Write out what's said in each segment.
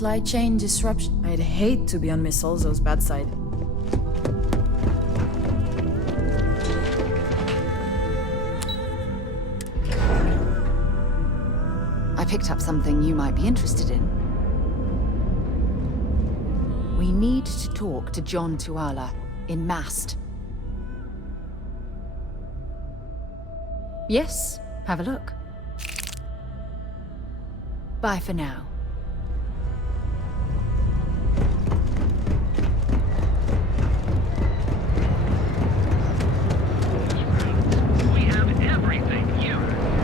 Supply chain disruption. I'd hate to be on Miss Olzo's bad side. I picked up something you might be interested in. We need to talk to John Tuala in Mast. Yes, have a look. Bye for now. We have everything you.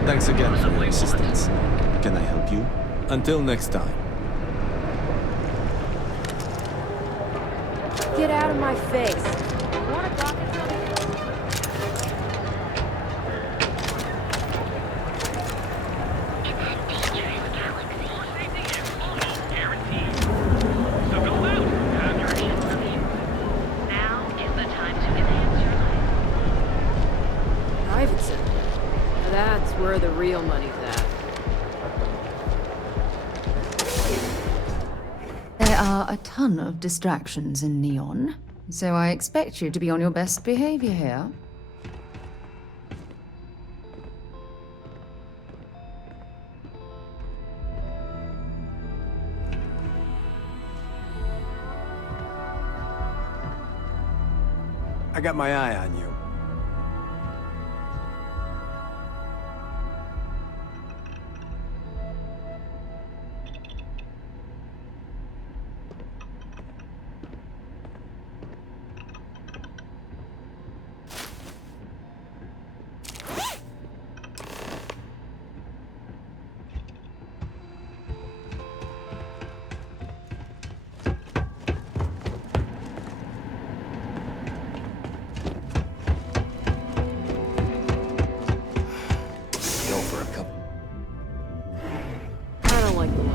Thanks again for your assistance. Can I help you? Until next time. Get out of my face. That's where the real money's at. There are a ton of distractions in Neon, so I expect you to be on your best behavior here. I got my eye on you. I don't like the look.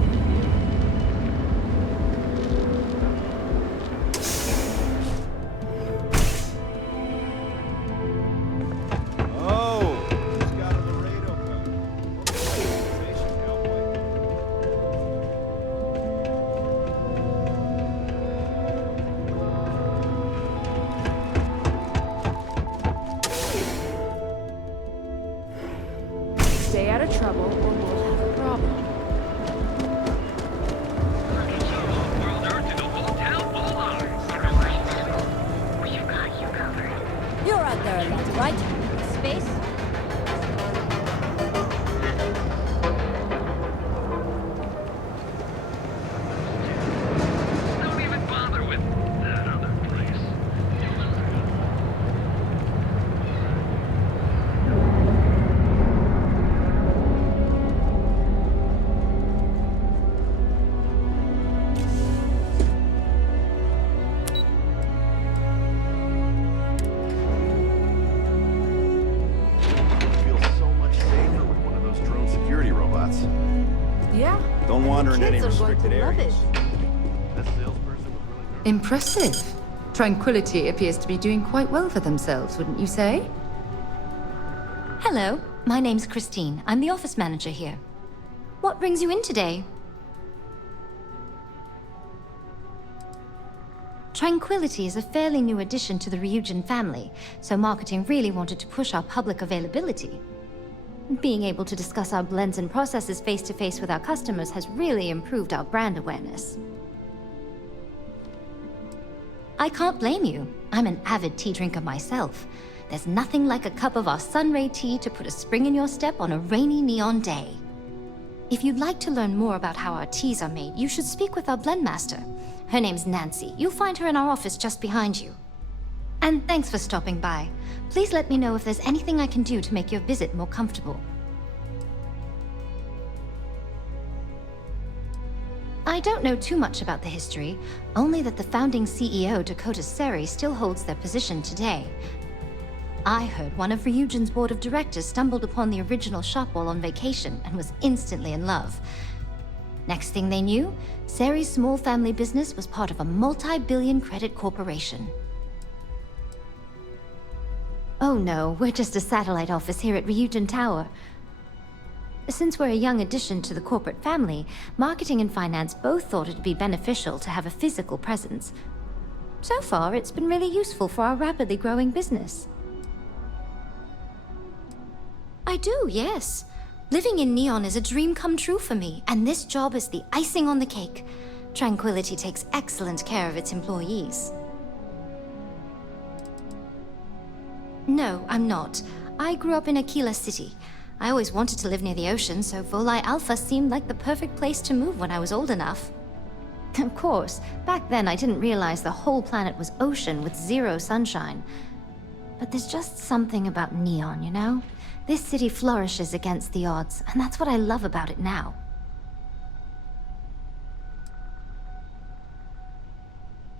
Oh, just got a Laredo coming. Cowboy. Stay out of trouble or we'll have a problem. World Earth to the whole town full of. We've got you covered. You're out there a lot, right? Space? Don't even bother with that other place. Feel so much safer with one of those drone security robots. Yeah? Don't wander in any Kids are going restricted to love areas. it. That salesperson was really nervous. Impressive. Tranquility appears to be doing quite well for themselves, wouldn't you say? Hello, my name's Christine. I'm the office manager here. What brings you in today? Tranquility is a fairly new addition to the Ryujin family, so marketing really wanted to push our public availability. Being able to discuss our blends and processes face-to-face with our customers has really improved our brand awareness. I can't blame you. I'm an avid tea drinker myself. There's nothing like a cup of our Sunray tea to put a spring in your step on a rainy neon day. If you'd like to learn more about how our teas are made, you should speak with our blend master. Her name's Nancy. You'll find her in our office just behind you. And thanks for stopping by. Please let me know if there's anything I can do to make your visit more comfortable. I don't know too much about the history, only that the founding CEO, Dakota Seri, still holds their position today. I heard one of Ryujin's board of directors stumbled upon the original shop while on vacation and was instantly in love. Next thing they knew, Seri's small family business was part of a multi-billion credit corporation. Oh no, we're just a satellite office here at Ryujin Tower. Since we're a young addition to the corporate family, marketing and finance both thought it'd be beneficial to have a physical presence. So far, it's been really useful for our rapidly growing business. I do, yes. Living in Neon is a dream come true for me, and this job is the icing on the cake. Tranquility takes excellent care of its employees. No, I'm not. I grew up in Aquila City. I always wanted to live near the ocean, so Volii Alpha seemed like the perfect place to move when I was old enough. Of course, back then I didn't realize the whole planet was ocean with zero sunshine. But there's just something about Neon, you know? This city flourishes against the odds, and that's what I love about it now.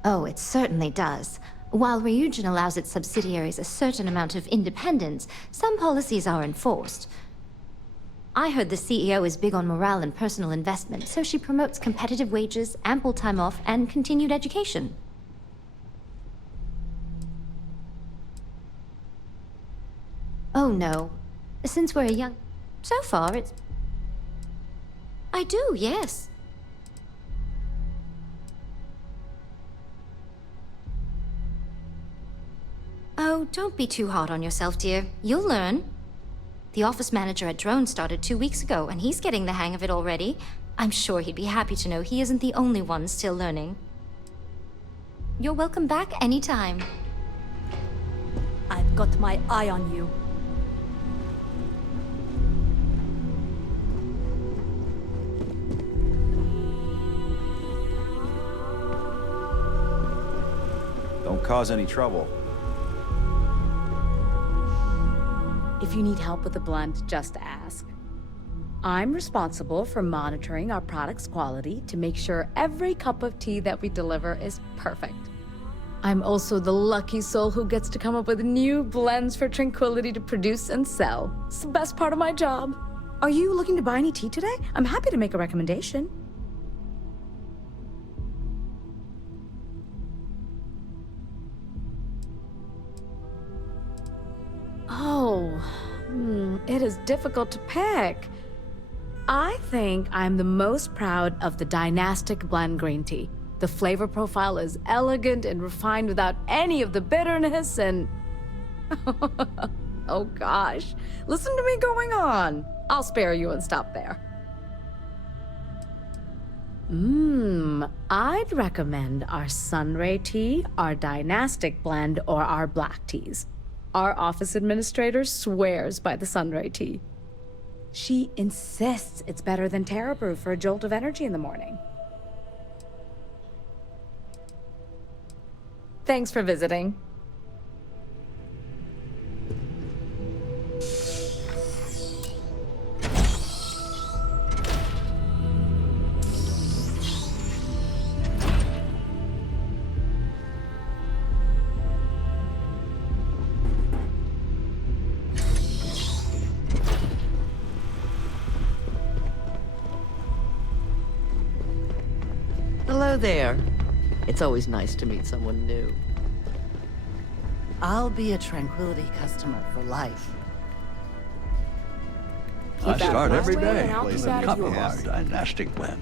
Oh, it certainly does. While Ryujin allows its subsidiaries a certain amount of independence, some policies are enforced. I heard the CEO is big on morale and personal investment, so she promotes competitive wages, ample time off, and continued education. Oh no. Since we're a young... So far, it's... I do, yes. Oh, don't be too hard on yourself, dear. You'll learn. The office manager at Drone started 2 weeks ago, and he's getting the hang of it already. I'm sure he'd be happy to know he isn't the only one still learning. You're welcome back anytime. I've got my eye on you. Don't cause any trouble. If you need help with the blend, just ask. I'm responsible for monitoring our product's quality to make sure every cup of tea that we deliver is perfect. I'm also the lucky soul who gets to come up with new blends for Tranquility to produce and sell. It's the best part of my job. Are you looking to buy any tea today? I'm happy to make a recommendation. Oh, it is difficult to pick. I think I'm the most proud of the Dynastic Blend Green Tea. The flavor profile is elegant and refined without any of the bitterness and... Oh gosh, listen to me going on. I'll spare you and stop there. I'd recommend our Sunray Tea, our Dynastic Blend, or our Black Teas. Our office administrator swears by the Sunray Tea. She insists it's better than Terra Brew for a jolt of energy in the morning. Thanks for visiting. Hello there. It's always nice to meet someone new. I'll be a Tranquility customer for life. I start every way and day I'll with keep a out of cup of yours. our Dynastic Blend.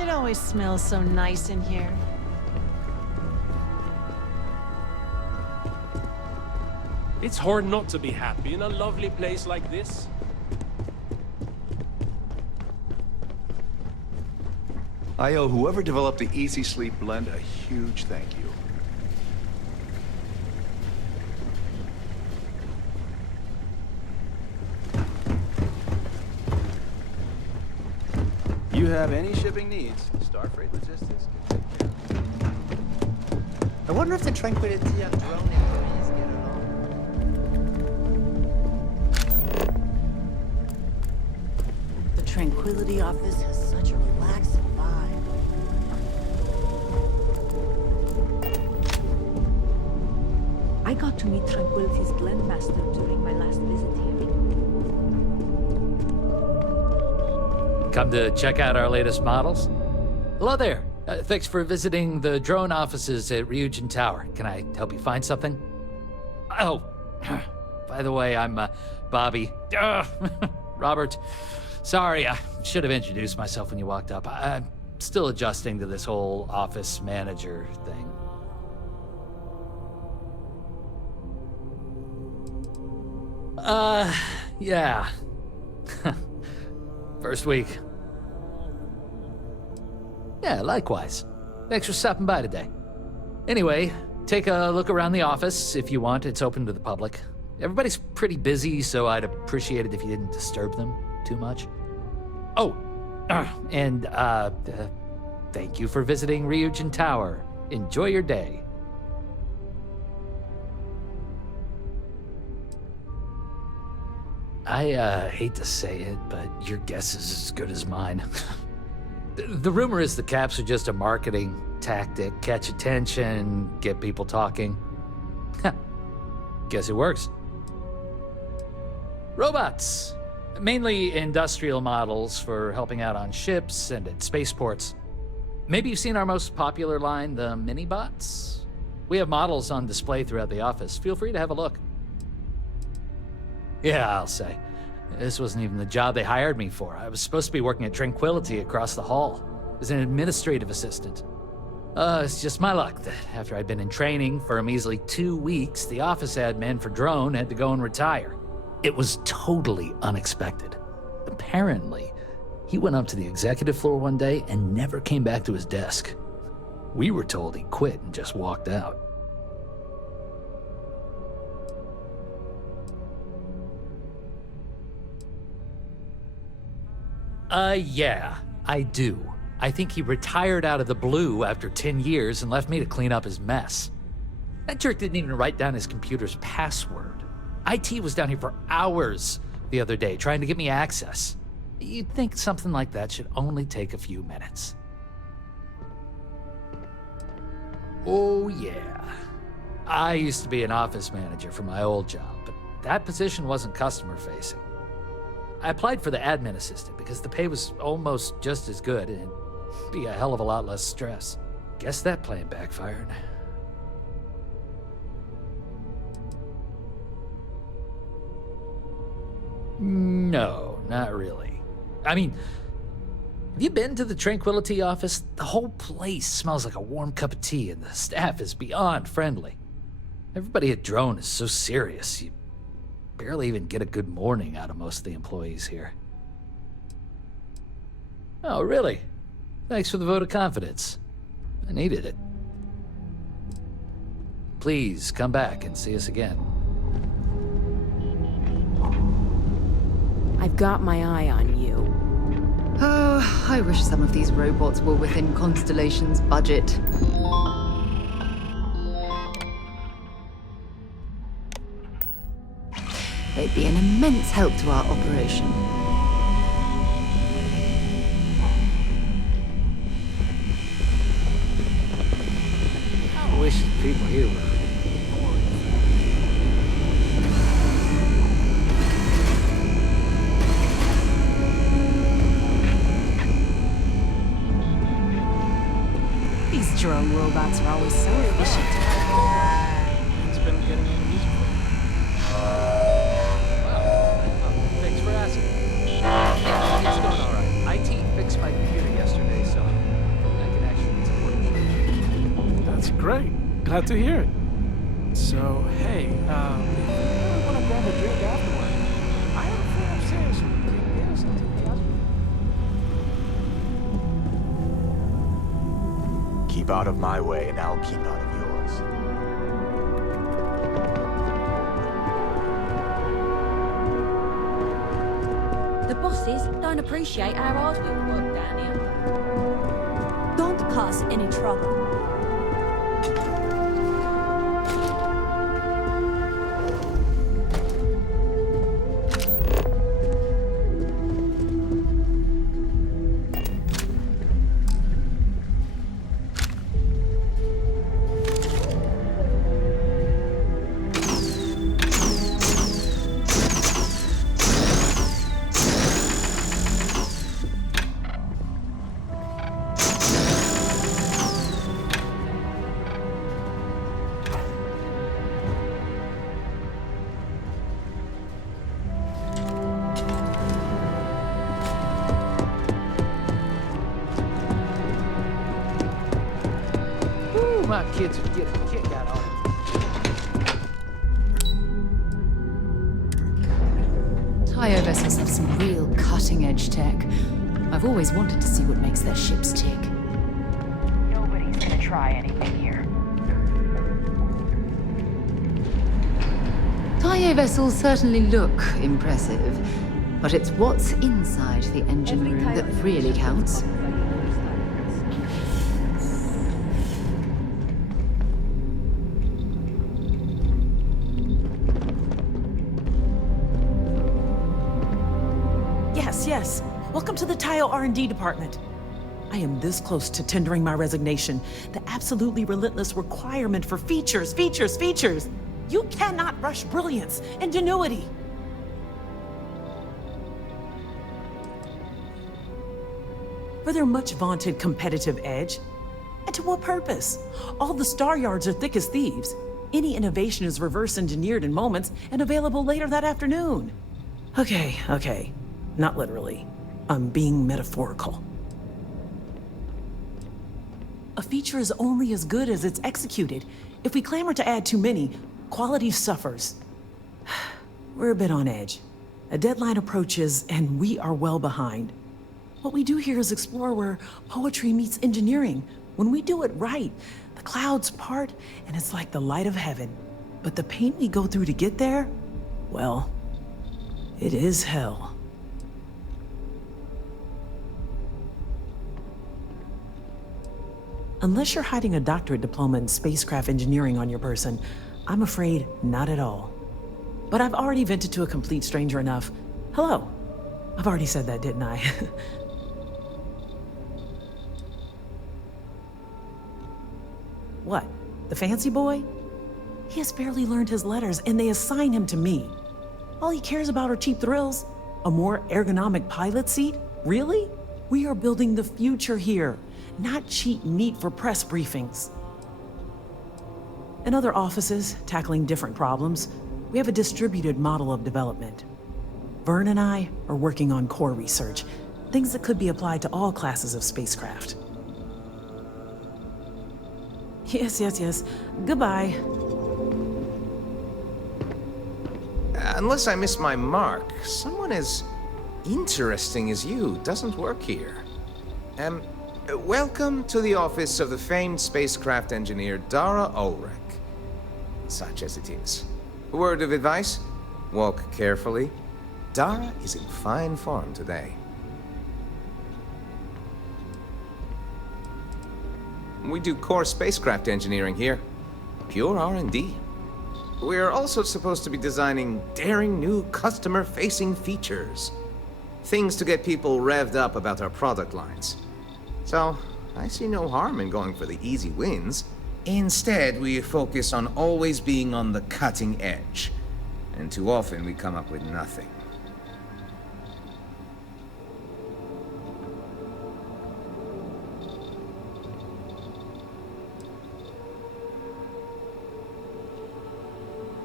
It always smells so nice in here. It's hard not to be happy in a lovely place like this. I owe whoever developed the Easy Sleep blend a huge thank you. You have any shipping needs, Starfreight Logistics can take care of it. I wonder if the Tranquility and Drone employees get along. The Tranquility office has such a relaxing vibe. I got to meet Tranquility's blend master during my last visit here. Come to check out our latest models? Hello there. Thanks for visiting the drone offices at Ryujin Tower. Can I help you find something? Oh, by the way, I'm Bobby. Robert. Sorry, I should have introduced myself when you walked up. I'm still adjusting to this whole office manager thing. Yeah. First week. Yeah, likewise. Thanks for stopping by today. Anyway, take a look around the office if you want. It's open to the public. Everybody's pretty busy, so I'd appreciate it if you didn't disturb them too much. Oh, and thank you for visiting Ryujin Tower. Enjoy your day. I hate to say it, but your guess is as good as mine. The rumor is the caps are just a marketing tactic, catch attention, get people talking. Guess it works. Robots. Mainly industrial models for helping out on ships and at spaceports. Maybe you've seen our most popular line, the mini-bots? We have models on display throughout the office. Feel free to have a look. Yeah, I'll say. This wasn't even the job they hired me for. I was supposed to be working at Tranquility across the hall as an administrative assistant. It's just my luck that after I'd been in training for a measly 2 weeks, the office admin for Drone had to go and retire. It was totally unexpected. Apparently, he went up to the executive floor one day and never came back to his desk. We were told he quit and just walked out. Yeah, I do. I think he retired out of the blue after 10 years and left me to clean up his mess. That jerk didn't even write down his computer's password. IT was down here for hours the other day trying to get me access. You'd think something like that should only take a few minutes. Oh yeah. I used to be an office manager for my old job, but that position wasn't customer facing. I applied for the admin assistant because the pay was almost just as good and it'd be a hell of a lot less stress. Guess that plan backfired. No, not really. I mean, have you been to the Tranquility office? The whole place smells like a warm cup of tea and the staff is beyond friendly. Everybody at Drone is so serious, you barely even get a good morning out of most of the employees here. Oh, really? Thanks for the vote of confidence. I needed it. Please come back and see us again. I've got my eye on you. Oh, I wish some of these robots were within Constellation's budget. They'd be an immense help to our operation. I wish the people here were. These drone robots are always so efficient. It's been getting any easier. Thanks for asking. Yeah, it's going all right. IT fixed my computer yesterday, so I can actually get to work. That's great. Glad to hear it. So, hey, if you really want to grab a drink afterward, I have a friend upstairs who can get us into the house. Keep out of my way, and I'll keep out of yours. The bosses don't appreciate how hard we all work down here. Don't cause any trouble. My kids would get a kick out of it. Tayo vessels have some real cutting-edge tech. I've always wanted to see what makes their ships tick. Nobody's gonna try anything here. Tayo vessels certainly look impressive, but it's what's inside the engine room that really counts. Yes. Welcome to the Tayo R&D department. I am this close to tendering my resignation. The absolutely relentless requirement for features. You cannot rush brilliance, ingenuity. For their much vaunted competitive edge. And to what purpose? All the star yards are thick as thieves. Any innovation is reverse engineered in moments and available later that afternoon. Okay. Not literally. I'm being metaphorical. A feature is only as good as it's executed. If we clamor to add too many, quality suffers. We're a bit on edge. A deadline approaches, and we are well behind. What we do here is explore where poetry meets engineering. When we do it right, the clouds part, and it's like the light of heaven. But the pain we go through to get there, well, it is hell. Unless you're hiding a doctorate diploma in spacecraft engineering on your person, I'm afraid not at all. But I've already vented to a complete stranger enough. Hello. I've already said that, didn't I? What? The fancy boy? He has barely learned his letters, and they assign him to me. All he cares about are cheap thrills. A more ergonomic pilot seat? Really? We are building the future here. Not cheap meat for press briefings. In other offices, tackling different problems, we have a distributed model of development. Vern and I are working on core research, things that could be applied to all classes of spacecraft. Yes. Goodbye. Unless I miss my mark, someone as interesting as you doesn't work here. Welcome to the office of the famed spacecraft engineer Dara Ulrich. Such as it is. A word of advice? Walk carefully. Dara is in fine form today. We do core spacecraft engineering here. Pure R&D. We're also supposed to be designing daring new customer-facing features. Things to get people revved up about our product lines. So, I see no harm in going for the easy wins. Instead, we focus on always being on the cutting edge. And too often we come up with nothing.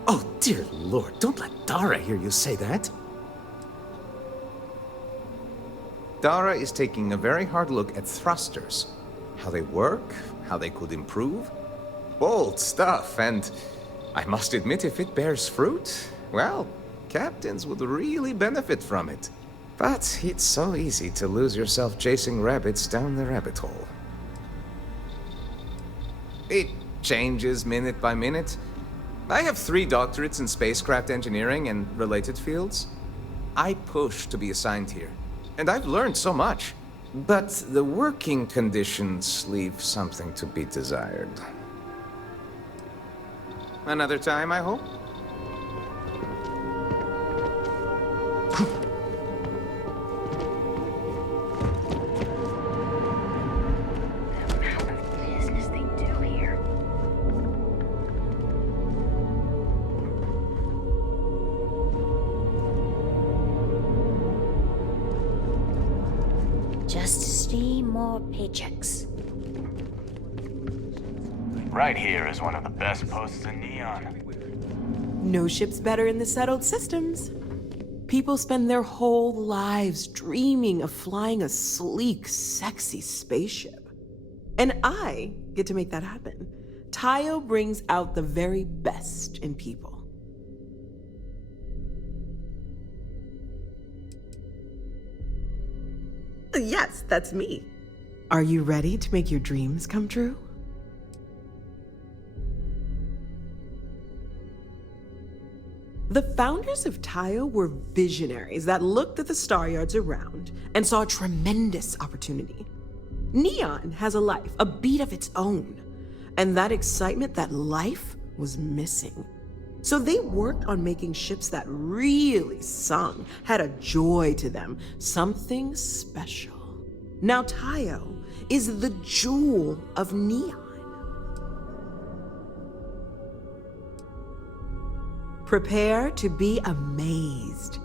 Oh, dear Lord, don't let Dara hear you say that. Dara is taking a very hard look at thrusters. How they work, how they could improve. Bold stuff, and I must admit, if it bears fruit, well, captains would really benefit from it. But it's so easy to lose yourself chasing rabbits down the rabbit hole. It changes minute by minute. I have 3 doctorates in spacecraft engineering and related fields. I push to be assigned here, and I've learned so much. But the working conditions leave something to be desired. Another time, I hope? Just 3 more paychecks. Right here is one of the best posts in Neon. No ship's better in the settled systems. People spend their whole lives dreaming of flying a sleek, sexy spaceship. And I get to make that happen. Tayo brings out the very best in people. Yes, that's me. Are you ready to make your dreams come true? The founders of Tayo were visionaries that looked at the star yards around and saw a tremendous opportunity. Neon has a life, a beat of its own, and that excitement that life was missing. So they worked on making ships that really sung, had a joy to them, something special. Now Tayo is the jewel of Neon. Prepare to be amazed.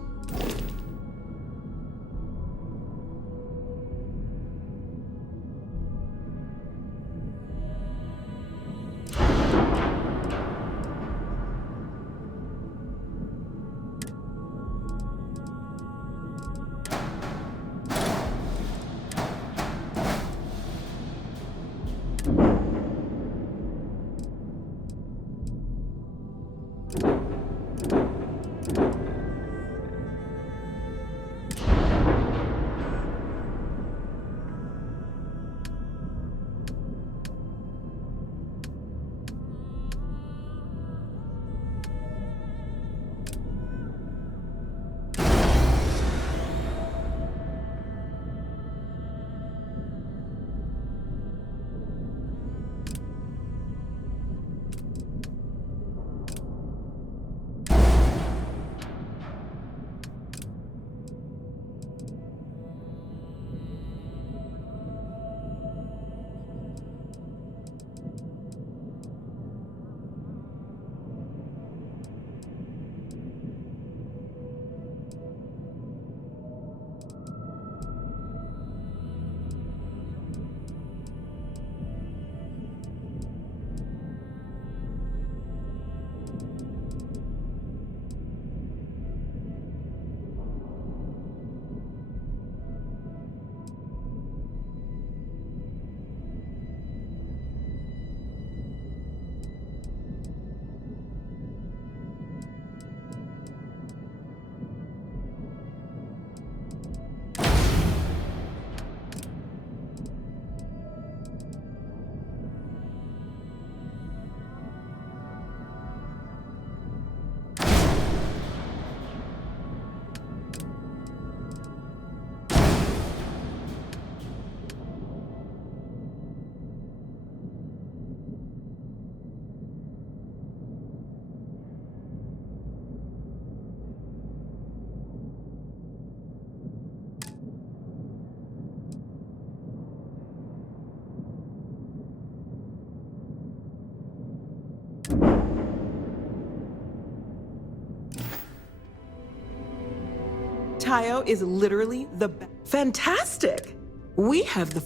Tayo is literally the best. Fantastic! We have the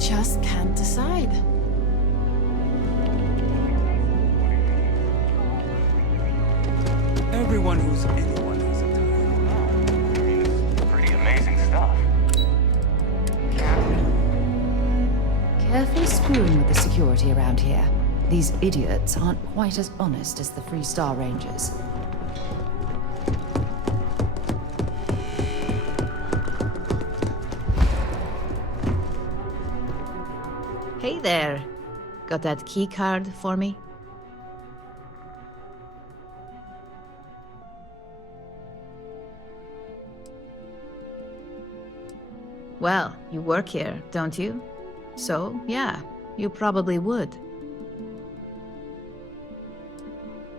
just can't decide. Everyone who's anyone has a time. Pretty amazing stuff. Careful screwing with the security around here. These idiots aren't quite as honest as the Free Star Rangers. Hey there. Got that key card for me? Well, you work here, don't you? So, yeah, you probably would.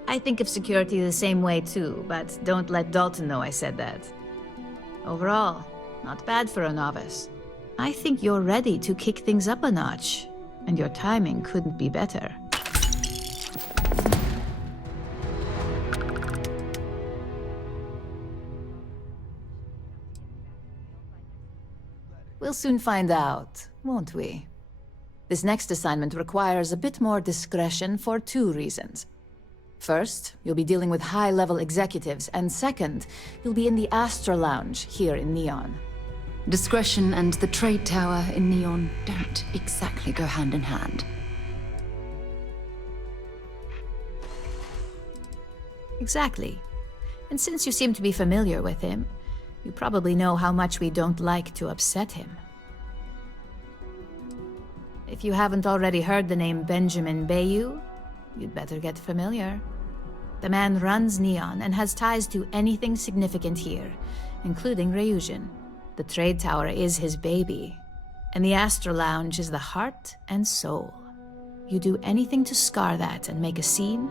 I think of security the same way too, but don't let Dalton know I said that. Overall, not bad for a novice. I think you're ready to kick things up a notch, and your timing couldn't be better. We'll soon find out, won't we? This next assignment requires a bit more discretion for 2 reasons. First, you'll be dealing with high-level executives, and second, you'll be in the Astra Lounge here in Neon. Discretion and the trade tower in Neon don't exactly go hand in hand. Exactly. And since you seem to be familiar with him, you probably know how much we don't like to upset him. If you haven't already heard the name Benjamin Bayou, you'd better get familiar. The man runs Neon and has ties to anything significant here, including Ryujin. The trade tower is his baby, and the Astra Lounge is the heart and soul. You do anything to scar that and make a scene,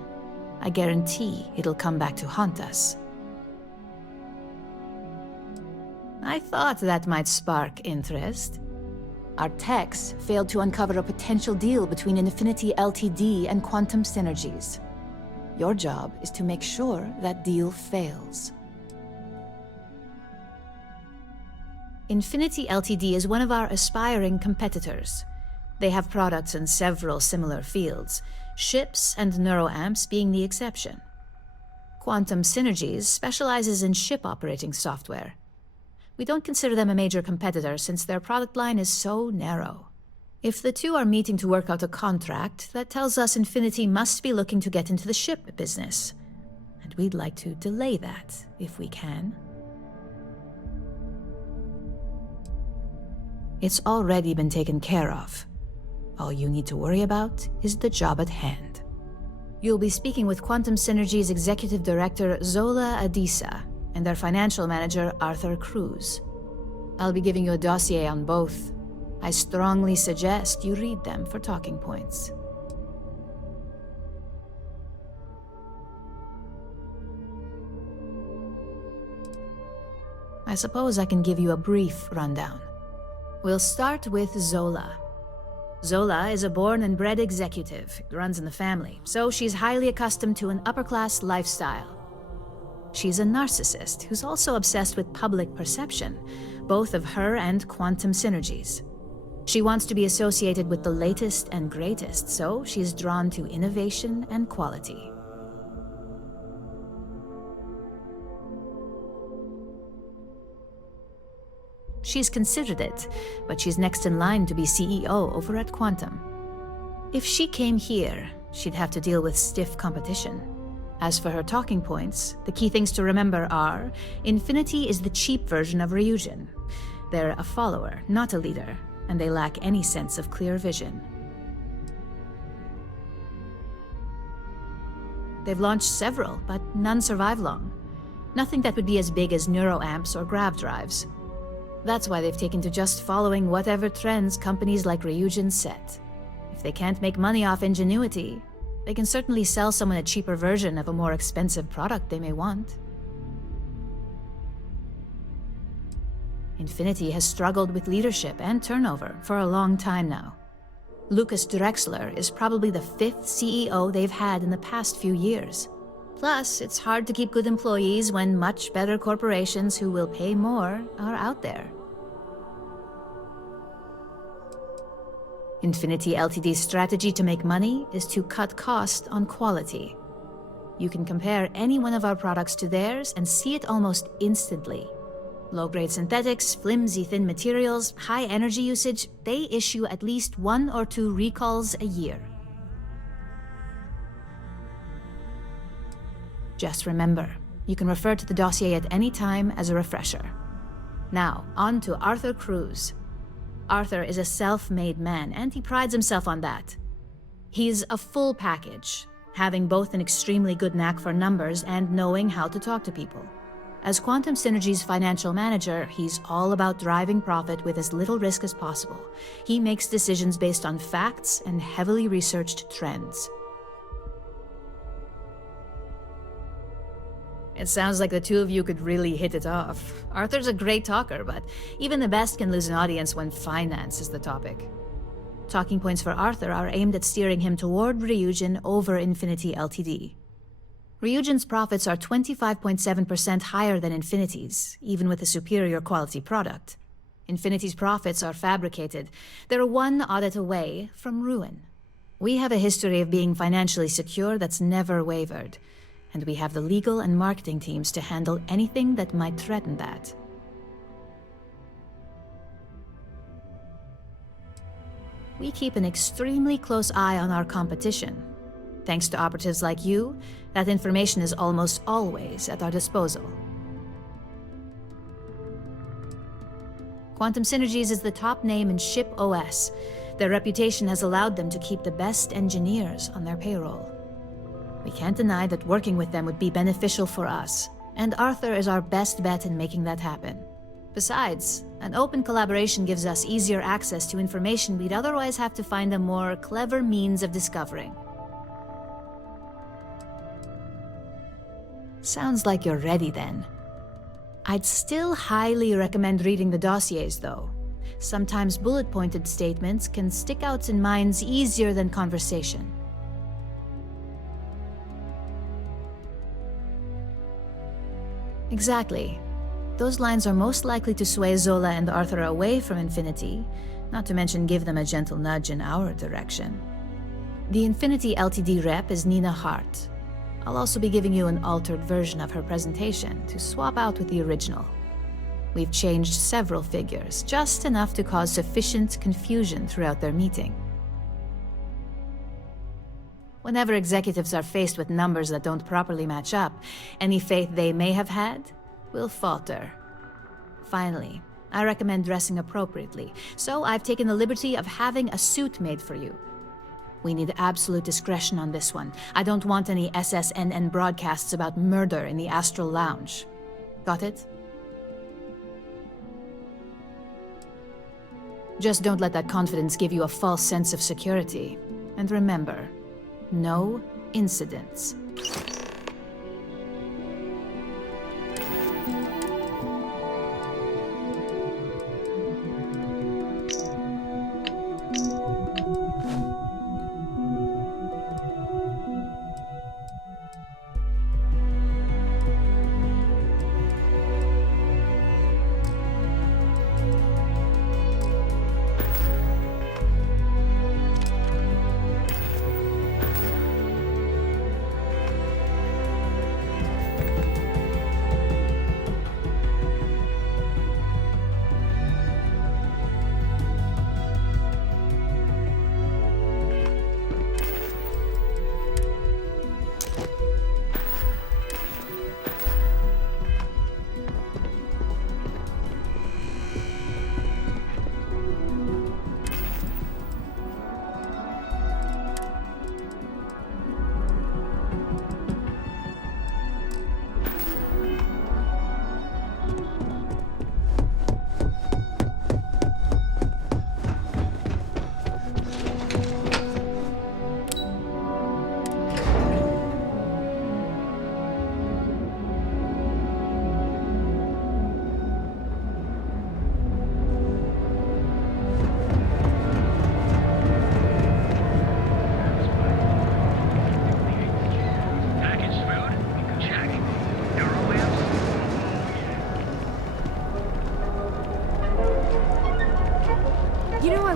I guarantee it'll come back to haunt us. I thought that might spark interest. Our techs failed to uncover a potential deal between Infinity Ltd and Quantum Synergies. Your job is to make sure that deal fails. Infinity Ltd is one of our aspiring competitors. They have products in several similar fields, ships and neuroamps being the exception. Quantum Synergies specializes in ship operating software. We don't consider them a major competitor since their product line is so narrow. If the two are meeting to work out a contract, that tells us Infinity must be looking to get into the ship business. And we'd like to delay that, if we can. It's already been taken care of. All you need to worry about is the job at hand. You'll be speaking with Quantum Synergy's Executive Director Zola Adisa and their financial manager Arthur Cruz. I'll be giving you a dossier on both. I strongly suggest you read them for talking points. I suppose I can give you a brief rundown. We'll start with Zola. Zola is a born and bred executive, runs in the family, so she's highly accustomed to an upper-class lifestyle. She's a narcissist who's also obsessed with public perception, both of her and Quantum Synergies. She wants to be associated with the latest and greatest, so she's drawn to innovation and quality. She's considered it, but she's next in line to be CEO over at Quantum. If she came here, she'd have to deal with stiff competition. As for her talking points, the key things to remember are, Infinity is the cheap version of Ryujin. They're a follower, not a leader, and they lack any sense of clear vision. They've launched several, but none survive long. Nothing that would be as big as neuroamps or grav drives. That's why they've taken to just following whatever trends companies like Ryujin set. If they can't make money off ingenuity, they can certainly sell someone a cheaper version of a more expensive product they may want. Infinity has struggled with leadership and turnover for a long time now. Lucas Drexler is probably the 5th CEO they've had in the past few years. Plus, it's hard to keep good employees when much better corporations who will pay more are out there. Infinity Ltd's strategy to make money is to cut cost on quality. You can compare any one of our products to theirs and see it almost instantly. Low-grade synthetics, flimsy thin materials, high energy usage, they issue at least 1 or 2 recalls a year. Just remember, you can refer to the dossier at any time as a refresher. Now, on to Arthur Cruz. Arthur is a self-made man, and he prides himself on that. He's a full package, having both an extremely good knack for numbers and knowing how to talk to people. As Quantum Synergy's financial manager, he's all about driving profit with as little risk as possible. He makes decisions based on facts and heavily researched trends. It sounds like the two of you could really hit it off. Arthur's a great talker, but even the best can lose an audience when finance is the topic. Talking points for Arthur are aimed at steering him toward Ryujin over Infinity Ltd. Ryujin's profits are 25.7% higher than Infinity's, even with a superior quality product. Infinity's profits are fabricated. They're one audit away from ruin. We have a history of being financially secure that's never wavered, and we have the legal and marketing teams to handle anything that might threaten that. We keep an extremely close eye on our competition. Thanks to operatives like you, that information is almost always at our disposal. Quantum Synergies is the top name in ship OS. Their reputation has allowed them to keep the best engineers on their payroll. We can't deny that working with them would be beneficial for us, and Arthur is our best bet in making that happen. Besides, an open collaboration gives us easier access to information we'd otherwise have to find a more clever means of discovering. Sounds like you're ready then. I'd still highly recommend reading the dossiers, though. Sometimes bullet-pointed statements can stick out in minds easier than conversation. Exactly. Those lines are most likely to sway Zola and Arthur away from Infinity, not to mention give them a gentle nudge in our direction. The Infinity Ltd rep is Nina Hart. I'll also be giving you an altered version of her presentation to swap out with the original. We've changed several figures, just enough to cause sufficient confusion throughout their meeting. Whenever executives are faced with numbers that don't properly match up, any faith they may have had will falter. Finally, I recommend dressing appropriately, so I've taken the liberty of having a suit made for you. We need absolute discretion on this one. I don't want any SSNN broadcasts about murder in the Astral Lounge. Got it? Just don't let that confidence give you a false sense of security. And remember, no incidents.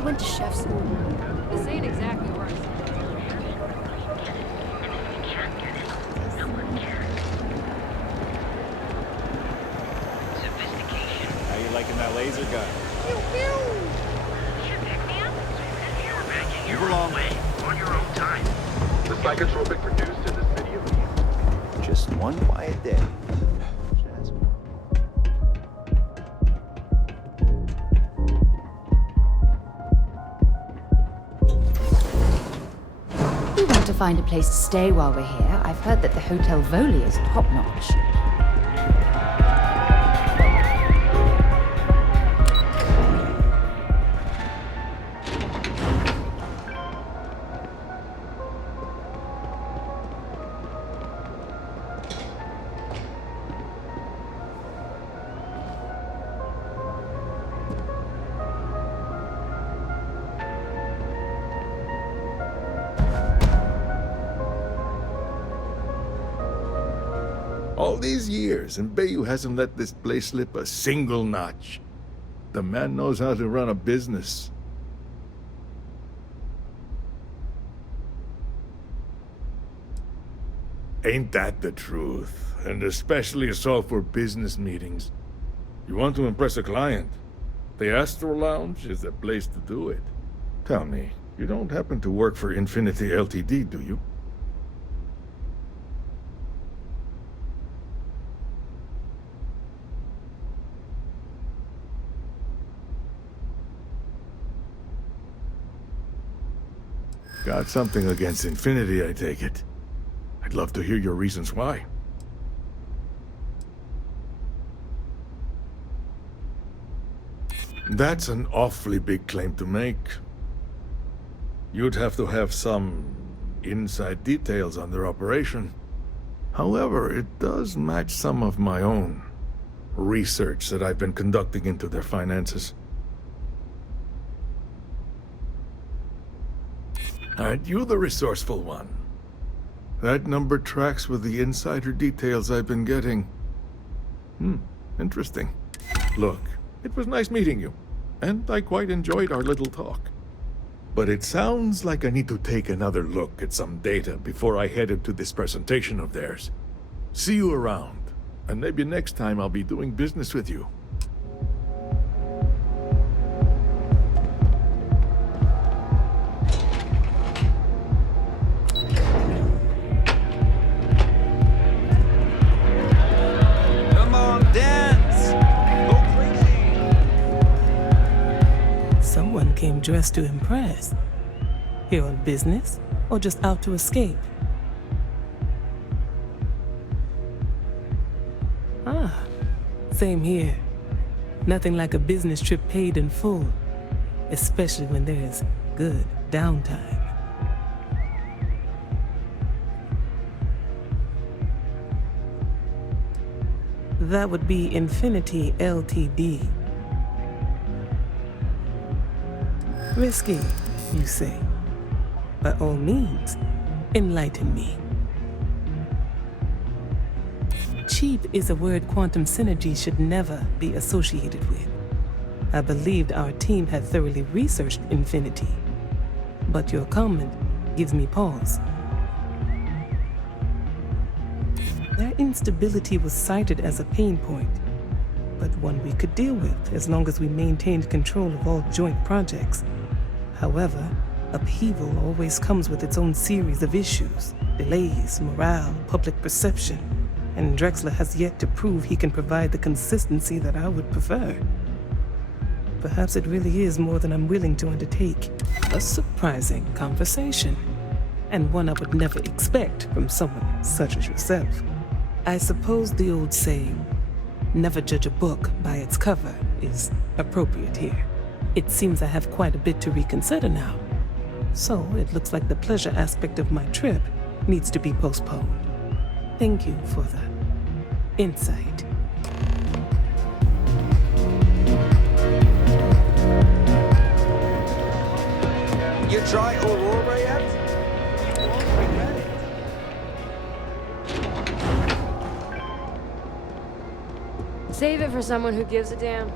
went to chef school. This ain't exactly where I How you liking that laser gun? Move along. On your own time. The psychotropic produced in this video. Just one quiet day. We want to find a place to stay while we're here. I've heard that the Hotel Voli is top-notch. All these years, and Bayou hasn't let this place slip a single notch. The man knows how to run a business. Ain't that the truth? And especially so for business meetings. You want to impress a client? The Astro Lounge is the place to do it. Tell me, you don't happen to work for Infinity Ltd, do you? Got something against Infinity, I take it. I'd love to hear your reasons why. That's an awfully big claim to make. You'd have to have some inside details on their operation. However, it does match some of my own research that I've been conducting into their finances. Aren't you the resourceful one? That number tracks with the insider details I've been getting. Interesting. Look, it was nice meeting you, and I quite enjoyed our little talk. But it sounds like I need to take another look at some data before I head into this presentation of theirs. See you around, and maybe next time I'll be doing business with you. Came dressed to impress. Here on business, or just out to escape? Same here. Nothing like a business trip paid in full, especially when there's good downtime. That would be Infinity Ltd. Risky, you say? By all means, enlighten me. Cheap is a word quantum synergy should never be associated with. I believed our team had thoroughly researched Infinity, but your comment gives me pause. Their instability was cited as a pain point, but one we could deal with as long as we maintained control of all joint projects. However, upheaval always comes with its own series of issues, delays, morale, public perception, and Drexler has yet to prove he can provide the consistency that I would prefer. Perhaps it really is more than I'm willing to undertake. A surprising conversation, and one I would never expect from someone such as yourself. I suppose the old saying, never judge a book by its cover, is appropriate here. It seems I have quite a bit to reconsider now. So it looks like the pleasure aspect of my trip needs to be postponed. Thank you for the insight. You try Aurora yet? You won't regret it. Save it for someone who gives a damn.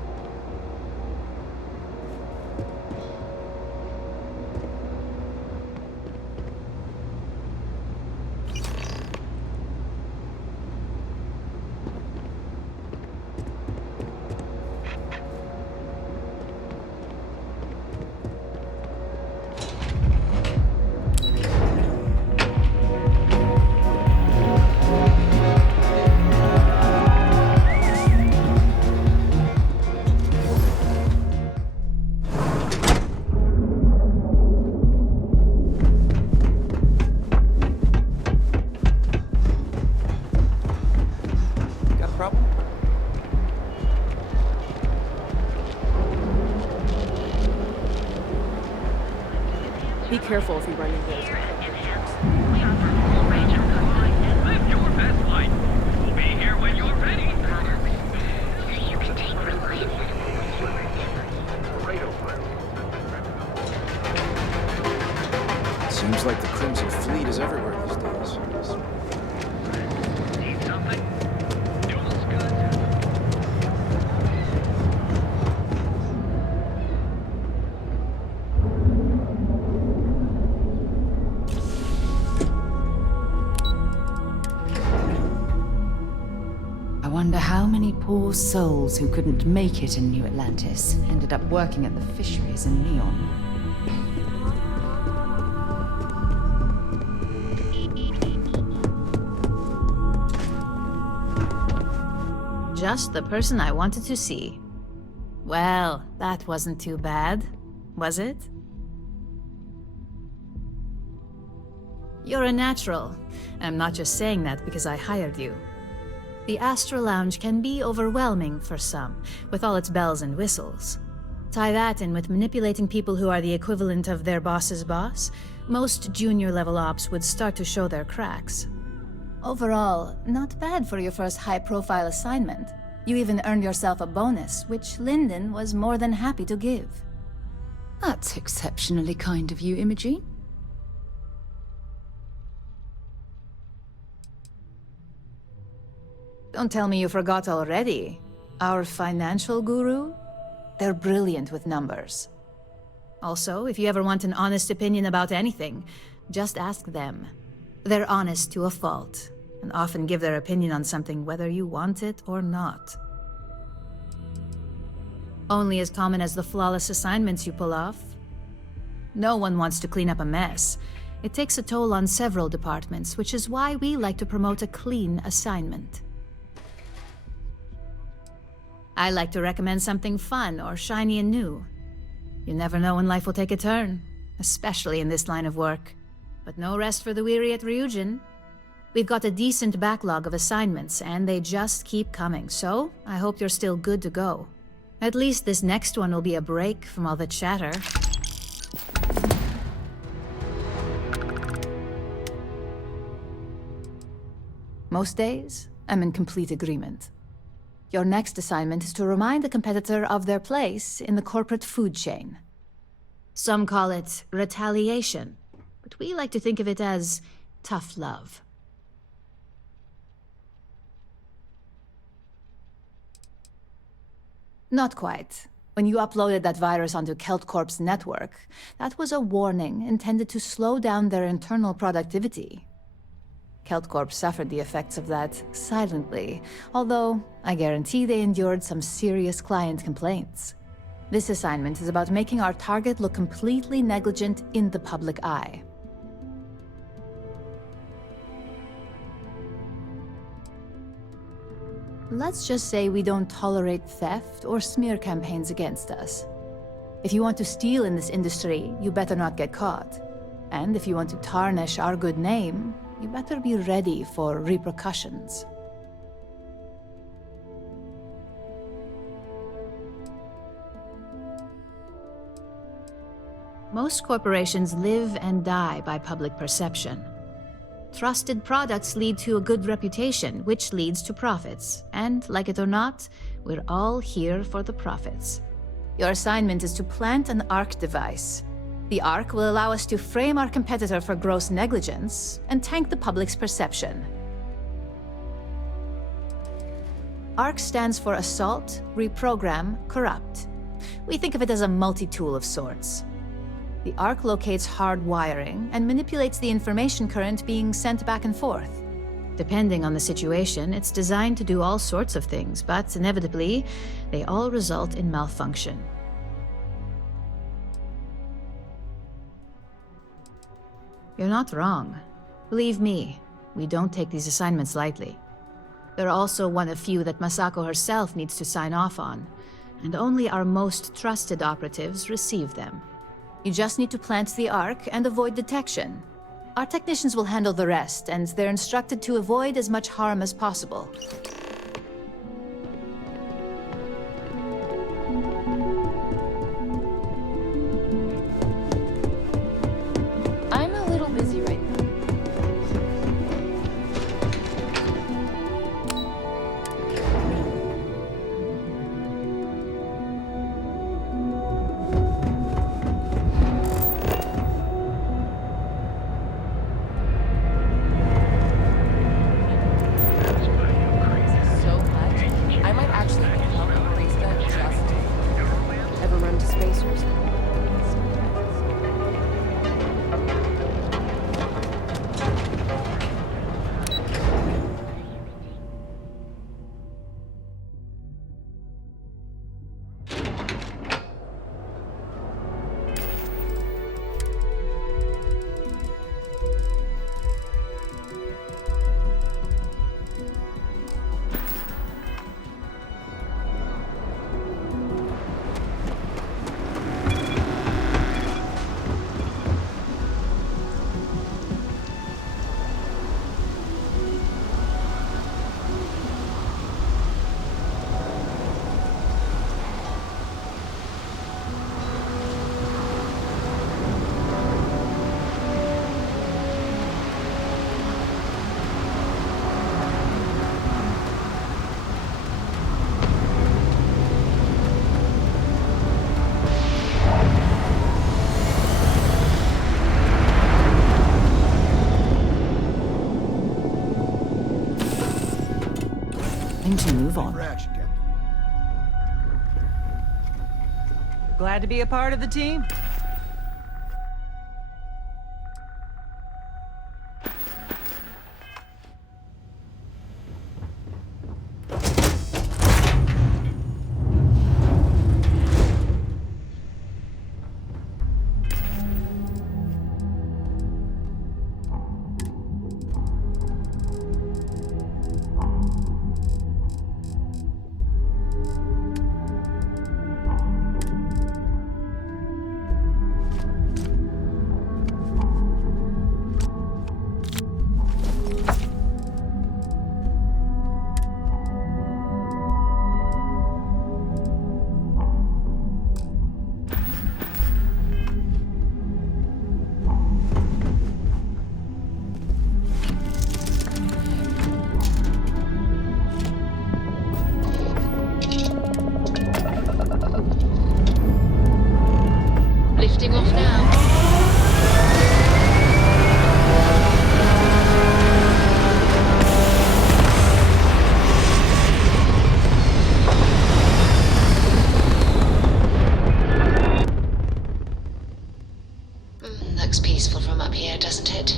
Be careful if you run into those. Live your best life. We'll be here when you're ready. Seems like the Crimson Fleet is everywhere these days. Need something? wonder how many poor souls who couldn't make it in New Atlantis ended up working at the fisheries in Neon. Just the person I wanted to see. Well, that wasn't too bad, was it? You're a natural, and I'm not just saying that because I hired you. The Astral Lounge can be overwhelming for some, with all its bells and whistles. Tie that in with manipulating people who are the equivalent of their boss's boss, most junior-level ops would start to show their cracks. Overall, not bad for your first high-profile assignment. You even earned yourself a bonus, which Lyndon was more than happy to give. That's exceptionally kind of you, Imogen. Don't tell me you forgot already. Our financial guru? They're brilliant with numbers. Also, if you ever want an honest opinion about anything, just ask them. They're honest to a fault, and often give their opinion on something whether you want it or not. Only as common as the flawless assignments you pull off. No one wants to clean up a mess. It takes a toll on several departments, which is why we like to promote a clean assignment. I like to recommend something fun or shiny and new. You never know when life will take a turn, especially in this line of work. But no rest for the weary at Ryujin. We've got a decent backlog of assignments, and they just keep coming, so I hope you're still good to go. At least this next one will be a break from all the chatter. Most days, I'm in complete agreement. Your next assignment is to remind the competitor of their place in the corporate food chain. Some call it retaliation, but we like to think of it as tough love. Not quite. When you uploaded that virus onto KeltCorp's network, that was a warning intended to slow down their internal productivity. KeltCorp suffered the effects of that silently, although I guarantee they endured some serious client complaints. This assignment is about making our target look completely negligent in the public eye. Let's just say we don't tolerate theft or smear campaigns against us. If you want to steal in this industry, you better not get caught. And if you want to tarnish our good name, you better be ready for repercussions. Most corporations live and die by public perception. Trusted products lead to a good reputation, which leads to profits. And, like it or not, we're all here for the profits. Your assignment is to plant an ARC device. The ARC will allow us to frame our competitor for gross negligence and tank the public's perception. ARC stands for Assault, Reprogram, Corrupt. We think of it as a multi-tool of sorts. The ARC locates hard wiring and manipulates the information current being sent back and forth. Depending on the situation, it's designed to do all sorts of things, but inevitably, they all result in malfunction. You're not wrong. Believe me, we don't take these assignments lightly. They're also one of few that Masako herself needs to sign off on, and only our most trusted operatives receive them. You just need to plant the ARC and avoid detection. Our technicians will handle the rest, and they're instructed to avoid as much harm as possible. I'm a little busy right now. That's why you crazy nothing to move on. Glad to be a part of the team. Lifting off now. Looks peaceful from up here, doesn't it?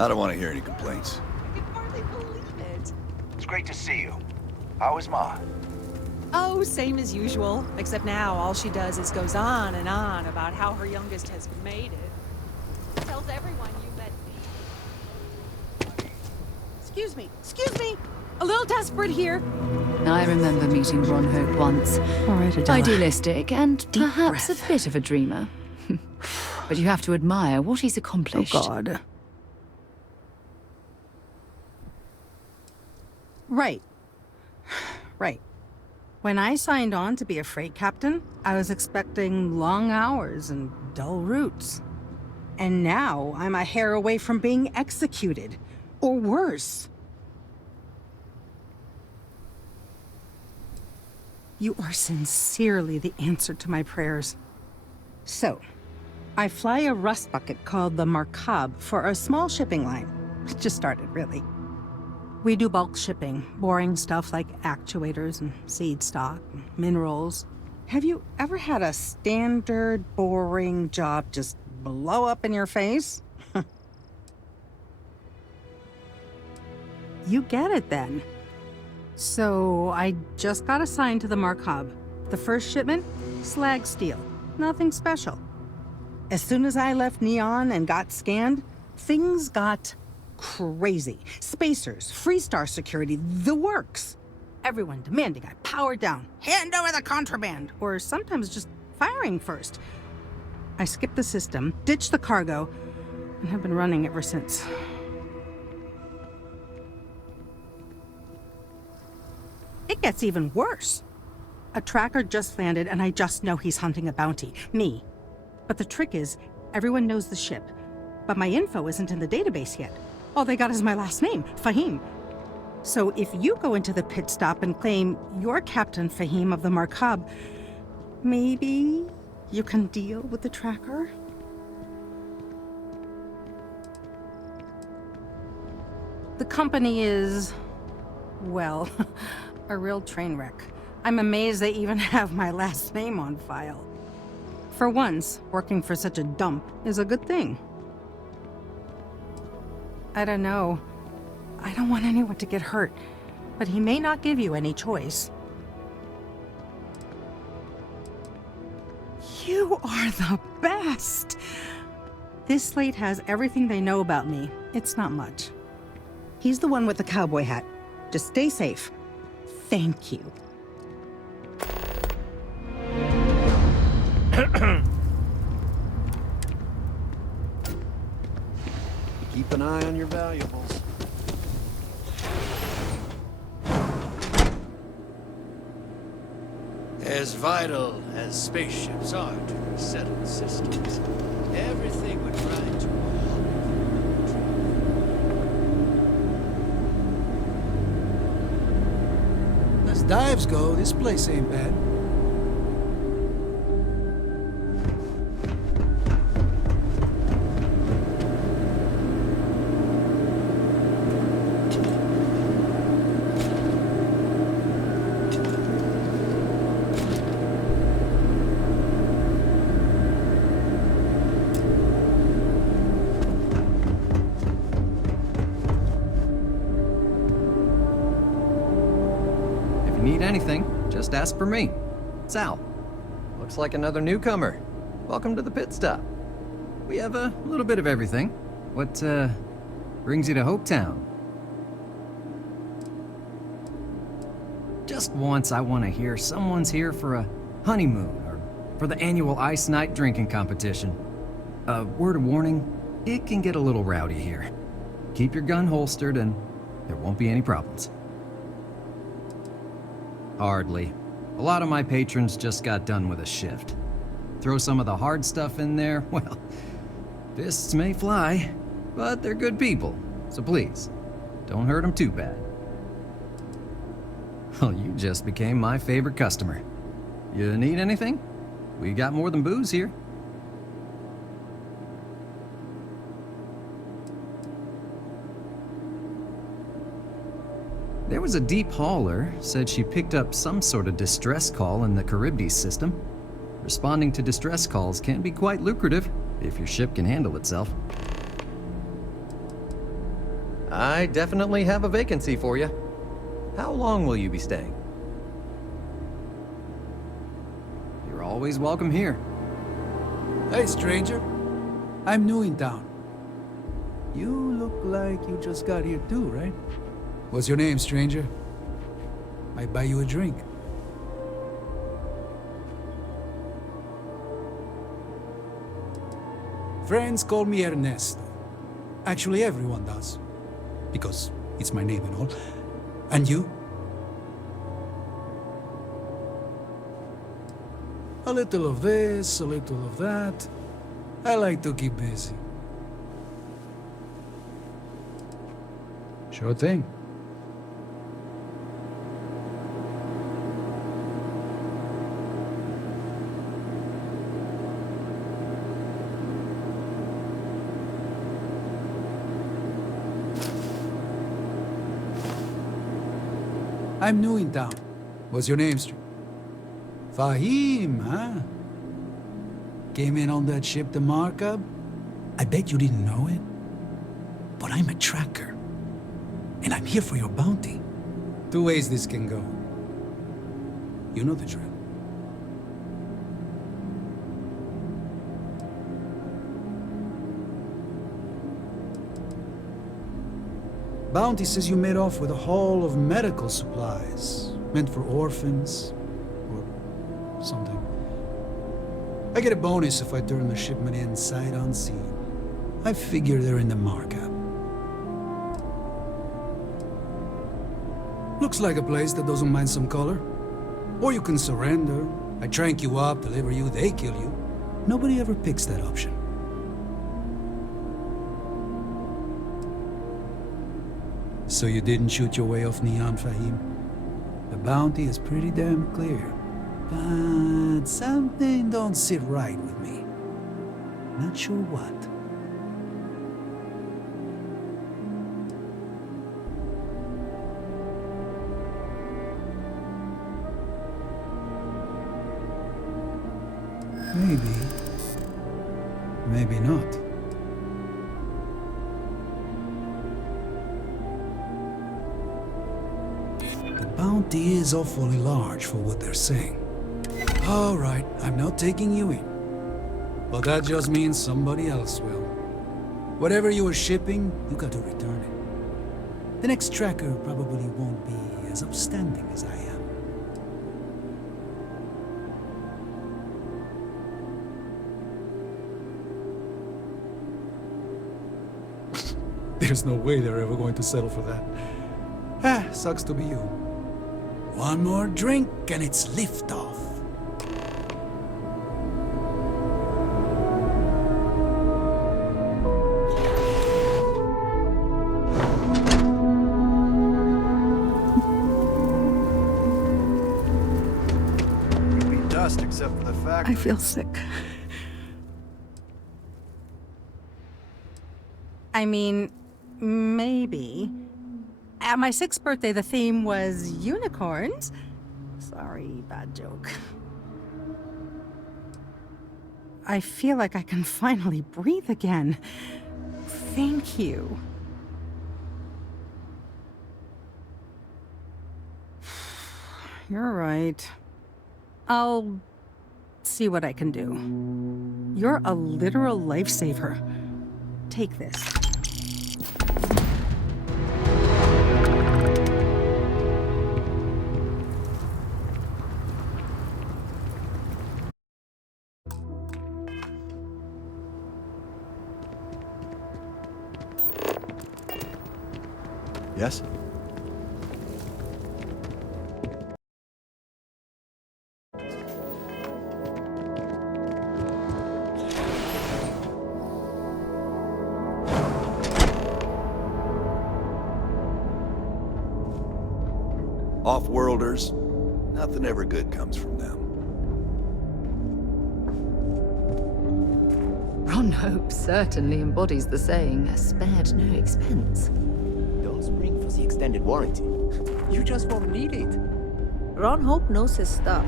I don't want to hear any complaints. I can hardly believe it. It's great to see you. How is Ma? Oh, same as usual. Except now all she does is goes on and on about how her youngest has made it. Tells everyone you met me. Excuse me! A little desperate here. I remember meeting Ron Hope once. All right, Adela. Idealistic and Deep perhaps breath. a bit of a dreamer. But you have to admire what he's accomplished. Oh, God. Right. When I signed on to be a freight captain, I was expecting long hours and dull routes. And now I'm a hair away from being executed. Or worse. You are sincerely the answer to my prayers. So, I fly a rust bucket called the Markab for a small shipping line. It just started, really. We do bulk shipping, boring stuff like actuators and seed stock, and minerals. Have you ever had a standard, boring job just blow up in your face? You get it then. So I just got assigned to the Markab. The first shipment, slag steel. Nothing special. As soon as I left Neon and got scanned, things got crazy. Spacers, Freestar security, the works. Everyone demanding I power down, hand over the contraband, or sometimes just firing first. I skipped the system, ditched the cargo, and have been running ever since. It gets even worse. A tracker just landed and I just know he's hunting a bounty. Me. But the trick is, Everyone knows the ship, but my info isn't in the database yet. All they got is my last name, Fahim. So if you go into the pit stop and claim you're Captain Fahim of the Markab, maybe you can deal with the tracker? The company is, well, a real train wreck. I'm amazed they even have my last name on file. For once, working for such a dump is a good thing. I don't know. I don't want anyone to get hurt, but he may not give you any choice. You are the best! This slate has everything they know about me. It's not much. He's the one with the cowboy hat. Just stay safe. Thank you. Keep an eye on your valuables. As vital as spaceships are to the settled systems, everything would grind to a halt. As dives go, this place ain't bad. Anything, just ask for me. Sal. Looks like another newcomer. Welcome to the pit stop. We have a little bit of everything. What, brings you to Hopetown? Just once I want to hear someone's here for a honeymoon or for the annual Ice Night drinking competition. A word of warning, it can get a little rowdy here. Keep your gun holstered and there won't be any problems. Hardly. A lot of my patrons just got done with a shift. Throw some of the hard stuff in there, well, fists may fly, but they're good people, so please, don't hurt them too bad. Well, you just became my favorite customer. You need anything? We got more than booze here. There was a deep hauler, said she picked up some sort of distress call in the Charybdis system. Responding to distress calls can be quite lucrative, if your ship can handle itself. I definitely have a vacancy for you. How long will you be staying? You're always welcome here. Hey, stranger. I'm new in town. You look like you just got here too, right? What's your name, stranger? Might buy you a drink. Friends call me Ernesto. Actually, everyone does. Because it's my name and all. And you? A little of this, a little of that. I like to keep busy. Sure thing. I'm new in town. What's your name, Fahim, huh? Came in on that ship, the Markab? I bet you didn't know it. But I'm a tracker. And I'm here for your bounty. Two ways this can go. You know the drill. Bounty says you made off with a haul of medical supplies, meant for orphans, or something. I get a bonus if I turn the shipment in sight unseen. I figure they're in the Markab. Looks like a place that doesn't mind some color. Or you can surrender. I trank you up, deliver you, they kill you. Nobody ever picks that option. So you didn't shoot your way off Neon, Fahim? The bounty is pretty damn clear. But something don't sit right with me. Not sure what. Maybe. Maybe not. The bounty is awfully large for what they're saying. All right, I'm not taking you in. But that just means somebody else will. Whatever you were shipping, you got to return it. The next tracker probably won't be as upstanding as I am. There's no way they're ever going to settle for that. Sucks to be you. One more drink and it's liftoff. You'd be dust except for the fact. I feel sick. I mean, maybe. At my 6th birthday, the theme was unicorns. Sorry, bad joke. I feel like I can finally breathe again. Thank you. You're right. I'll see what I can do. You're a literal lifesaver. Take this. Yes? Off-worlders, nothing ever good comes from them. Ron Hope certainly embodies the saying, spared no expense. Don't spring for the extended warranty. You just won't need it. Ron Hope knows his stuff.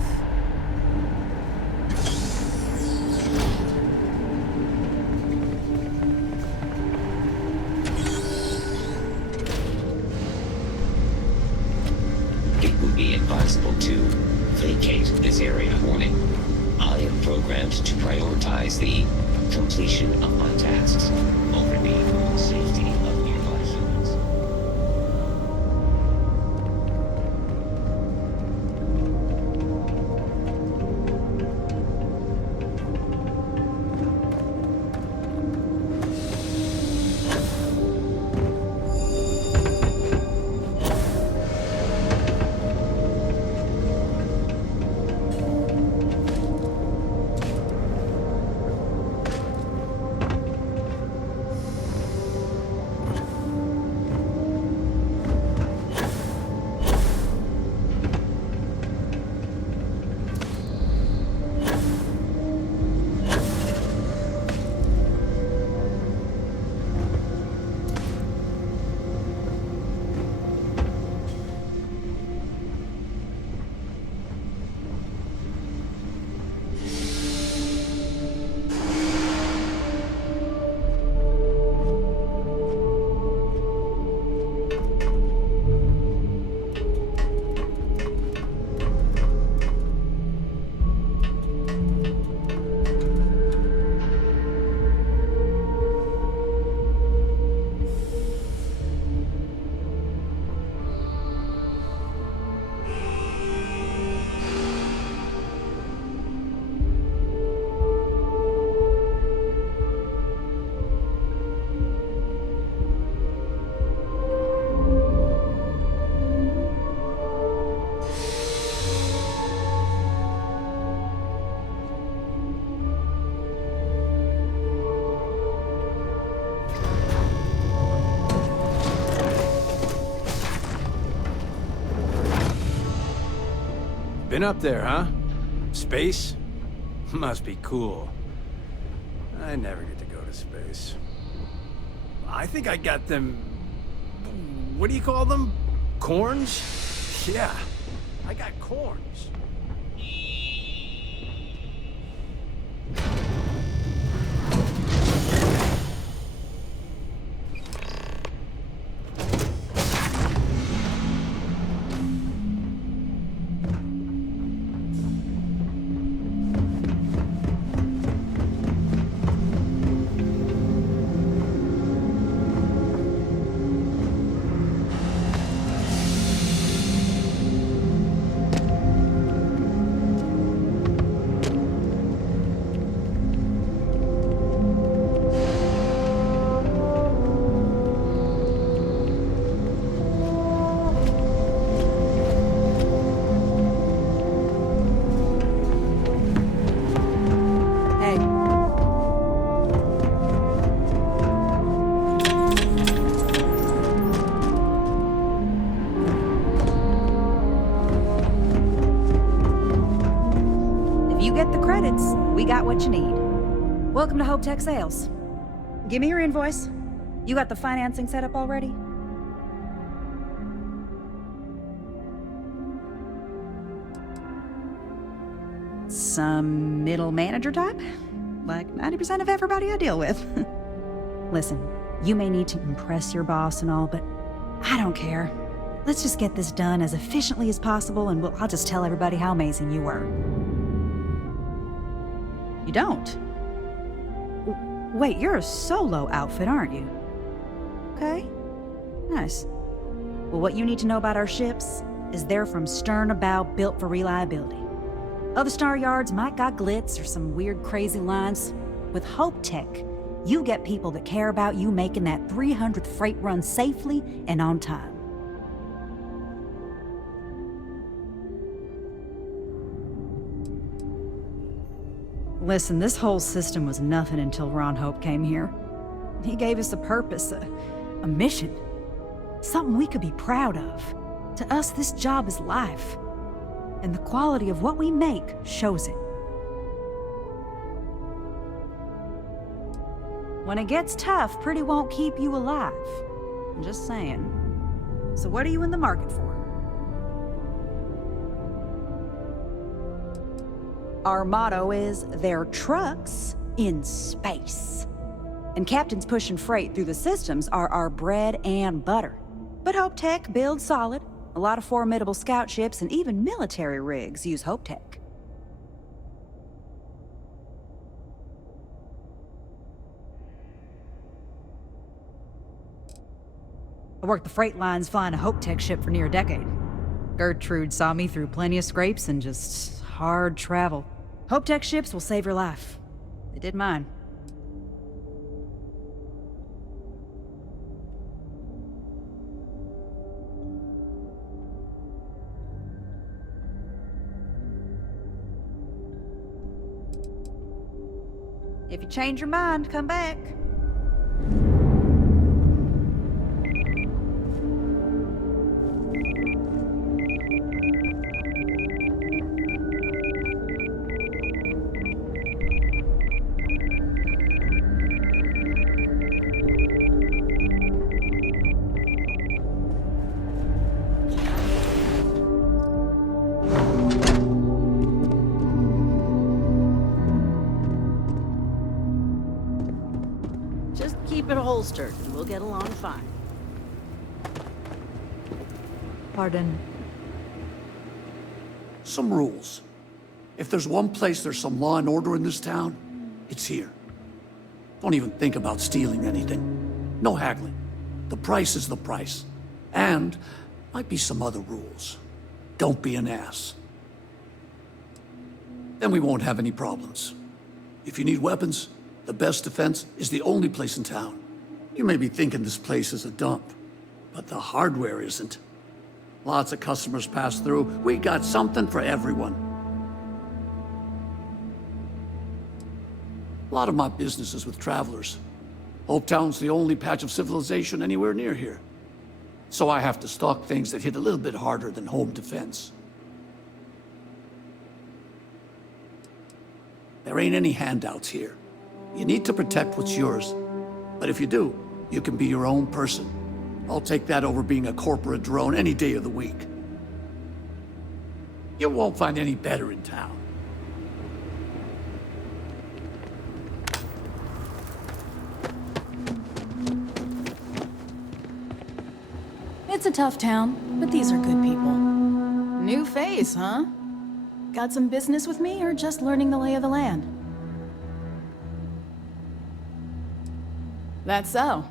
It would be advisable to vacate this area. Warning. I am programmed to prioritize the completion of my tasks over the safety of nearby humans. Been up there, huh? Space? Must be cool. I never get to go to space. I think I got them... What do you call them? Corns? Yeah, I got corns. We got what you need. Welcome to Hope Tech Sales. Give me your invoice. You got the financing set up already? Some middle manager type? Like 90% of everybody I deal with. Listen, you may need to impress your boss and all, but I don't care. Let's just get this done as efficiently as possible, and I'll just tell everybody how amazing you were. You don't? Wait, you're a solo outfit, aren't you? Okay. Nice. Well, what you need to know about our ships is they're from stern to bow, built for reliability. Other star yards might got glitz or some weird crazy lines. With Hope Tech, you get people that care about you making that 300th freight run safely and on time. Listen, this whole system was nothing until Ron Hope came here. He gave us a purpose, a mission. Something we could be proud of. To us, this job is life. And the quality of what we make shows it. When it gets tough, pretty won't keep you alive. I'm just saying. So what are you in the market for? Our motto is, "They're trucks in space." And captains pushing freight through the systems are our bread and butter. But Hope Tech builds solid. A lot of formidable scout ships and even military rigs use Hope Tech. I worked the freight lines flying a Hope Tech ship for near a decade. Gertrude saw me through plenty of scrapes and just hard travel. Hope Tech ships will save your life. They did mine. If you change your mind, come back. Keep it holstered, and we'll get along fine. Pardon? Some rules. If there's one place there's some law and order in this town, it's here. Don't even think about stealing anything. No haggling. The price is the price. And might be some other rules. Don't be an ass. Then we won't have any problems. If you need weapons, the best defense is the only place in town. You may be thinking this place is a dump, but the hardware isn't. Lots of customers pass through. We got something for everyone. A lot of my business is with travelers. Hopetown's the only patch of civilization anywhere near here. So I have to stock things that hit a little bit harder than home defense. There ain't any handouts here. You need to protect what's yours. But if you do, you can be your own person. I'll take that over being a corporate drone any day of the week. You won't find any better in town. It's a tough town, but these are good people. New face, huh? Got some business with me, or just learning the lay of the land? That's so.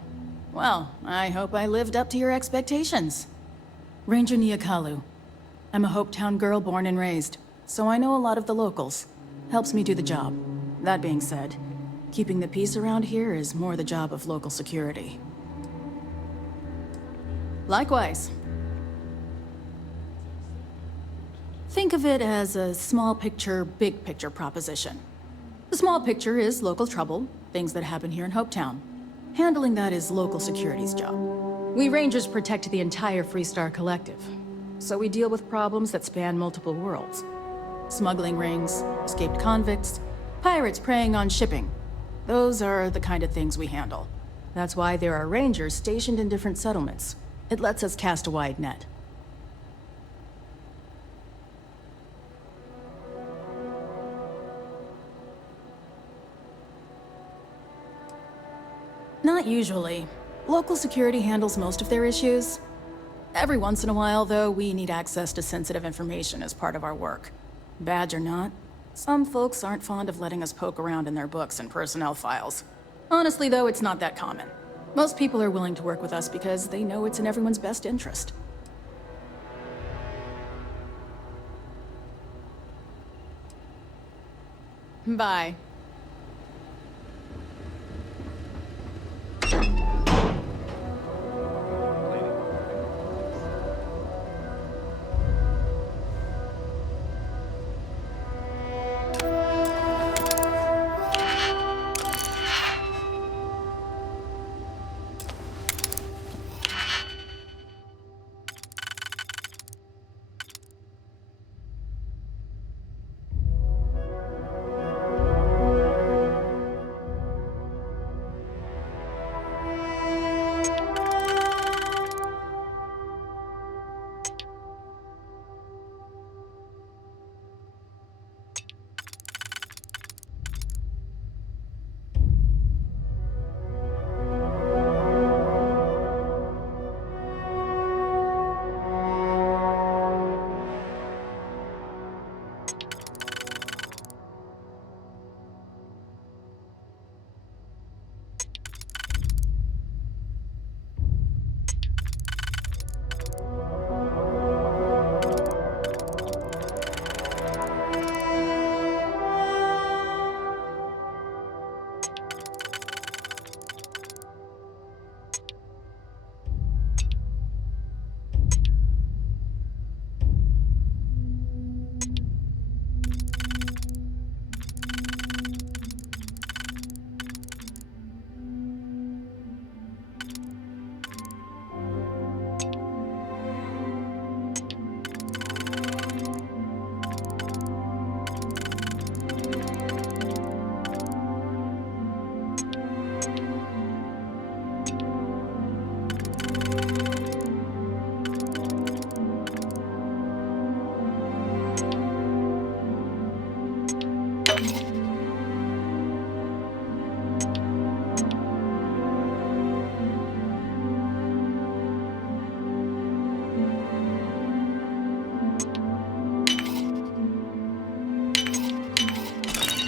Well, I hope I lived up to your expectations. Ranger Niakalu. I'm a Hopetown girl born and raised, so I know a lot of the locals. Helps me do the job. That being said, keeping the peace around here is more the job of local security. Likewise. Think of it as a small picture, big picture proposition. The small picture is local trouble, things that happen here in Hopetown. Handling that is local security's job. We Rangers protect the entire Freestar Collective, so we deal with problems that span multiple worlds. Smuggling rings, escaped convicts, pirates preying on shipping. Those are the kind of things we handle. That's why there are Rangers stationed in different settlements. It lets us cast a wide net. Not usually. Local security handles most of their issues. Every once in a while, though, we need access to sensitive information as part of our work. Badge or not, some folks aren't fond of letting us poke around in their books and personnel files. Honestly, though, it's not that common. Most people are willing to work with us because they know it's in everyone's best interest. Bye.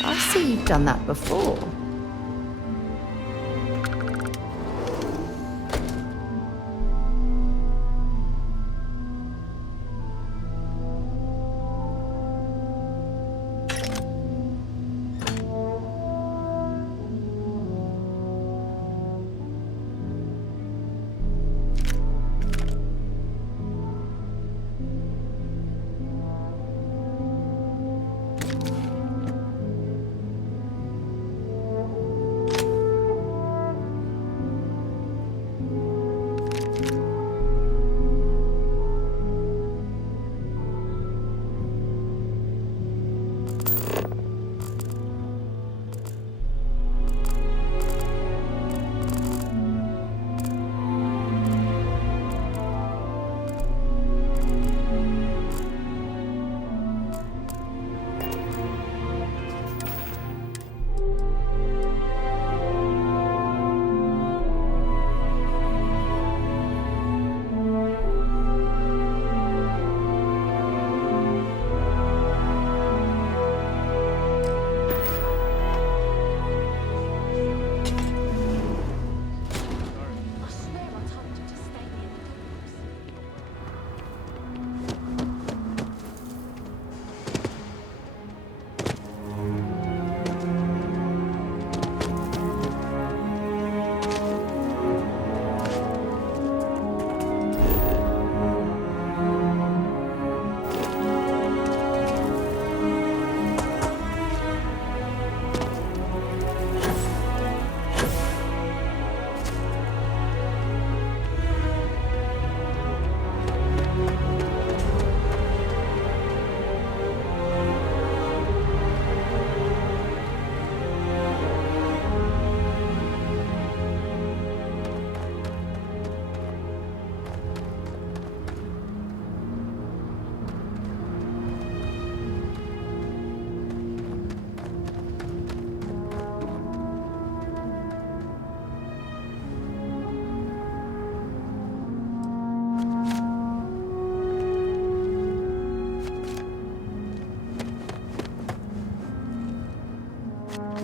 I see you've done that before.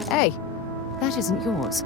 Hey, that isn't yours.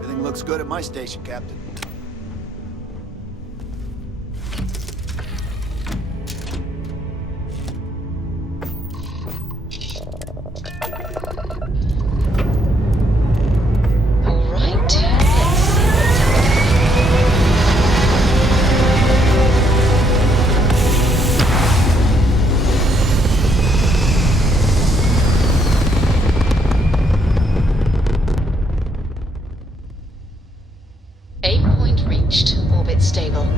Everything looks good at my station, Captain. Aim point reached. Orbit stable.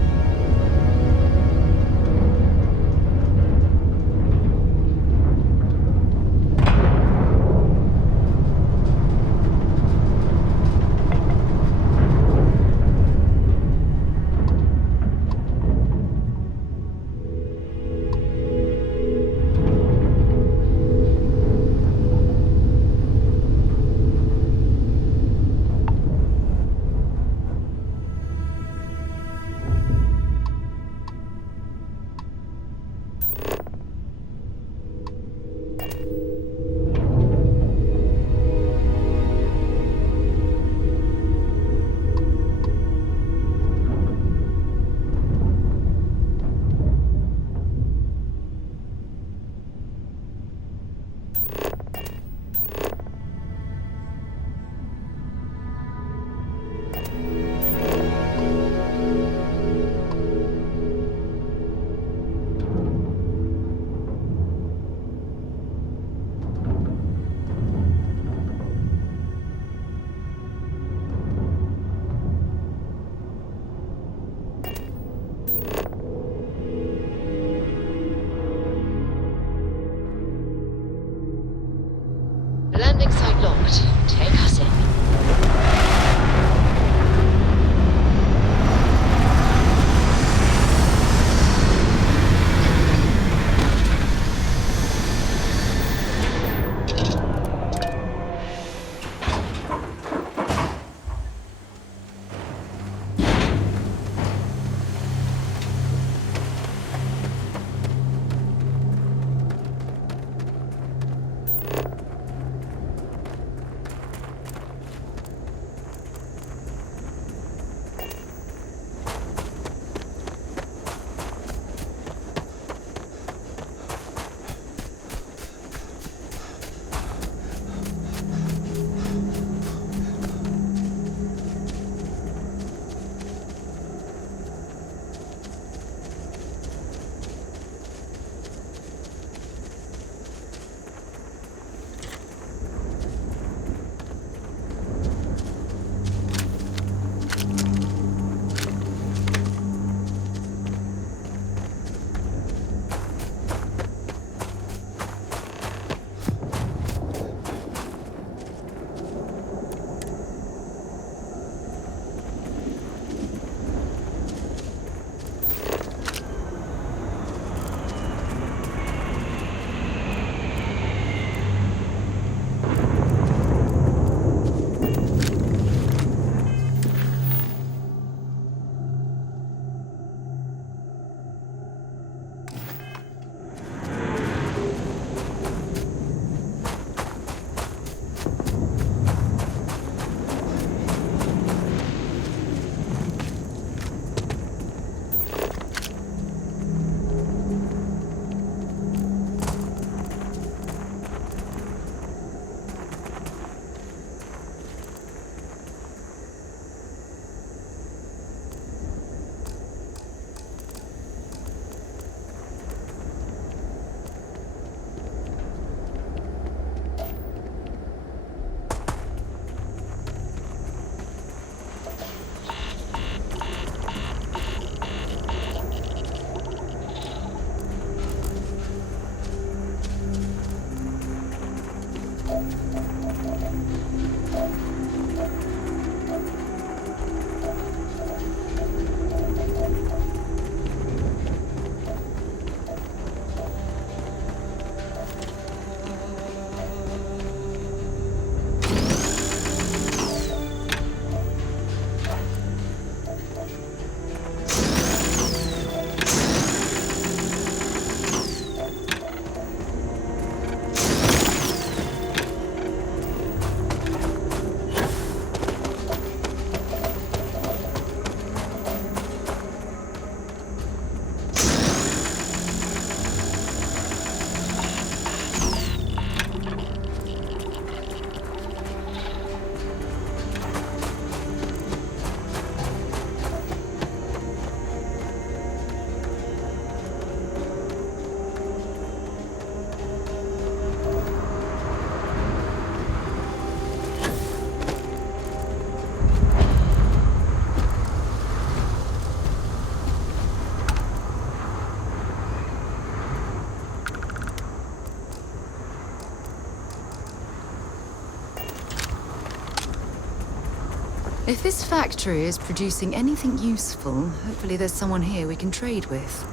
If this factory is producing anything useful, hopefully there's someone here we can trade with.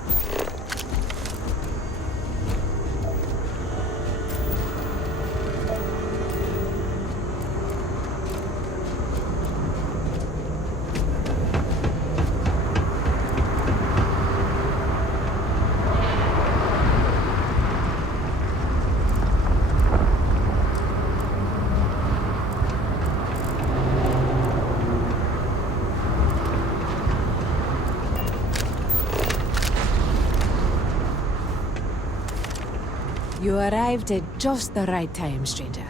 You arrived at just the right time, stranger.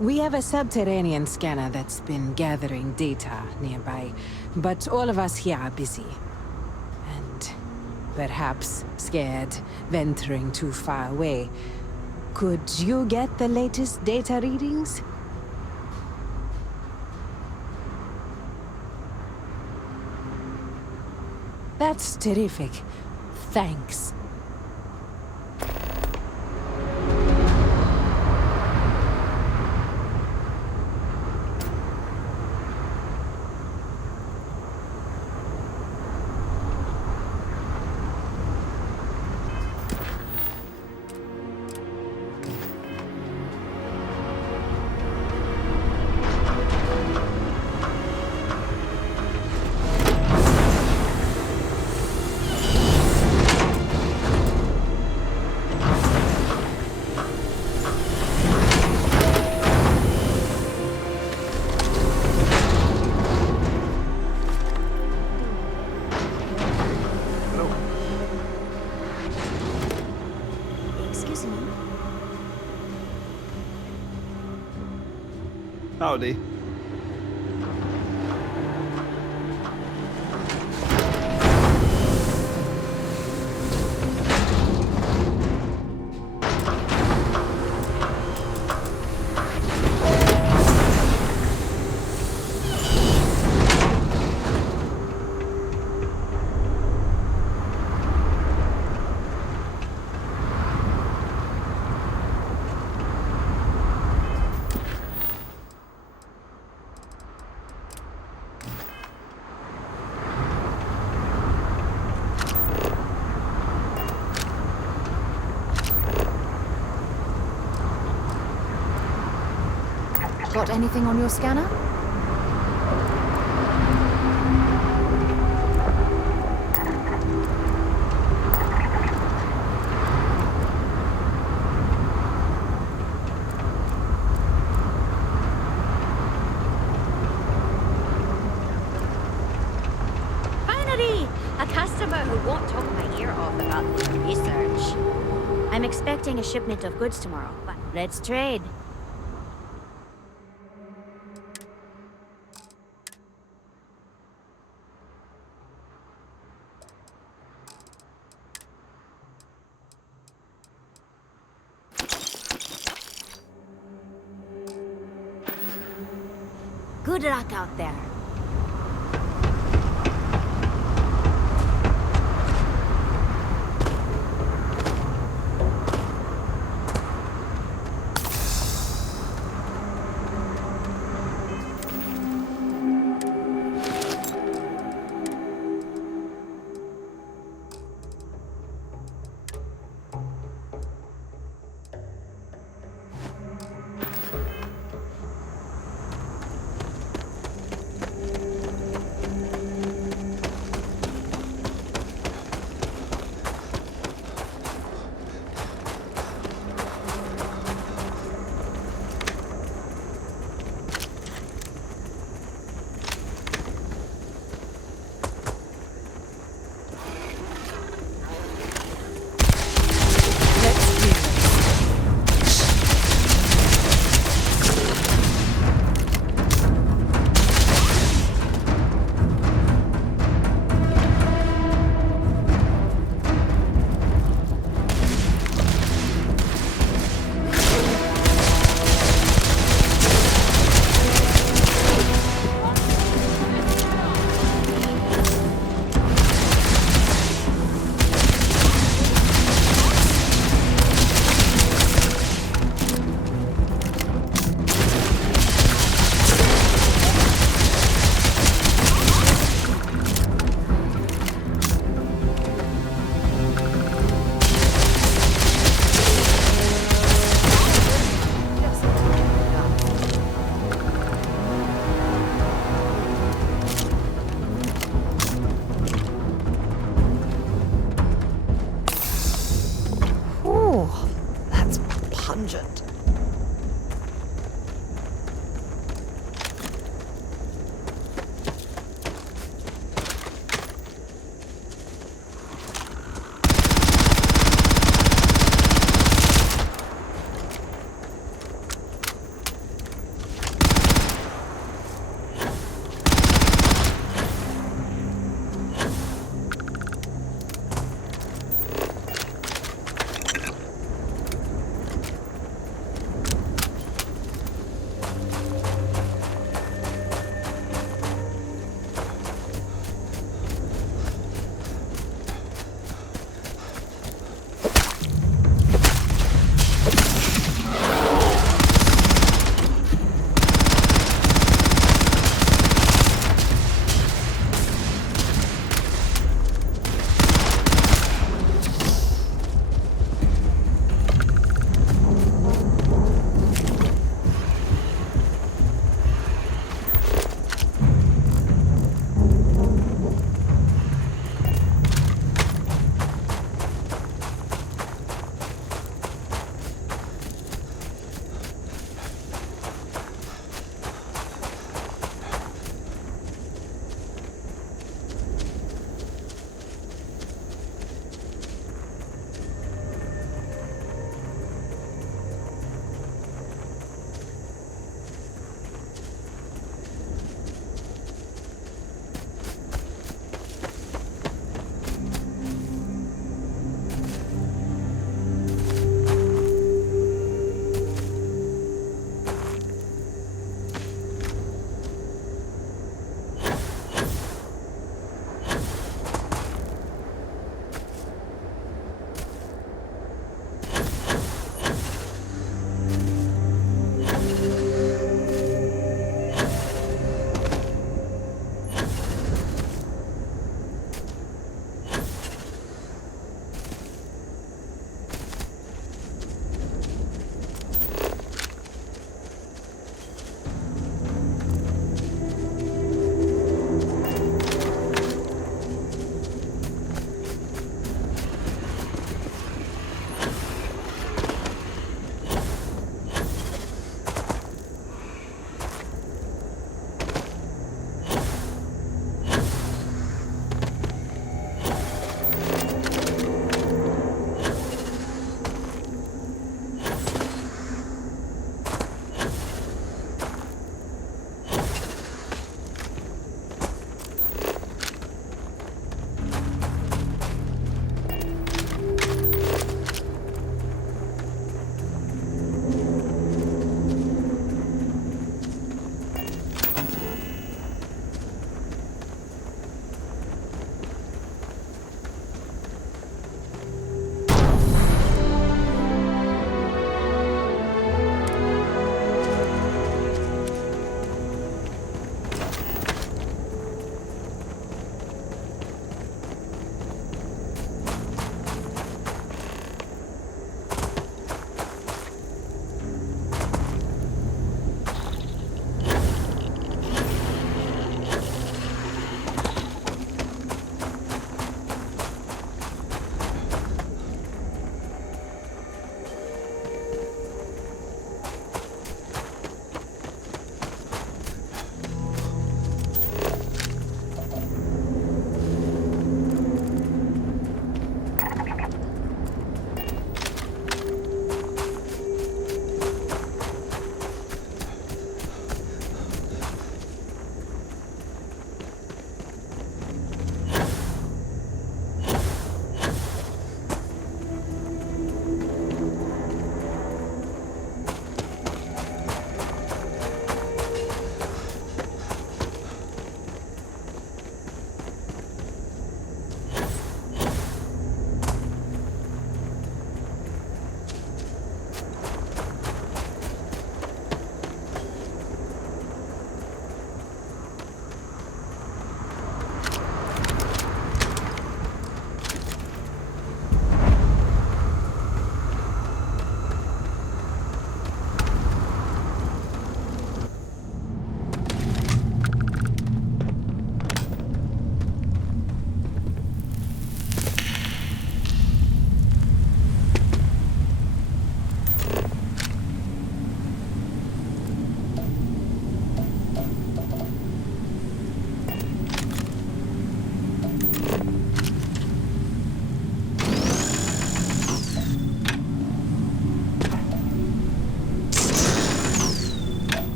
We have a subterranean scanner that's been gathering data nearby, but all of us here are busy. And perhaps scared, venturing too far away. Could you get the latest data readings? That's terrific. Thanks. Howdy. Got anything on your scanner? Finally! A customer who won't talk my ear off about the research. I'm expecting a shipment of goods tomorrow, but let's trade. Good luck out there.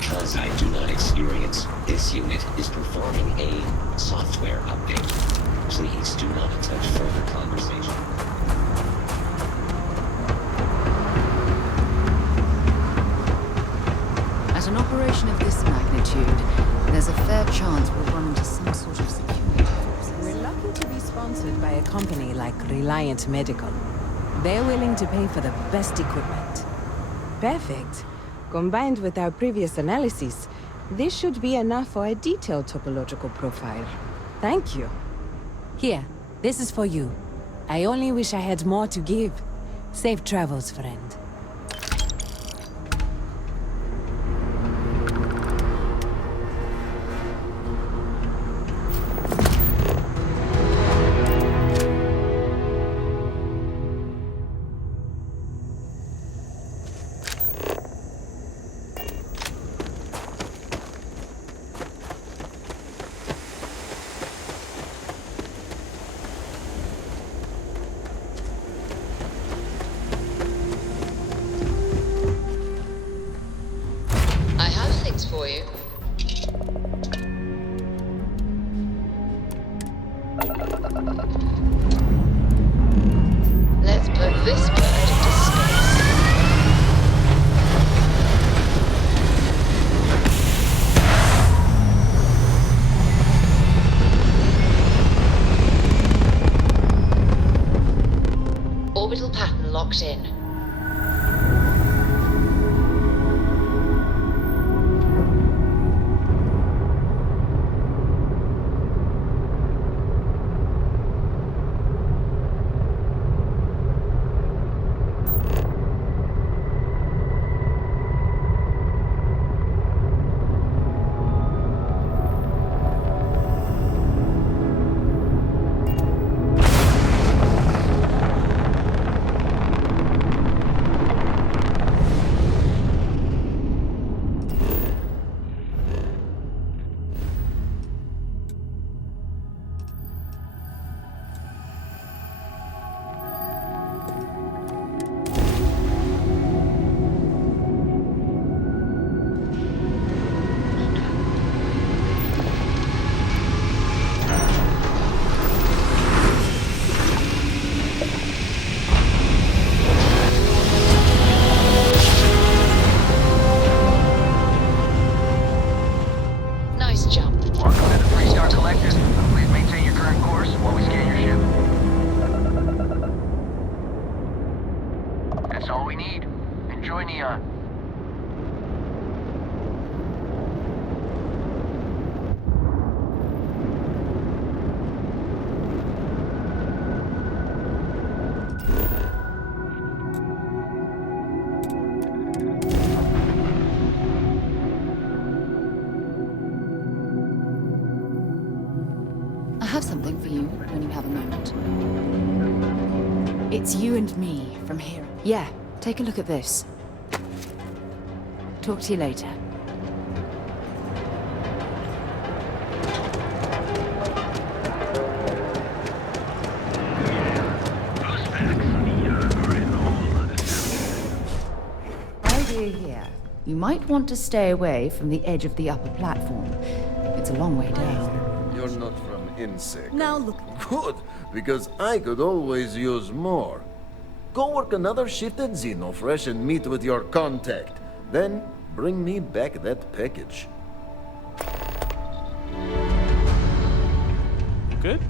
Because I do not experience, this unit is performing a software update. Please do not attempt further conversation. At an operation of this magnitude, there's a fair chance we'll run into some sort of security forces. We're lucky to be sponsored by a company like Reliant Medical. They're willing to pay for the best equipment. Perfect. Combined with our previous analyses, this should be enough for a detailed topological profile. Thank you. Here, this is for you. I only wish I had more to give. Safe travels, friend. For you. Let's put this bird into space. Orbital pattern locked in. I have something for you when you have a moment. It's you and me from here. Yeah, take a look at this. Talk to you later. Idea here. You might want to stay away from the edge of the upper platform. It's a long way down. You're not from Insect. Now look. Good, because I could always use more. Go work another shift at Xenofresh and meet with your contact. Then bring me back that package. Good?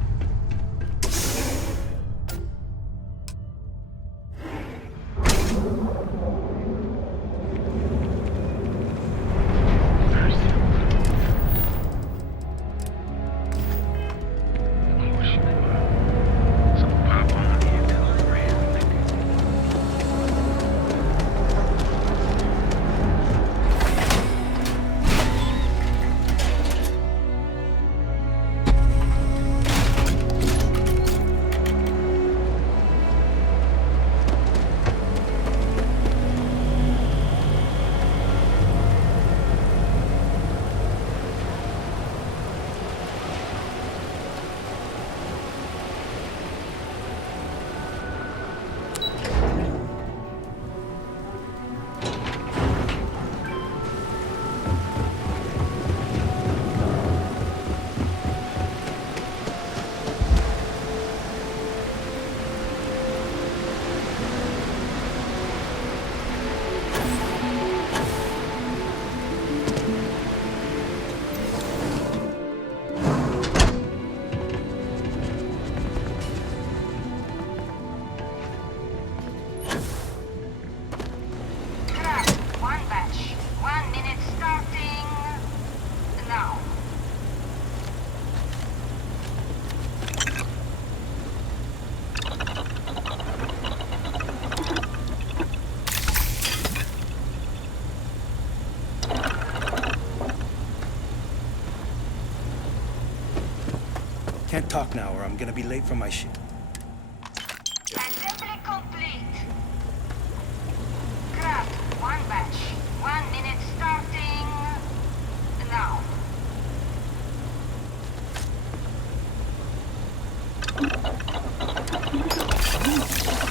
Can't talk now or I'm gonna be late for my ship. Assembly complete. Craft, one batch. 1 minute starting now.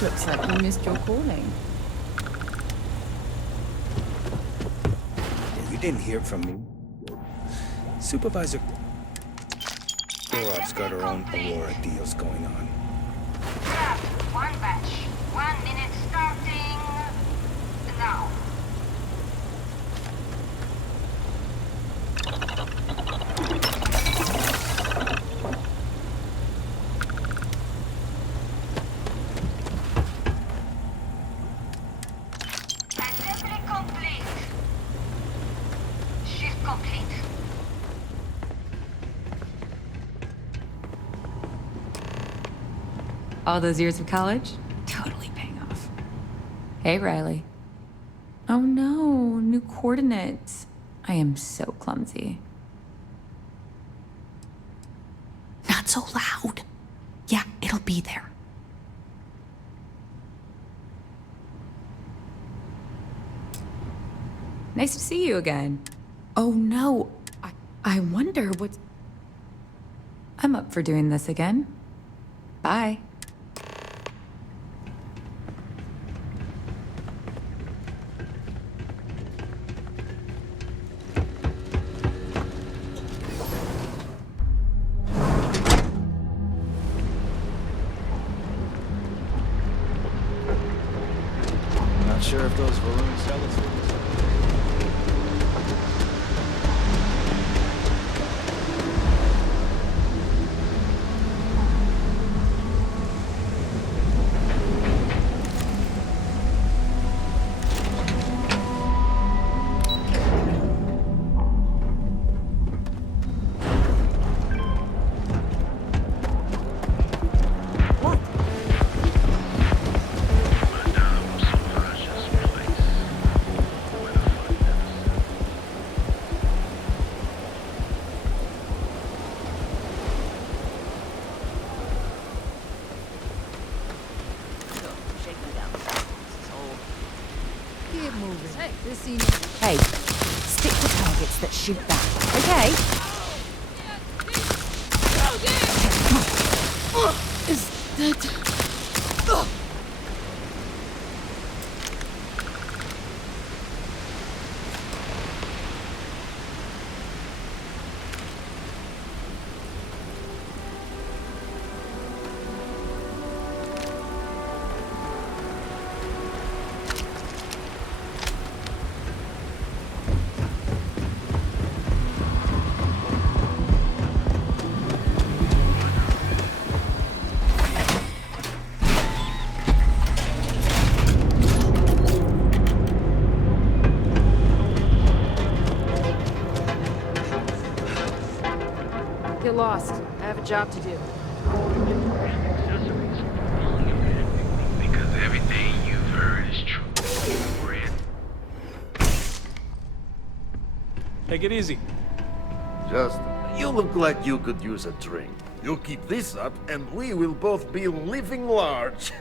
Looks like you missed your calling. Yeah, you didn't hear from me. Supervisor Gorov's got her own Aurora deals going on. Craft, one batch. 1 minute starting now. Assembly complete. Shift complete. All those years of college? Totally paying off. Hey, Riley. Oh no, new coordinates. I am so clumsy. Not so loud. Yeah, it'll be there. Nice to see you again. Oh no, I wonder what's... I'm up for doing this again. Bye. Not sure if those balloons sell us. Hey, stick to targets that shoot back, okay? Is that... Get lost. I have a job to do. Because everything you've heard is true. Take it easy. Justin, you look like you could use a drink. You keep this up, and we will both be living large.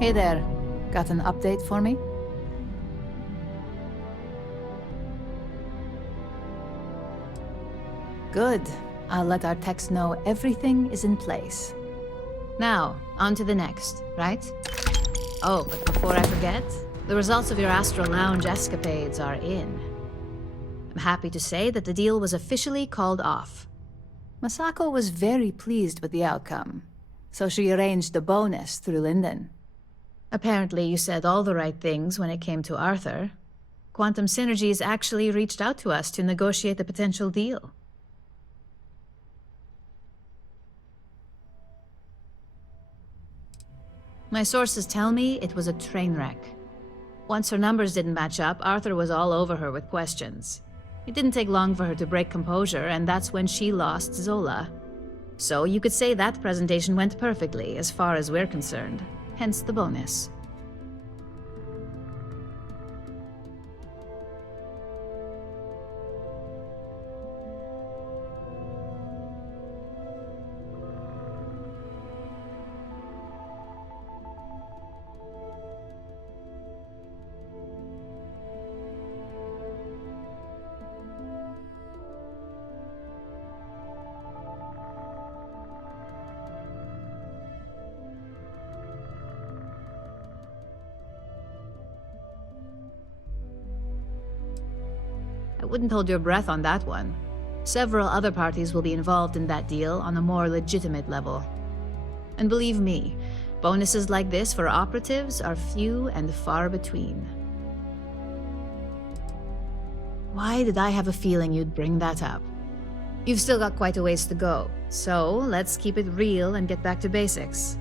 Hey there. Got an update for me? Good. I'll let our techs know everything is in place. Now, on to the next, right? Oh, but before I forget, the results of your Astral Lounge escapades are in. I'm happy to say that the deal was officially called off. Masako was very pleased with the outcome, so she arranged the bonus through Linden. Apparently, you said all the right things when it came to Arthur. Quantum Synergies actually reached out to us to negotiate the potential deal. My sources tell me it was a train wreck. Once her numbers didn't match up, Arthur was all over her with questions. It didn't take long for her to break composure, and that's when she lost Zola. So you could say that presentation went perfectly, as far as we're concerned. Hence the bonus. I wouldn't hold your breath on that one. Several other parties will be involved in that deal on a more legitimate level. And believe me, bonuses like this for operatives are few and far between. Why did I have a feeling you'd bring that up? You've still got quite a ways to go, so let's keep it real and get back to basics.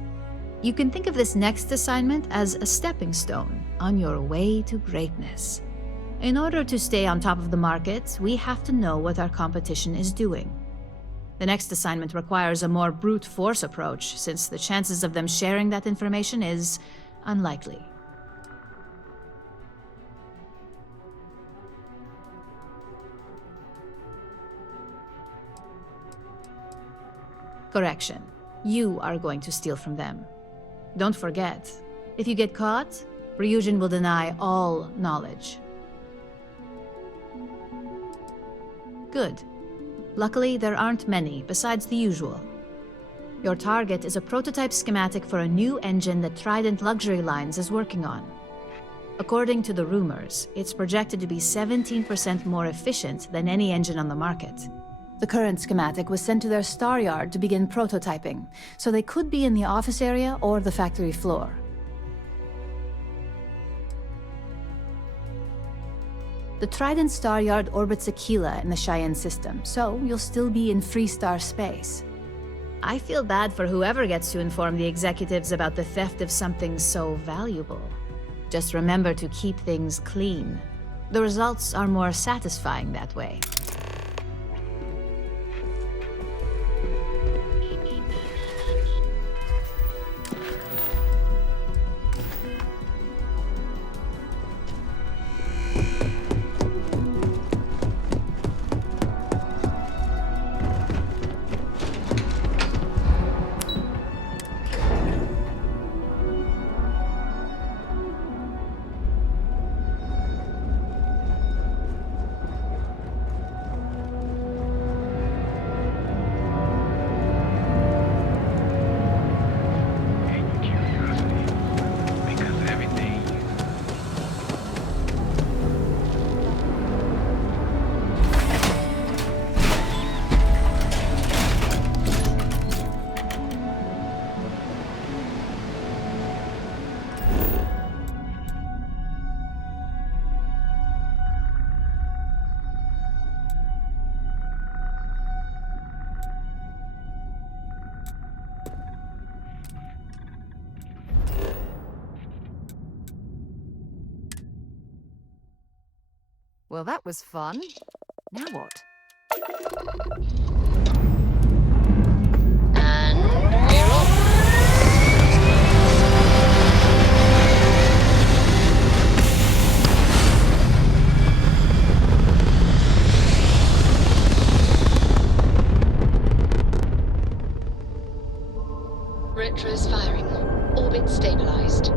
You can think of this next assignment as a stepping stone on your way to greatness. In order to stay on top of the market, we have to know what our competition is doing. The next assignment requires a more brute force approach, since the chances of them sharing that information is unlikely. Correction. You are going to steal from them. Don't forget, if you get caught, Ryujin will deny all knowledge. Good. Luckily, there aren't many, besides the usual. Your target is a prototype schematic for a new engine that Trident Luxury Lines is working on. According to the rumors, it's projected to be 17% more efficient than any engine on the market. The current schematic was sent to their star yard to begin prototyping, so they could be in the office area or the factory floor. The Trident Star Yard orbits Aquila in the Cheyenne system, so you'll still be in free star space. I feel bad for whoever gets to inform the executives about the theft of something so valuable. Just remember to keep things clean. The results are more satisfying that way. Well, that was fun. Now what? And we're off. Retros firing. Orbit stabilized.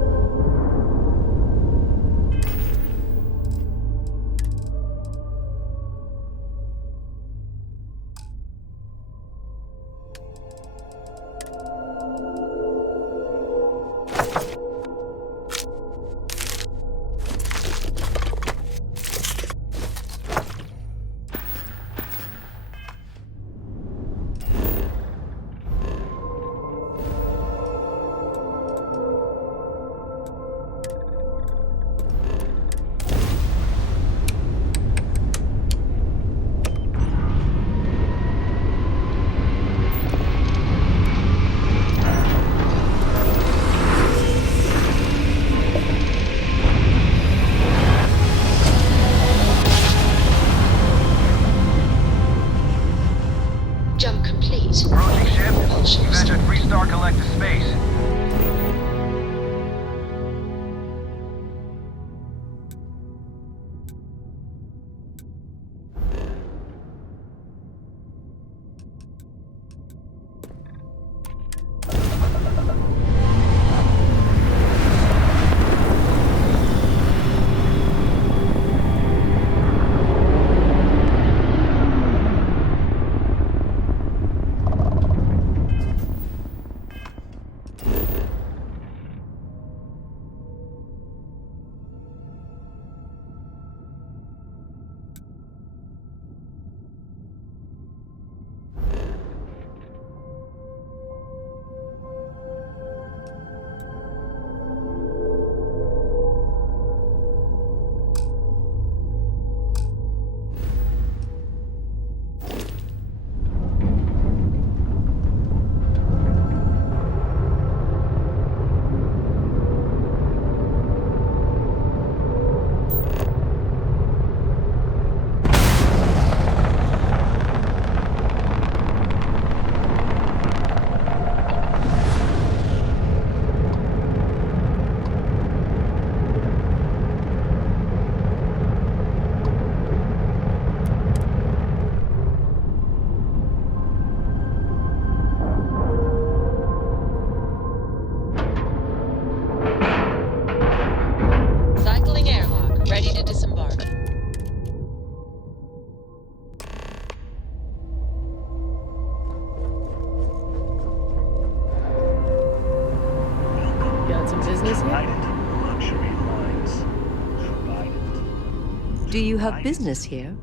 Do you have business here?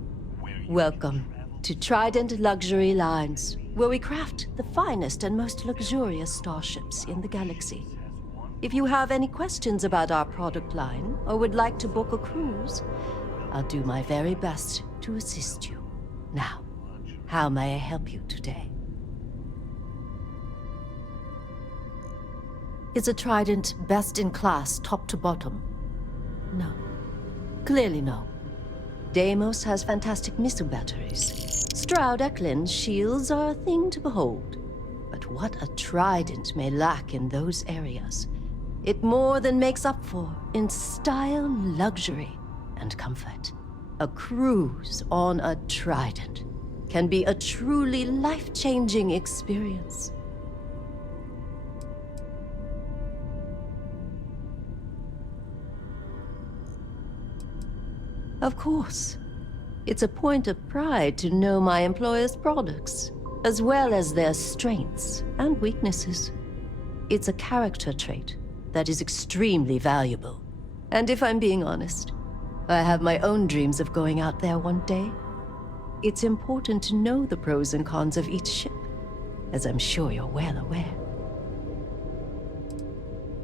Welcome to Trident Luxury Lines, where we craft the finest and most luxurious starships in the galaxy. If you have any questions about our product line or would like to book a cruise, I'll do my very best to assist you. Now, how may I help you today? Is a Trident best in class, top to bottom? No. Clearly no. Deimos has fantastic missile batteries. Stroud Eklund's shields are a thing to behold. But what a Trident may lack in those areas, it more than makes up for in style, luxury, and comfort. A cruise on a Trident can be a truly life-changing experience. Of course. It's a point of pride to know my employer's products, as well as their strengths and weaknesses. It's a character trait that is extremely valuable. And if I'm being honest, I have my own dreams of going out there one day. It's important to know the pros and cons of each ship, as I'm sure you're well aware.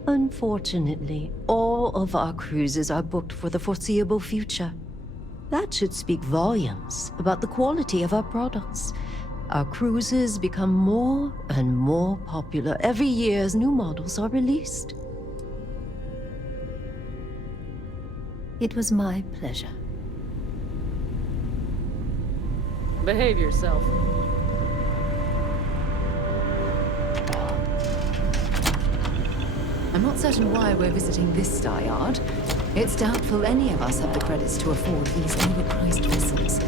Unfortunately, all of our cruises are booked for the foreseeable future. That should speak volumes about the quality of our products. Our cruises become more and more popular every year as new models are released. It was my pleasure. Behave yourself. I'm not certain why we're visiting this star yard. It's doubtful any of us have the credits to afford these overpriced vessels.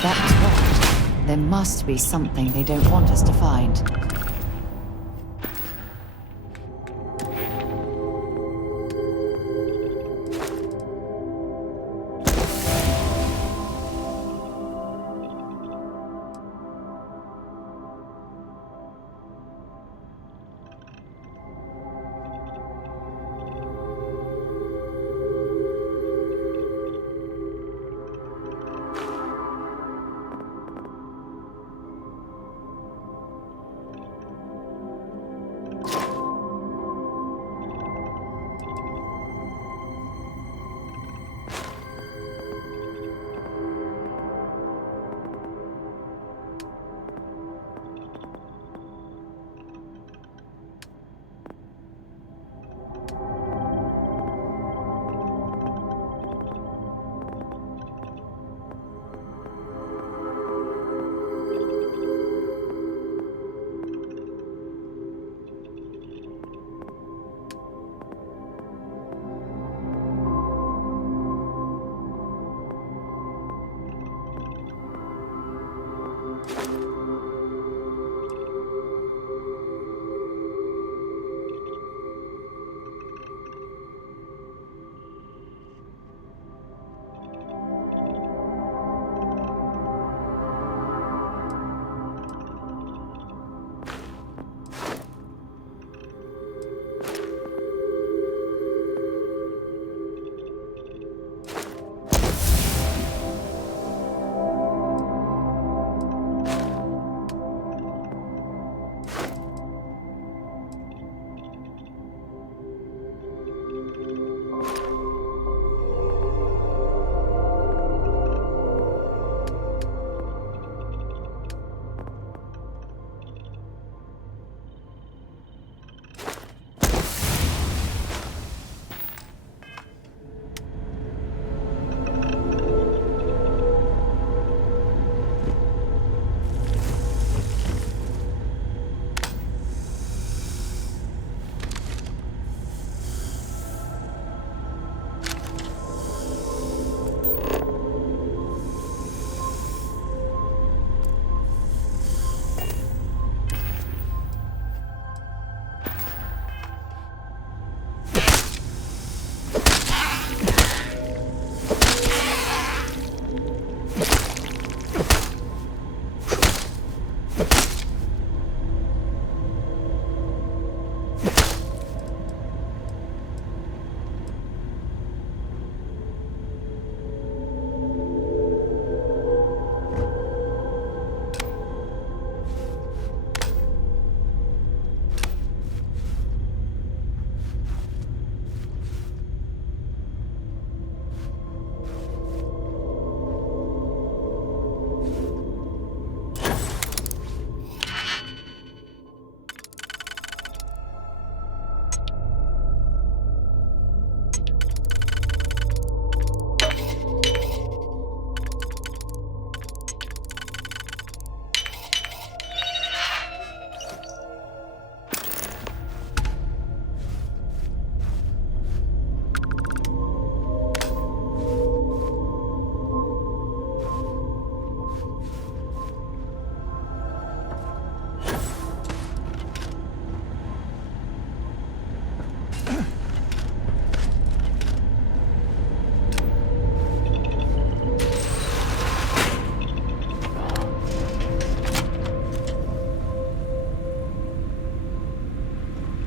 If that was right, there must be something they don't want us to find.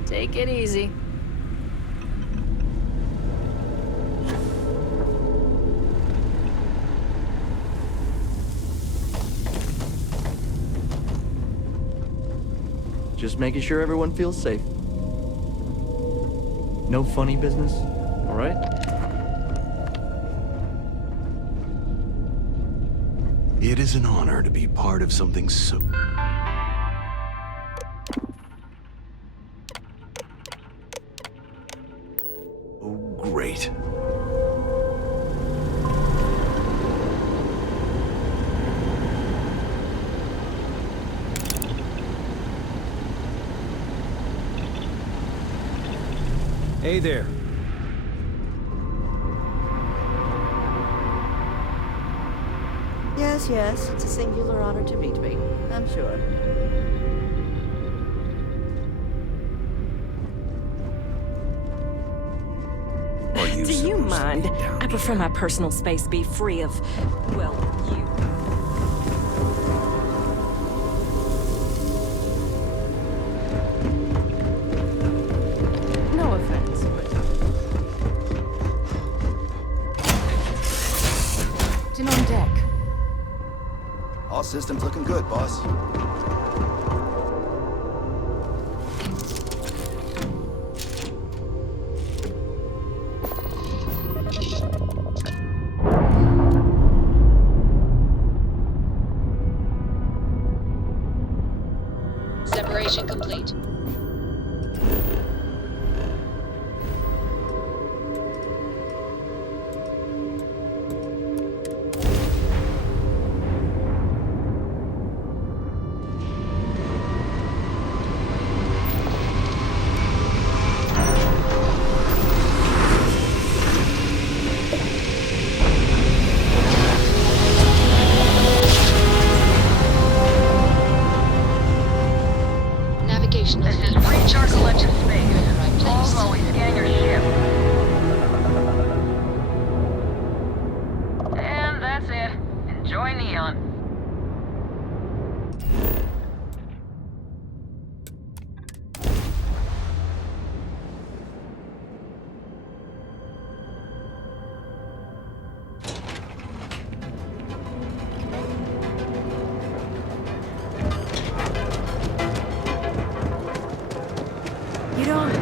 Take it easy. Just making sure everyone feels safe. No funny business, all right? It is an honor to be part of something so... Oh, great. Hey there. Yes? yes. It's a singular honor to meet me, I'm sure. Do you mind? I prefer my personal space be free of, well, you. No offense, but... Still on deck. All systems looking good, boss. Separation complete. Navigational. This is breach our collective space. You're in the right place. Always scan your ship. And that's it. Enjoy Neon. You don't...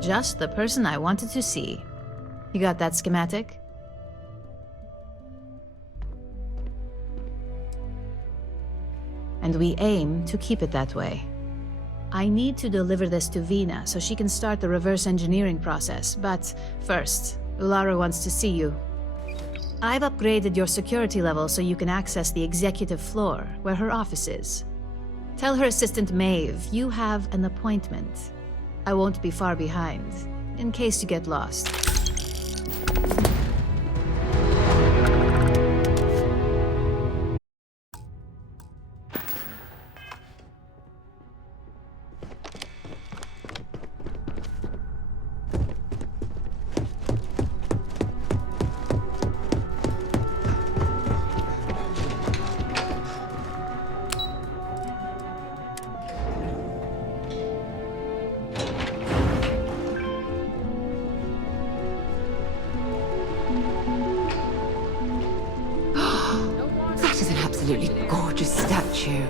Just the person I wanted to see. You got that schematic? And we aim to keep it that way. I need to deliver this to Vina so she can start the reverse engineering process, but first, Ulara wants to see you. I've upgraded your security level so you can access the executive floor, where her office is. Tell her assistant Maeve you have an appointment. I won't be far behind, in case you get lost. Absolutely gorgeous statue.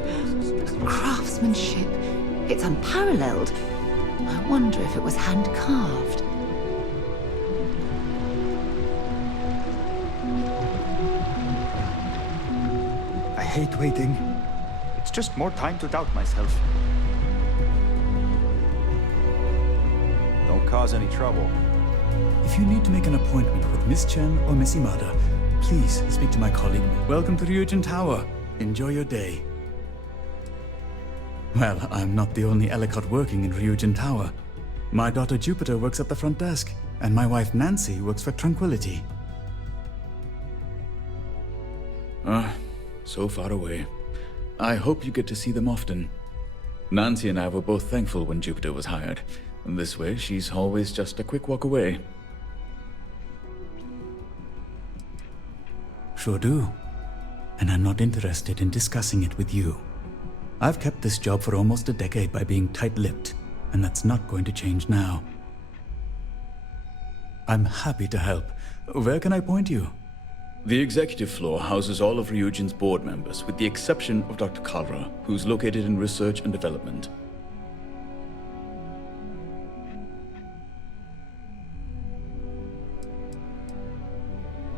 Craftsmanship. It's unparalleled. I wonder if it was hand-carved. I hate waiting. It's just more time to doubt myself. Don't cause any trouble. If you need to make an appointment with Miss Chen or Miss Imada, please speak to my colleague. Welcome to Ryujin Tower. Enjoy your day. Well, I'm not the only Ellicott working in Ryujin Tower. My daughter Jupiter works at the front desk, and my wife Nancy works for Tranquility. So far away. I hope you get to see them often. Nancy and I were both thankful when Jupiter was hired. This way, she's always just a quick walk away. Sure do. And I'm not interested in discussing it with you. I've kept this job for almost a decade by being tight-lipped, and that's not going to change now. I'm happy to help. Where can I point you? The executive floor houses all of Ryujin's board members, with the exception of Dr. Kalra, who's located in research and development.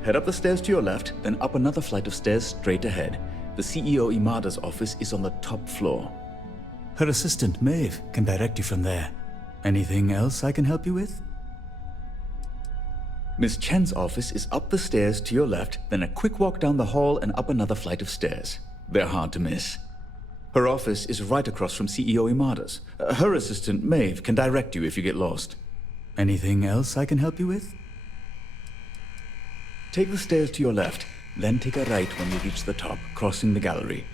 Head up the stairs to your left, then up another flight of stairs straight ahead. The CEO Imada's office is on the top floor. Her assistant, Maeve, can direct you from there. Anything else I can help you with? Miss Chen's office is up the stairs to your left, then a quick walk down the hall and up another flight of stairs. They're hard to miss. Her office is right across from CEO Imada's. Her assistant, Maeve, can direct you if you get lost. Anything else I can help you with? Take the stairs to your left, then take a right when you reach the top, crossing the gallery.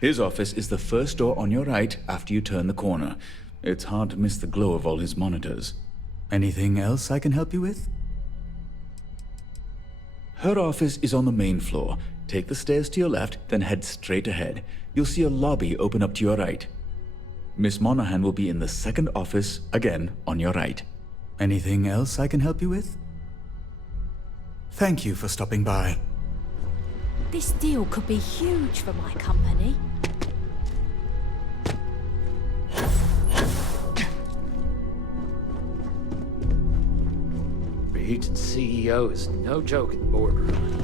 His office is the first door on your right after you turn the corner. It's hard to miss the glow of all his monitors. Anything else I can help you with? Her office is on the main floor. Take the stairs to your left, then head straight ahead. You'll see a lobby open up to your right. Miss Monahan will be in the second office, again on your right. Anything else I can help you with? Thank you for stopping by. This deal could be huge for my company. Regent CEO is no joke in the boardroom.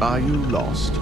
Are you lost?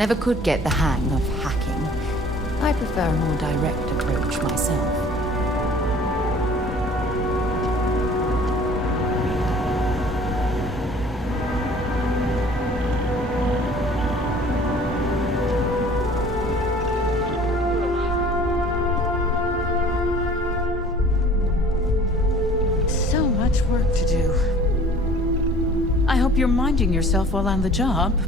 Never could get the hang of hacking. I prefer a more direct approach myself. So much work to do. I hope you're minding yourself while on the job.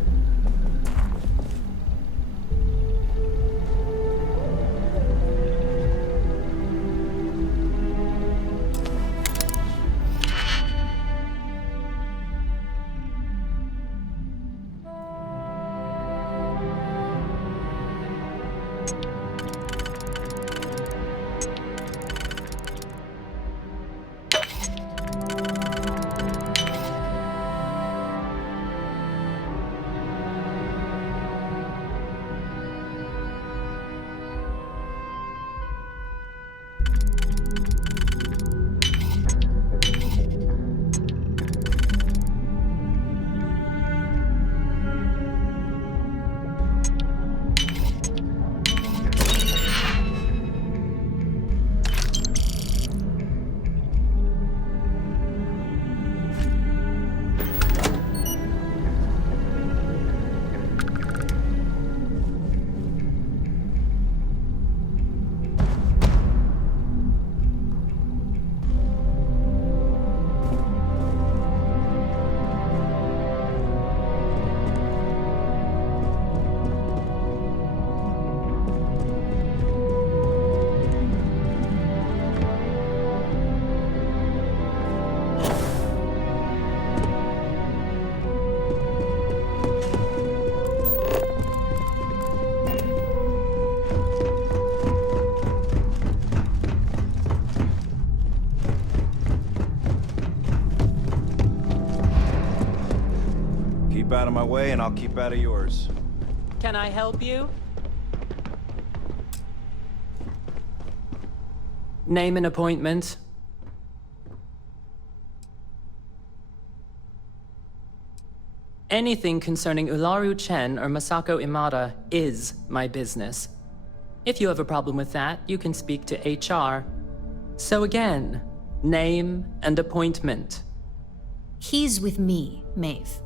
Keep out of my way, and I'll keep out of yours. Can I help you? Name an appointment. Anything concerning Ularu Chen or Masako Imada is my business. If you have a problem with that, you can speak to HR. So again, name and appointment. He's with me, Maeve.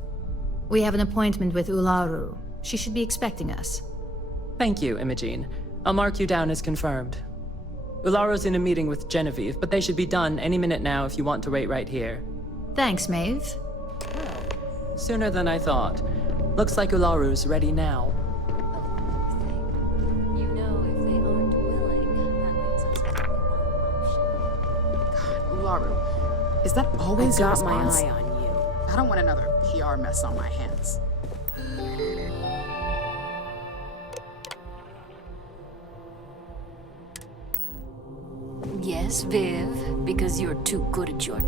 We have an appointment with Ularu. She should be expecting us. Thank you, Imogene. I'll mark you down as confirmed. Ularu's in a meeting with Genevieve, but they should be done any minute now if you want to wait right here. Thanks, Maeve. Sooner than I thought. Looks like Ularu's ready now. You know, if they aren't willing, that leaves us with only one option. Ularu, is that always your I got my response? eye on you. I don't want another PR mess on my hands. Yes, Viv, because you're too good at your...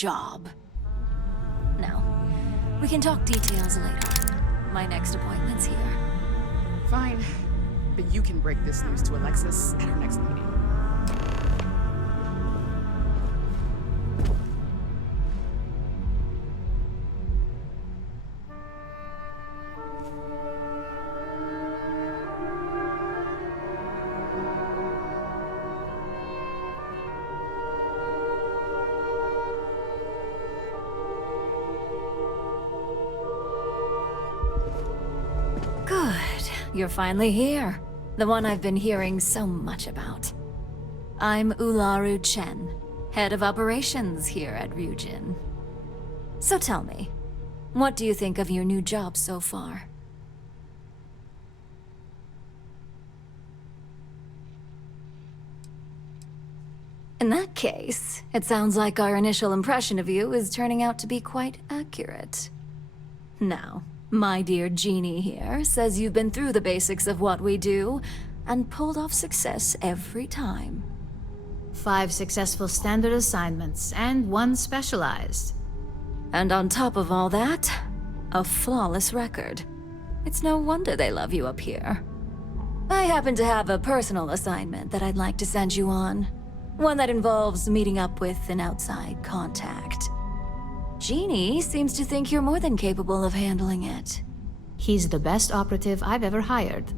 job. No. We can talk details later. My next appointment's here. Fine. But you can break this news to Alexis at our next meeting. Good. You're finally here. The one I've been hearing so much about. I'm Ularu Chen, head of operations here at Ryujin. So tell me, what do you think of your new job so far? In that case, it sounds like our initial impression of you is turning out to be quite accurate. Now, my dear Jeannie here says you've been through the basics of what we do and pulled off success every time. 5 successful standard assignments and 1 specialized. And on top of all that, a flawless record. It's no wonder they love you up here. I happen to have a personal assignment that I'd like to send you on. One that involves meeting up with an outside contact. Jeannie seems to think you're more than capable of handling it. He's the best operative I've ever hired.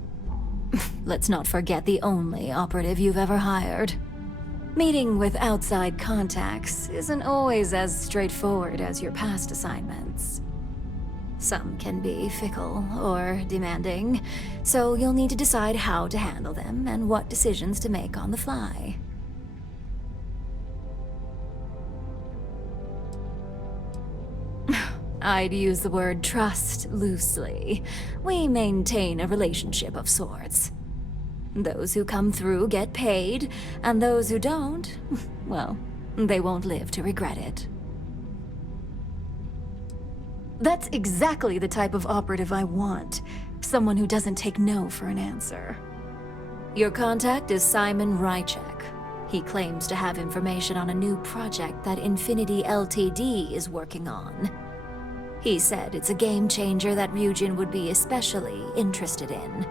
Let's not forget the only operative you've ever hired. Meeting with outside contacts isn't always as straightforward as your past assignments. Some can be fickle or demanding, so you'll need to decide how to handle them and what decisions to make on the fly. I'd use the word trust loosely. We maintain a relationship of sorts. Those who come through get paid, and those who don't, well, they won't live to regret it. That's exactly the type of operative I want. Someone who doesn't take no for an answer. Your contact is Simon Rychek. He claims to have information on a new project that Infinity Ltd is working on. He said it's a game changer that Ryujin would be especially interested in.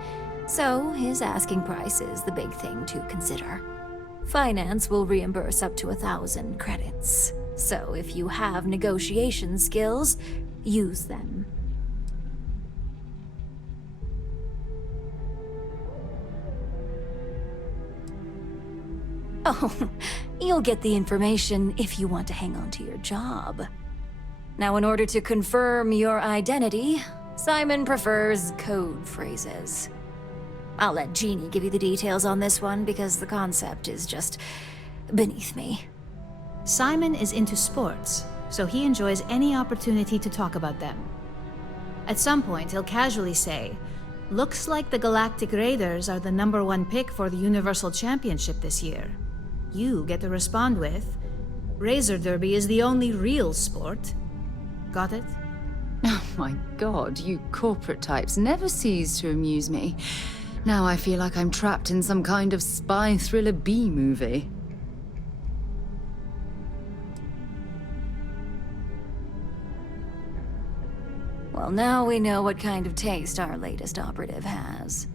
So his asking price is the big thing to consider. Finance will reimburse up to 1,000 credits. So if you have negotiation skills, use them. Oh, you'll get the information if you want to hang on to your job. Now, in order to confirm your identity, Simon prefers code phrases. I'll let Jeannie give you the details on this one because the concept is just beneath me. Simon is into sports, so he enjoys any opportunity to talk about them. At some point, he'll casually say, "Looks like the Galactic Raiders are the #1 pick for the Universal Championship this year." You get to respond with, "Razor Derby is the only real sport." Got it? Oh my god, you corporate types never cease to amuse me. Now I feel like I'm trapped in some kind of spy thriller B-movie. Well, now we know what kind of taste our latest operative has.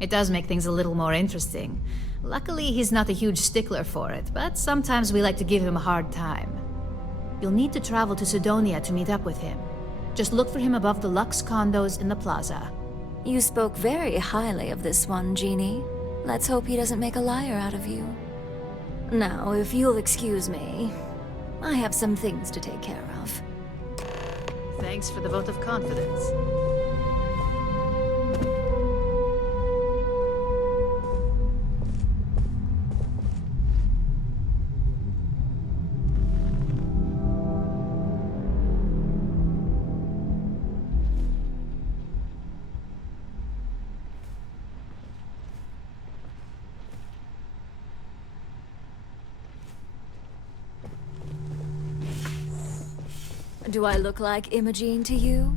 It does make things a little more interesting. Luckily, he's not a huge stickler for it, but sometimes we like to give him a hard time. You'll need to travel to Sidonia to meet up with him. Just look for him above the Lux condos in the plaza. You spoke very highly of this one, Jeannie. Let's hope he doesn't make a liar out of you. Now, if you'll excuse me, I have some things to take care of. Thanks for the vote of confidence. Do I look like Imogene to you?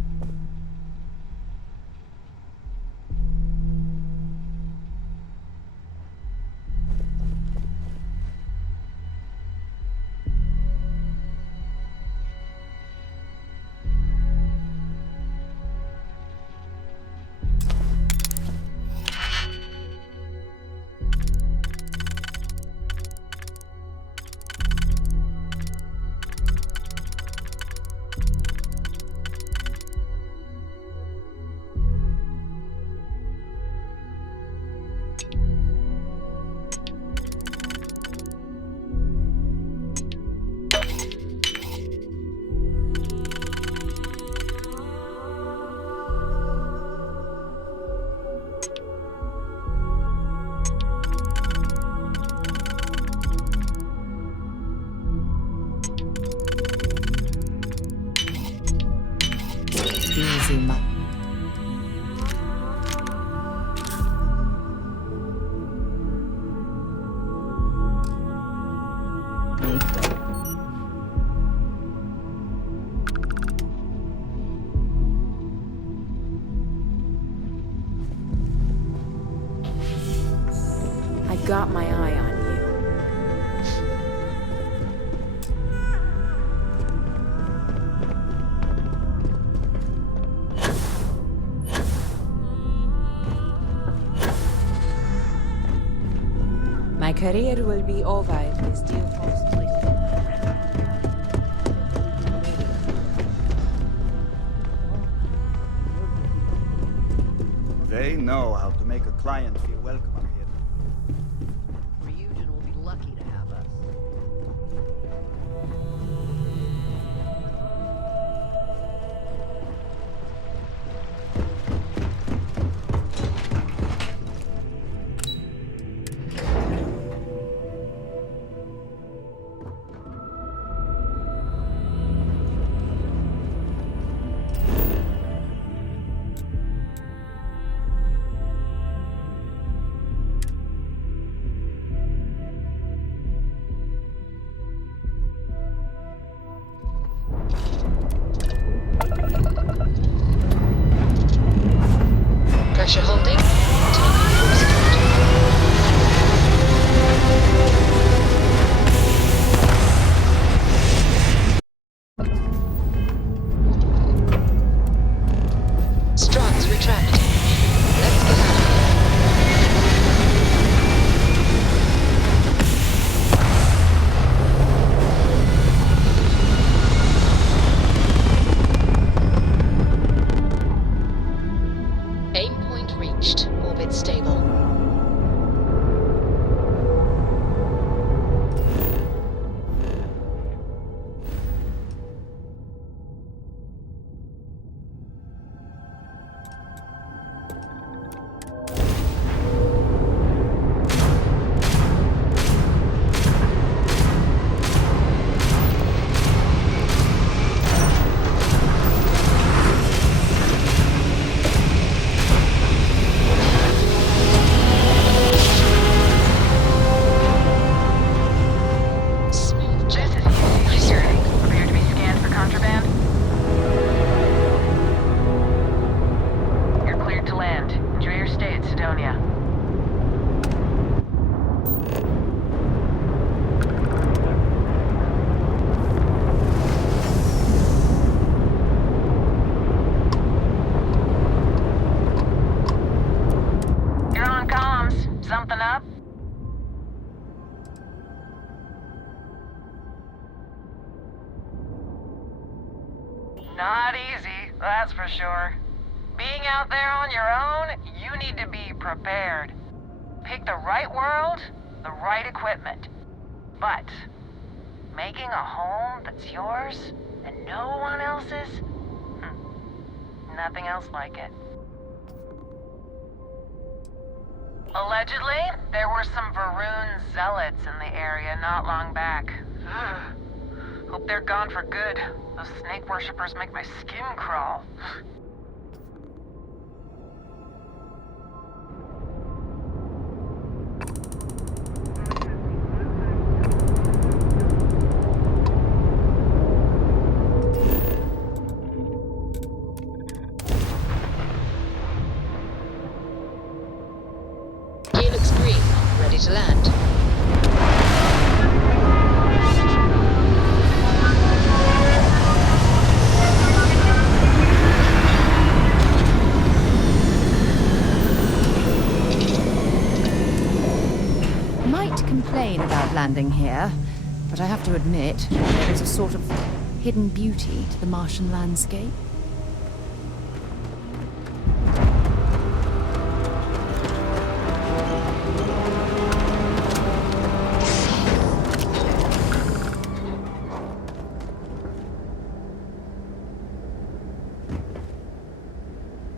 got my eye on you. My career will be over if this deal falls through. They know how to make a client feel welcome up here. Ryujin will be lucky to have us. Pressure holding. Takeoff restored. Struts retracted. Let's get out of here. Aim point reached. Orbit stable. Something up? Not easy, that's for sure. Being out there on your own, you need to be prepared. Pick the right world, the right equipment. But making a home that's yours and no one else's? Nothing else like it. Allegedly, there were some Varun zealots in the area not long back. Hope they're gone for good. Those snake worshippers make my skin crawl. Helix green. Ready to land. Complain about landing here, but I have to admit, there is a sort of hidden beauty to the Martian landscape.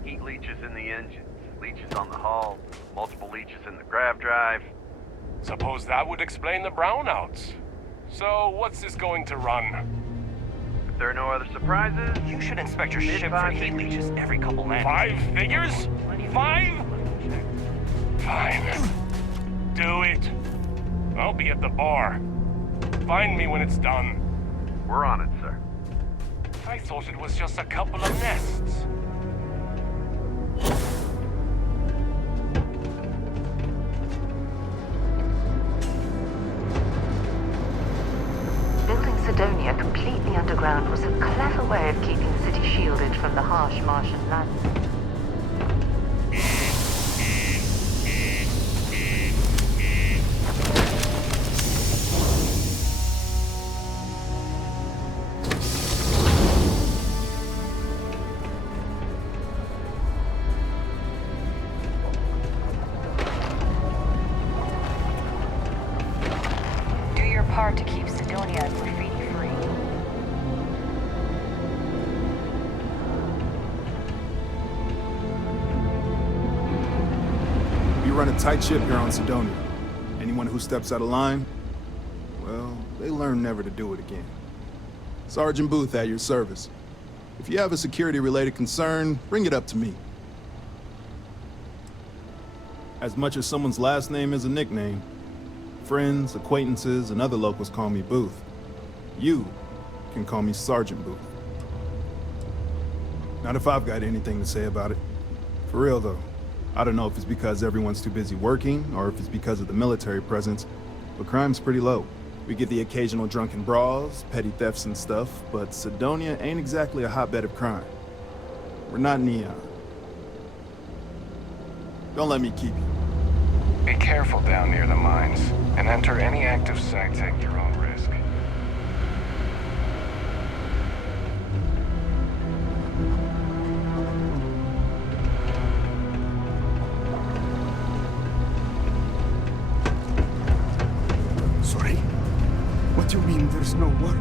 Heat leeches in the engines, leeches on the hull, multiple leeches in the grav drive. Suppose that would explain the brownouts. So, what's this going to run? If there are no other surprises, you should inspect your ship for heat leeches every couple landings. 5 figures? 5? Fine. Do it. I'll be at the bar. Find me when it's done. We're on it, sir. I thought it was just a couple of nests. Cydonia completely underground was a clever way of keeping the city shielded from the harsh Martian landscape. Do your part to keep Cydonia and graffiti free. You run a tight ship here on Cydonia. Anyone who steps out of line, well, they learn never to do it again. Sergeant Booth at your service. If you have a security-related concern, bring it up to me. As much as someone's last name is a nickname, friends, acquaintances, and other locals call me Booth. You can call me Sergeant Booth. Not if I've got anything to say about it. For real, though. I don't know if it's because everyone's too busy working, or if it's because of the military presence, but crime's pretty low. We get the occasional drunken brawls, petty thefts and stuff, but Cydonia ain't exactly a hotbed of crime. We're not Neon. Don't let me keep you. Be careful down near the mines, and enter any active sites at your own risk. Sorry? What do you mean there's no work?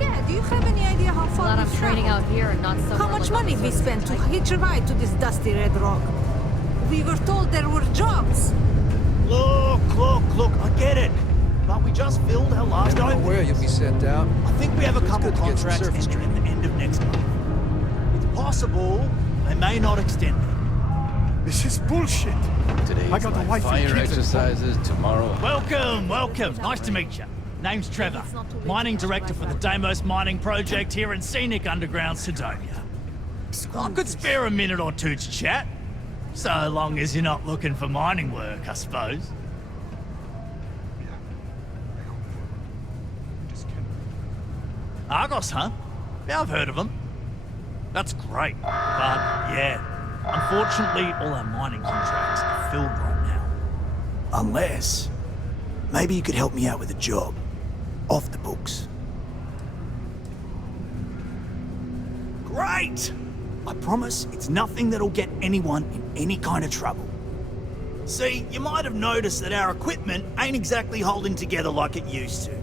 Yeah, do you have any idea how far Glad I'm we've training traveled? out here and not somewhere How much like money on we the spent to surface. hitch a ride to this dusty red rock? We were told there were jobs. Look, I get it. But we just filled our last opening. Where you'll be sent out. I think we have a So it's couple good to get some contracts surface entering the end of next month. It's possible they may not extend it. This is bullshit. Today's I got a like wife and fire kids at exercises, tomorrow. Welcome. Nice to meet you. Name's Trevor, mining director for the Deimos mining project here in scenic underground Cydonia. I could spare a minute or two to chat, so long as you're not looking for mining work, I suppose. Argos, huh? Yeah, I've heard of them. That's great, but yeah, unfortunately all our mining contracts are filled right now. Unless, maybe you could help me out with a job. Off the books. Great! I promise it's nothing that'll get anyone in any kind of trouble. See, you might have noticed that our equipment ain't exactly holding together like it used to.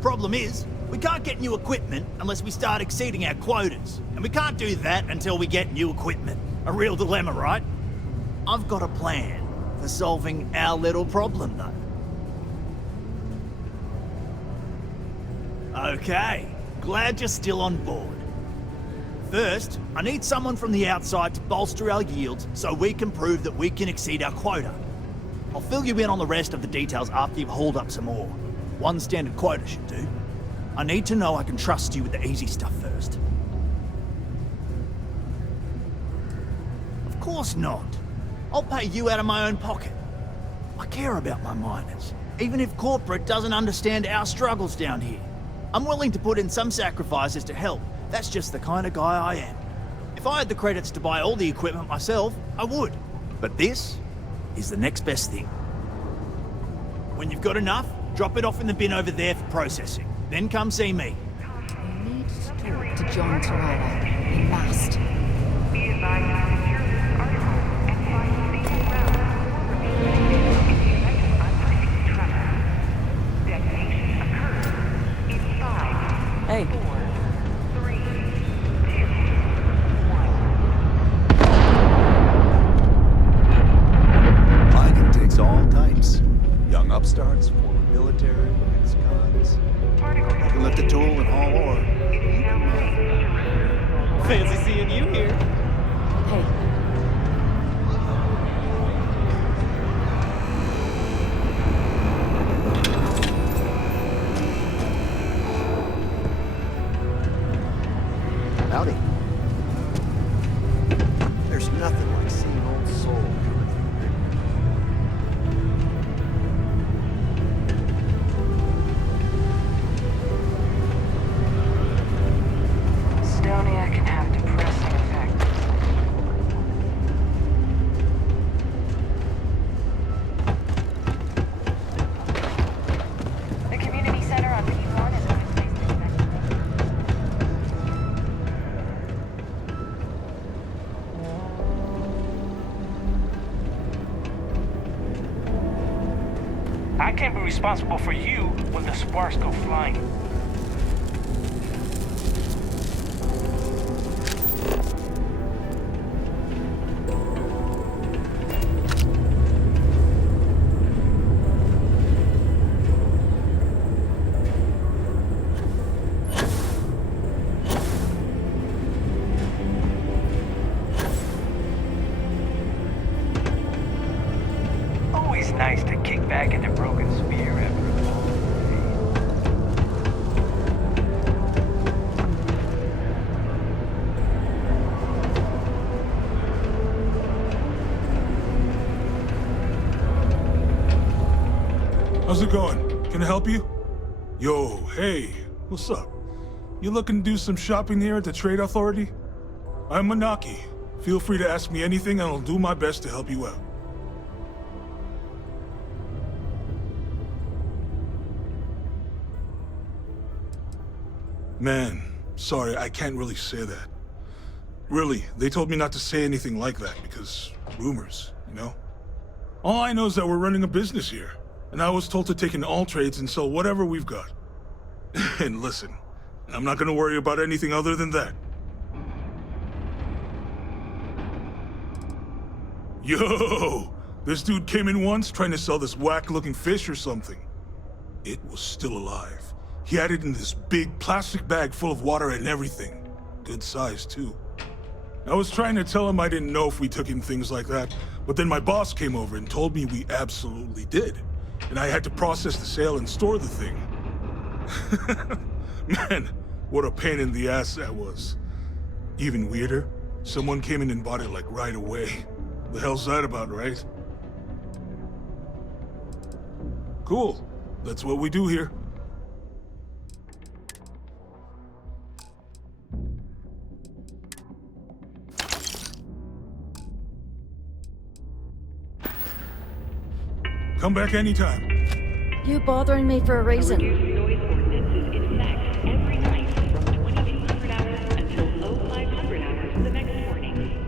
Problem is, we can't get new equipment unless we start exceeding our quotas. And we can't do that until we get new equipment. A real dilemma, right? I've got a plan for solving our little problem, though. Okay, glad you're still on board. First, I need someone from the outside to bolster our yields so we can prove that we can exceed our quota. I'll fill you in on the rest of the details after you've hauled up some more. One standard quota should do. I need to know I can trust you with the easy stuff first. Of course not. I'll pay you out of my own pocket. I care about my miners, even if corporate doesn't understand our struggles down here. I'm willing to put in some sacrifices to help. That's just the kind of guy I am. If I had the credits to buy all the equipment myself, I would. But this is the next best thing. When you've got enough, drop it off in the bin over there for processing. Then come see me. We need to talk to John Terrara. We must. Hey. Mining takes all types. Young upstarts, former military, ex-cons. You can lift a tool and haul ore. Fancy seeing you here. Hey. responsible for you when the sparks go flying. Always nice to kick back at the broken spear after a long How's it going? Can I help you? Yo, hey, what's up? You looking to do some shopping here at the Trade Authority? I'm Manaki. Feel free to ask me anything and I'll do my best to help you out. Man, sorry, I can't really say that. Really, they told me not to say anything like that because rumors, you know? All I know is that we're running a business here, and I was told to take in all trades and sell whatever we've got. And listen, I'm not gonna worry about anything other than that. Yo! This dude came in once trying to sell this whack-looking fish or something. It was still alive. He had it in this big plastic bag full of water and everything. Good size, too. I was trying to tell him I didn't know if we took in things like that, but then my boss came over and told me we absolutely did. And I had to process the sale and store the thing. Man, what a pain in the ass that was. Even weirder, someone came in and bought it like right away. The hell's that about, right? Cool. That's what we do here. Come back anytime. You bothering me for a reason. Noise ordinance is in effect every night from 2200 hours until 0500 hours the next morning.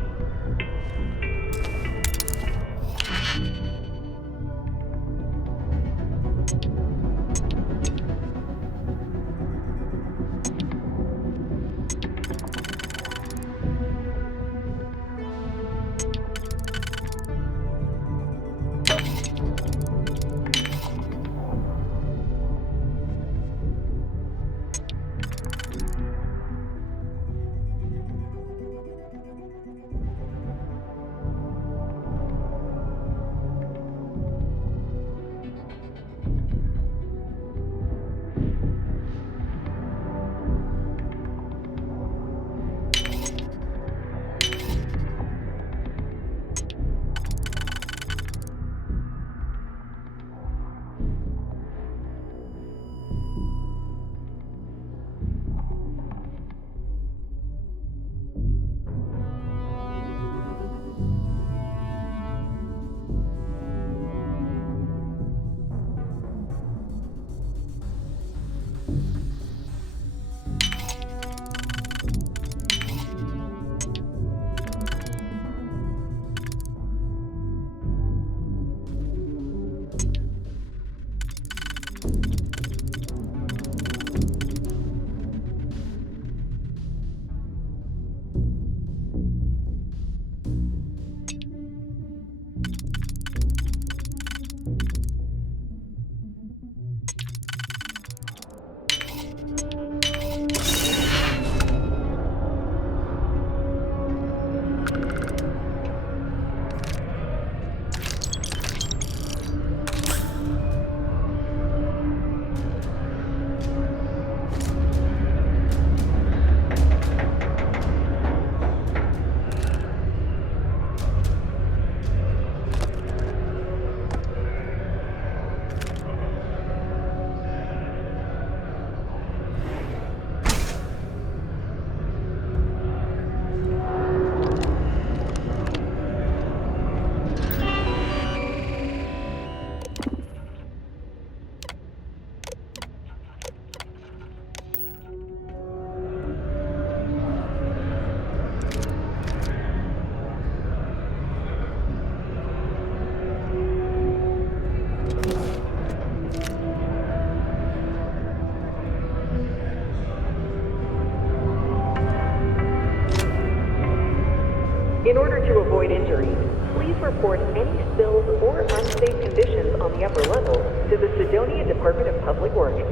In order to avoid injury, please report any spills or unsafe conditions on the upper level to the Sidonia Department of Public Works.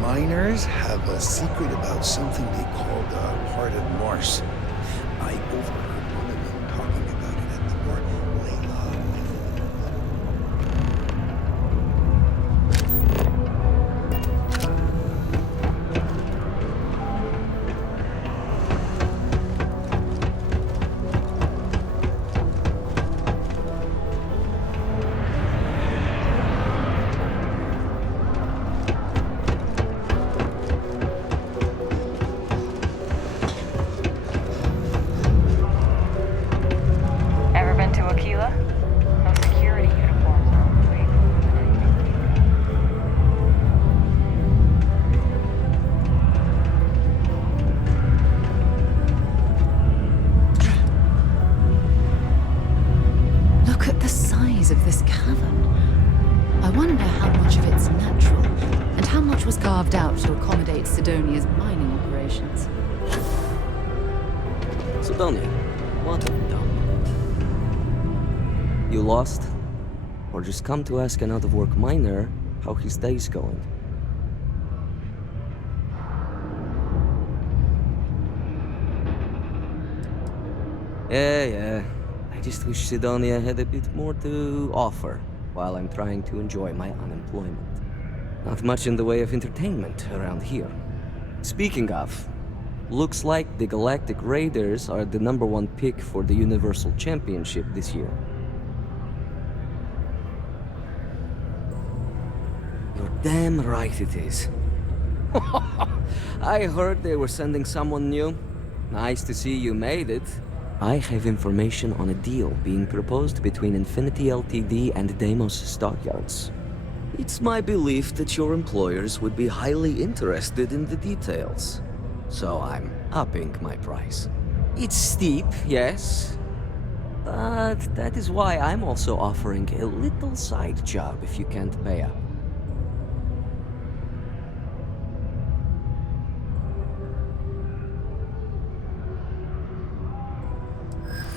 Miners have a secret about something they called part of Mars. I overheard one of them talking about it at the Port Ever been to Aquila? Those security uniforms are way cooler than anything. Look at the size of this cavern. I wonder how much of it's natural, and how much was carved out to accommodate Sidonia's mining operations. Sidonia, what have you done? You lost? Or just come to ask an out-of-work miner how his day's going? Yeah. I just wish Sidonia had a bit more to offer while I'm trying to enjoy my unemployment. Not much in the way of entertainment around here. Speaking of, looks like the Galactic Raiders are the #1 pick for the Universal Championship this year. You're damn right it is. I heard they were sending someone new. Nice to see you made it. I have information on a deal being proposed between Infinity Ltd and Deimos Stockyards. It's my belief that your employers would be highly interested in the details. So I'm upping my price. It's steep, yes. But that is why I'm also offering a little side job if you can't pay up.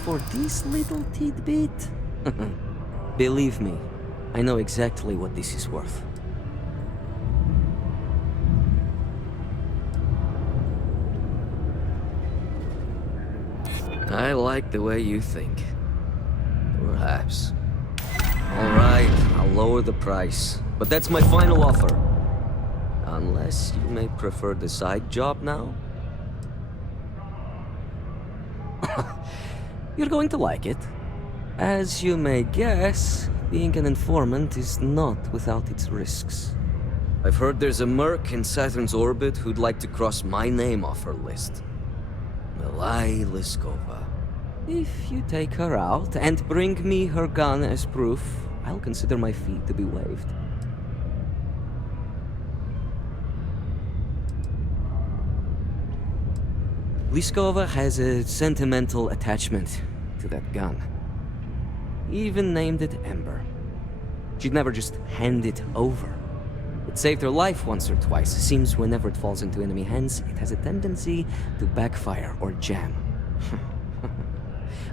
For this little tidbit? Believe me, I know exactly what this is worth. I like the way you think. Perhaps. Alright, I'll lower the price. But that's my final offer. Unless you may prefer the side job now? You're going to like it. As you may guess, being an informant is not without its risks. I've heard there's a merc in Saturn's orbit who'd like to cross my name off her list. Milky Liskova. If you take her out and bring me her gun as proof, I'll consider my fee to be waived. Liskova has a sentimental attachment to that gun. Even named it Ember. She'd never just hand it over. It saved her life once or twice. Seems whenever it falls into enemy hands, it has a tendency to backfire or jam.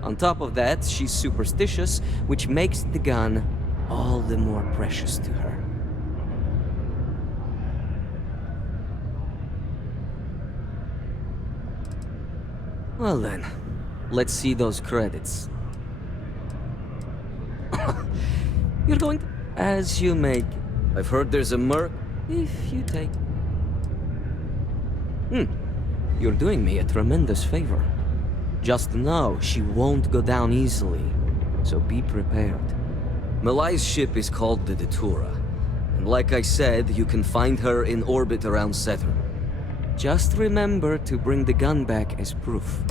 On top of that, she's superstitious, which makes the gun all the more precious to her. Well then, let's see those credits. You're going to... As you make... I've heard there's a merc... If you take... You're doing me a tremendous favor. Just know she won't go down easily, so be prepared. Milky's ship is called the Datura, and like I said, you can find her in orbit around Saturn. Just remember to bring the gun back as proof.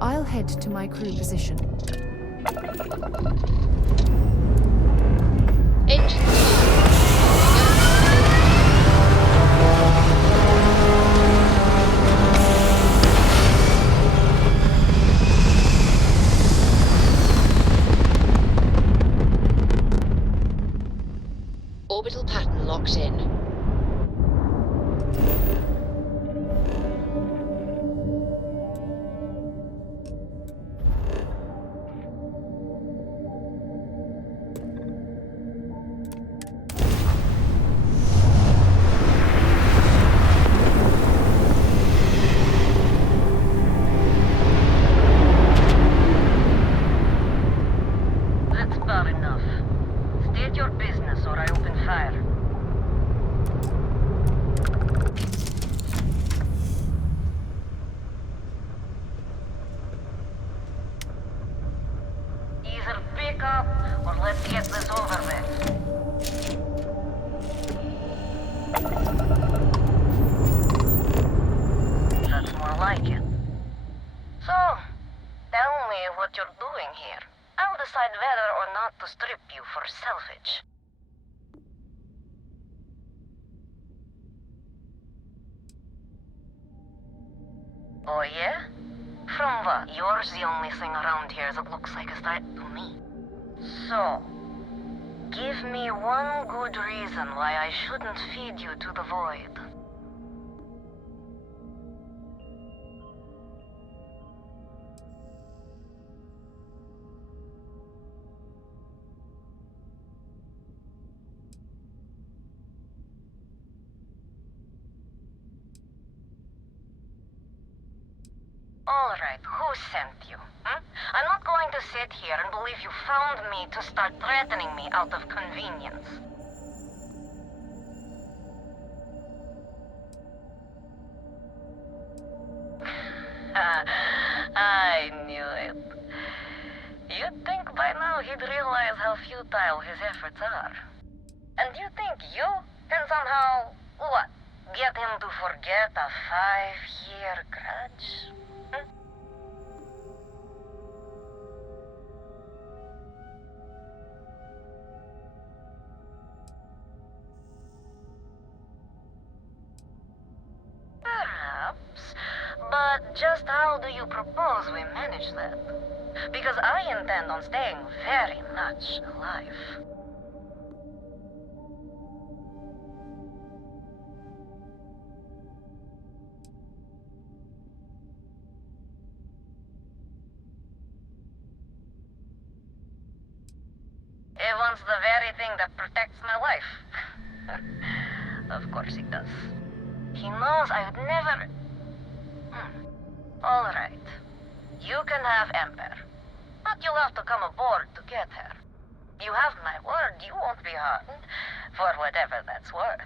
I'll head to my crew position. Orbital pattern locked in. That's far enough. State your business or I open fire. Either pick up or let's get this over with. That's more like it. So, tell me what you're doing here. I'll decide whether or not to strip you for salvage. Oh yeah? From what? Yours the only thing around here that looks like a threat to me. So, give me one good reason why I shouldn't feed you to the void. All right, who sent you? I'm not going to sit here and believe you found me to start threatening me out of convenience. I knew it. You'd think by now he'd realize how futile his efforts are. And you think you can somehow, what, get him to forget a 5-year grudge? Perhaps, but just how do you propose we manage that? Because I intend on staying very much alive. He wants the very thing that protects my life. Of course he does. He knows I would never... All right. You can have Ember. But you'll have to come aboard to get her. You have my word, you won't be harmed, for whatever that's worth.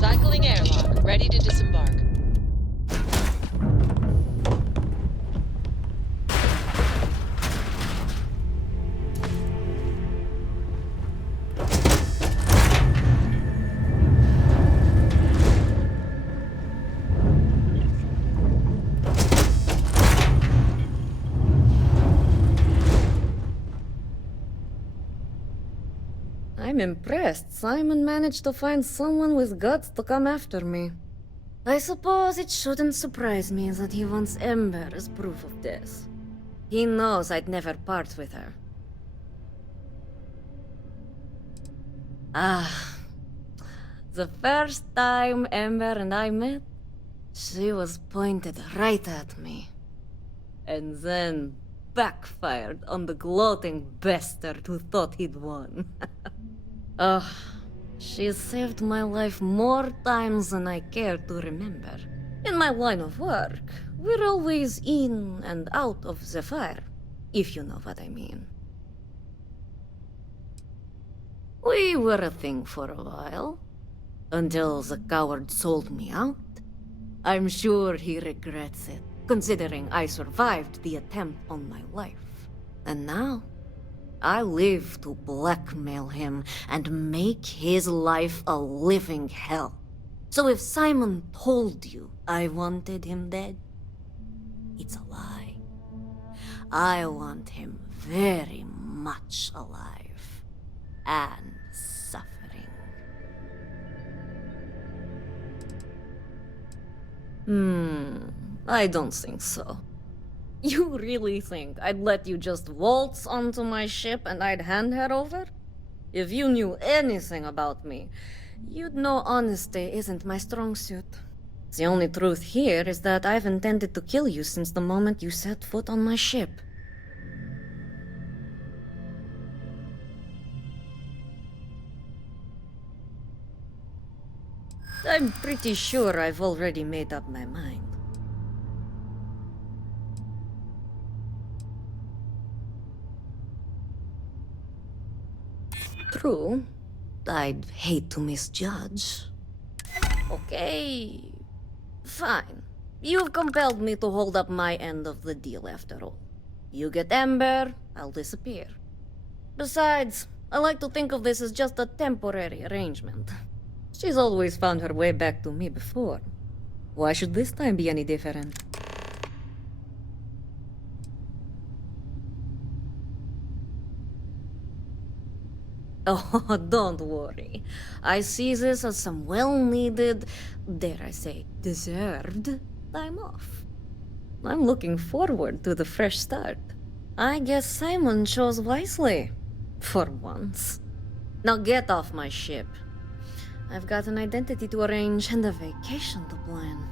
Cycling airlock, ready to disembark. I'm impressed Simon managed to find someone with guts to come after me. I suppose it shouldn't surprise me that he wants Ember as proof of this. He knows I'd never part with her. The first time Ember and I met, she was pointed right at me. And then backfired on the gloating bastard who thought he'd won. She's saved my life more times than I care to remember. In my line of work, we're always in and out of the fire, if you know what I mean. We were a thing for a while, until the coward sold me out. I'm sure he regrets it, considering I survived the attempt on my life. And now, I live to blackmail him and make his life a living hell. So if Simon told you I wanted him dead, it's a lie. I want him very much alive and suffering. I don't think so. You really think I'd let you just waltz onto my ship and I'd hand her over? If you knew anything about me, you'd know honesty isn't my strong suit. The only truth here is that I've intended to kill you since the moment you set foot on my ship. I'm pretty sure I've already made up my mind. True, I'd hate to misjudge. Okay, fine. You've compelled me to hold up my end of the deal after all. You get Ember, I'll disappear. Besides, I like to think of this as just a temporary arrangement. She's always found her way back to me before. Why should this time be any different? Oh, don't worry. I see this as some well-needed, dare I say, deserved time off. I'm looking forward to the fresh start. I guess Simon chose wisely. For once. Now get off my ship. I've got an identity to arrange and a vacation to plan.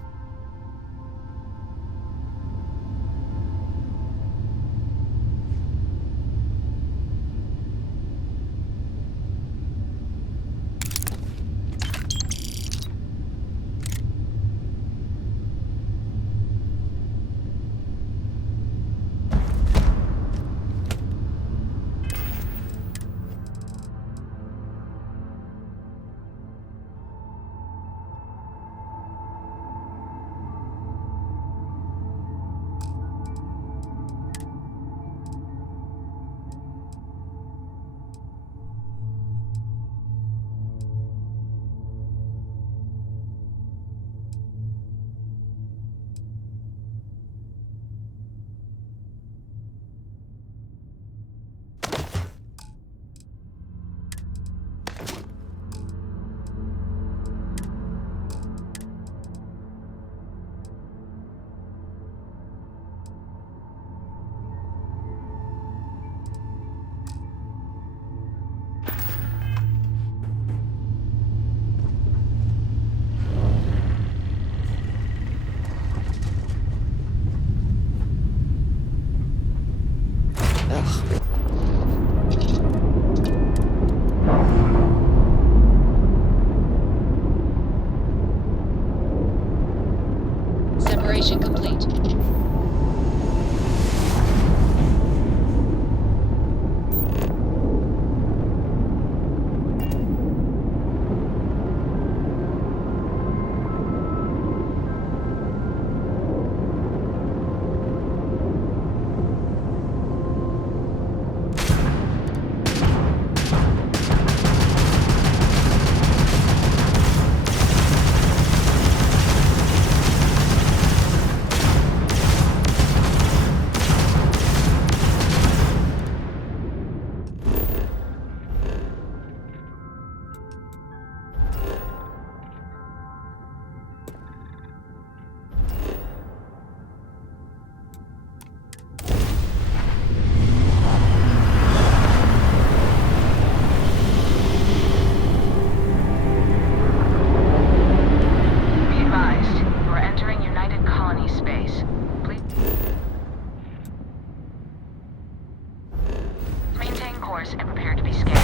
course and prepare to be scanned.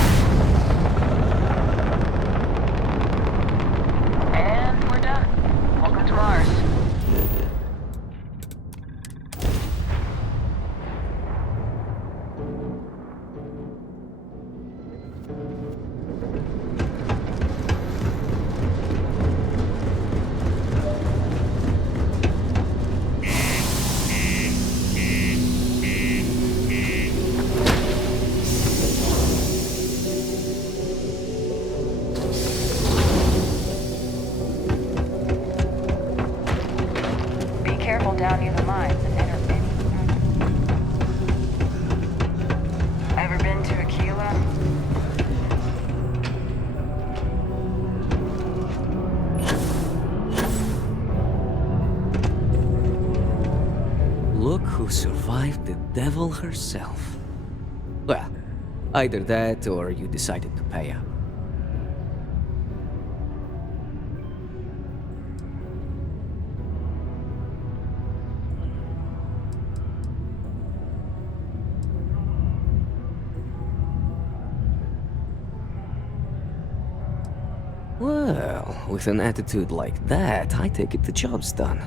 And we're done. Welcome to Mars. Careful down near the mines and enter any. Ever been to Aquila? Look who survived the devil herself. Well, either that or you decided to pay up. Well, with an attitude like that, I take it the job's done.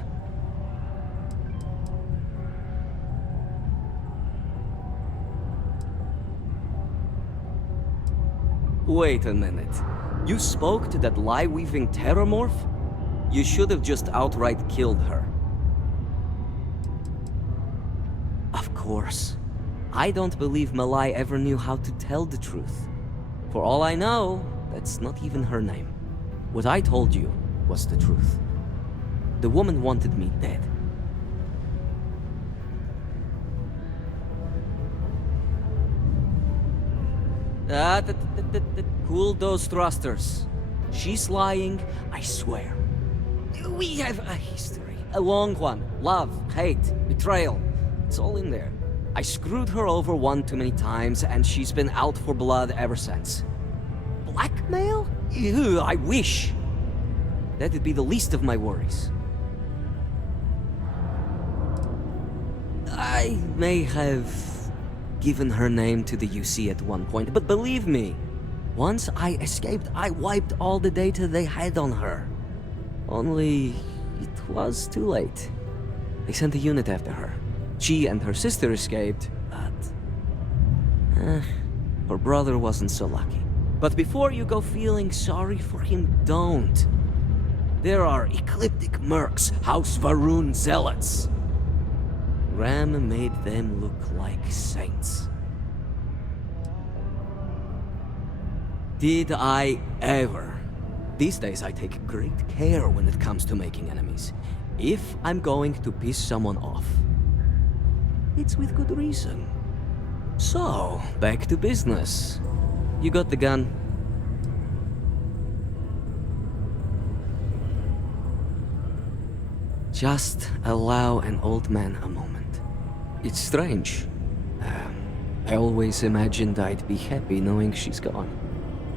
Wait a minute. You spoke to that lie-weaving terramorph? You should have just outright killed her. Of course. I don't believe Malai ever knew how to tell the truth. For all I know, that's not even her name. What I told you was the truth. The woman wanted me dead. Cool those thrusters. She's lying, I swear. We have a history. A long one. Love, hate, betrayal. It's all in there. I screwed her over one too many times, and she's been out for blood ever since. Blackmail? Ew, I wish. That'd be the least of my worries. I may have given her name to the UC at one point, but believe me, once I escaped, I wiped all the data they had on her. Only, it was too late. They sent a unit after her. She and her sister escaped, but... her brother wasn't so lucky. But before you go feeling sorry for him, don't. There are ecliptic mercs, House Varun zealots. Ram made them look like saints. Did I ever? These days I take great care when it comes to making enemies. If I'm going to piss someone off, it's with good reason. So, back to business. You got the gun? Just allow an old man a moment. It's strange. I always imagined I'd be happy knowing she's gone.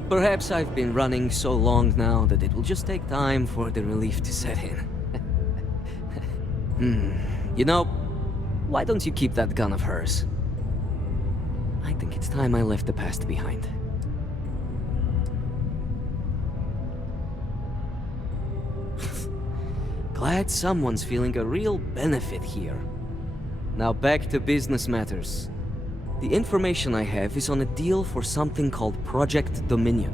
Perhaps I've been running so long now that it will just take time for the relief to set in. You know, why don't you keep that gun of hers? I think it's time I left the past behind. Glad someone's feeling a real benefit here. Now back to business matters. The information I have is on a deal for something called Project Dominion.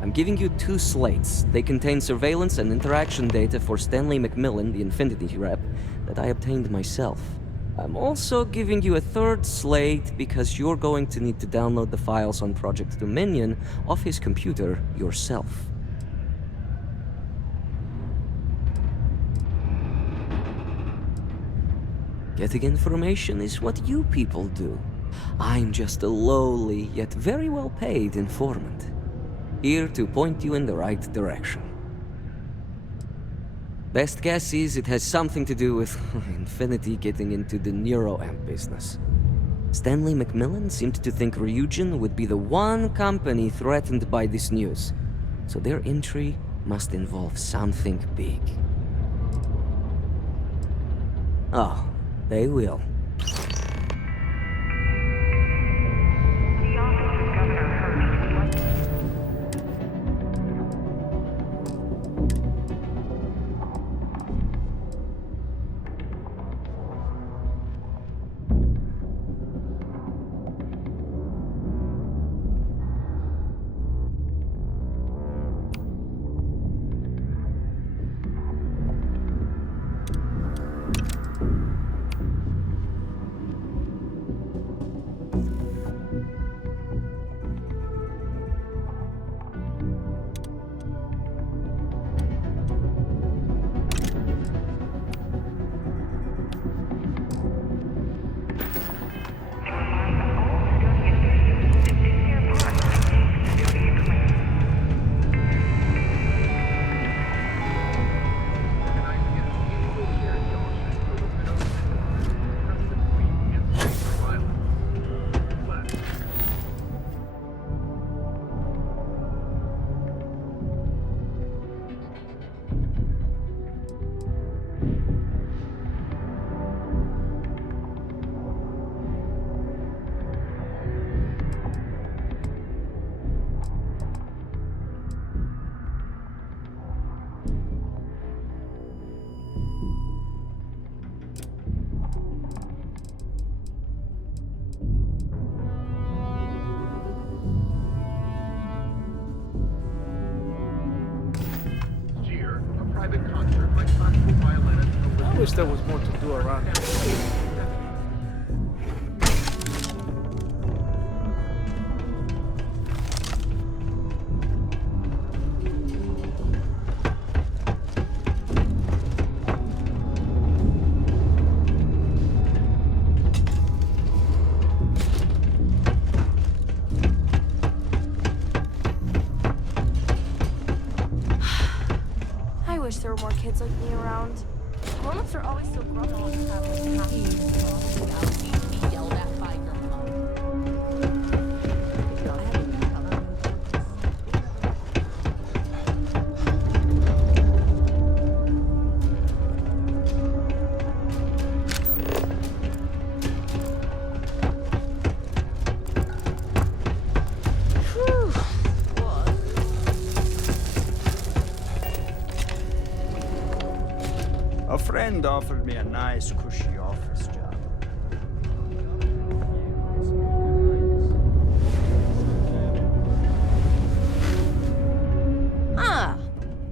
I'm giving you 2 slates. They contain surveillance and interaction data for Stanley McMillan, the Infinity rep, that I obtained myself. I'm also giving you a 3rd slate because you're going to need to download the files on Project Dominion off his computer yourself. Getting information is what you people do. I'm just a lowly, yet very well paid informant. Here to point you in the right direction. Best guess is it has something to do with Infinity getting into the neuroamp business. Stanley McMillan seemed to think Ryujin would be the one company threatened by this news, so their entry must involve something big. Oh, they will. The officer wish there was more to do around here. I wish there were more kids like me around. Grown-ups are always so grumpy. Yelled at by your mom. A friend offered me a nice, cushy office job. Ah,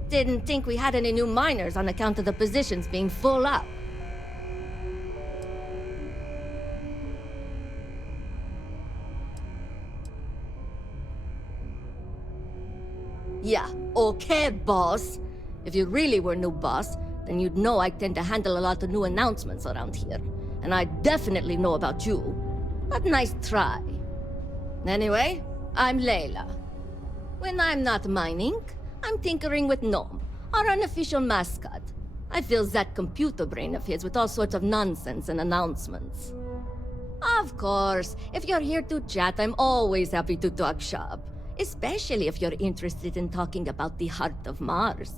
didn't think we had any new miners on account of the positions being full up. Yeah, okay, boss. If you really were new boss, then you'd know I tend to handle a lot of new announcements around here. And I definitely know about you. But nice try. Anyway, I'm Layla. When I'm not mining, I'm tinkering with Gnome, our unofficial mascot. I fill that computer brain of his with all sorts of nonsense and announcements. Of course, if you're here to chat, I'm always happy to talk shop. Especially if you're interested in talking about the heart of Mars.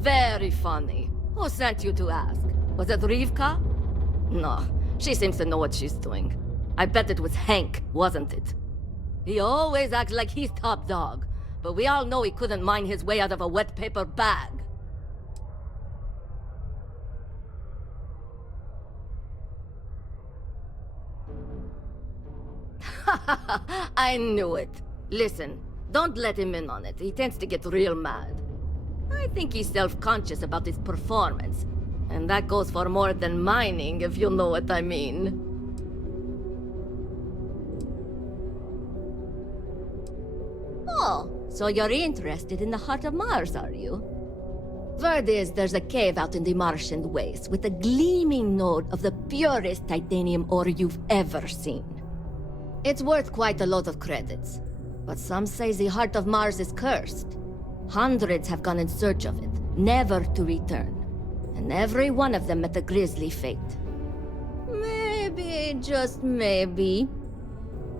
Very funny. Who sent you to ask? Was it Rivka? No, she seems to know what she's doing. I bet it was Hank, wasn't it? He always acts like he's top dog, but we all know he couldn't mine his way out of a wet paper bag. I knew it. Listen, don't let him in on it. He tends to get real mad. I think he's self-conscious about his performance. And that goes for more than mining, if you know what I mean. Oh, so you're interested in the heart of Mars, are you? Word is there's a cave out in the Martian waste with a gleaming node of the purest titanium ore you've ever seen. It's worth quite a lot of credits, but some say the heart of Mars is cursed. Hundreds have gone in search of it, never to return. And every one of them met a grisly fate. Maybe, just maybe,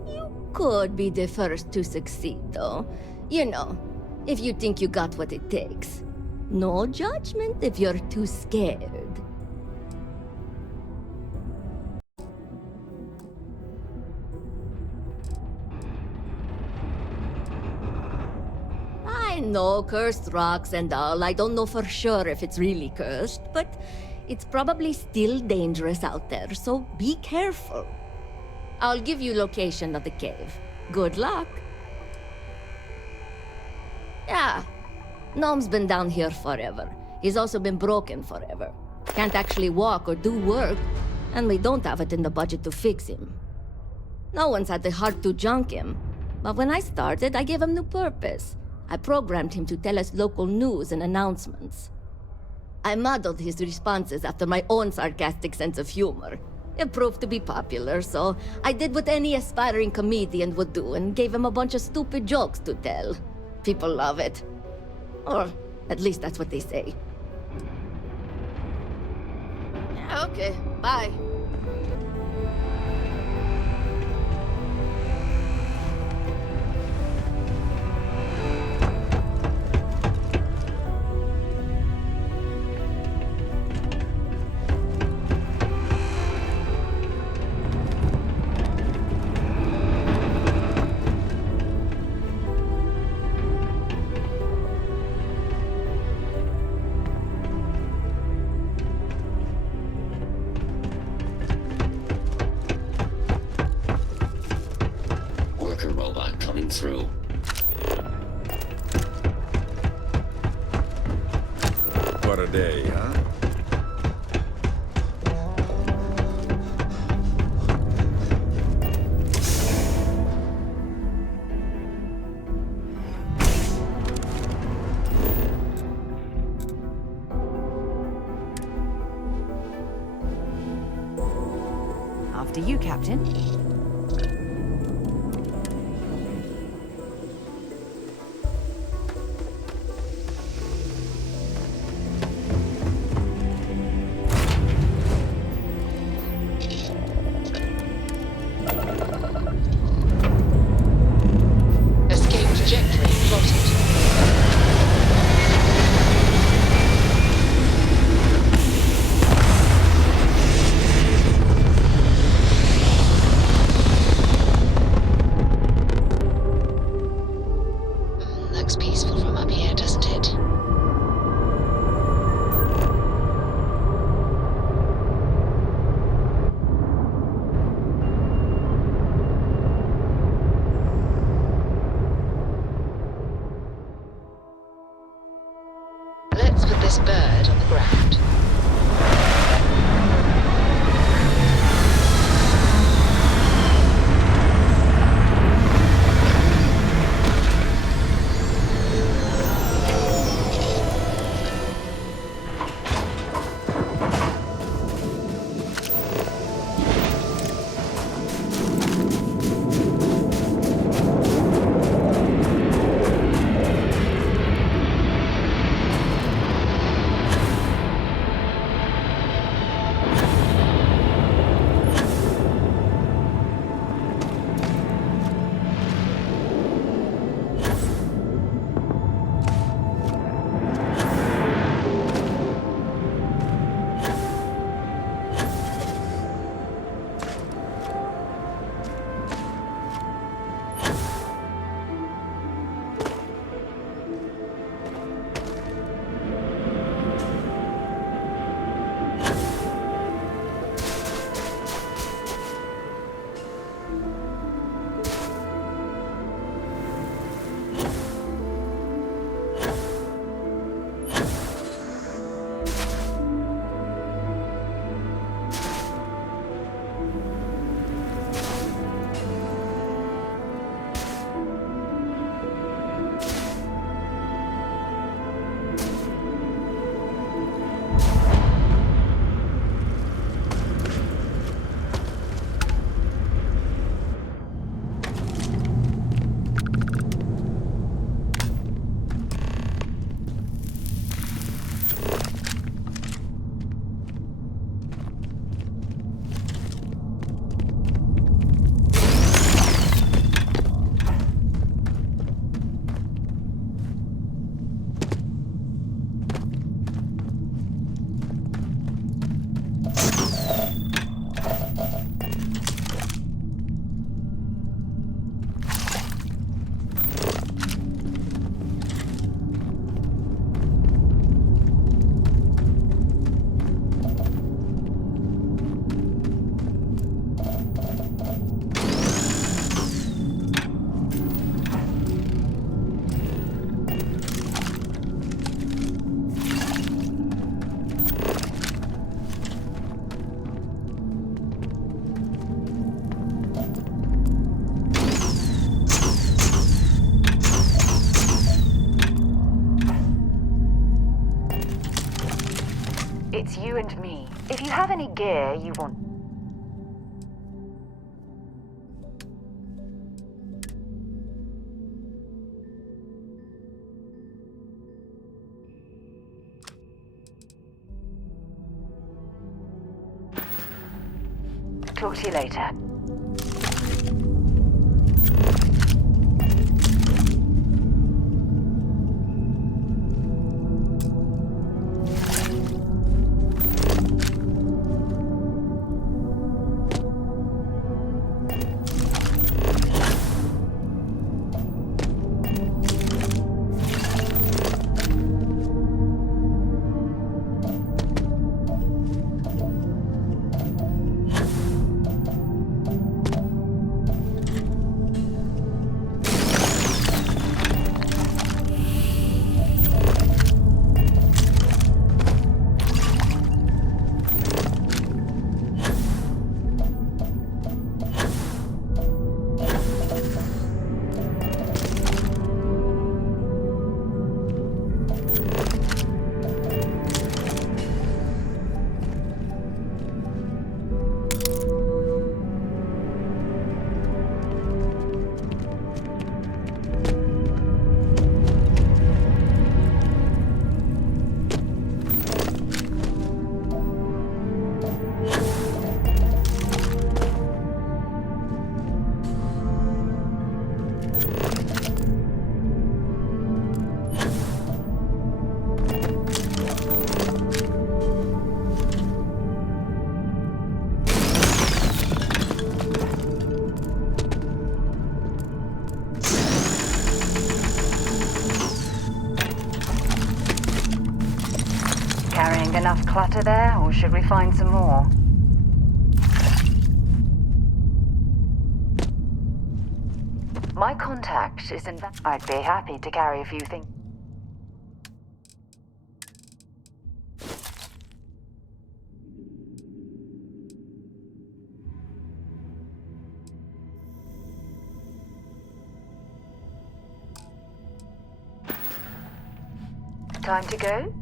you could be the first to succeed, though. You know, if you think you got what it takes. No judgment if you're too scared. I know, cursed rocks and all. I don't know for sure if it's really cursed, but it's probably still dangerous out there, so be careful. I'll give you location of the cave. Good luck. Yeah, Gnome's been down here forever. He's also been broken forever. Can't actually walk or do work, and we don't have it in the budget to fix him. No one's had the heart to junk him, but when I started, I gave him new purpose. I programmed him to tell us local news and announcements. I modeled his responses after my own sarcastic sense of humor. It proved to be popular, so I did what any aspiring comedian would do and gave him a bunch of stupid jokes to tell. People love it. Or at least that's what they say. Yeah, okay, bye. Worker robot coming through. a day, huh? After you, Captain. Escape trajectory plotted. Looks peaceful from up here, doesn't it? Let's put this bird on the ground. It's you and me. If you have any gear you want... Talk to you later. clutter there, or should we find some more? My contact is in... I'd be happy to carry a few things. Time to go?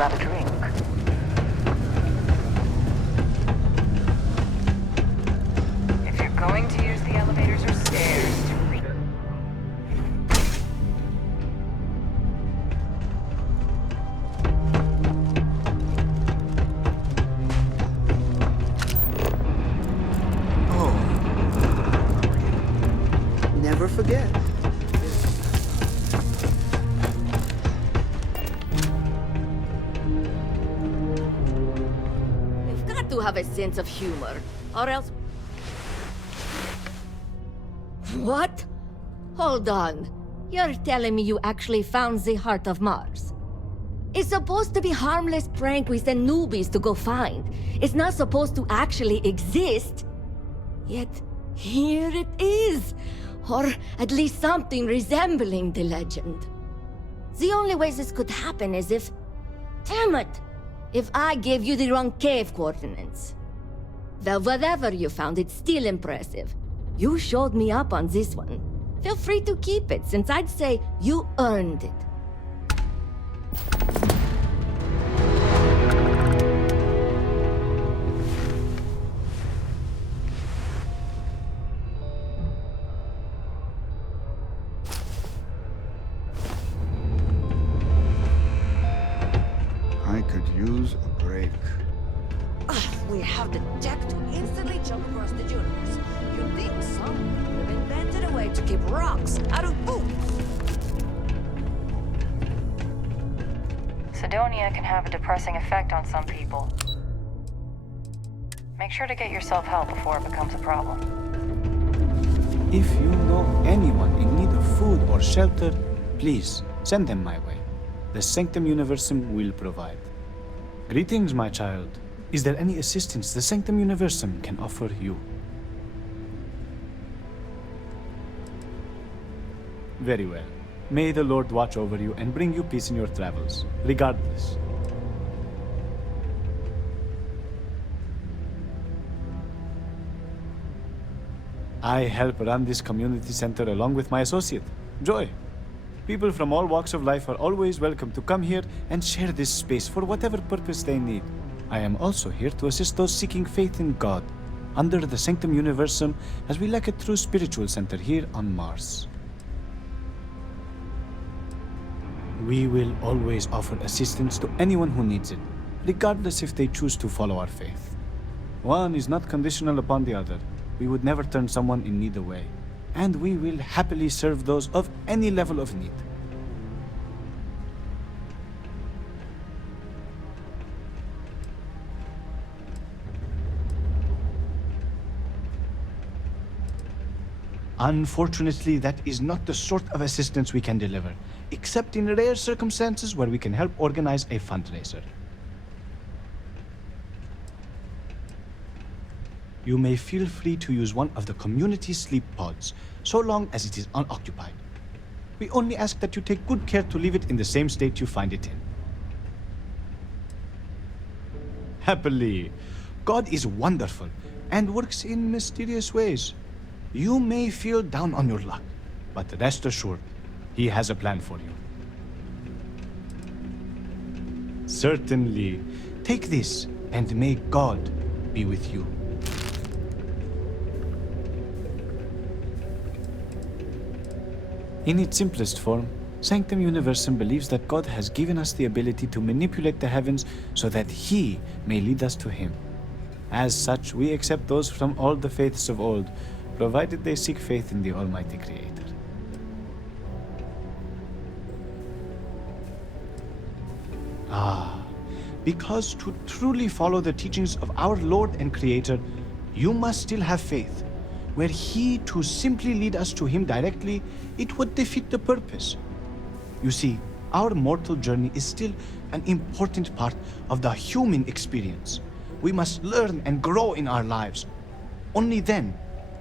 grab a drink. If you're going to use the elevators or stairs to reach... Oh. Never forget. You've got to have a sense of humor, or else... What? Hold on. You're telling me you actually found the heart of Mars? It's supposed to be harmless prank we send newbies to go find. It's not supposed to actually exist. Yet, here it is. Or at least something resembling the legend. The only way this could happen is if... Damn it! If I gave you the wrong cave coordinates. Well, whatever you found, it's still impressive. You showed me up on this one. Feel free to keep it, since I'd say you earned it. I could use a break. We have the tech to instantly jump across the universe. You'd think someone would have invented a way to keep rocks out of boots. Sidonia can have a depressing effect on some people. Make sure to get yourself help before it becomes a problem. If you know anyone in need of food or shelter, please send them my way. The Sanctum Universum will provide. Greetings, my child. Is there any assistance the Sanctum Universum can offer you? Very well. May the Lord watch over you and bring you peace in your travels, regardless. I help run this community center along with my associate, Joy. People from all walks of life are always welcome to come here and share this space for whatever purpose they need. I am also here to assist those seeking faith in God, under the Sanctum Universum, as we lack a true spiritual center here on Mars. We will always offer assistance to anyone who needs it, regardless if they choose to follow our faith. One is not conditional upon the other. We would never turn someone in need away, and we will happily serve those of any level of need. Unfortunately, that is not the sort of assistance we can deliver, except in rare circumstances where we can help organize a fundraiser. You may feel free to use one of the community sleep pods, so long as it is unoccupied. We only ask that you take good care to leave it in the same state you find it in. Happily, God is wonderful and works in mysterious ways. You may feel down on your luck, but rest assured, He has a plan for you. Certainly. Take this, and may God be with you. In its simplest form, Sanctum Universum believes that God has given us the ability to manipulate the heavens so that He may lead us to Him. As such, we accept those from all the faiths of old, provided they seek faith in the Almighty Creator. Because to truly follow the teachings of our Lord and Creator, you must still have faith. Were He to simply lead us to Him directly, it would defeat the purpose. You see, our mortal journey is still an important part of the human experience. We must learn and grow in our lives. Only then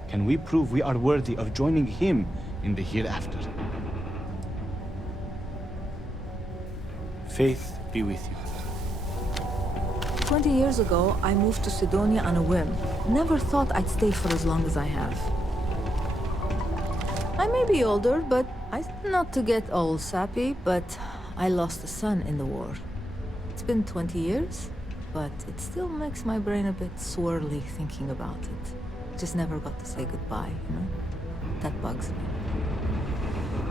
can we prove we are worthy of joining Him in the hereafter. Faith be with you. 20 years ago, I moved to Sidonia on a whim. Never thought I'd stay for as long as I have. I may be older, but not to get all sappy, but I lost a son in the war. It's been 20 years, but it still makes my brain a bit swirly thinking about it. Just never got to say goodbye, you know? That bugs me.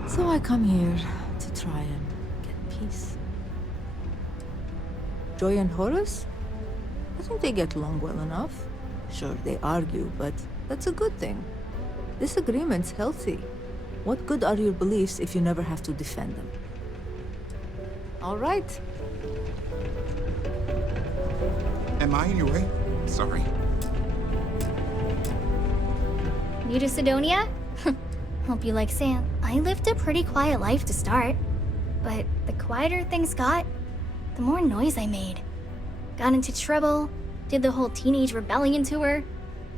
So I come here to try and get peace. Joy and Horus? I think they get along well enough. Sure, they argue, but that's a good thing. Disagreement's healthy. What good are your beliefs if you never have to defend them? All right. Am I in your way? Sorry. New to Sidonia? Hope you like Sam. I lived a pretty quiet life to start. But the quieter things got, the more noise I made. Got into trouble, did the whole teenage rebellion tour,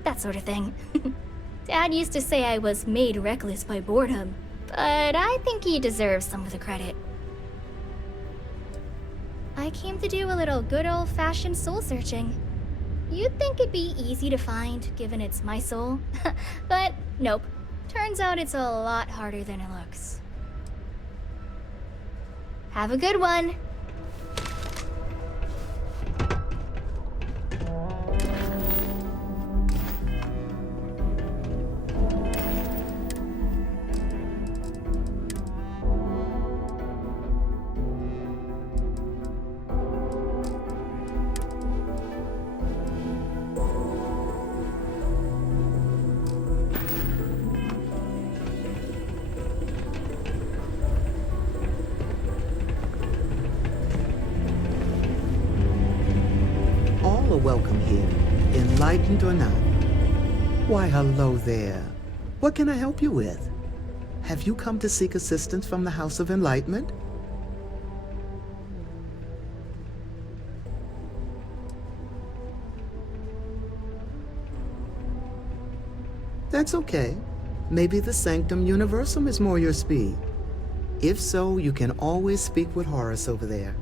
that sort of thing. Dad used to say I was made reckless by boredom, but I think he deserves some of the credit. I came to do a little good old-fashioned soul searching. You'd think it'd be easy to find, given it's my soul. But nope. Turns out it's a lot harder than it looks. Have a good one! All are welcome here, enlightened or not. Why, hello there. What can I help you with? Have you come to seek assistance from the House of Enlightenment? That's okay. Maybe the Sanctum Universum is more your speed. If so, you can always speak with Horace over there.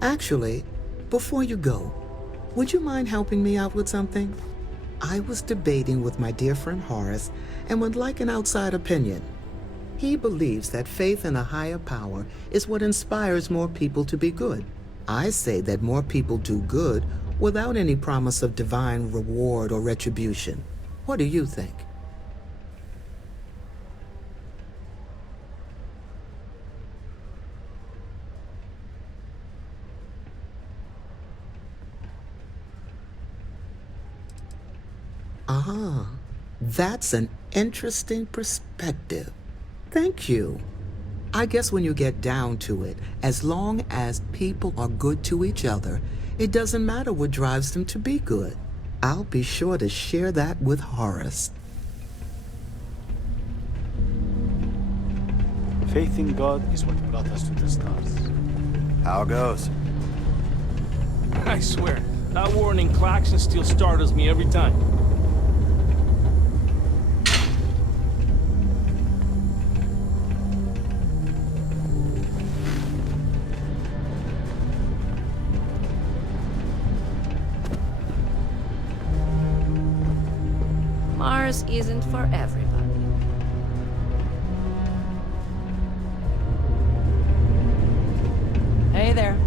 Actually, before you go, would you mind helping me out with something? I was debating with my dear friend Horace and would like an outside opinion. He believes that faith in a higher power is what inspires more people to be good. I say that more people do good without any promise of divine reward or retribution. What do you think? Ah, that's an interesting perspective. Thank you. I guess when you get down to it, as long as people are good to each other, it doesn't matter what drives them to be good. I'll be sure to share that with Horace. Faith in God is what brought us to the stars. How goes? I swear, that warning klaxon still startles me every time. Mars isn't for everybody. Hey there.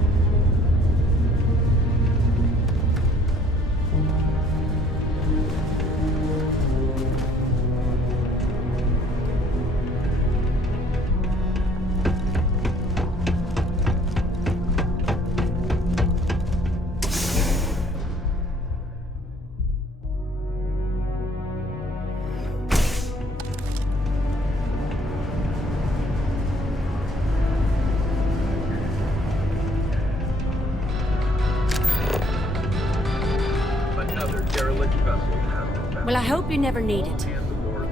Well, I hope you never need it.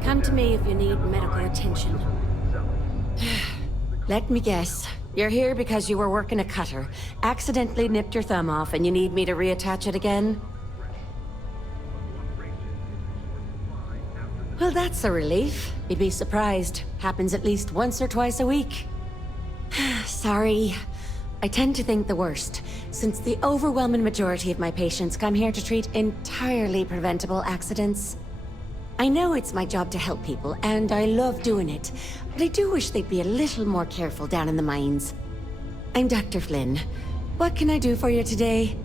Come to me if you need medical attention. Let me guess. You're here because you were working a cutter, accidentally nipped your thumb off, and you need me to reattach it again? Well, that's a relief. You'd be surprised. Happens at least once or twice a week. Sorry. I tend to think the worst, since the overwhelming majority of my patients come here to treat entirely preventable accidents. I know it's my job to help people, and I love doing it, but I do wish they'd be a little more careful down in the mines. I'm Dr. Flynn. What can I do for you today?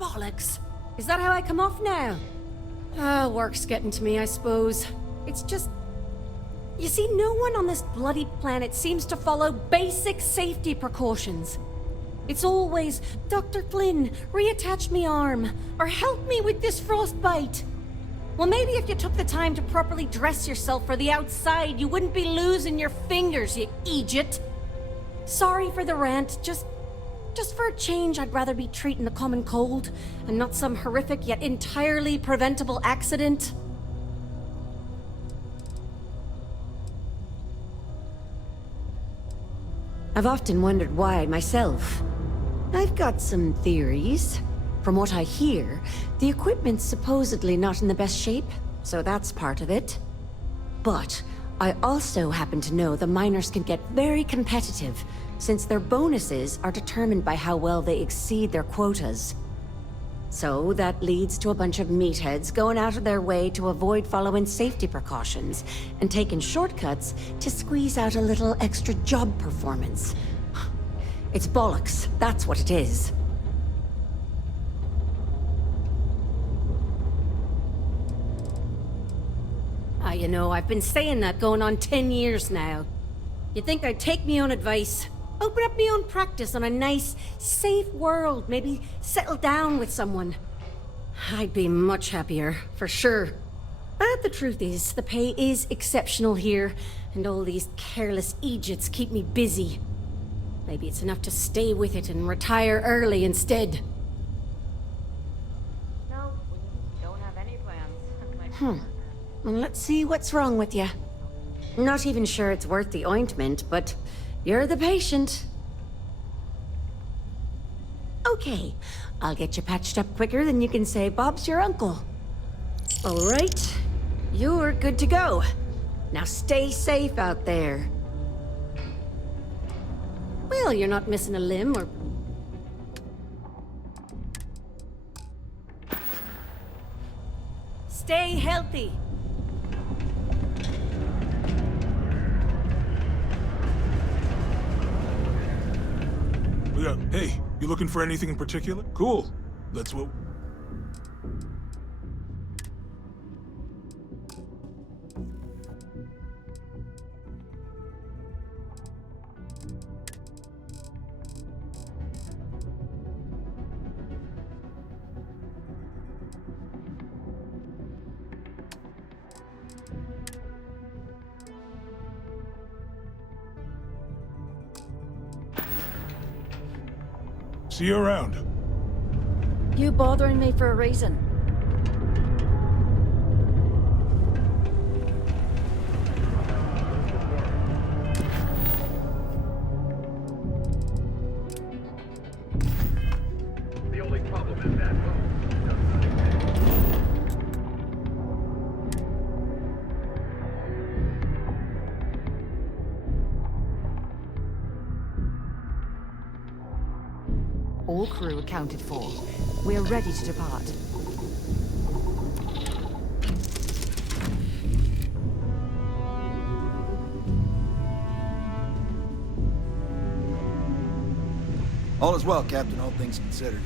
Bollocks! Is that how I come off now? Work's getting to me, I suppose. It's just... You see, no one on this bloody planet seems to follow basic safety precautions. It's always, Dr. Flynn, reattach me arm, or help me with this frostbite. Well, maybe if you took the time to properly dress yourself for the outside, you wouldn't be losing your fingers, you idiot. Sorry for the rant, just for a change, I'd rather be treating the common cold, and not some horrific yet entirely preventable accident. I've often wondered why myself. I've got some theories. From what I hear, the equipment's supposedly not in the best shape, so that's part of it. But I also happen to know the miners can get very competitive, since their bonuses are determined by how well they exceed their quotas. So that leads to a bunch of meatheads going out of their way to avoid following safety precautions, and taking shortcuts to squeeze out a little extra job performance. It's bollocks, that's what it is. You know, I've been saying that going on 10 years now. You'd think I'd take me own advice, open up my own practice on a nice, safe world, maybe settle down with someone. I'd be much happier, for sure. But the truth is, the pay is exceptional here, and all these careless Egypts keep me busy. Maybe it's enough to stay with it and retire early instead. No, we don't have any plans. Well, let's see what's wrong with you. Not even sure it's worth the ointment, but you're the patient. Okay, I'll get you patched up quicker than you can say Bob's your uncle. All right, you're good to go. Now stay safe out there. Well, you're not missing a limb or... Stay healthy. Yeah, hey, you looking for anything in particular? Cool. That's what... See you around. You bothering me for a reason? The only problem is that All crew accounted for. We're ready to depart. All is well, Captain, all things considered.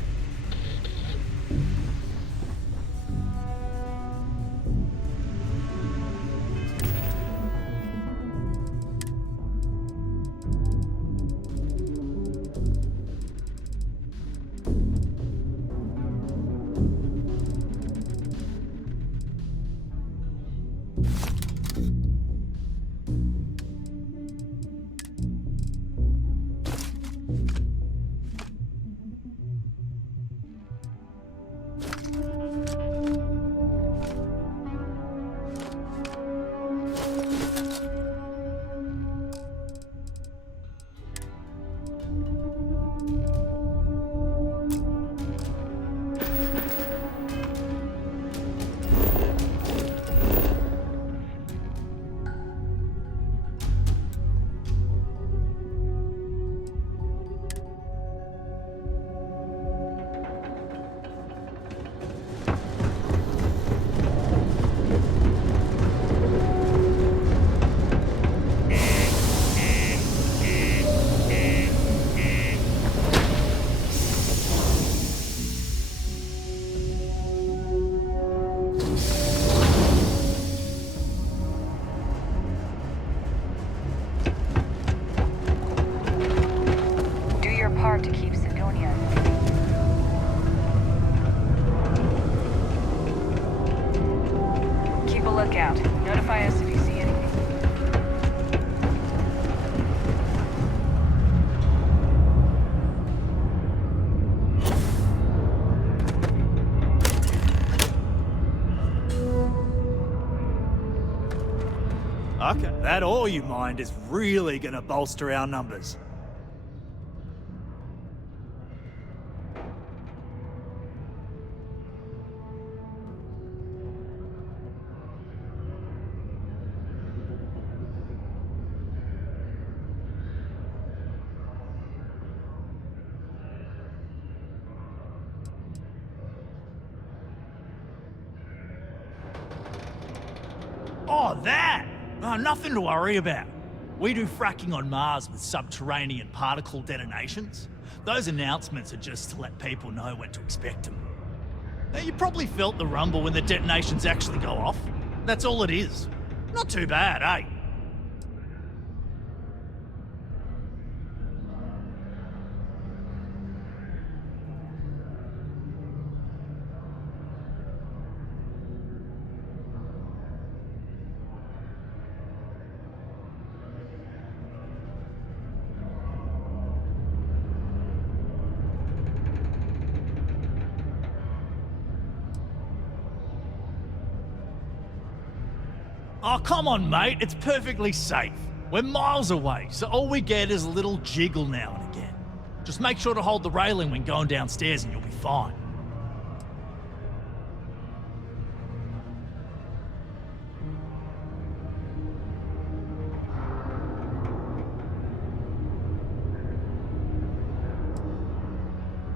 To keep Sidonia. Keep a lookout. Notify us if you see anything. Okay, that all you mind is really gonna bolster our numbers. Oh, that! Oh, nothing to worry about. We do fracking on Mars with subterranean particle detonations. Those announcements are just to let people know when to expect them. Now, you probably felt the rumble when the detonations actually go off. That's all it is. Not too bad, eh? Oh, come on, mate. It's perfectly safe. We're miles away, so all we get is a little jiggle now and again. Just make sure to hold the railing when going downstairs and you'll be fine.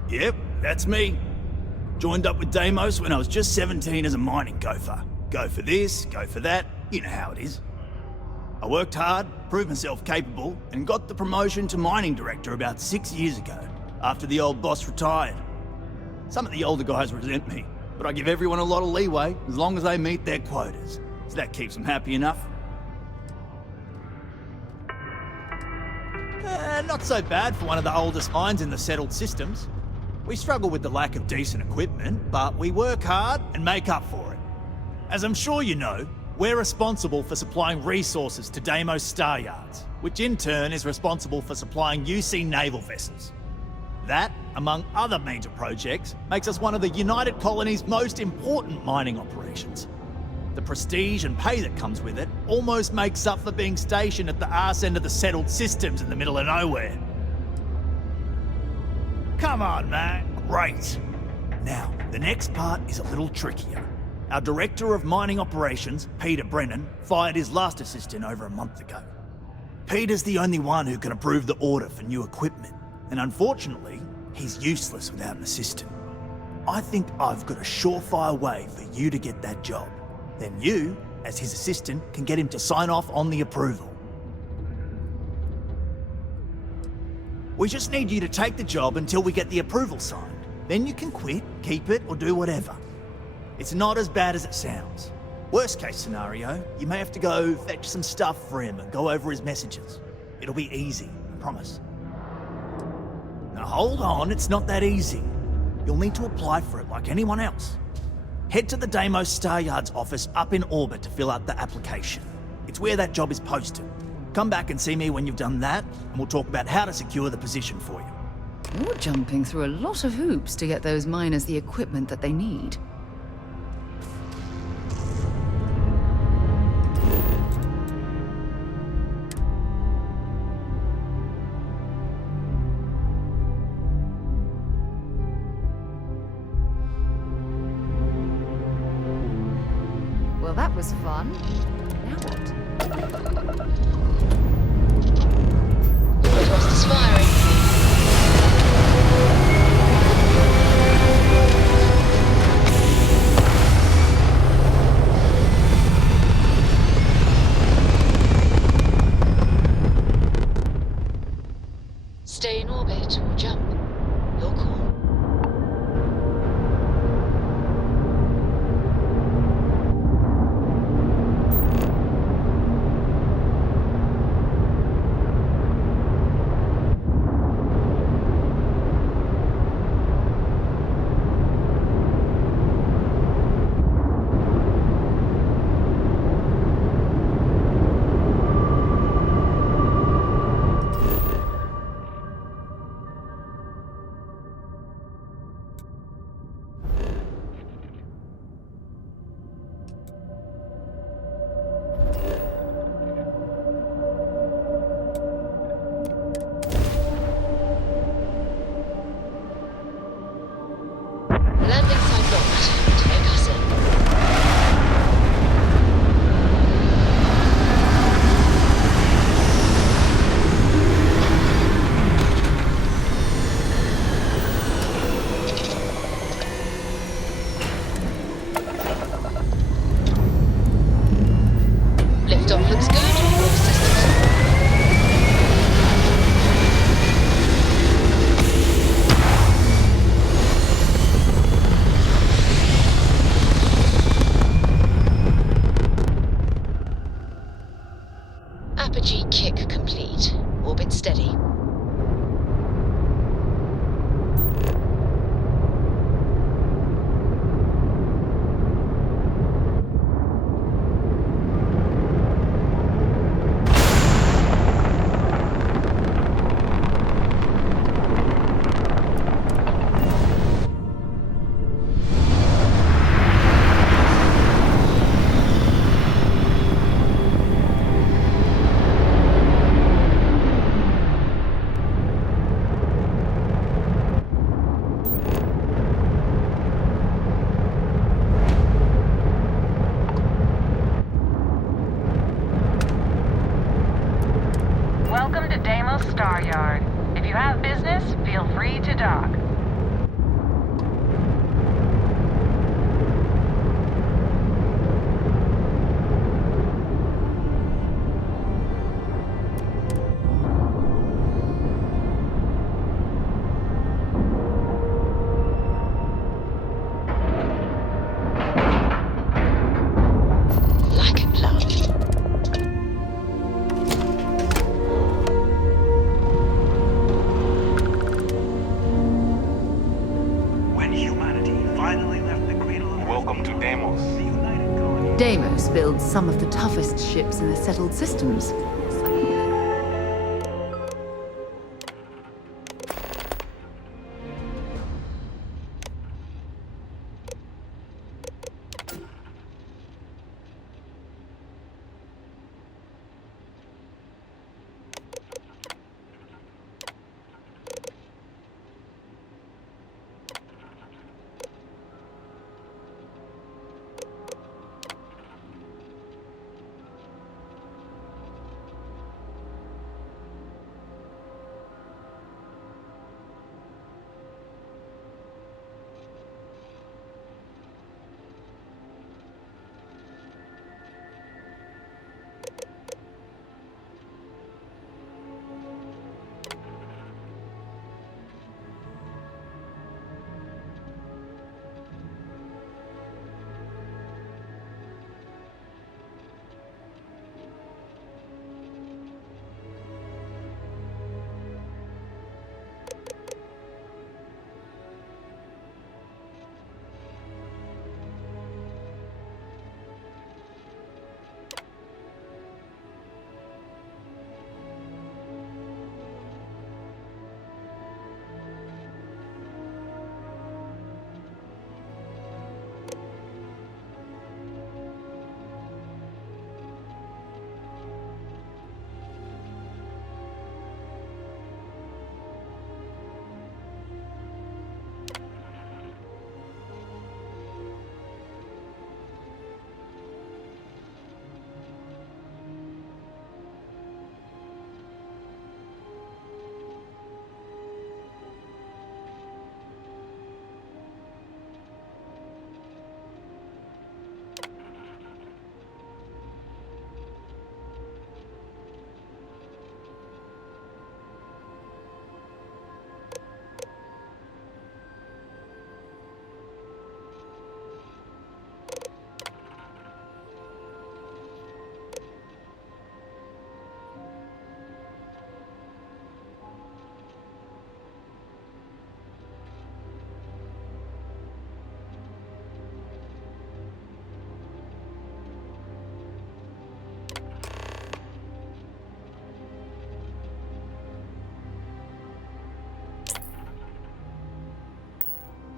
Yep, that's me. Joined up with Deimos when I was just 17 as a mining gopher. Go for this, go for that, you know how it is. I worked hard, proved myself capable, and got the promotion to mining director about 6 years ago, after the old boss retired. Some of the older guys resent me, but I give everyone a lot of leeway as long as they meet their quotas. So that keeps them happy enough. Not so bad for one of the oldest mines in the settled systems. We struggle with the lack of decent equipment, but we work hard and make up for it. As I'm sure you know, we're responsible for supplying resources to Deimos Star Yards, which in turn is responsible for supplying UC naval vessels. That, among other major projects, makes us one of the United Colony's most important mining operations. The prestige and pay that comes with it almost makes up for being stationed at the arse end of the settled systems in the middle of nowhere. Come on, man. Great. Now, the next part is a little trickier. Our Director of Mining Operations, Peter Brennan, fired his last assistant over a month ago. Peter's the only one who can approve the order for new equipment, and unfortunately, he's useless without an assistant. I think I've got a surefire way for you to get that job. Then you, as his assistant, can get him to sign off on the approval. We just need you to take the job until we get the approval signed. Then you can quit, keep it, or do whatever. It's not as bad as it sounds. Worst case scenario, you may have to go fetch some stuff for him and go over his messages. It'll be easy, I promise. Now hold on, it's not that easy. You'll need to apply for it like anyone else. Head to the Deimos Star Yards office up in orbit to fill out the application. It's where that job is posted. Come back and see me when you've done that, and we'll talk about how to secure the position for you. You're jumping through a lot of hoops to get those miners the equipment that they need. Well, that was fun. Now what? Thrusters firing. Stay in orbit or jump. Your call. you have business, feel free to dock. Like a glove. When humanity finally left the cradle of Welcome to Deimos. Deimos builds some of the toughest ships in the settled systems.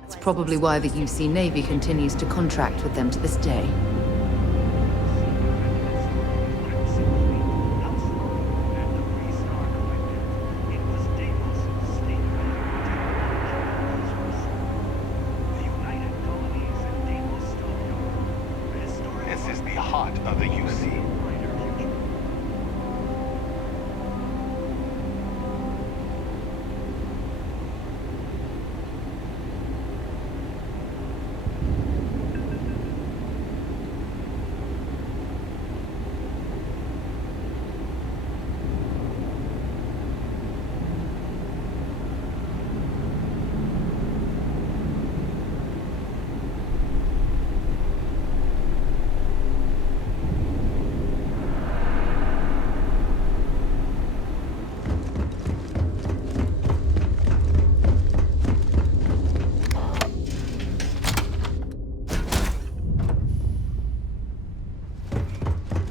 That's probably why the UC Navy continues to contract with them to this day. This is the heart of the UC.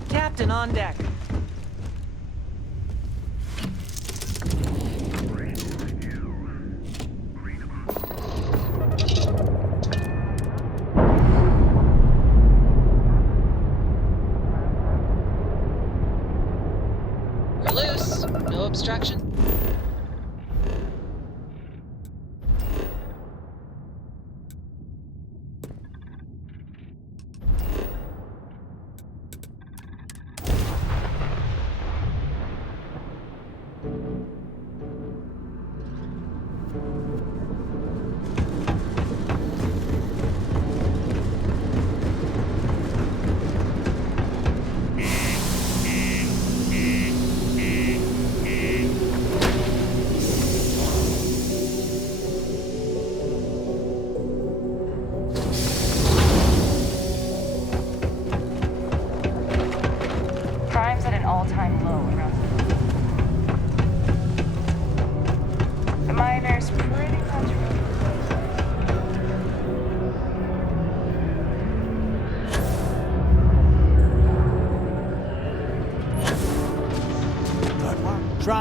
Captain on deck. We're loose. No obstruction.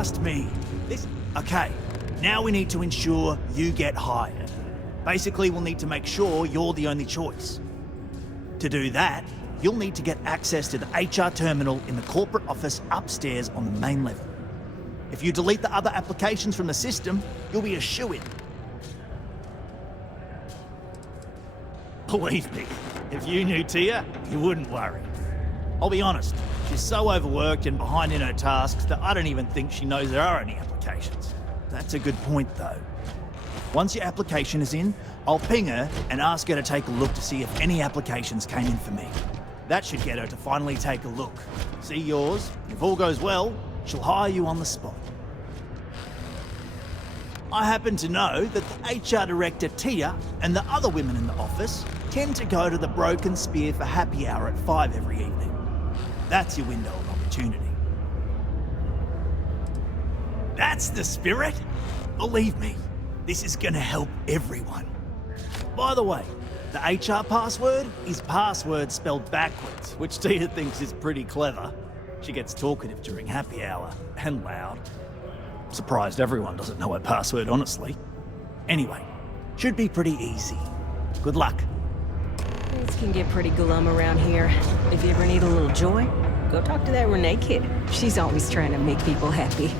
asked me. Okay, now we need to ensure you get hired. Basically, we'll need to make sure you're the only choice. To do that, you'll need to get access to the HR terminal in the corporate office upstairs on the main level. If you delete the other applications from the system, you'll be a shoo-in. Believe me, if you knew Tia, you wouldn't worry. I'll be honest, she's so overworked and behind in her tasks that I don't even think she knows there are any applications. That's a good point, though. Once your application is in, I'll ping her and ask her to take a look to see if any applications came in for me. That should get her to finally take a look. See yours. If all goes well, she'll hire you on the spot. I happen to know that the HR director, Tia, and the other women in the office tend to go to the Broken Spear for happy hour at 5 every evening. That's your window of opportunity. That's the spirit? Believe me, this is gonna help everyone. By the way, the HR password is password spelled backwards, which Tia thinks is pretty clever. She gets talkative during happy hour, and loud. Surprised everyone doesn't know her password, honestly. Anyway, should be pretty easy. Good luck. Things can get pretty glum around here. If you ever need a little joy, go talk to that Renee kid. She's always trying to make people happy.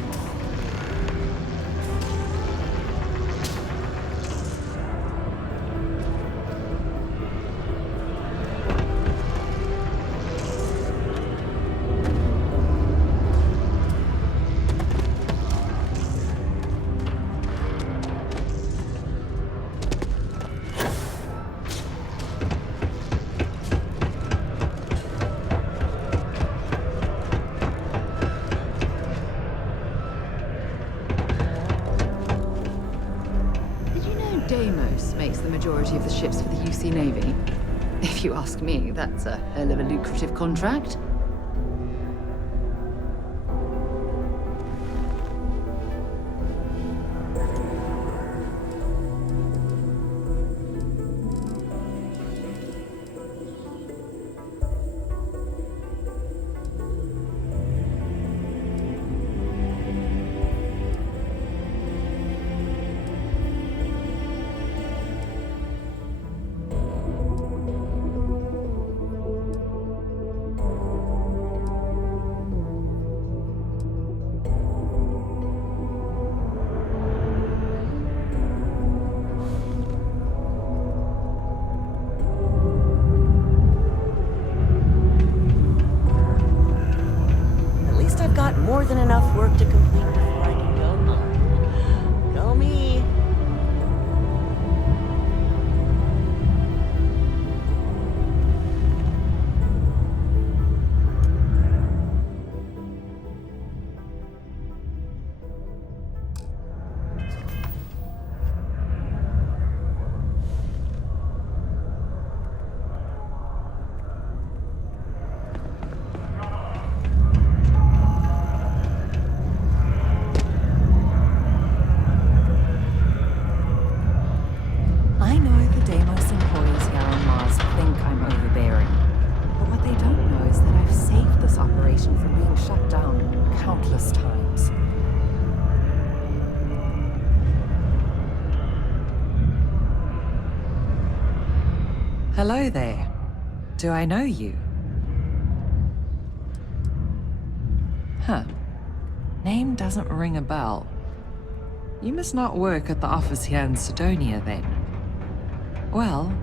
Deimos makes the majority of the ships for the UC Navy. If you ask me, that's a hell of a lucrative contract. More than enough work to complete before I can go home. Go me. Hello there. Do I know you? Huh. Name doesn't ring a bell. You must not work at the office here in Sidonia, then. Well,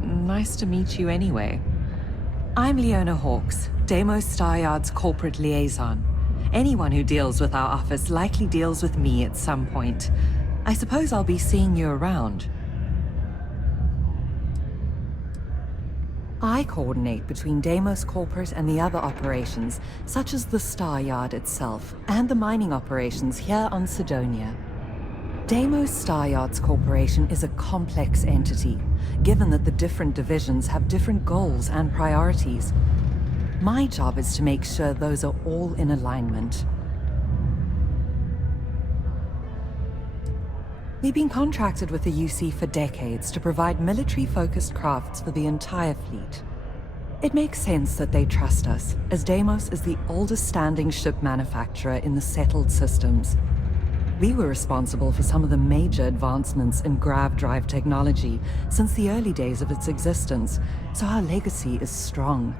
nice to meet you anyway. I'm Leona Hawks, Deimos Staryard's corporate liaison. Anyone who deals with our office likely deals with me at some point. I suppose I'll be seeing you around. I coordinate between Deimos Corporate and the other operations, such as the Staryard itself, and the mining operations here on Sidonia. Deimos Staryard's corporation is a complex entity, given that the different divisions have different goals and priorities. My job is to make sure those are all in alignment. We've been contracted with the UC for decades to provide military-focused crafts for the entire fleet. It makes sense that they trust us, as Deimos is the oldest standing ship manufacturer in the settled systems. We were responsible for some of the major advancements in grav drive technology since the early days of its existence, so our legacy is strong.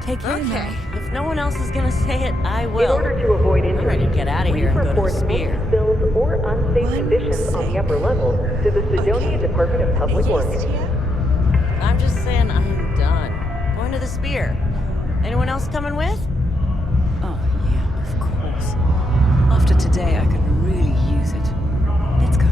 Take care now. If no one else is gonna say it, I will. In order to avoid I'm ready to get out of here and go to the report Spear. any spills or unsafe conditions on the upper levels to the Sidonia Department of Public Works. I'm just saying I'm done. Going to the Spear. Anyone else coming with? Oh, yeah, of course. After today, I could really use it. Let's go.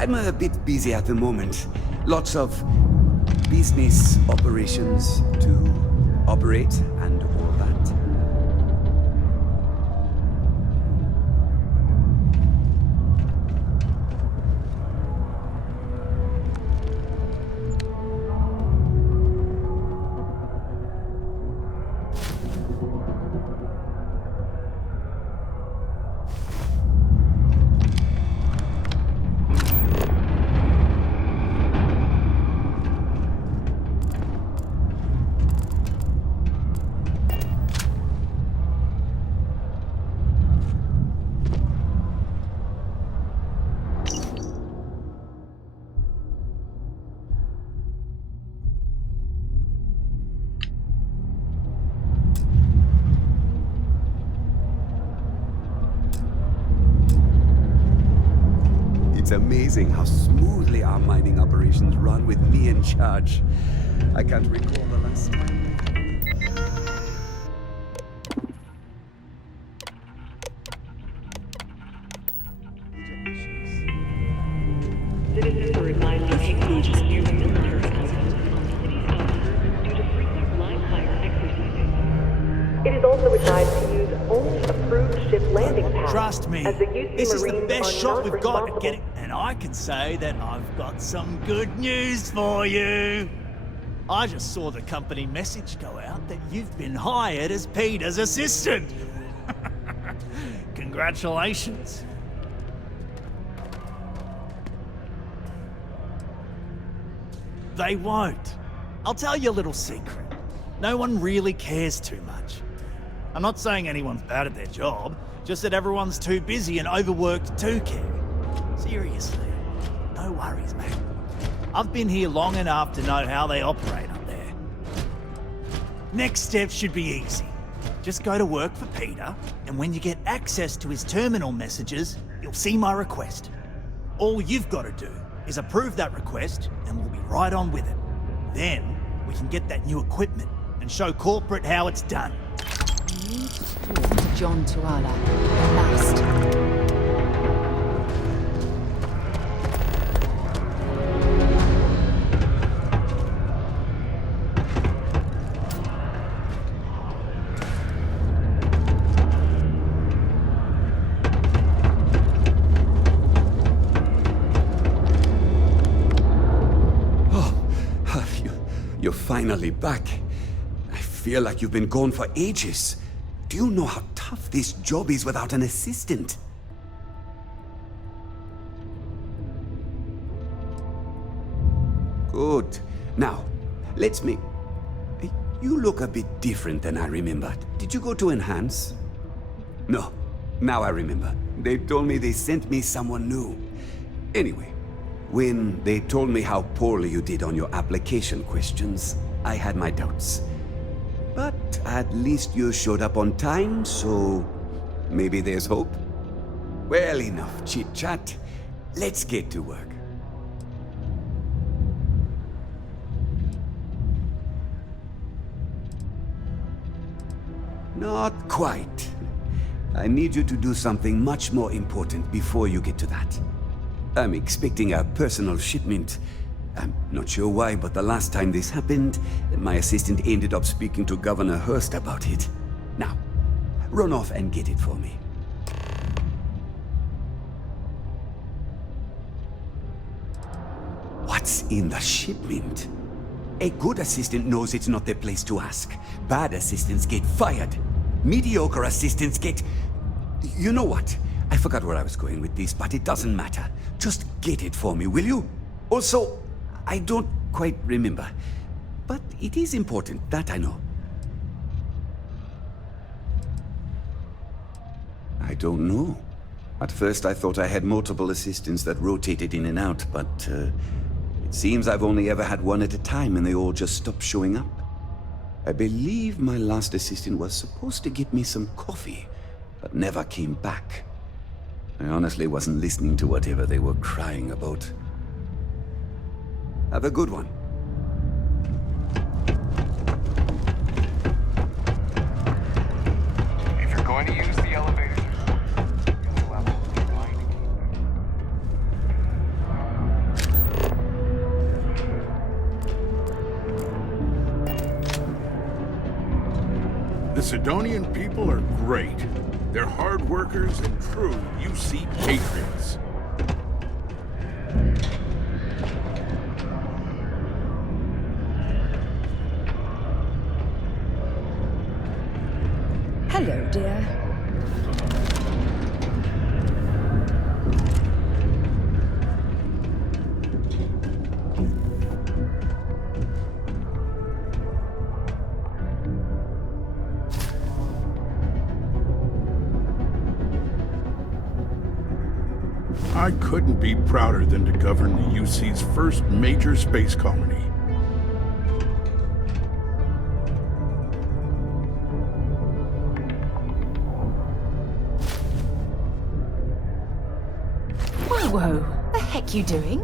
I'm a bit busy at the moment. Lots of business operations to operate and all that. It's amazing how smoothly our mining operations run with me in charge. I can't recall the last time. Citizens are advised to take caution near the military outpost on the city's outskirts due to frequent live fire exercises. It is also advised to use only approved ship landing pads. Trust me, as the UC this is the Marines best are shot not we've got at responsible. getting... And I can say that I've got some good news for you. I just saw the company message go out that you've been hired as Peter's assistant. Congratulations. They won't. I'll tell you a little secret. No one really cares too much. I'm not saying anyone's bad at their job, just that everyone's too busy and overworked to care. Seriously, no worries, mate. I've been here long enough to know how they operate up there. Next step should be easy. Just go to work for Peter, and when you get access to his terminal messages, you'll see my request. All you've got to do is approve that request, and we'll be right on with it. Then, we can get that new equipment and show corporate how it's done. We need to talk to John Tuala. Last. finally back. I feel like you've been gone for ages. Do you know how tough this job is without an assistant? Good. Now, let's make... You look a bit different than I remembered. Did you go to Enhance? No. Now I remember. They told me they sent me someone new. Anyway, when they told me how poorly you did on your application questions, I had my doubts. But at least you showed up on time, so maybe there's hope. Well, enough chit-chat. Let's get to work. Not quite. I need you to do something much more important before you get to that. I'm expecting a personal shipment. I'm not sure why, but the last time this happened, my assistant ended up speaking to Governor Hurst about it. Now, run off and get it for me. What's in the shipment? A good assistant knows it's not their place to ask. Bad assistants get fired. Mediocre assistants get... You know what? I forgot where I was going with this, but it doesn't matter. Just get it for me, will you? Also, I don't quite remember. But it is important, that I know. I don't know. At first I thought I had multiple assistants that rotated in and out, but it seems I've only ever had one at a time and they all just stopped showing up. I believe my last assistant was supposed to get me some coffee, but never came back. I honestly wasn't listening to whatever they were crying about. Have a good one. If you're going to use the elevator, you'll level the line to keep The Sidonian people are great. They're hard workers and true UC patriots. Hello, dear. I couldn't be prouder than to govern the UC's first major space colony. Whoa, the heck you doing?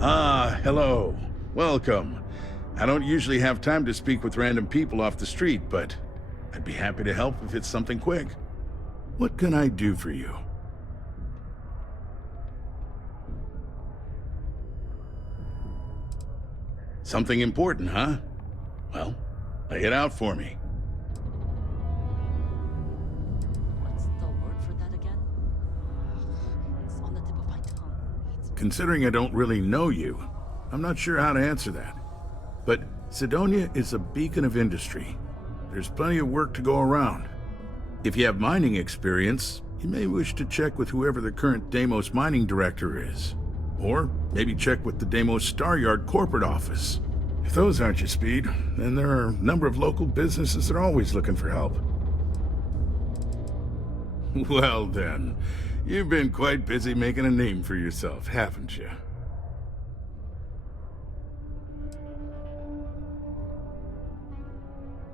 Ah, hello. Welcome. I don't usually have time to speak with random people off the street, but I'd be happy to help if it's something quick. What can I do for you? Something important, huh? Well, lay it out for me. What's the word for that again? It's on the tip of my tongue. Considering I don't really know you, I'm not sure how to answer that. But Sidonia is a beacon of industry. There's plenty of work to go around. If you have mining experience, you may wish to check with whoever the current Deimos mining director is. Or maybe check with the Deimos Star Yard corporate office. If those aren't your speed, then there are a number of local businesses that are always looking for help. Well then, you've been quite busy making a name for yourself, haven't you?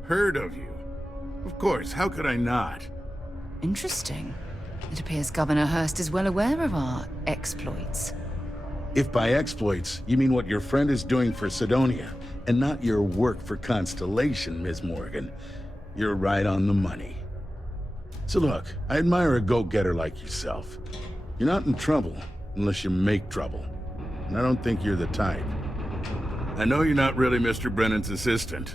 Heard of you. Of course, how could I not? Interesting. It appears Governor Hurst is well aware of our exploits. If by exploits, you mean what your friend is doing for Sidonia, and not your work for Constellation, Ms. Morgan, you're right on the money. So look, I admire a go-getter like yourself. You're not in trouble unless you make trouble. And I don't think you're the type. I know you're not really Mr. Brennan's assistant.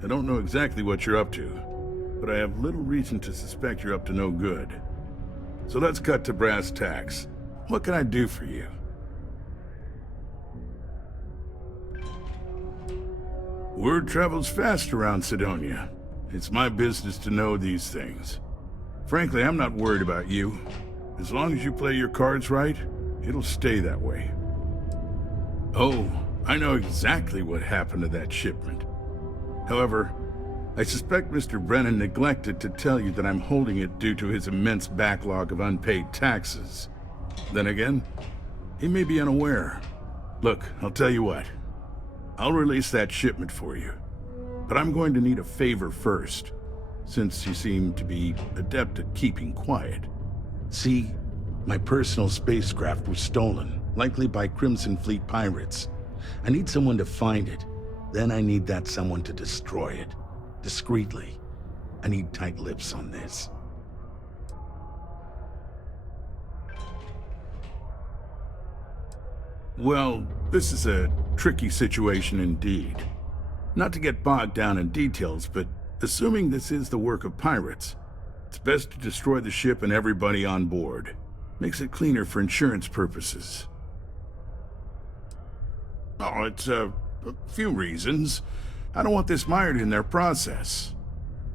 I don't know exactly what you're up to. but I have little reason to suspect you're up to no good. So let's cut to brass tacks. What can I do for you? Word travels fast around Cydonia. It's my business to know these things. Frankly, I'm not worried about you. As long as you play your cards right, it'll stay that way. Oh, I know exactly what happened to that shipment. However, I suspect Mr. Brennan neglected to tell you that I'm holding it due to his immense backlog of unpaid taxes. Then again, he may be unaware. Look, I'll tell you what. I'll release that shipment for you. But I'm going to need a favor first, since you seem to be adept at keeping quiet. See, my personal spacecraft was stolen, likely by Crimson Fleet pirates. I need someone to find it. Then I need that someone to destroy it. Discreetly. I need tight lips on this. Well, this is a tricky situation indeed. Not to get bogged down in details, but assuming this is the work of pirates, it's best to destroy the ship and everybody on board. Makes it cleaner for insurance purposes. Oh, it's a few reasons. I don't want this mired in their process.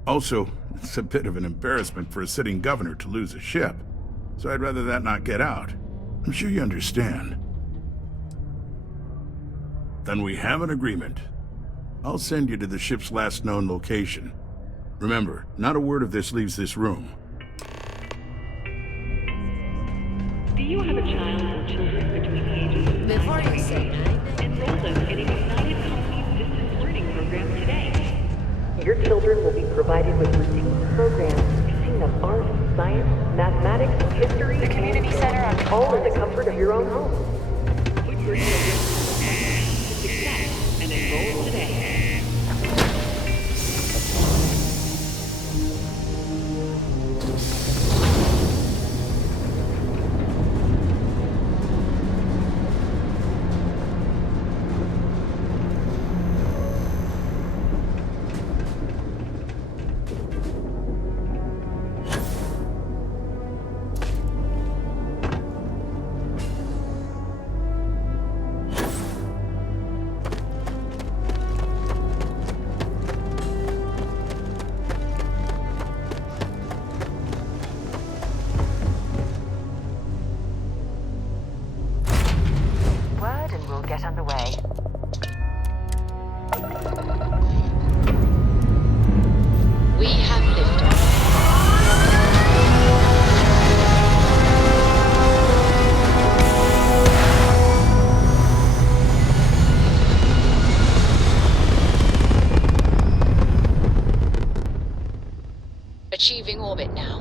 Also, it's a bit of an embarrassment for a sitting governor to lose a ship, so I'd rather that not get out. I'm sure you understand. Then we have an agreement. I'll send you to the ship's last known location. Remember, not a word of this leaves this room. Do you have a child or children between the ages of 9 Before and you say 18? Enroll them in a United Company's distance learning program today. Your children will be provided with routine programs teaching them art, science, mathematics, history, The community center on all in the comfort of your own home. Put your children to success and enroll today. Get underway. We have liftoff. Achieving orbit now.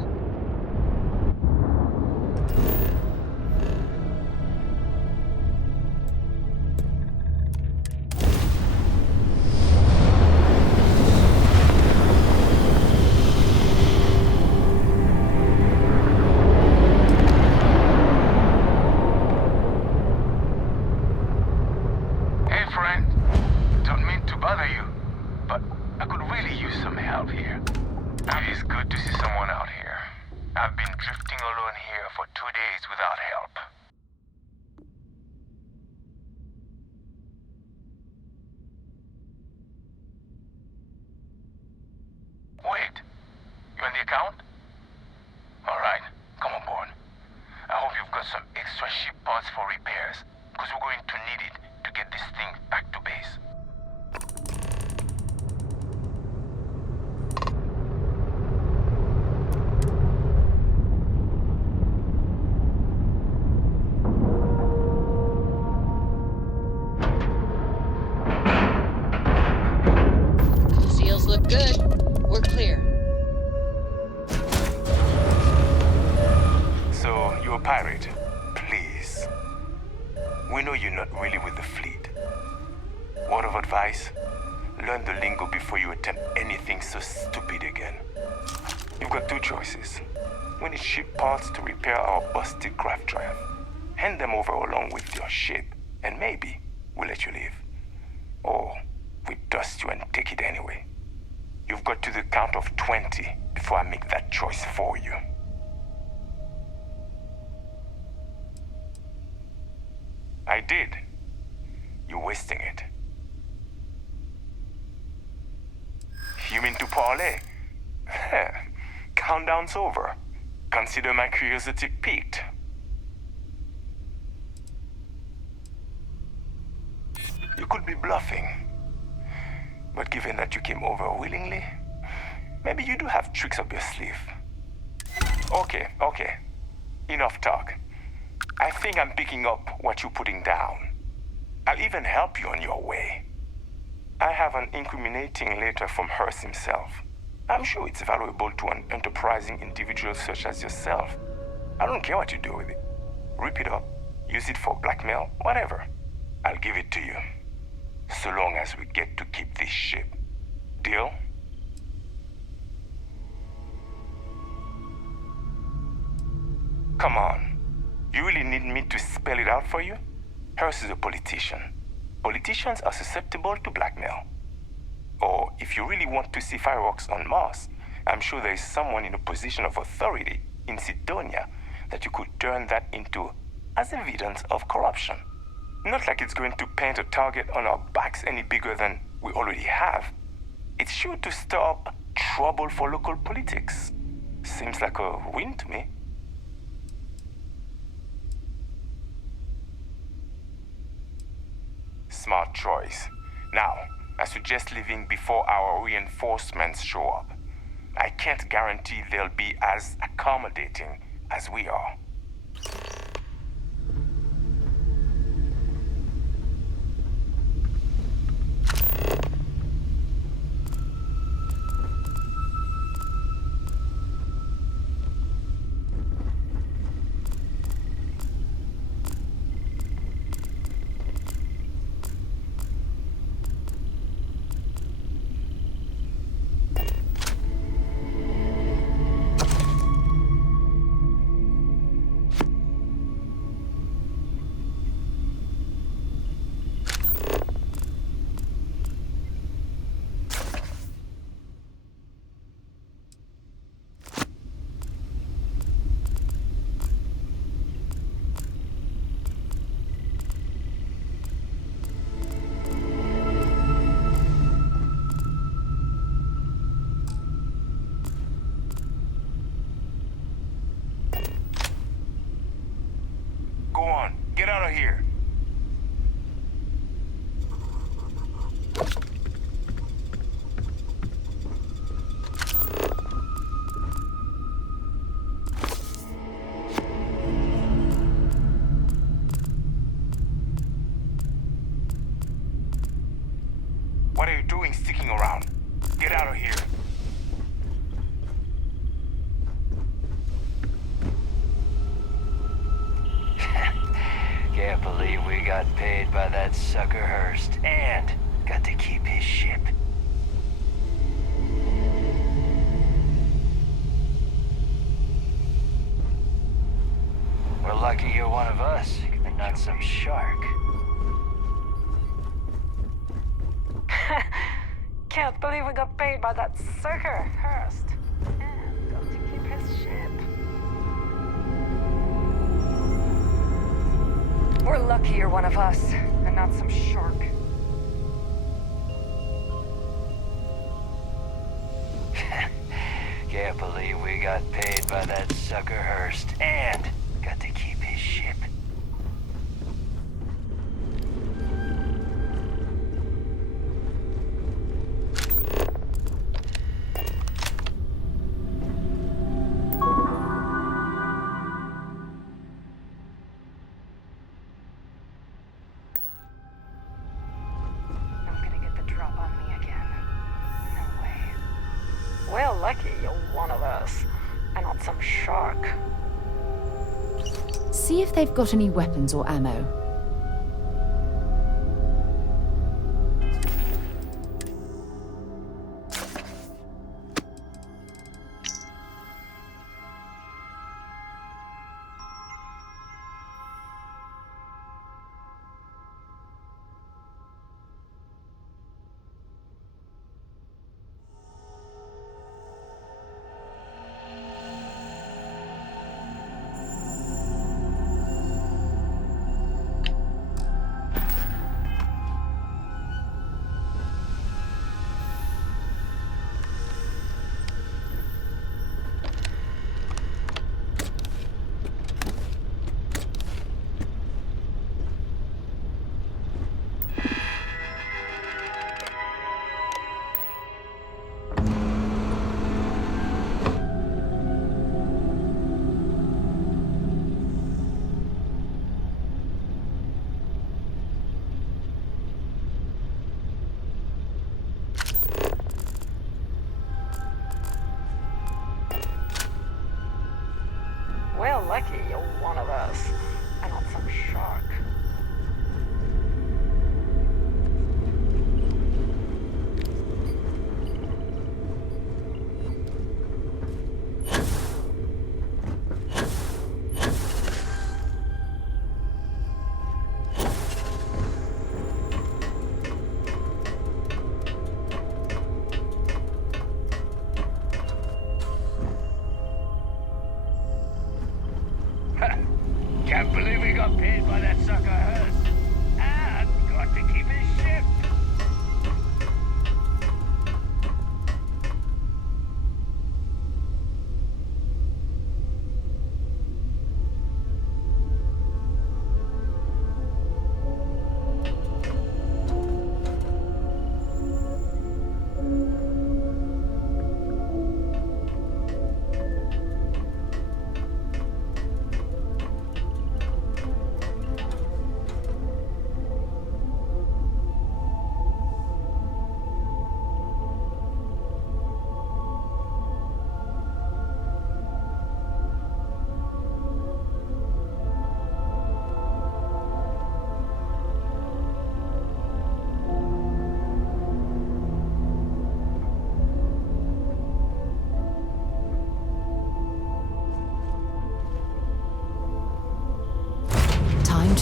Learn the lingo before you attempt anything so stupid again. You've got two choices. We need ship parts to repair our busted craft drive. Hand them over along with your ship, and maybe we'll let you leave. Or we dust you and take it anyway. You've got to the count of 20 before I make that choice for you. I did. You're wasting it. You mean to parlay? Countdown's over. Consider my curiosity piqued. You could be bluffing. But given that you came over willingly, maybe you do have tricks up your sleeve. Okay. Enough talk. I think I'm picking up what you're putting down. I'll even help you on your way. I have an incriminating letter from Hearst himself. I'm sure it's valuable to an enterprising individual such as yourself. I don't care what you do with it. Rip it up, use it for blackmail, whatever. I'll give it to you. So long as we get to keep this ship. Deal? Come on. You really need me to spell it out for you? Hearst is a politician. Politicians are susceptible to blackmail. Or if you really want to see fireworks on Mars, I'm sure there is someone in a position of authority in Sidonia that you could turn that into as evidence of corruption. Not like it's going to paint a target on our backs any bigger than we already have. It's sure to stir up trouble for local politics. Seems like a win to me. Smart choice. Now, I suggest leaving before our reinforcements show up. I can't guarantee they'll be as accommodating as we are. Get out of here. What are you doing sticking around? Get out of here. Can't believe we got paid by that sucker Hearst and got to keep his ship. We're lucky you're one of us and not some shark. Can't believe we got paid by that sucker Hearst and got to keep his ship. We're lucky you're one of us, and not some shark. Can't believe we got paid by that sucker Hearst and got to keep his ship. Well, lucky you're one of us, and not some shark. See if they've got any weapons or ammo.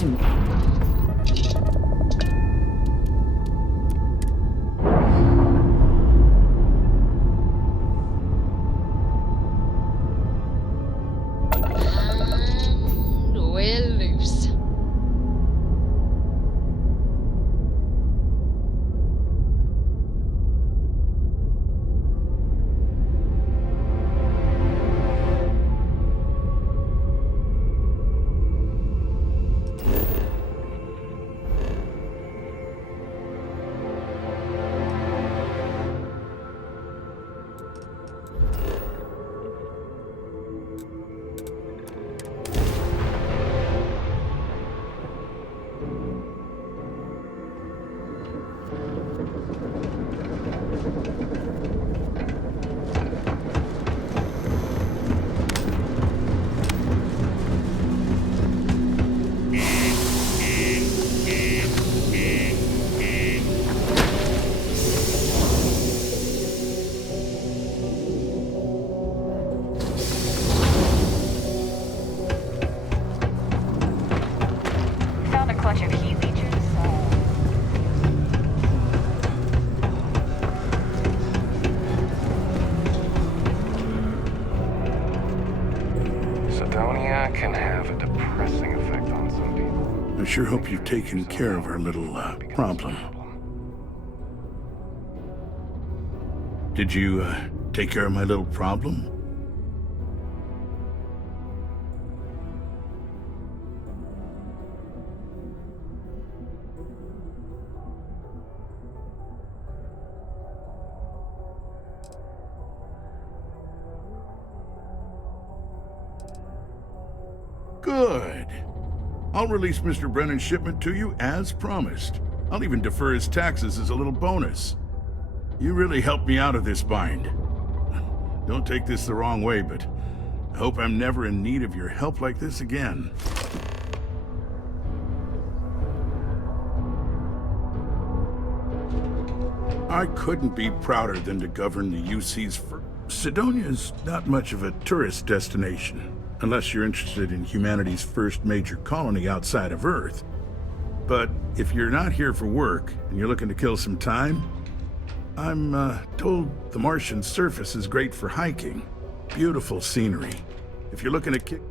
to me. And we're loose. Found a clutch of heat leeches. Sidonia can have a depressing effect on some people. I sure hope you've taken care of our little problem. Did you take care of my little problem? Good. I'll release Mr. Brennan's shipment to you as promised. I'll even defer his taxes as a little bonus. You really helped me out of this bind. Don't take this the wrong way, but I hope I'm never in need of your help like this again. I couldn't be prouder than to govern the UC's first. Sidonia's not much of a tourist destination, unless you're interested in humanity's first major colony outside of Earth. But if you're not here for work, and you're looking to kill some time, I'm told the Martian surface is great for hiking. Beautiful scenery. If you're looking to kick...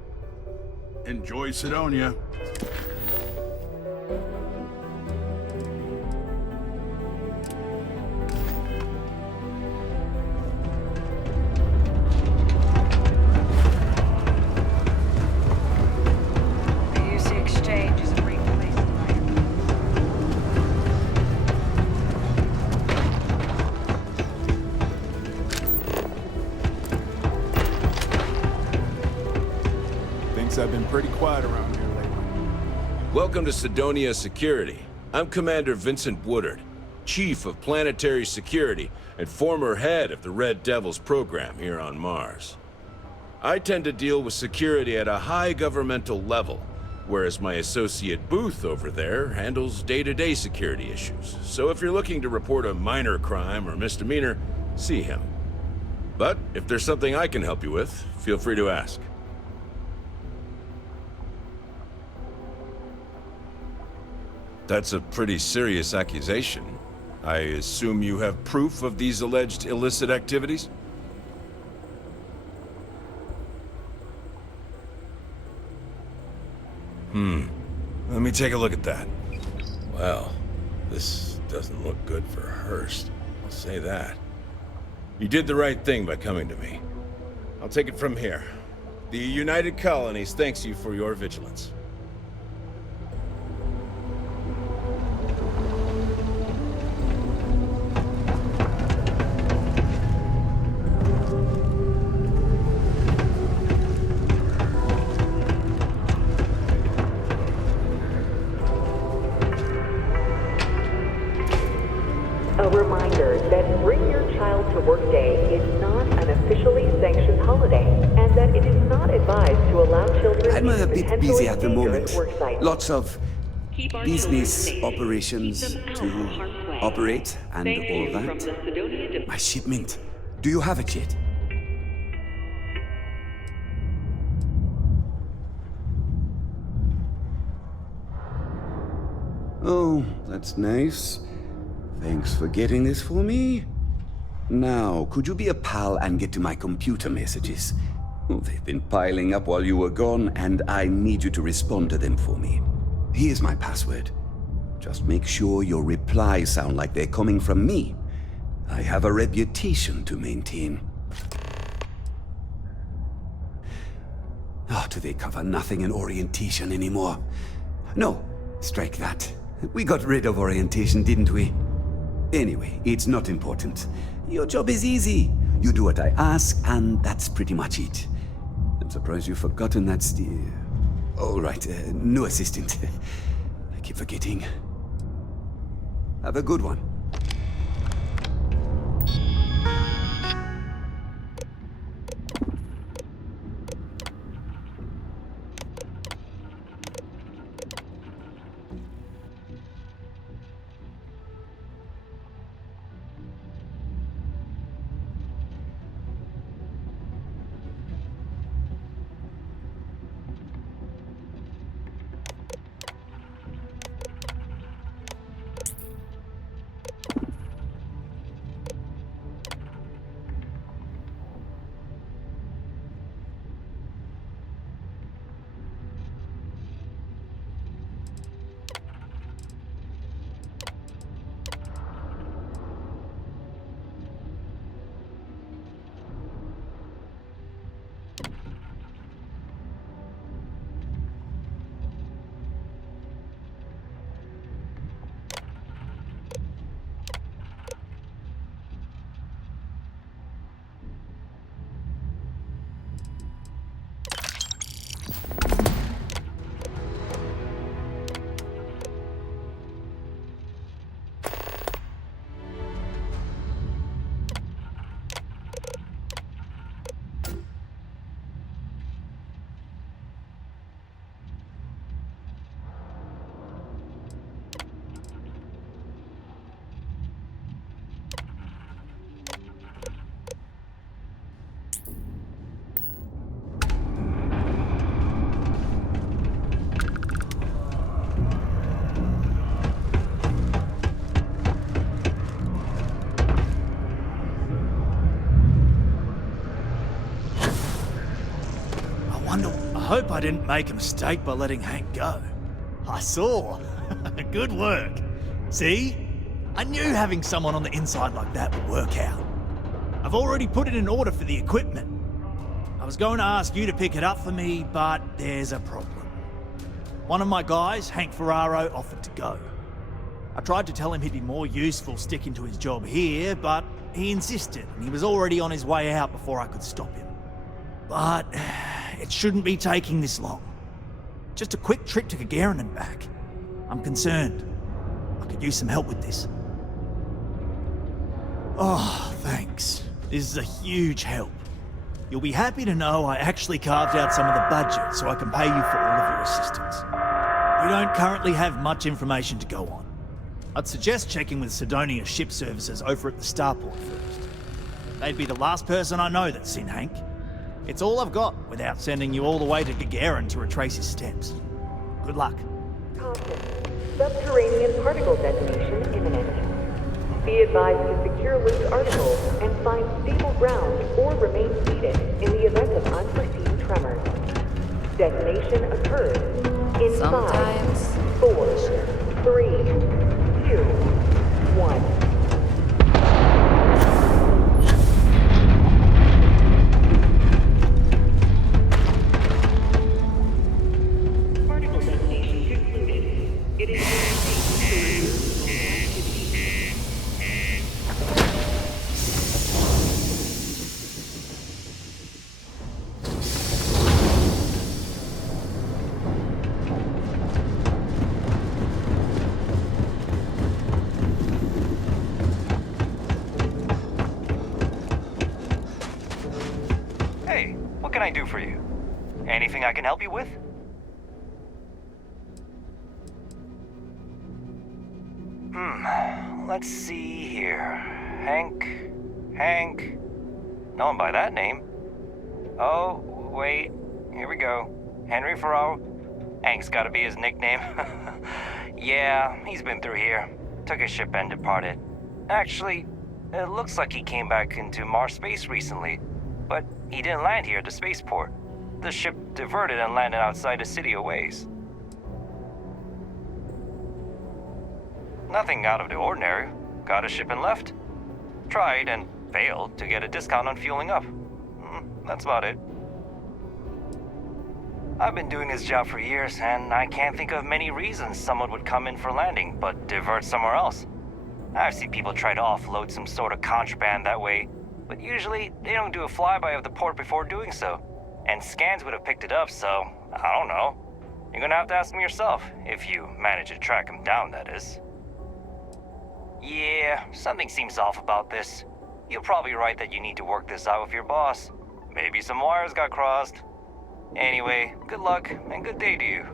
Enjoy Sidonia. I've been pretty quiet around here lately. Welcome to Sidonia Security. I'm Commander Vincent Woodard, Chief of Planetary Security and former head of the Red Devils program here on Mars. I tend to deal with security at a high governmental level, whereas my associate Booth over there handles day-to-day security issues. So if you're looking to report a minor crime or misdemeanor, see him. But if there's something I can help you with, feel free to ask. That's a pretty serious accusation. I assume you have proof of these alleged illicit activities? Let me take a look at that. Well, this doesn't look good for Hurst. I'll say that. You did the right thing by coming to me. I'll take it from here. The United Colonies thanks you for your vigilance. A reminder that Bring Your Child to Work Day is not an officially sanctioned holiday, and that it is not advised to allow children I'm a into bit potentially busy at the dangerous moment. work sites. Lots of business operations to operate and all that. My shipment. Do you have it yet? Oh, that's nice. Thanks for getting this for me. Now, could you be a pal and get to my computer messages? Oh, they've been piling up while you were gone, and I need you to respond to them for me. Here's my password. Just make sure your replies sound like they're coming from me. I have a reputation to maintain. Oh, do they cover nothing in orientation anymore? No, strike that. We got rid of orientation, didn't we? Anyway, it's not important. Your job is easy. You do what I ask, and that's pretty much it. I'm surprised you've forgotten that's the... All right, no assistant. I keep forgetting. Have a good one. I hope I didn't make a mistake by letting Hank go. I saw. Good work. See? I knew having someone on the inside like that would work out. I've already put it in order for the equipment. I was going to ask you to pick it up for me, but there's a problem. One of my guys, Hank Ferraro, offered to go. I tried to tell him he'd be more useful sticking to his job here, but he insisted, and he was already on his way out before I could stop him. But it shouldn't be taking this long. Just a quick trip to Gagarin and back. I'm concerned. I could use some help with this. Oh, thanks. This is a huge help. You'll be happy to know I actually carved out some of the budget so I can pay you for all of your assistance. We don't currently have much information to go on. I'd suggest checking with Sidonia's ship services over at the starport first. They'd be the last person I know that's seen Hank. It's all I've got without sending you all the way to Gagarin to retrace his steps. Good luck. Caution. Subterranean particle detonation imminent. Be advised to secure loose articles and find stable ground or remain seated in the event of unforeseen tremors. Detonation occurs in Sometimes. 5, 4, 3, 2, 1. What can I do for you? Anything I can help you with? Let's see here. Hank. No one by that name. Oh, wait. Here we go. Henry Ferraro. Hank's gotta be his nickname. Yeah, he's been through here. Took his ship and departed. Actually, it looks like he came back into Mars space recently, but he didn't land here at the spaceport. The ship diverted and landed outside the city a ways. Nothing out of the ordinary. Got a ship and left. Tried and failed to get a discount on fueling up. That's about it. I've been doing this job for years, and I can't think of many reasons someone would come in for landing, but divert somewhere else. I've seen people try to offload some sort of contraband that way, but usually they don't do a flyby of the port before doing so. And scans would have picked it up, so I don't know. You're gonna have to ask them yourself, if you manage to track him down, that is. Yeah, something seems off about this. You're probably right that you need to work this out with your boss. Maybe some wires got crossed. Anyway, good luck and good day to you.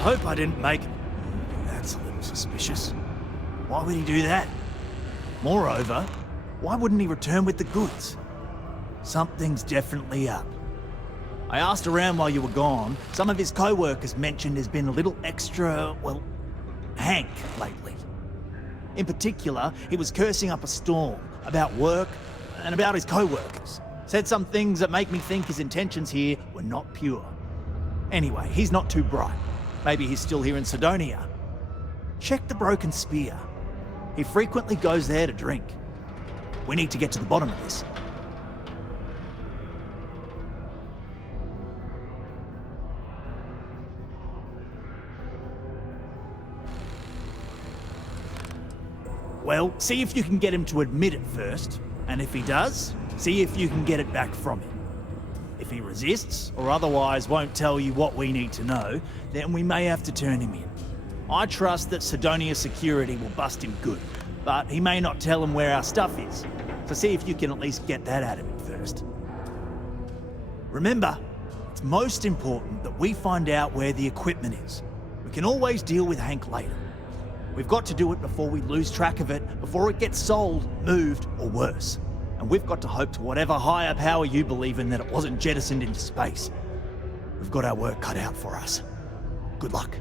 I hope I didn't make it. That's a little suspicious. Why would he do that? Moreover, why wouldn't he return with the goods? Something's definitely up. I asked around while you were gone. Some of his co-workers mentioned there's been a little extra, well, Hank lately. In particular, he was cursing up a storm about work and about his co-workers. Said some things that make me think his intentions here were not pure. Anyway, he's not too bright. Maybe he's still here in Sidonia. Check the Broken Spear. He frequently goes there to drink. We need to get to the bottom of this. Well, see if you can get him to admit it first, and if he does, see if you can get it back from him. If he resists, or otherwise won't tell you what we need to know, then we may have to turn him in. I trust that Sidonia Security will bust him good, but he may not tell him where our stuff is, so see if you can at least get that out of him first. Remember, it's most important that we find out where the equipment is. We can always deal with Hank later. We've got to do it before we lose track of it, before it gets sold, moved, or worse. And we've got to hope to whatever higher power you believe in that it wasn't jettisoned into space. We've got our work cut out for us. Good luck.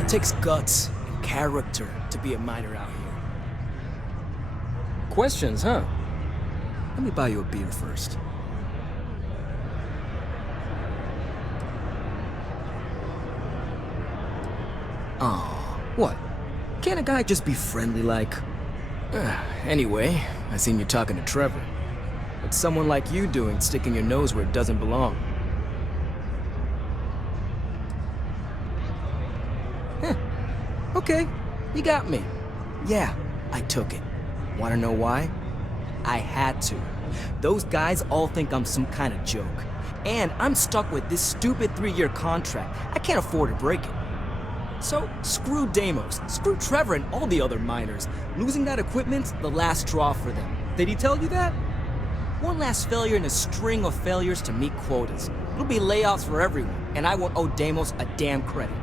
It takes guts and character to be a miner out here. Questions, huh? Let me buy you a beer first. Aw, what? Can't a guy just be friendly like... Anyway, I seen you talking to Trevor. What's someone like you doing sticking your nose where it doesn't belong? Okay, you got me. Yeah, I took it. Wanna know why? I had to. Those guys all think I'm some kind of joke. And I'm stuck with this stupid 3-year contract. I can't afford to break it. So, screw Deimos, screw Trevor and all the other miners. Losing that equipment's the last straw for them. Did he tell you that? One last failure in a string of failures to meet quotas. It'll be layoffs for everyone, and I won't owe Deimos a damn credit.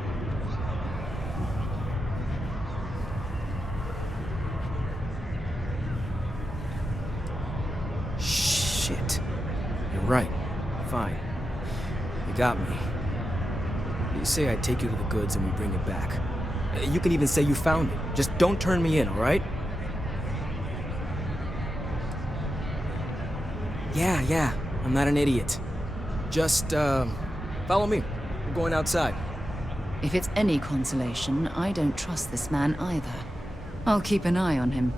Shit. You're right. Fine. You got me. You say I take you to the goods and we bring it back. You can even say you found it. Just don't turn me in, alright? Yeah, I'm not an idiot. Just, follow me. We're going outside. If it's any consolation, I don't trust this man either. I'll keep an eye on him.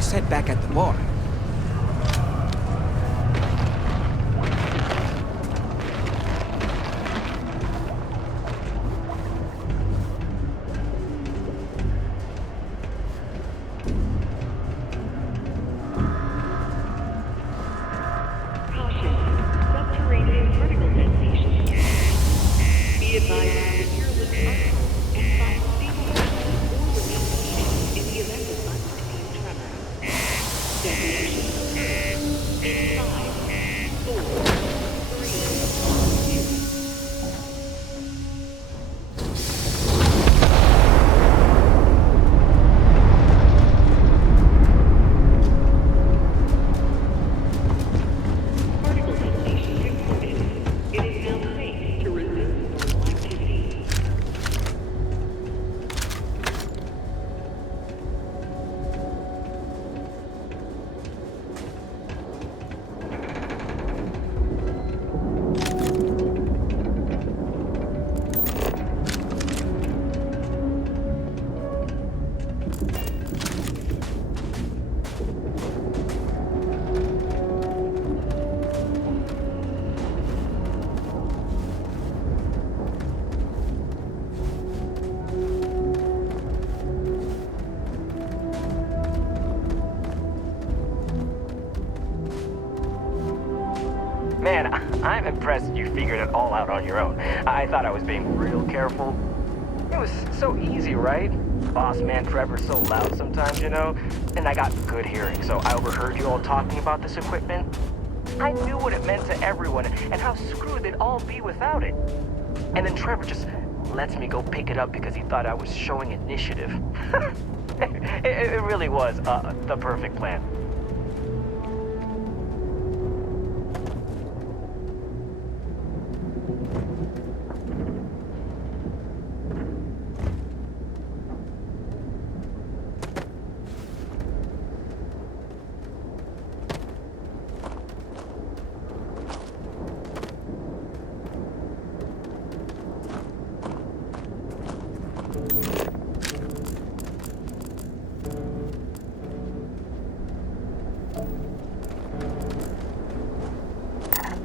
Said back at the bar. Caution. Subterranean particle detonation. Be advised to secure the particle and find stable ground or remain seated in the event of unforeseen tremor. Detonation occurs in 5, 4, 3, 2. Particle detonation reported. It is now safe to resume normal activity. Man, I'm impressed you figured it all out on your own. I thought I was being real careful. It was so easy, right? Boss man Trevor's so loud sometimes, you know? And I got good hearing, so I overheard you all talking about this equipment. I knew what it meant to everyone and how screwed they'd all be without it. And then Trevor just lets me go pick it up because he thought I was showing initiative. It really was the perfect plan.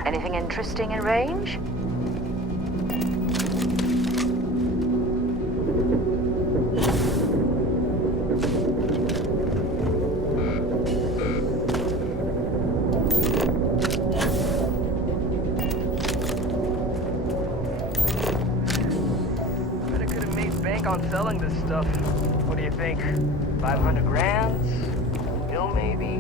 Anything interesting in range? Bet I could have made bank on selling this stuff. What do you think? 500 grand? Mil maybe?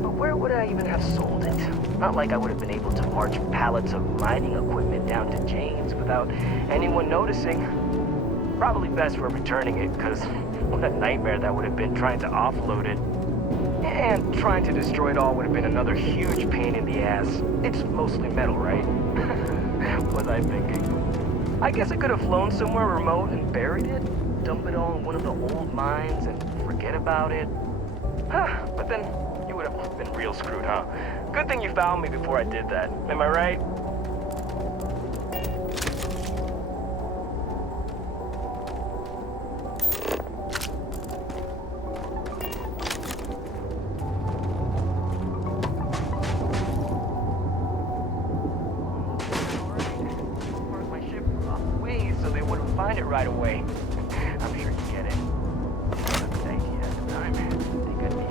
But where would I even have sold it? Not like I would have been able to march pallets of mining equipment down to James without anyone noticing. Probably best for returning it, because what a nightmare that would have been trying to offload it. And trying to destroy it all would have been another huge pain in the ass. It's mostly metal, right? Was I thinking? I guess I could have flown somewhere remote and buried it, dump it all in one of the old mines and forget about it. But then you would have been real screwed, huh? Good thing you found me before I did that. Am I right? Park my ship off the way so they wouldn't find it right away. I'm sure you get it. Thank you at the time. They could be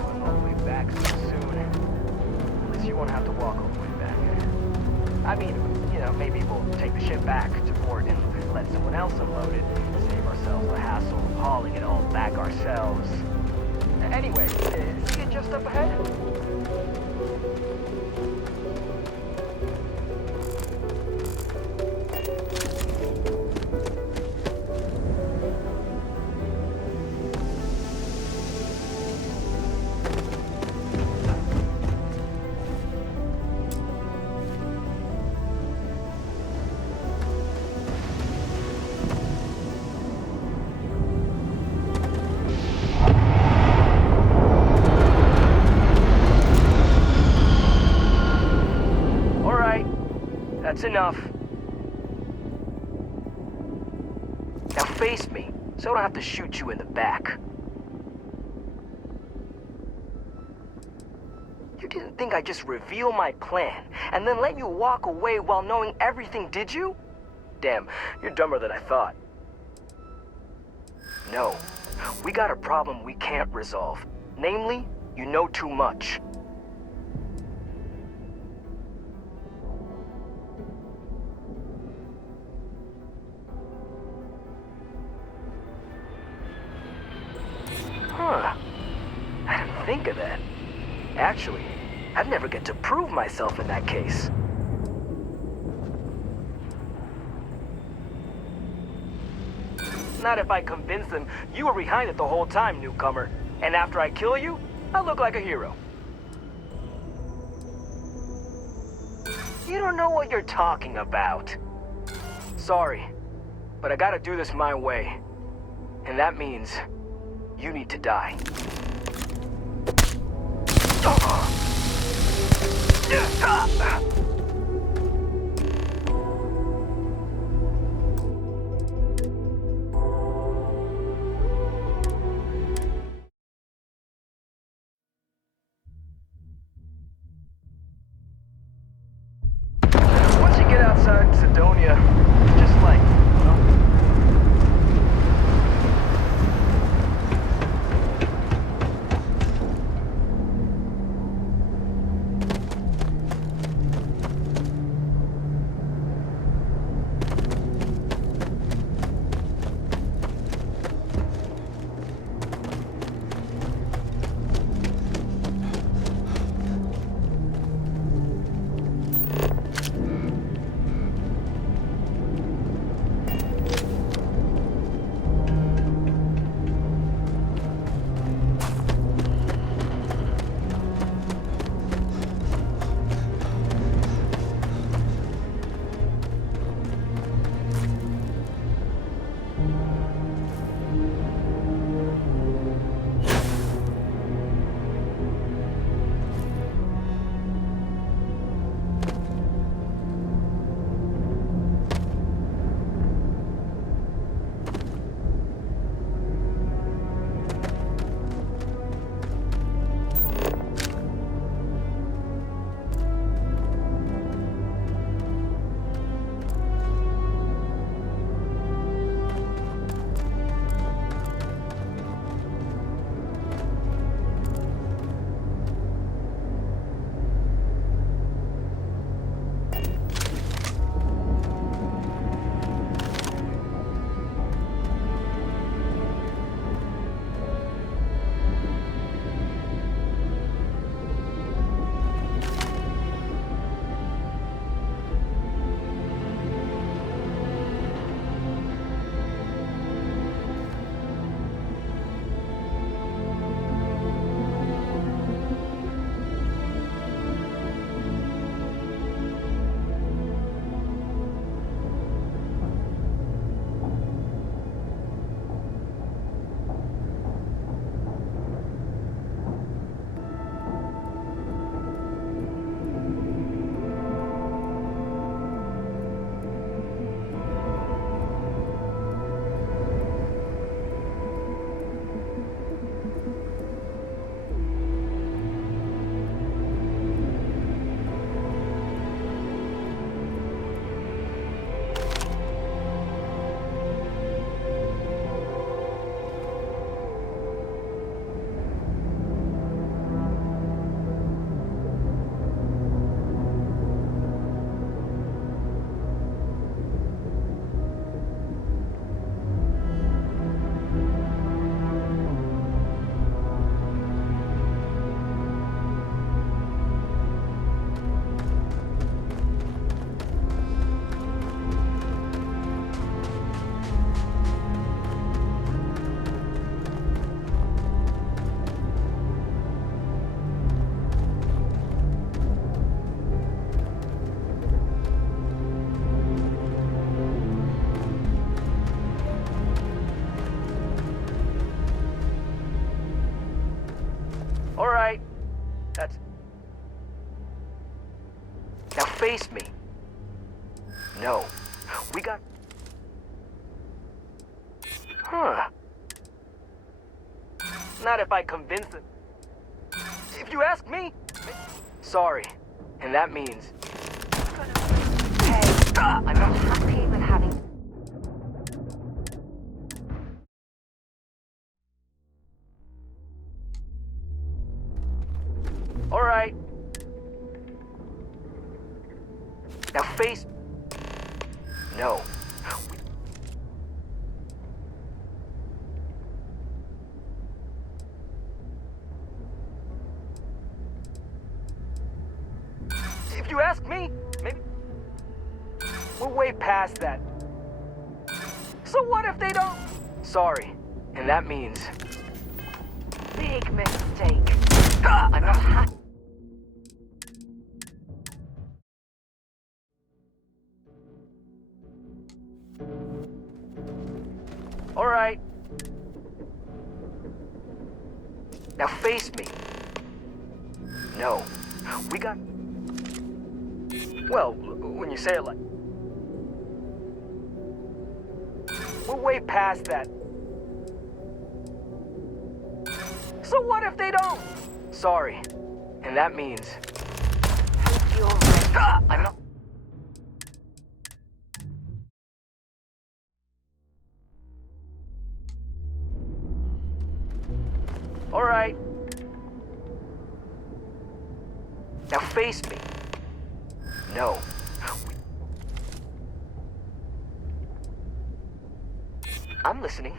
going all the way back so soon. guess you won't have to walk all the way back. I mean, you know, maybe we'll take the ship back to port and let someone else unload it. Save ourselves the hassle of hauling it all back ourselves. Anyway, see you just up ahead? That's enough. Now face me, so I don't have to shoot you in the back. You didn't think I'd just reveal my plan, and then let you walk away while knowing everything, did you? Damn, you're dumber than I thought. No, we got a problem we can't resolve. Namely, you know too much. Huh. I didn't think of that. Actually, I'd never get to prove myself in that case. Not if I convince them you were behind it the whole time, newcomer. And after I kill you, I'll look like a hero. You don't know what you're talking about. Sorry, but I gotta do this my way. And that means you need to die. Once you get outside Sidonia, just like, you know? Now face me. No. We got... Huh. Not if I convince them. If you ask me... Sorry. And that means... Hey, I'm not happy with having... All right. Now face... No. If you ask me, maybe... We're way past that. So what if they don't? Sorry. And that means... Big mistake. I'm not happy. All right. Now face me. No. We got... Well, when you say it like... We're way past that. So what if they don't? Sorry. And that means... You're right. I'm not... All right. Now face me. No. I'm listening.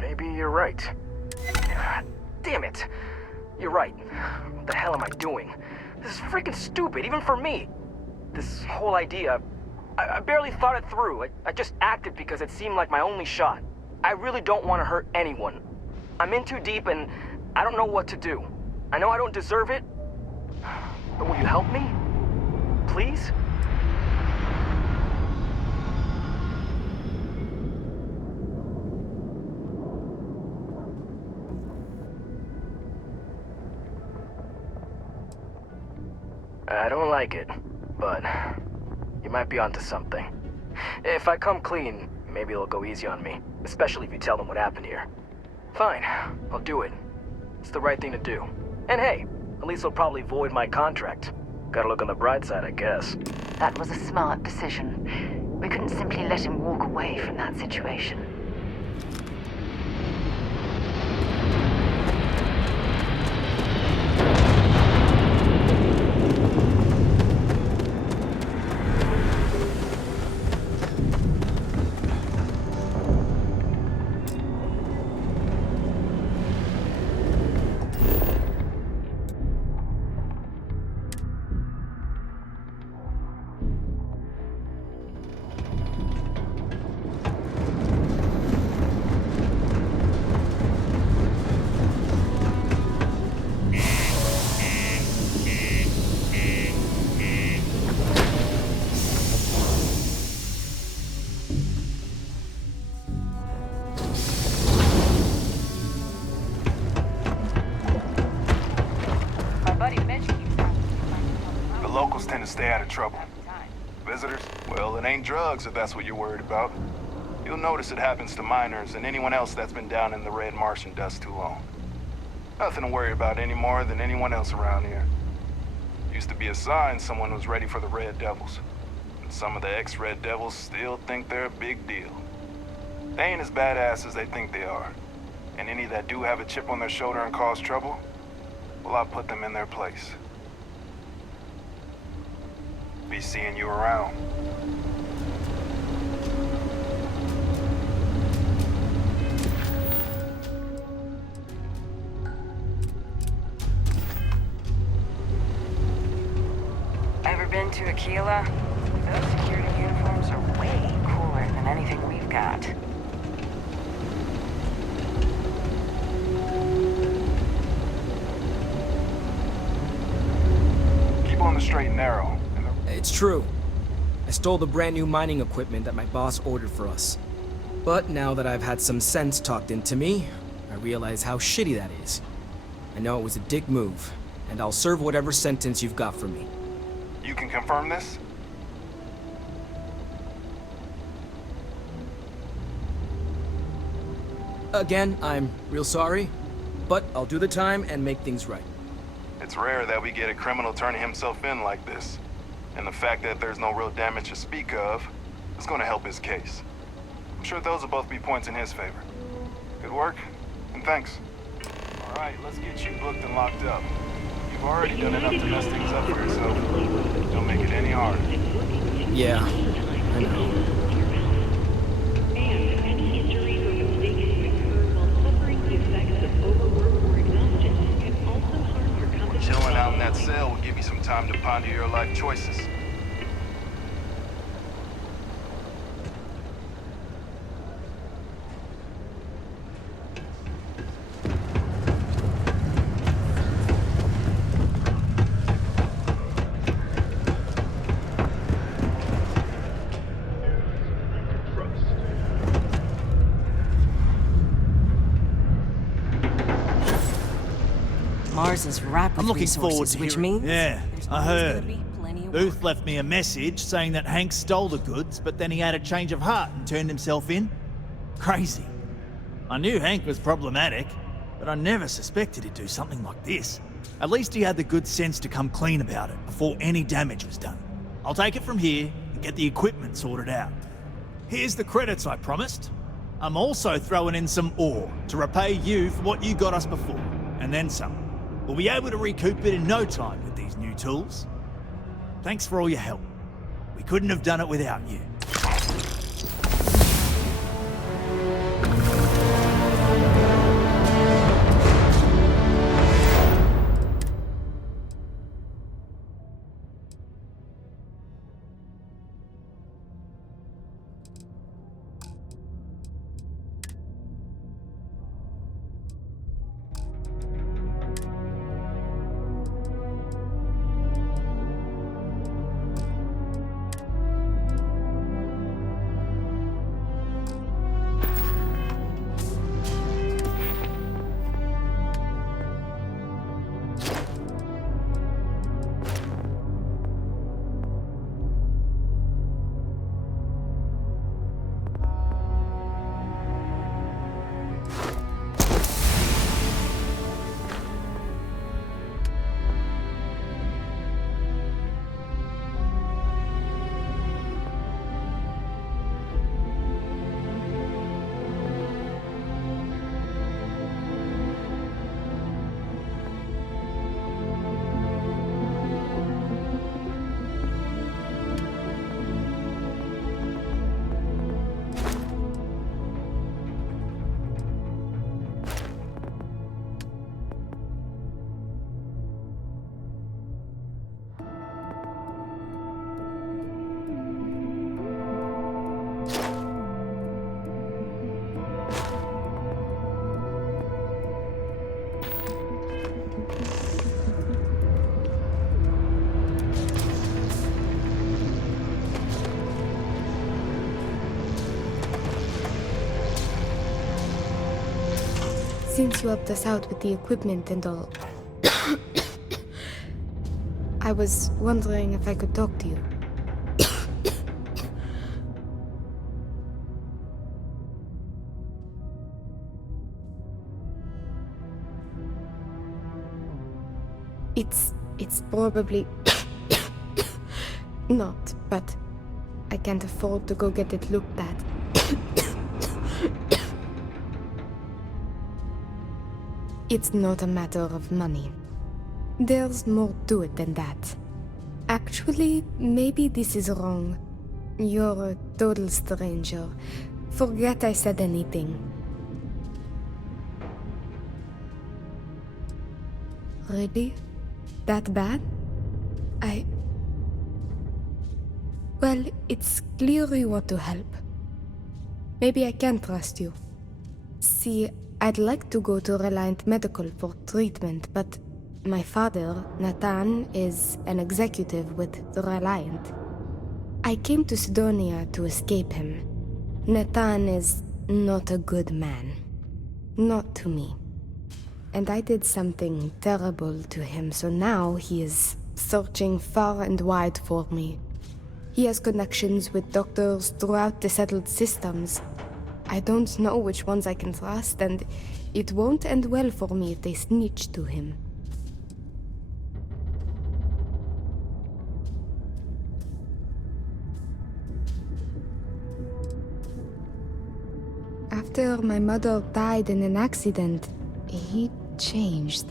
Maybe you're right. Damn it. You're right. What the hell am I doing? This is freaking stupid, even for me. This whole idea, I barely thought it through. I just acted because it seemed like my only shot. I really don't want to hurt anyone. I'm in too deep and I don't know what to do. I know I don't deserve it, but will you help me? Please? I don't like it, but you might be onto something. If I come clean, maybe it'll go easy on me, especially if you tell them what happened here. Fine, I'll do it. It's the right thing to do. And hey, at least they'll probably void my contract. Gotta look on the bright side, I guess. That was a smart decision. We couldn't simply let him walk away from that situation. Tend to stay out of trouble. Visitors? Well, it ain't drugs if that's what you're worried about. You'll notice it happens to miners and anyone else that's been down in the red Martian dust too long. Nothing to worry about any more than anyone else around here. Used to be a sign someone was ready for the Red Devils. And some of the ex-Red Devils still think they're a big deal. They ain't as badass as they think they are. And any that do have a chip on their shoulder and cause trouble, well, I'll put them in their place. Be seeing you around. Ever been to Aquila? Those security uniforms are way cooler than anything we've got. Keep on the straight and narrow. It's true. I stole the brand new mining equipment that my boss ordered for us. But now that I've had some sense talked into me, I realize how shitty that is. I know it was a dick move, and I'll serve whatever sentence you've got for me. You can confirm this? Again, I'm real sorry, but I'll do the time and make things right. It's rare that we get a criminal turning himself in like this. And the fact that there's no real damage to speak of is going to help his case. I'm sure those will both be points in his favor. Good work, and thanks. All right, let's get you booked and locked up. You've already done enough to mess things up for yourself. Don't make it any harder. Yeah, I know. Chilling out in that cell will give you some time to ponder your life choices. Mars is ripe with I'm looking forward resources, to which hearing. means Yeah, I heard. plenty of Booth left me a message saying that Hank stole the goods, but then he had a change of heart and turned himself in. Crazy. I knew Hank was problematic, but I never suspected he'd do something like this. At least he had the good sense to come clean about it before any damage was done. I'll take it from here and get the equipment sorted out. Here's the credits I promised. I'm also throwing in some ore to repay you for what you got us before, and then some. We'll be able to recoup it in no time with these new tools. Thanks for all your help. We couldn't have done it without you. Since you helped us out with the equipment and all, I was wondering if I could talk to you. It's probably not, but I can't afford to go get it looked at. It's not a matter of money. There's more to it than that. Actually, maybe this is wrong. You're a total stranger. Forget I said anything. Really? That bad? Well, it's clear you want to help. Maybe I can trust you. See, I'd like to go to Reliant Medical for treatment, but my father, Nathan, is an executive with the Reliant. I came to Sidonia to escape him. Nathan is not a good man. Not to me. And I did something terrible to him, so now he is searching far and wide for me. He has connections with doctors throughout the settled systems. I don't know which ones I can trust, and it won't end well for me if they snitch to him. After my mother died in an accident, he changed.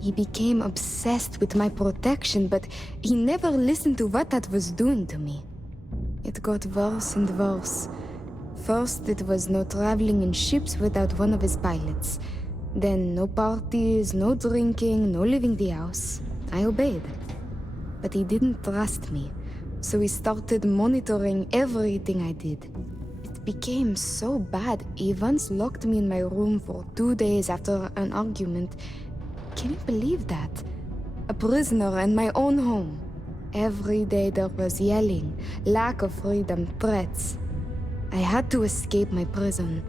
He became obsessed with my protection, but he never listened to what that was doing to me. It got worse and worse. First, it was no traveling in ships without one of his pilots. Then no parties, no drinking, no leaving the house. I obeyed. But he didn't trust me, so he started monitoring everything I did. It became so bad, he once locked me in my room for 2 days after an argument. Can you believe that? A prisoner in my own home. Every day there was yelling, lack of freedom, threats. I had to escape my prison.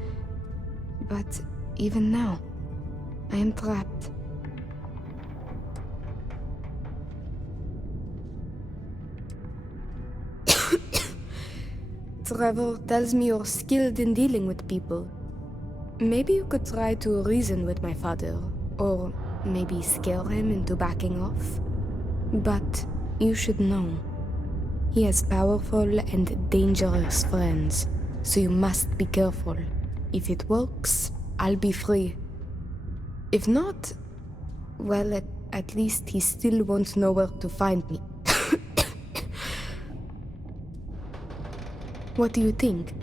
But even now, I am trapped. Trevor tells me you're skilled in dealing with people. Maybe you could try to reason with my father, or maybe scare him into backing off. But you should know, he has powerful and dangerous friends, so you must be careful. If it works, I'll be free. If not, well, at least he still won't know where to find me. What do you think?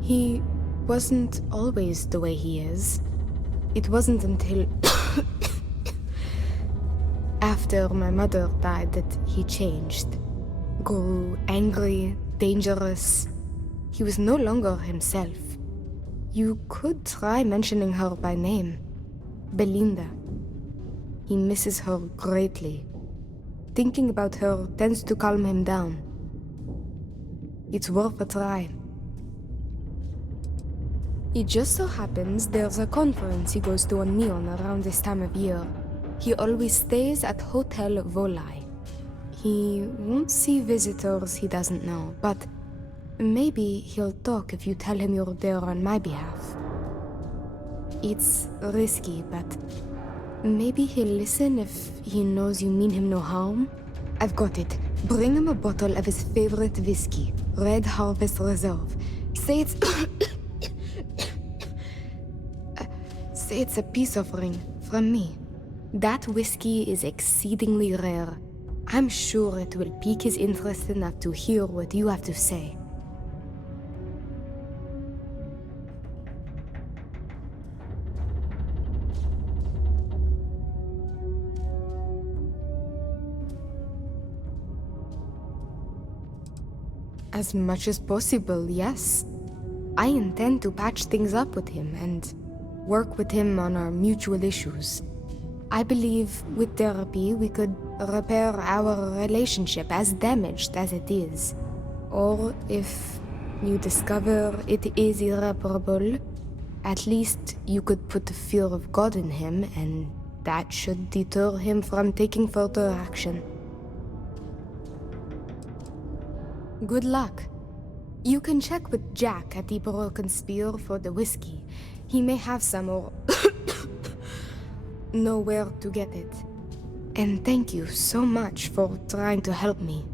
He wasn't always the way he is. It wasn't until after my mother died that he changed. Grew angry, dangerous. He was no longer himself. You could try mentioning her by name. Belinda. He misses her greatly. Thinking about her tends to calm him down. It's worth a try. It just so happens there's a conference he goes to on Neon around this time of year. He always stays at Hotel Volai. He won't see visitors he doesn't know, but maybe he'll talk if you tell him you're there on my behalf. It's risky, but maybe he'll listen if he knows you mean him no harm. I've got it. Bring him a bottle of his favorite whiskey, Red Harvest Reserve. Say it's... Say it's a peace offering from me. That whiskey is exceedingly rare. I'm sure it will pique his interest enough to hear what you have to say. As much as possible, yes. I intend to patch things up with him and work with him on our mutual issues. I believe with therapy we could repair our relationship, as damaged as it is. Or if you discover it is irreparable, at least you could put the fear of God in him, and that should deter him from taking further action. Good luck. You can check with Jack at the Broken Spear for the whiskey. He may have some or know where to get it. And thank you so much for trying to help me.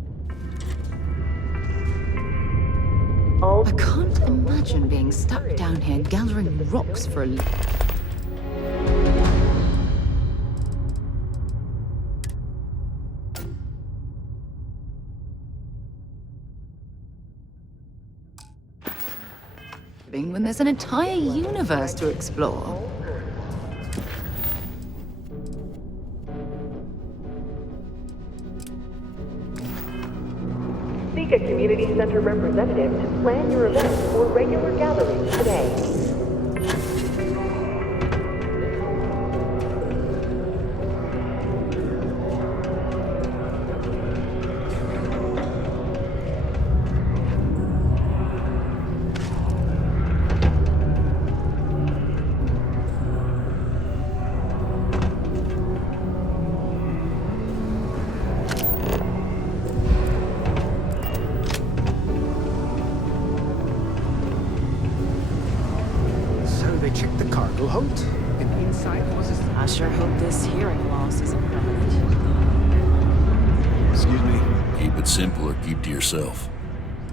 I can't imagine being stuck down here gathering rocks for a when there's an entire universe to explore. Seek a community center representative to plan your event or regular gatherings today. check the cargo hold, and inside was a... I sure hope this hearing loss isn't permanent. Excuse me? Keep it simple or keep to yourself,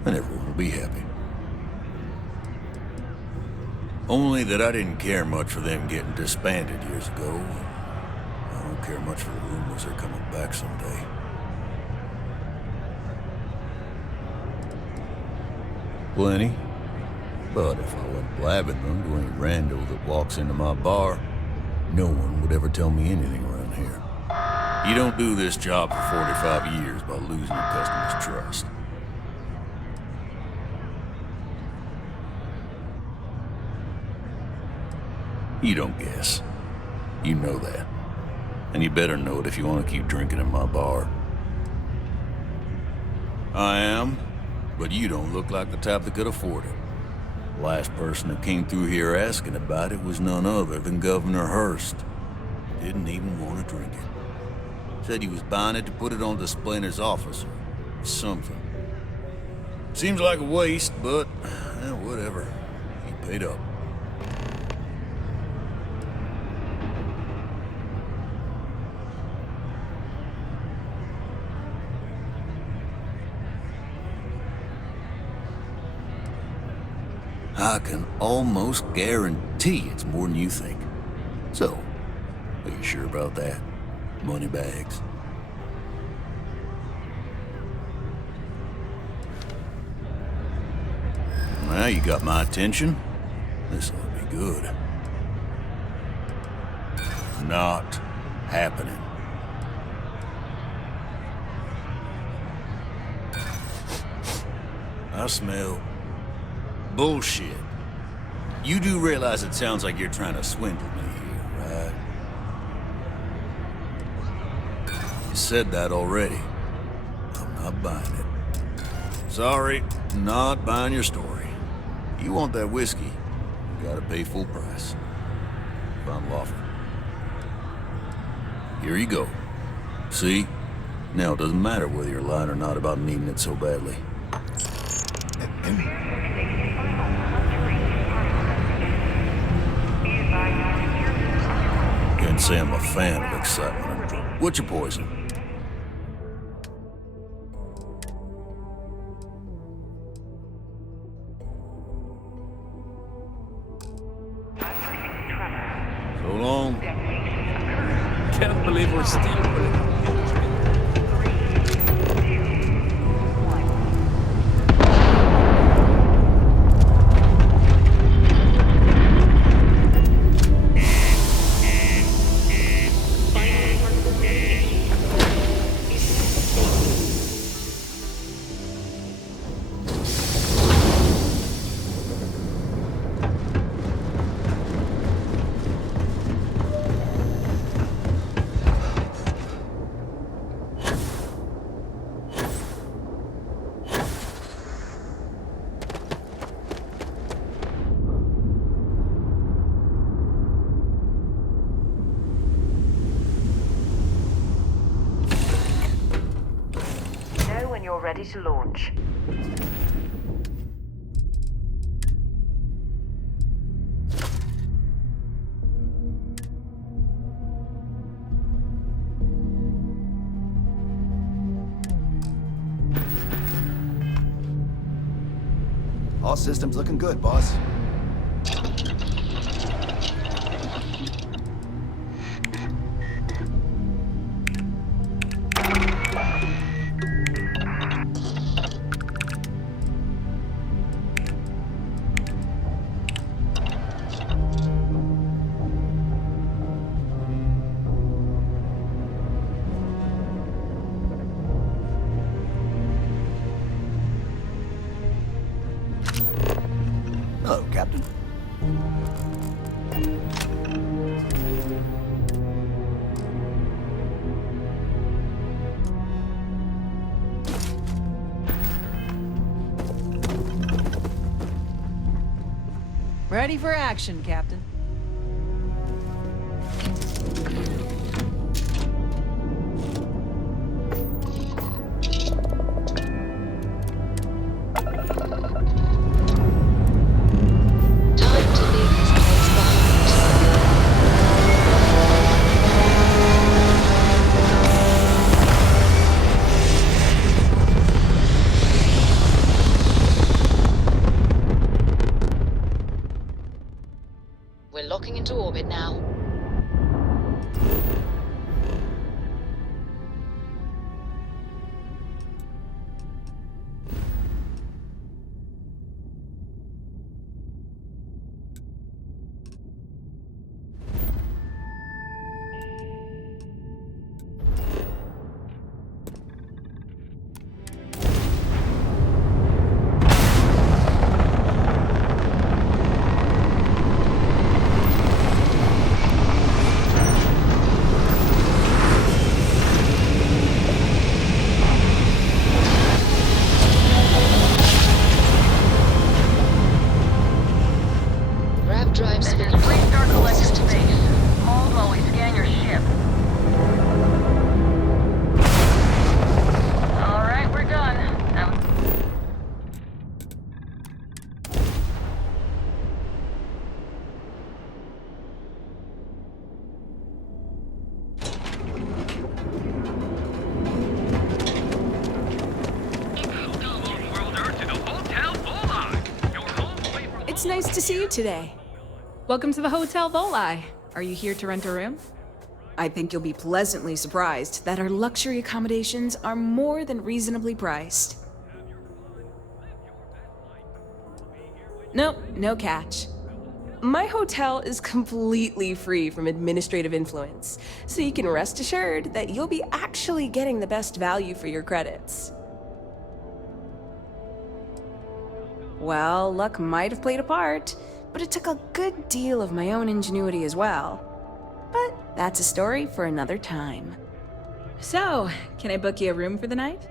and everyone will be happy. Only that I didn't care much for them getting disbanded years ago. I don't care much for the rumors they're coming back someday. Plenty. But if I went blabbing them to any rando that walks into my bar, no one would ever tell me anything around here. You don't do this job for 45 years by losing your customers' trust. You don't guess. You know that. And you better know it if you want to keep drinking in my bar. I am, but you don't look like the type that could afford it. The last person that came through here asking about it was none other than Governor Hurst. Didn't even want to drink it. Said he was buying it to put it on display in his office or something. Seems like a waste, but whatever. He paid up. I can almost guarantee it's more than you think. So, are you sure about that? Money bags? Now you got my attention. This ought to be good. Not happening. I smell bullshit. You do realize it sounds like you're trying to swindle me here, right? You said that already. I'm not buying it. Sorry, not buying your story. You want that whiskey, you gotta pay full price. If I'm lawful. Here you go. See? Now it doesn't matter whether you're lying or not about needing it so badly. Can't say I'm a fan of excitement. What's your poison? So long. Can't believe we're still putting ready to launch. All systems looking good, boss. Hello, Captain. Ready for action, Captain. Time to leave this place behind. We're locking into orbit now. It's nice to see you today. Welcome to the Hotel Voli. Are you here to rent a room? I think you'll be pleasantly surprised that our luxury accommodations are more than reasonably priced. Nope, no catch. My hotel is completely free from administrative influence, so you can rest assured that you'll be actually getting the best value for your credits. Well, luck might have played a part, but it took a good deal of my own ingenuity as well. But that's a story for another time. So, can I book you a room for the night?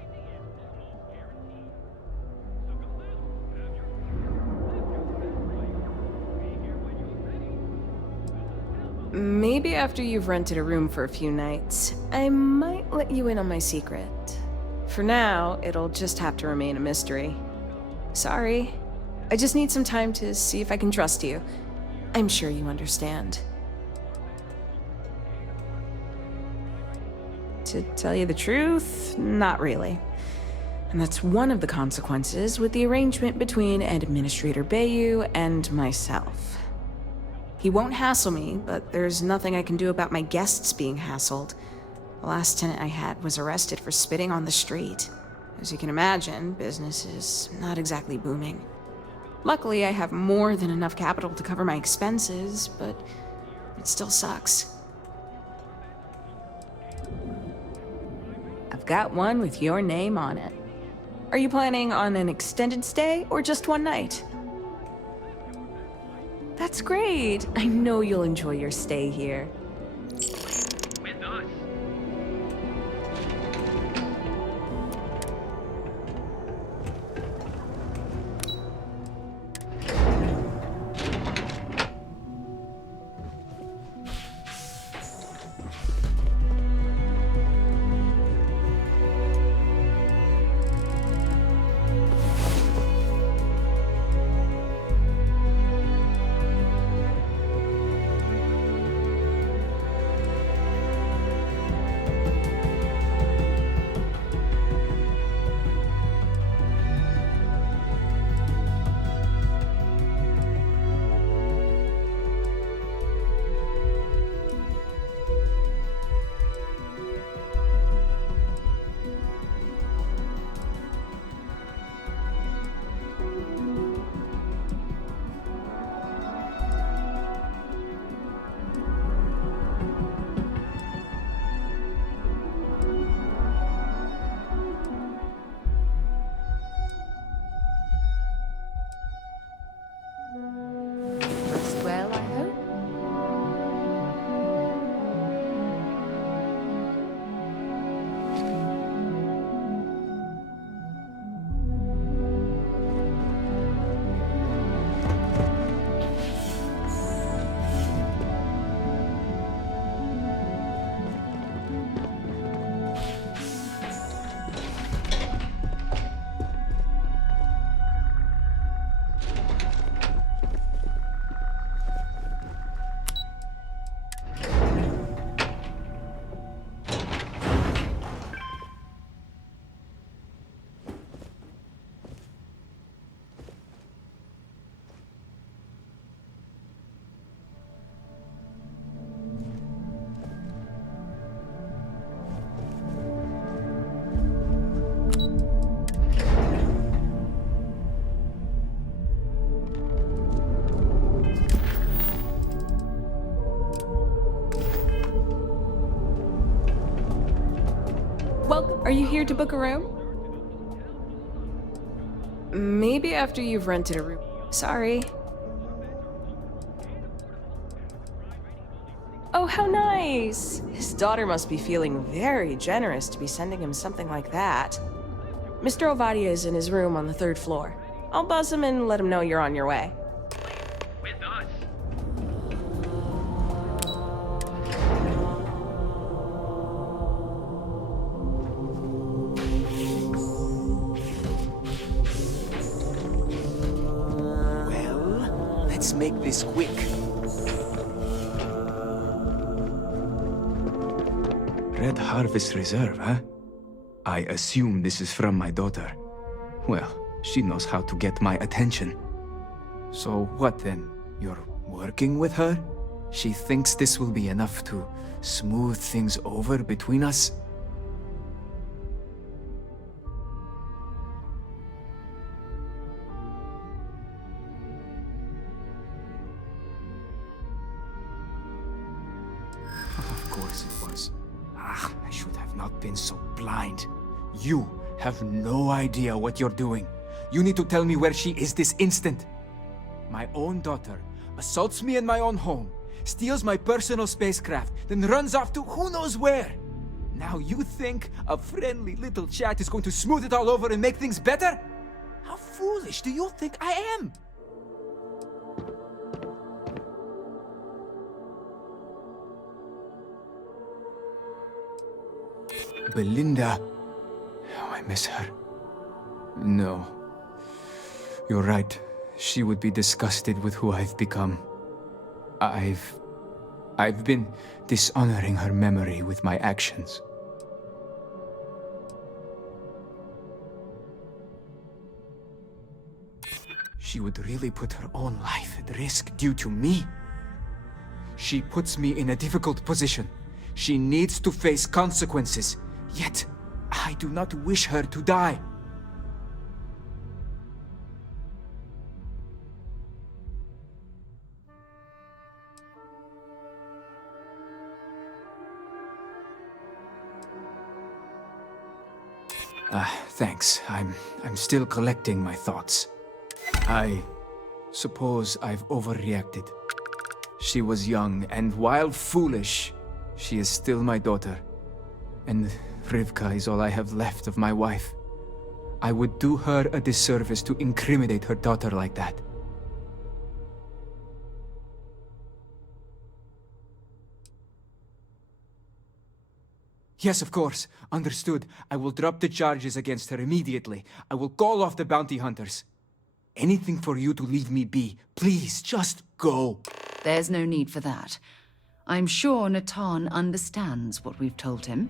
Maybe after you've rented a room for a few nights, I might let you in on my secret. For now, it'll just have to remain a mystery. Sorry. I just need some time to see if I can trust you. I'm sure you understand. To tell you the truth, not really. And that's one of the consequences with the arrangement between Administrator Bayou and myself. He won't hassle me, but there's nothing I can do about my guests being hassled. The last tenant I had was arrested for spitting on the street. As you can imagine, business is not exactly booming. Luckily, I have more than enough capital to cover my expenses, but it still sucks. I've got one with your name on it. Are you planning on an extended stay or just one night? That's great. I know you'll enjoy your stay here. Welcome. Are you here to book a room? Maybe after you've rented a room. Sorry. Oh, how nice! His daughter must be feeling very generous to be sending him something like that. Mr. Ovadia is in his room on the 3rd floor. I'll buzz him and let him know you're on your way. With us. Well, let's make this quick. Red Harvest Reserve, huh? I assume this is from my daughter. Well, she knows how to get my attention. So what then? You're working with her? She thinks this will be enough to smooth things over between us? Of course it was. I should have not been so blind. You have no idea what you're doing. You need to tell me where she is this instant. My own daughter assaults me in my own home, steals my personal spacecraft, then runs off to who knows where. Now you think a friendly little chat is going to smooth it all over and make things better? How foolish do you think I am? Belinda. Oh, I miss her. No. You're right. She would be disgusted with who I've become. I've been dishonoring her memory with my actions. She would really put her own life at risk due to me. She puts me in a difficult position. She needs to face consequences. Yet, I do not wish her to die. Thanks. I'm still collecting my thoughts. I suppose I've overreacted. She was young, and while foolish, she is still my daughter. And Rivka is all I have left of my wife. I would do her a disservice to incriminate her daughter like that. Yes, of course. Understood. I will drop the charges against her immediately. I will call off the bounty hunters. Anything for you to leave me be. Please, just go. There's no need for that. I'm sure Natan understands what we've told him.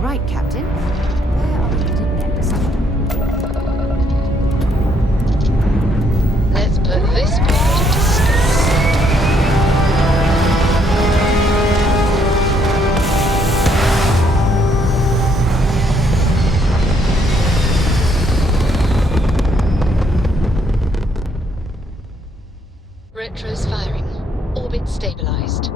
Right, Captain. Where are we headed next? Let's put this part to stores. Retro's firing. Orbit stabilized.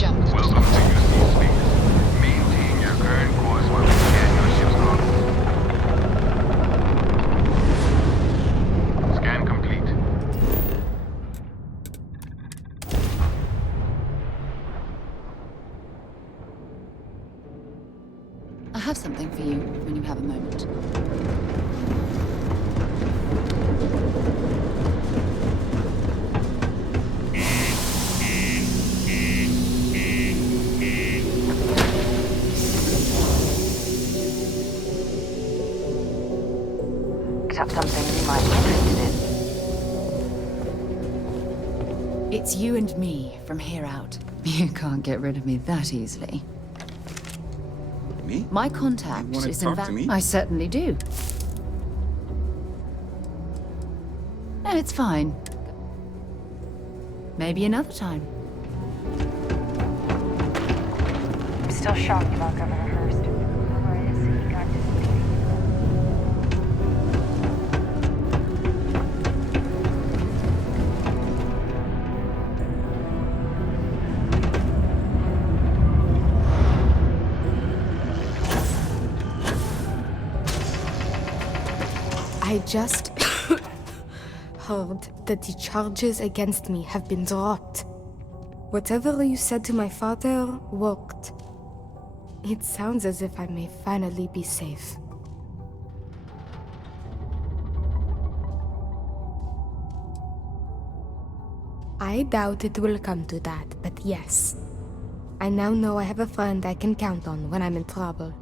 Jump. Welcome to UC Space. Maintain your current course while we scan your ship's comms. Scan complete. I have something for you when you have a moment. Is that something you might be interested in? It's you and me from here out. You can't get rid of me that easily. Me? My contact You wanna is in talk to me? I certainly do. No, it's fine. Maybe another time. I'm still shocked about Governor Hurst. Whoever it is, he got disappeared. I just heard that the charges against me have been dropped. Whatever you said to my father worked. It sounds as if I may finally be safe. I doubt it will come to that, but yes. I now know I have a friend I can count on when I'm in trouble.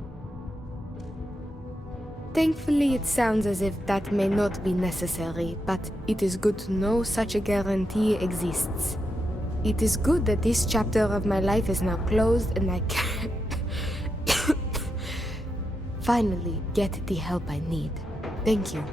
Thankfully, it sounds as if that may not be necessary, but it is good to know such a guarantee exists. It is good that this chapter of my life is now closed and I can finally get the help I need. Thank you.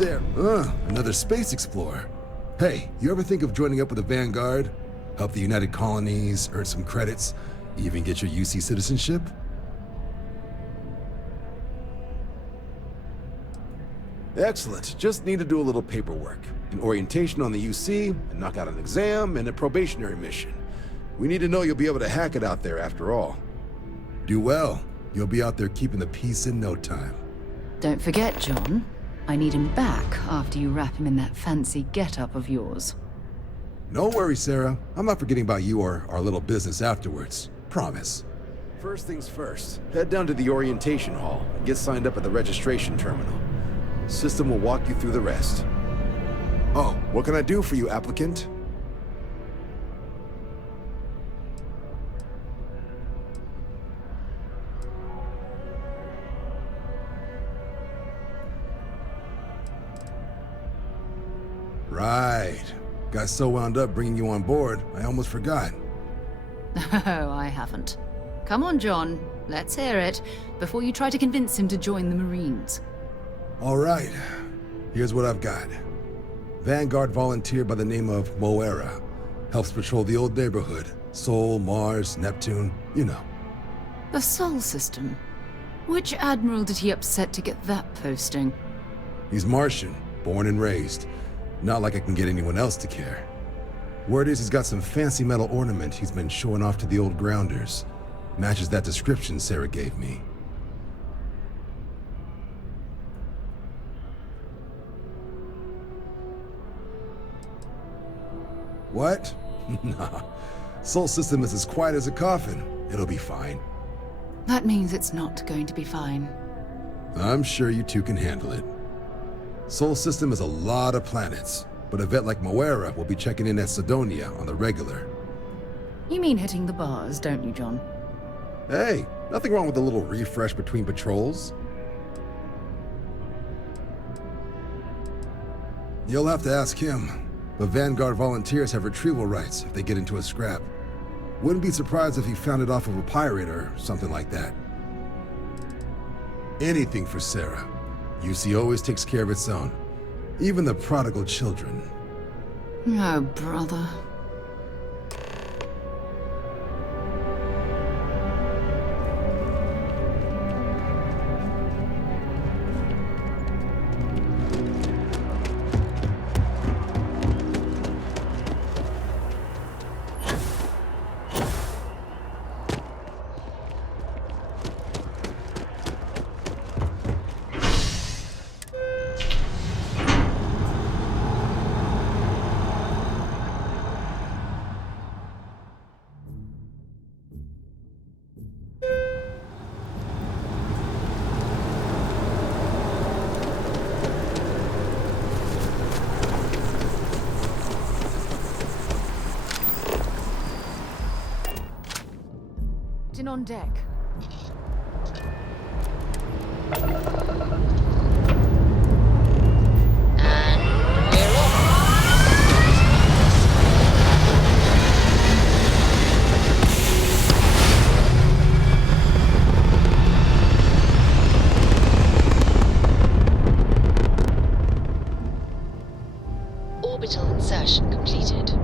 Another space explorer. Hey, you ever think of joining up with the Vanguard? Help the United Colonies, earn some credits, even get your UC citizenship? Excellent. Just need to do a little paperwork. An orientation on the UC, and knock out an exam, and a probationary mission. We need to know you'll be able to hack it out there after all. Do well. You'll be out there keeping the peace in no time. Don't forget, John. I need him back after you wrap him in that fancy get-up of yours. No worries, Sarah. I'm not forgetting about you or our little business afterwards. Promise. First things first, head down to the orientation hall and get signed up at the registration terminal. System will walk you through the rest. Oh, what can I do for you, applicant? Right. Got so wound up bringing you on board, I almost forgot. Oh, I haven't. Come on, John. Let's hear it, before you try to convince him to join the Marines. All right. Here's what I've got. Vanguard volunteer by the name of Moera. Helps patrol the old neighborhood. Sol, Mars, Neptune, you know. The Sol system? Which admiral did he upset to get that posting? He's Martian, born and raised. Not like I can get anyone else to care. Word is he's got some fancy metal ornament he's been showing off to the old grounders. Matches that description Sarah gave me. What? Nah. Sol system is as quiet as a coffin. It'll be fine. That means it's not going to be fine. I'm sure you two can handle it. Sol system is a lot of planets, but a vet like Moera will be checking in at Sidonia on the regular. You mean hitting the bars, don't you, John? Hey, nothing wrong with a little refresh between patrols. You'll have to ask him, but Vanguard volunteers have retrieval rights if they get into a scrap. Wouldn't be surprised if he found it off of a pirate or something like that. Anything for Sarah. UC always takes care of its own. Even the prodigal children. Oh, brother. On deck. Orbital insertion completed.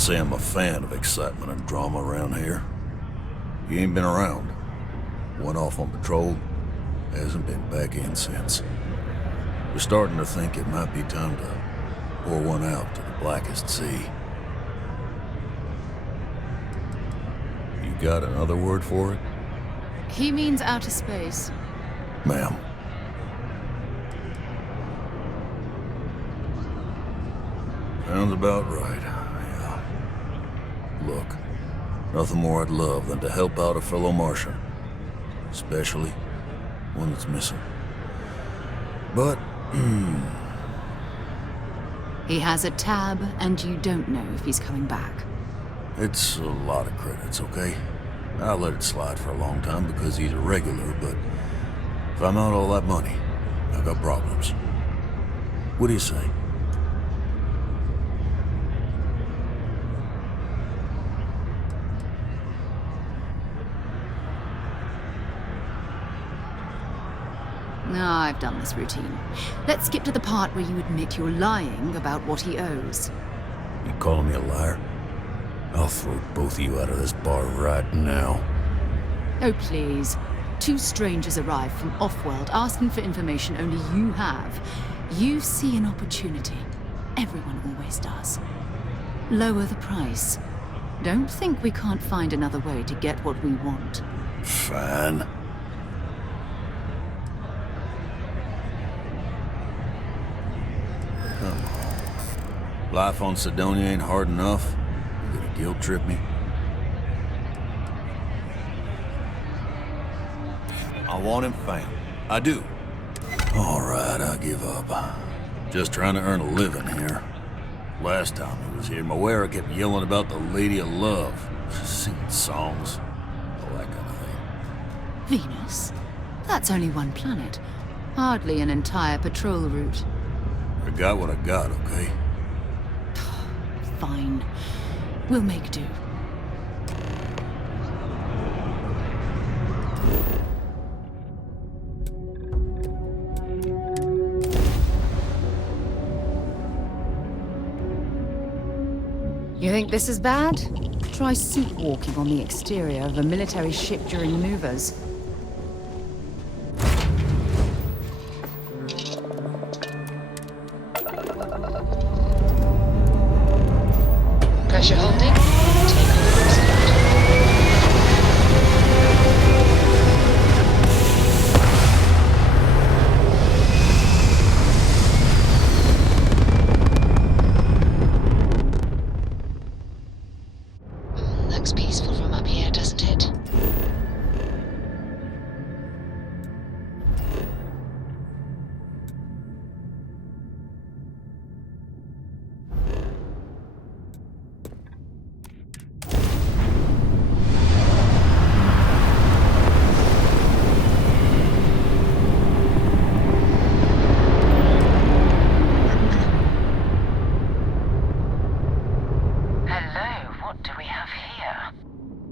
Can't say I'm a fan of excitement and drama around here. You ain't been around. Went off on patrol, hasn't been back in since. We're starting to think it might be time to pour one out to the blackest sea. You got another word for it? He means outer space. Ma'am. Sounds about right, yeah. Look, nothing more I'd love than to help out a fellow Martian. Especially one that's missing. But, He has a tab, and you don't know if he's coming back. it's a lot of credits, okay? I let it slide for a long time because he's a regular, but if I'm out all that money, I've got problems. What do you say? No, I've done this routine. Let's skip to the part where you admit you're lying about what he owes. You calling me a liar? I'll throw both of you out of this bar right now. Oh, please. Two strangers arrive from off-world asking for information only you have. You see an opportunity. Everyone always does. Lower the price. Don't think we can't find another way to get what we want. Fine. Come on. Life on Sidonia ain't hard enough. You gonna guilt trip me? I want him found. I do. All right, I give up. Just trying to earn a living here. Last time he was here, Moera kept yelling about the Lady of Love. Singing songs. All that kind of thing. Venus? That's only one planet. Hardly an entire patrol route. I got what I got, okay? Fine. We'll make do. You think this is bad? Try suit walking on the exterior of a military ship during maneuvers. Pressure holding. Takeoff proceed. Looks peaceful from up here, doesn't it? Hello, what do we have here?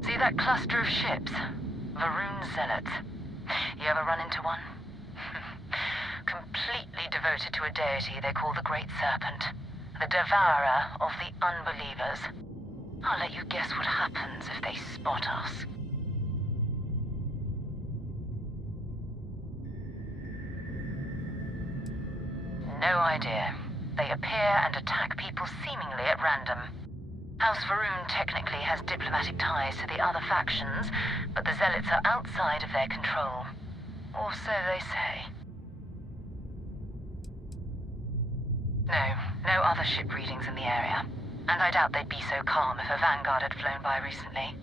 See that cluster of ships? Varun Zealots. You ever run into one? Completely devoted to a deity they call the Great Serpent. The devourer of the unbelievers. I'll let you guess what happens if they spot us. No idea. They appear and attack people seemingly at random. House Varun technically has diplomatic ties to the other factions, but the Zealots are outside of their control. Or so they say. No other ship readings in the area. And I doubt they'd be so calm if a Vanguard had flown by recently.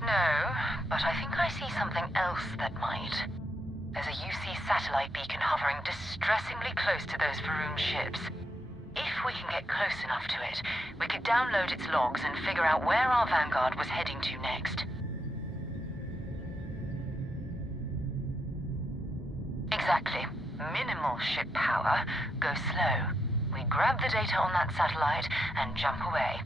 No, but I think I see something else that might. There's a UC satellite beacon hovering distressingly close to those Varun ships. If we can get close enough to it, we could download its logs and figure out where our Vanguard was heading to next. Exactly. Minimal ship power. Go slow. We grab the data on that satellite and jump away.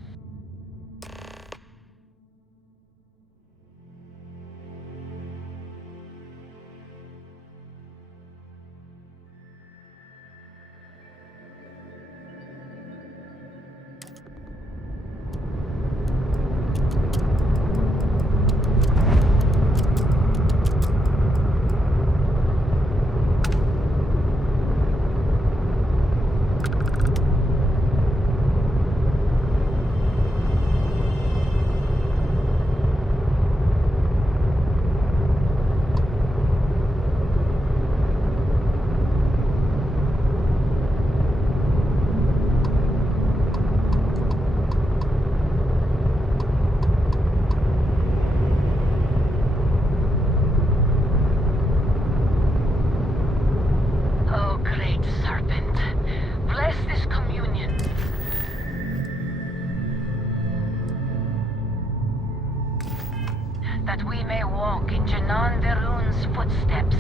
we may walk in Janan Verun's footsteps.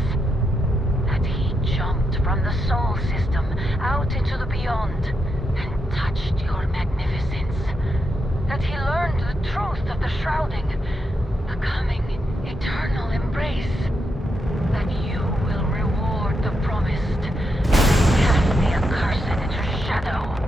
That he jumped from the Sol system out into the beyond and touched your magnificence. That he learned the truth of the shrouding, the coming eternal embrace. That you will reward the promised, cast the accursed into shadow.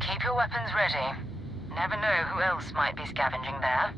Keep your weapons ready. Never know who else might be scavenging there.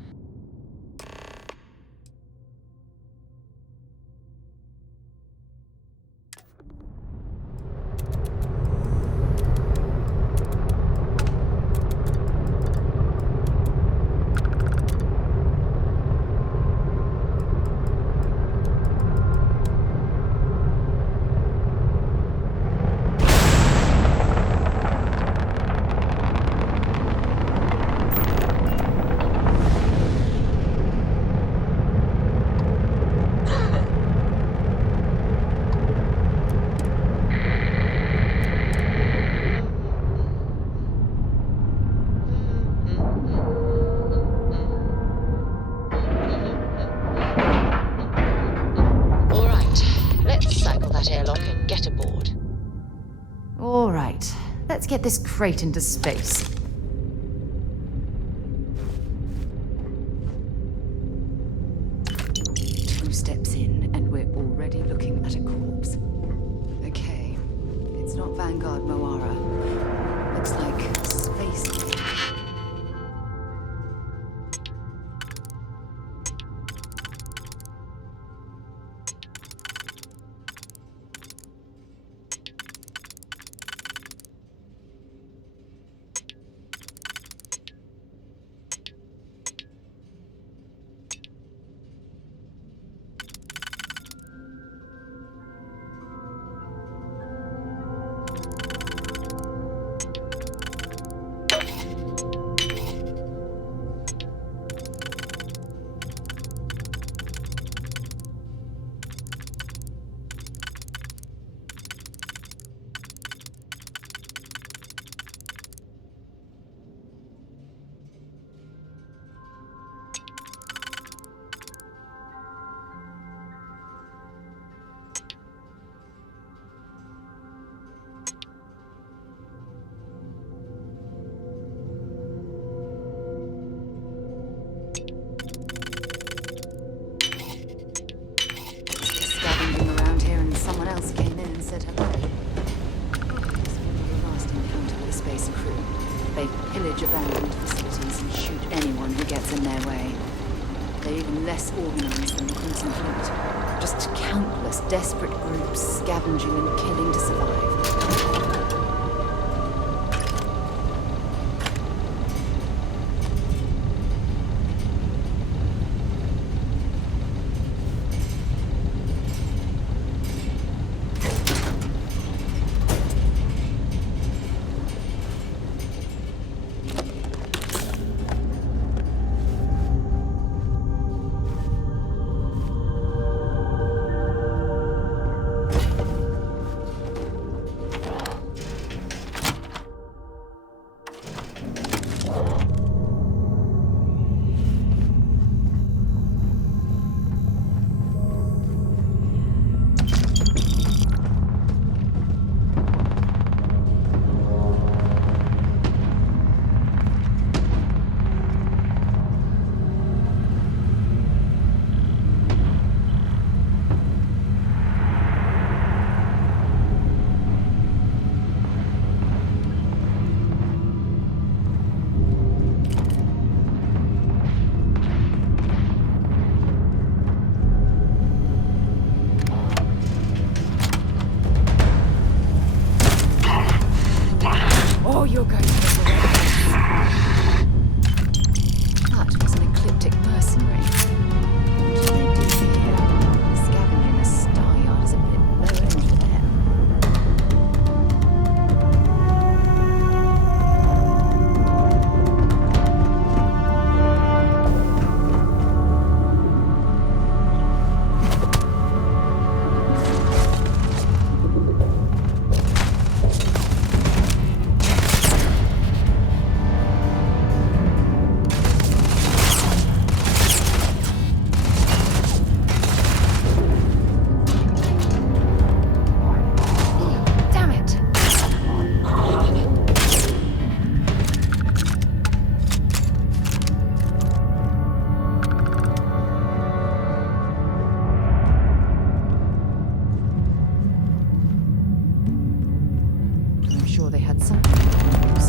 Let's get this crate into space. Two steps in, and we're already looking at a corpse. Okay, it's not Vanguard Moara. Looks like space. They pillage abandoned facilities and shoot anyone who gets in their way. They're even less organized than the Crimson Fleet. Just countless desperate groups scavenging and killing to survive. Oh, you're going to get the right place. That was an ecliptic mercenary. What do they do here? Scavenging a star yard is a bit low end for them. They had something to lose.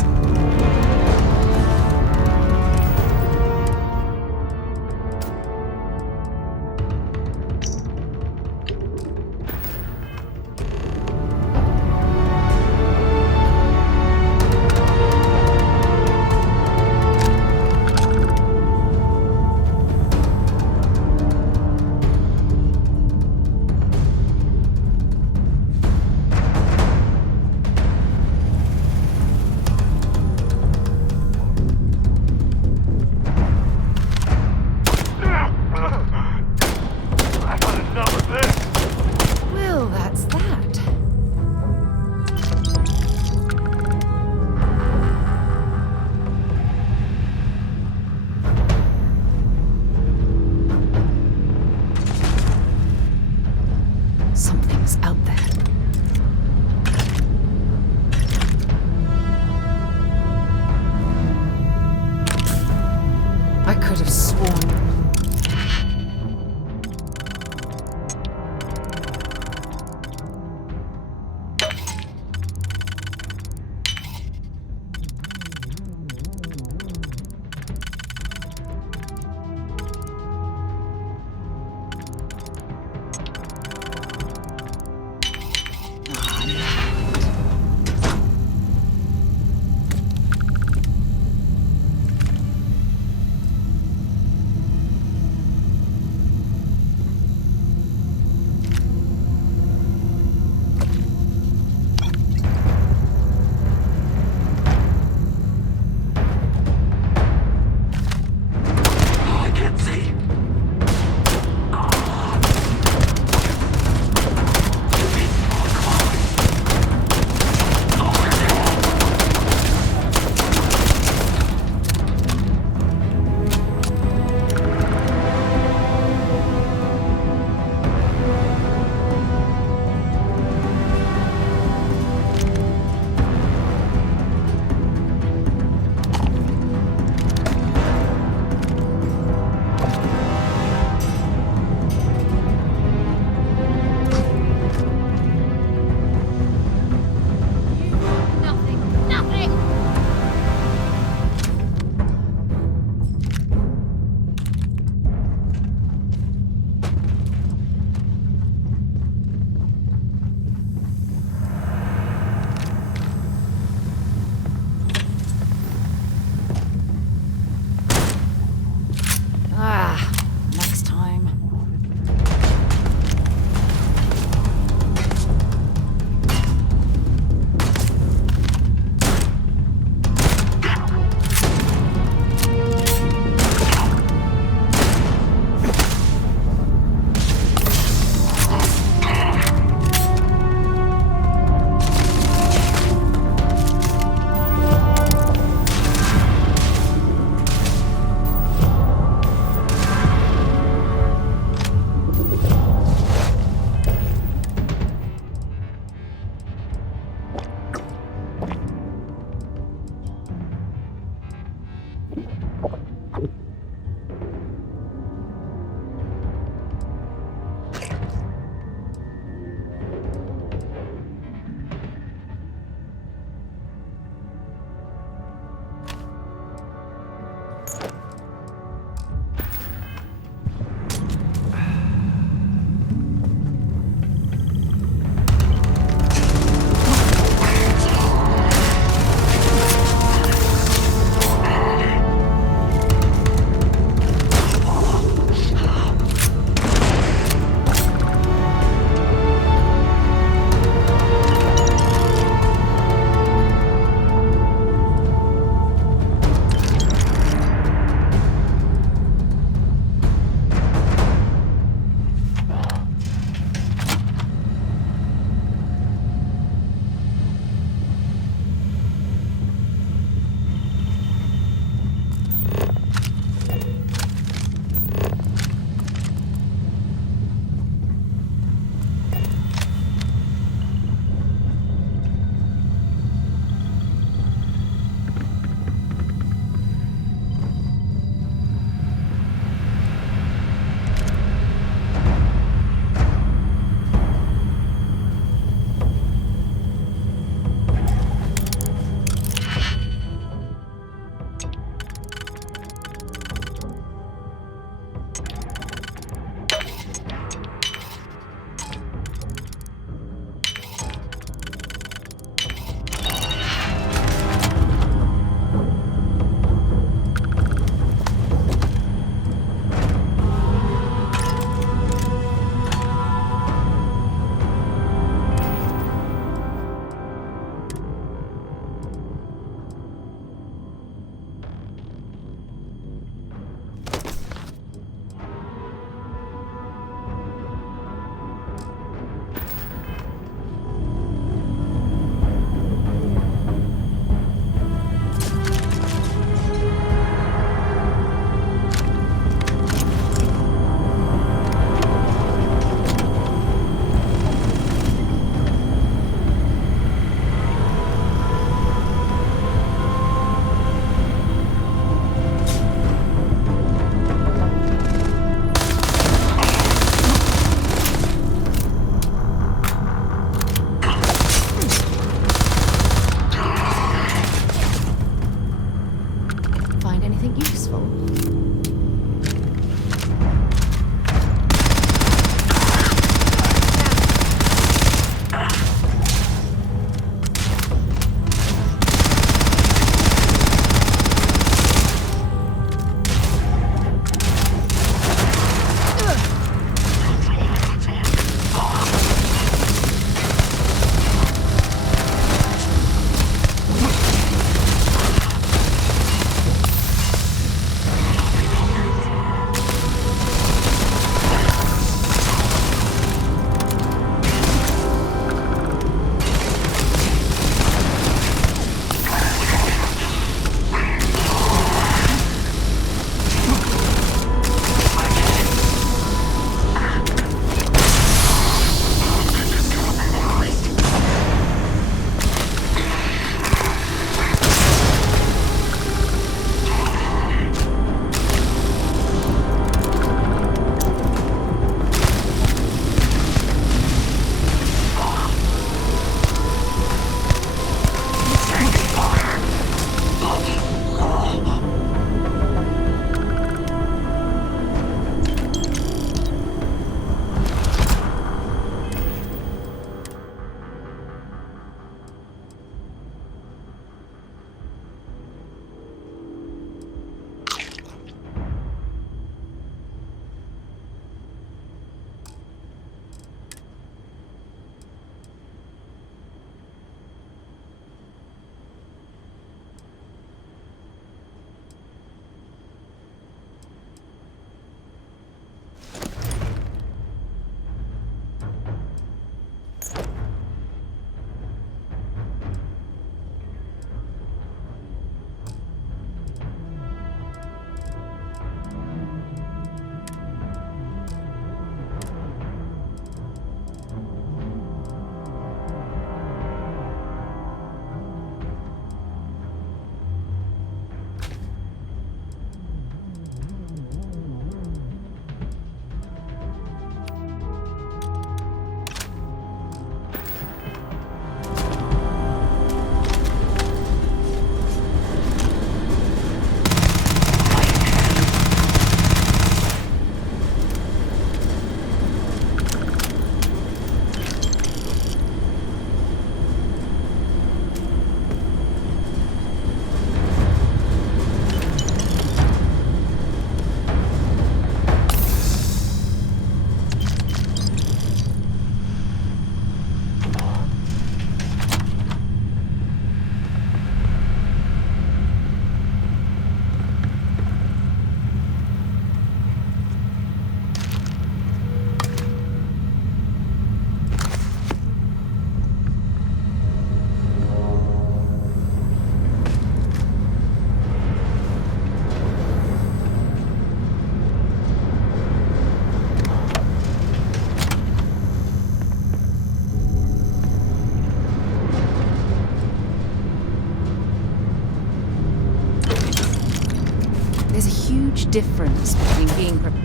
huge difference between being prepared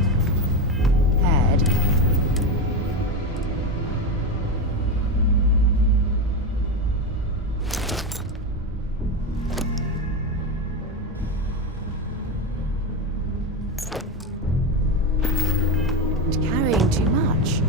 and carrying too much.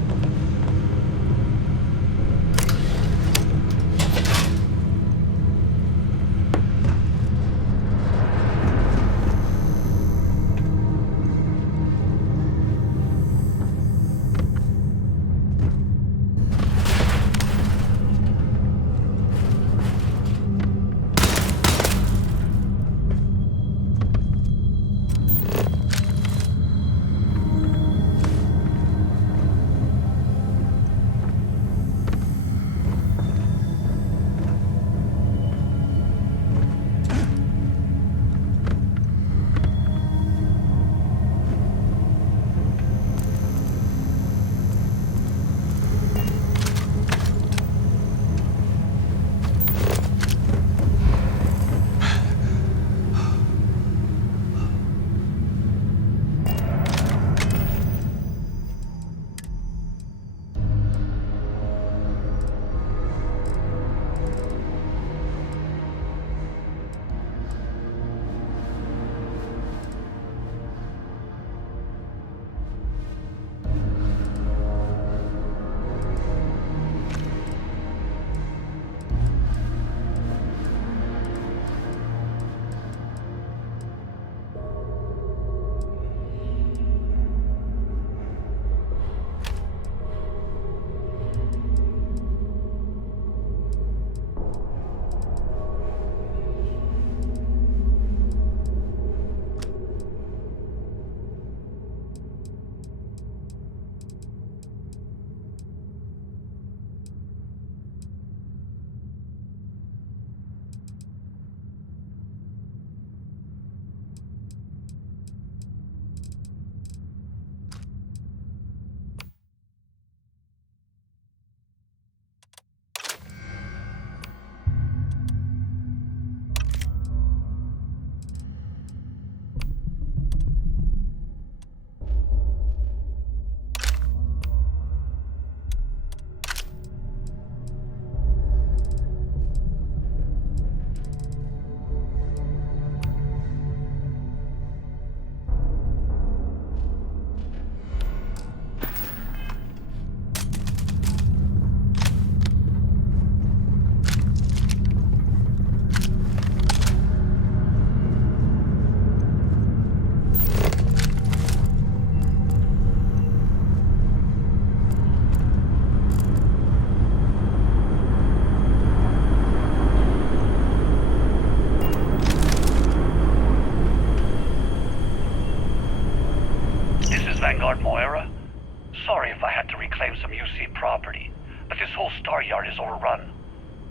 Sorry if I had to reclaim some UC property, but this whole star yard is overrun.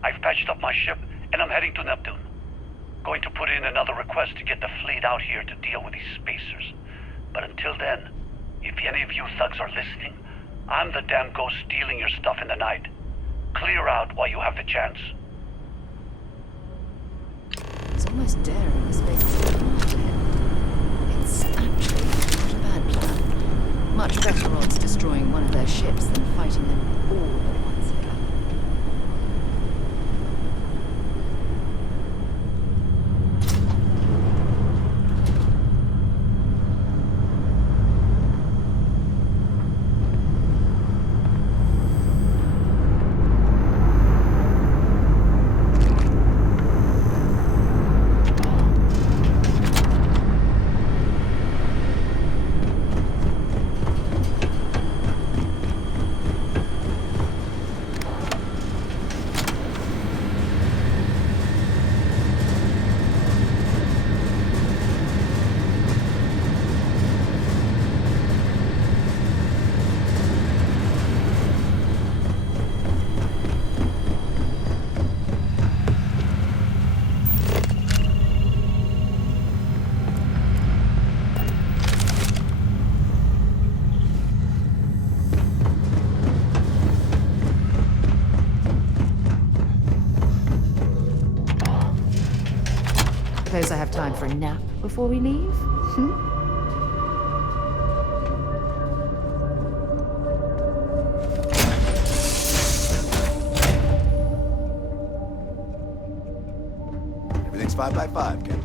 I've patched up my ship, and I'm heading to Neptune. Going to put in another request to get the fleet out here to deal with these spacers. But until then, if any of you thugs are listening, I'm the damn ghost stealing your stuff in the night. Clear out while you have the chance. He's almost daring the space station. It's actually not a bad plan. Much better odds destroying one of their ships than fighting them all at once again. Suppose I have time for a nap before we leave? Everything's 5 by 5, Captain.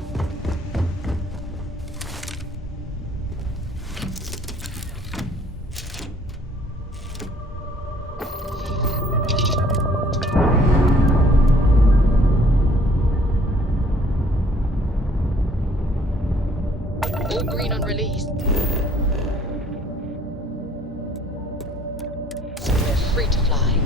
All green on release. So we're free to fly.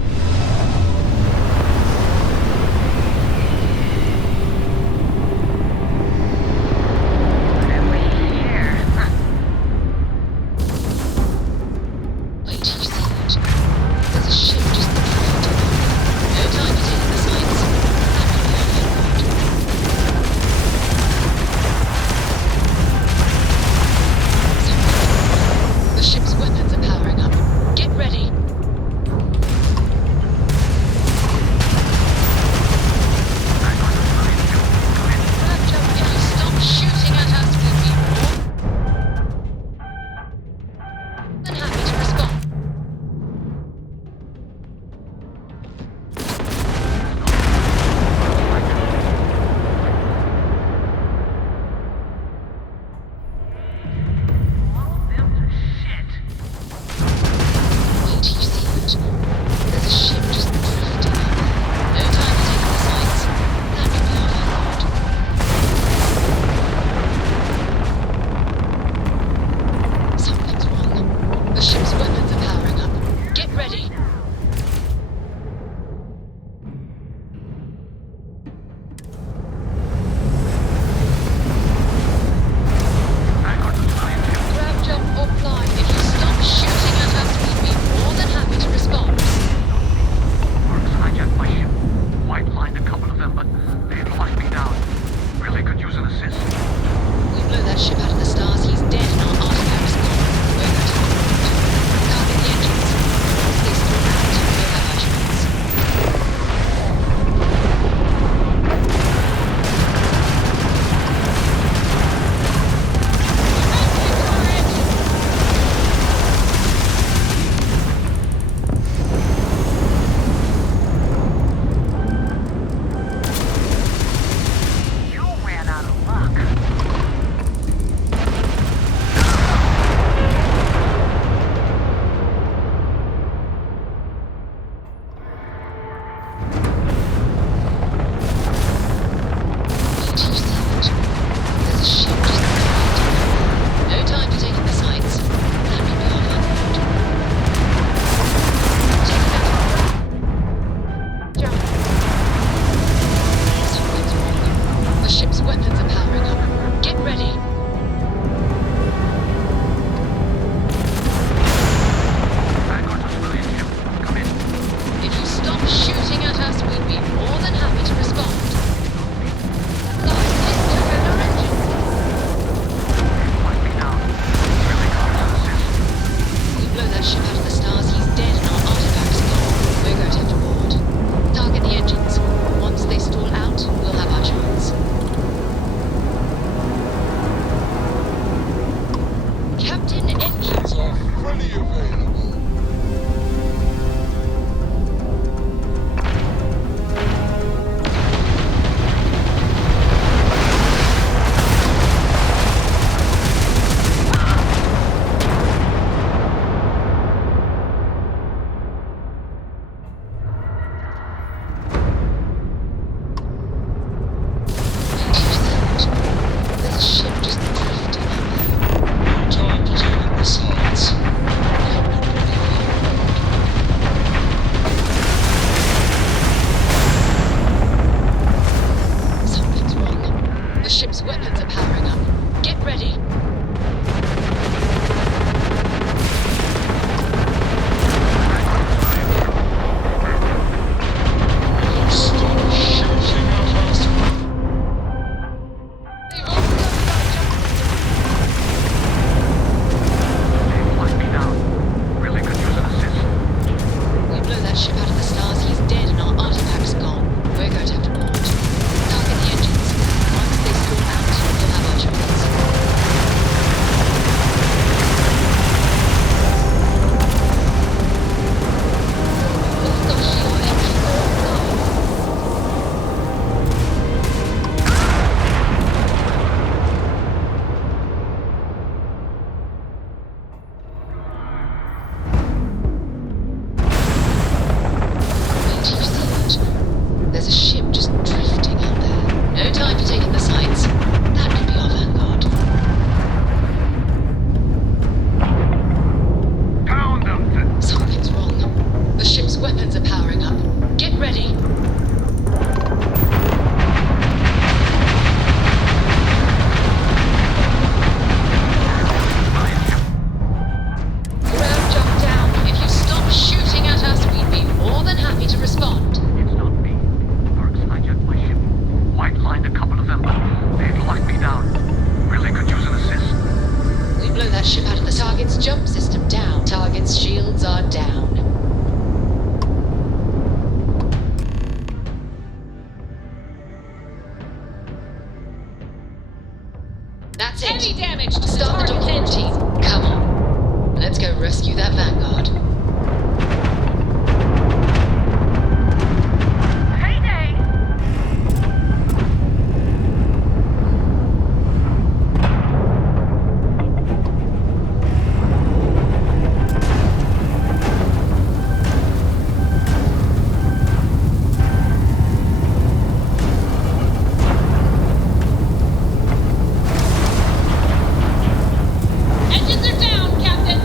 Target the engines. Once they stall out, locked me down. Really could use an assist. We blow that ship out of the target's jump system down. Target's shields are down. That's it. Heavy damage to the Start the target's door, engine. team. Come on. Let's go rescue that Vanguard. Engines are down, Captain.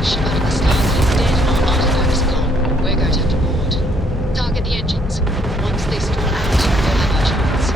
that ship out of the Starfield dead, our autopilot's gone. We're going to have to board. Target the engines. Once they stall out, we'll have our chance.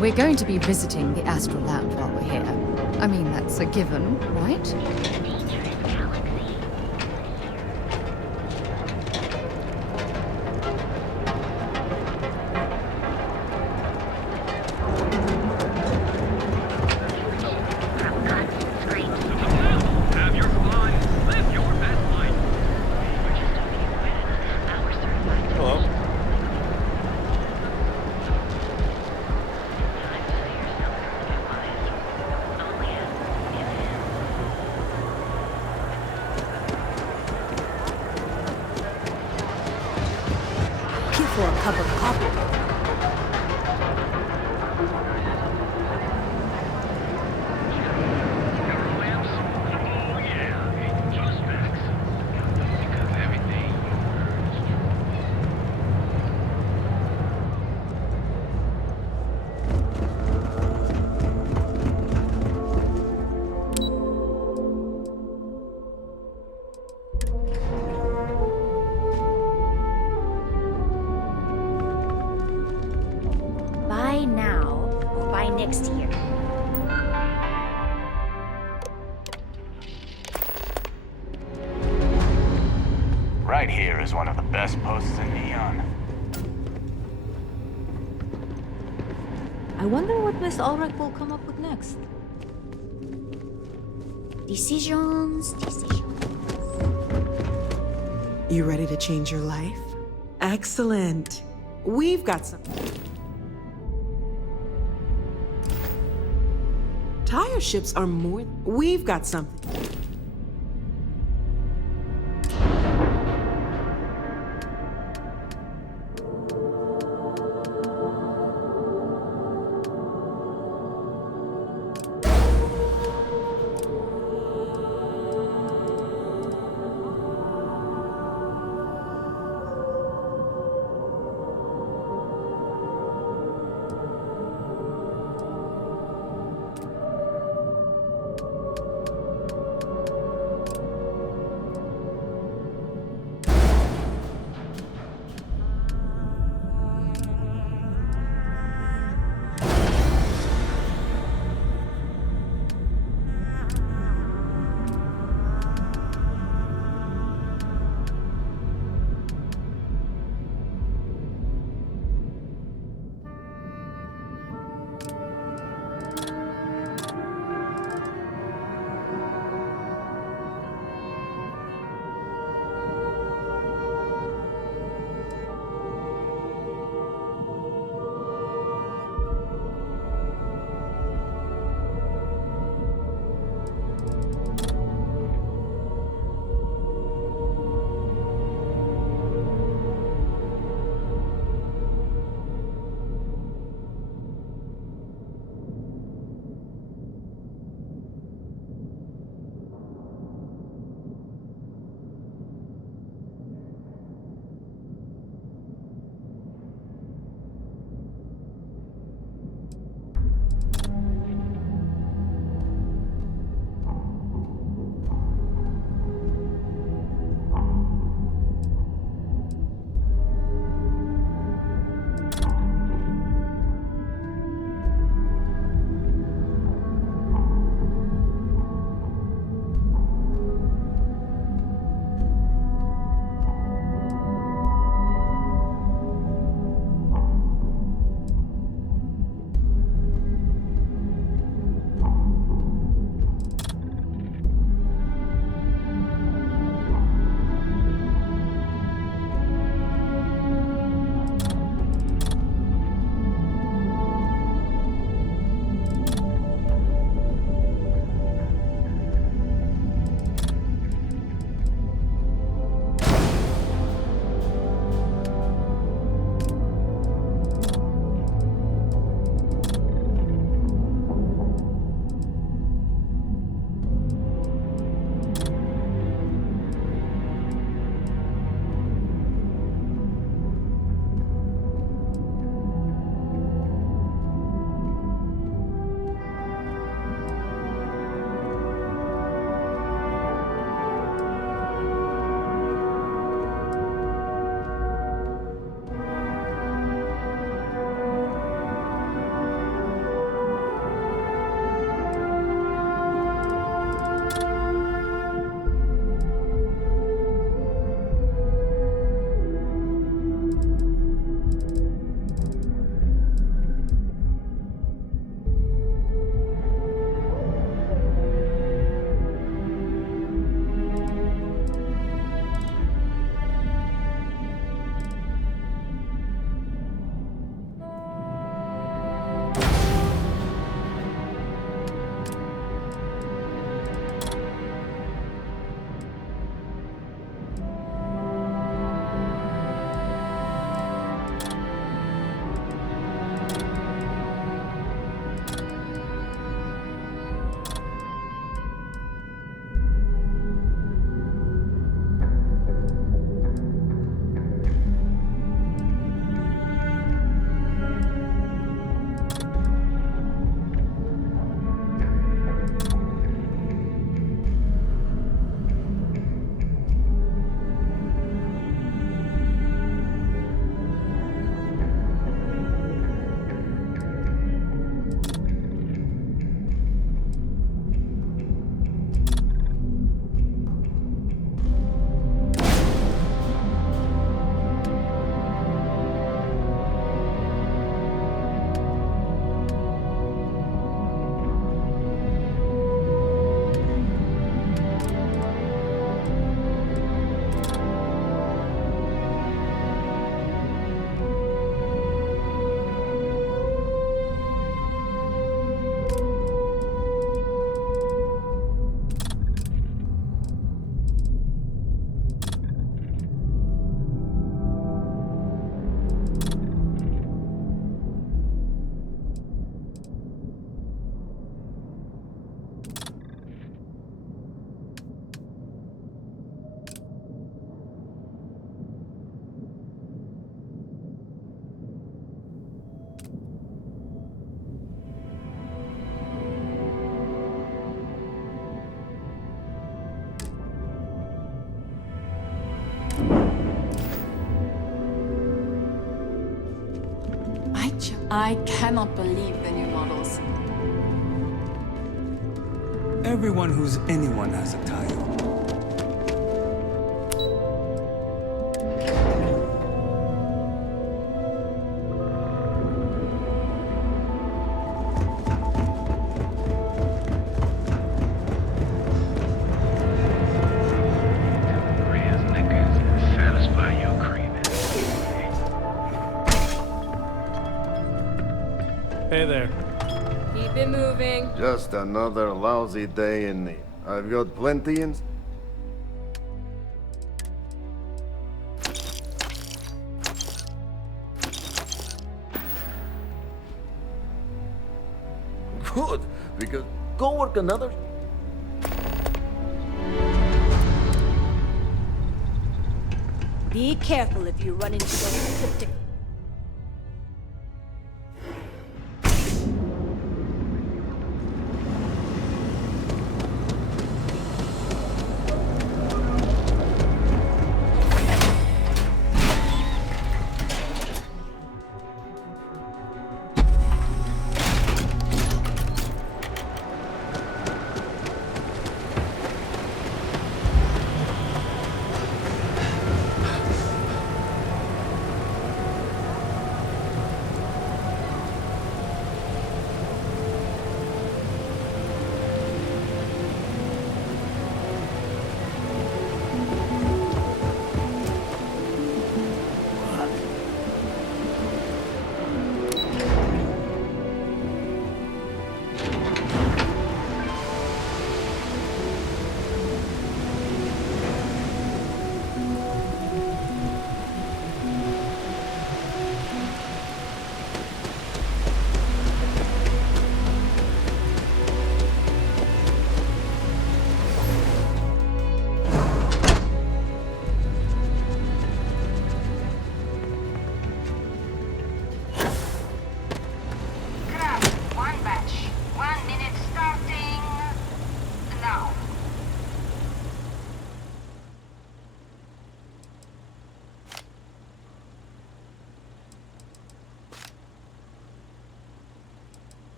We're going to be visiting the astral land while we're here. I mean, that's a given, right? For a cup of coffee. Buy now or buy next year. Right here is one of the best posts in Neon. I wonder what Miss Ulrich will come up with next. Decisions. You ready to change your life? Excellent. We've got some... Tire ships are more... We've got something. I cannot believe the new models. Everyone who's anyone has a title. Hey there. Keep it moving. Just another lousy day in the... I've got plenty in... Good, because go work another... Be careful if you run into those cryptic...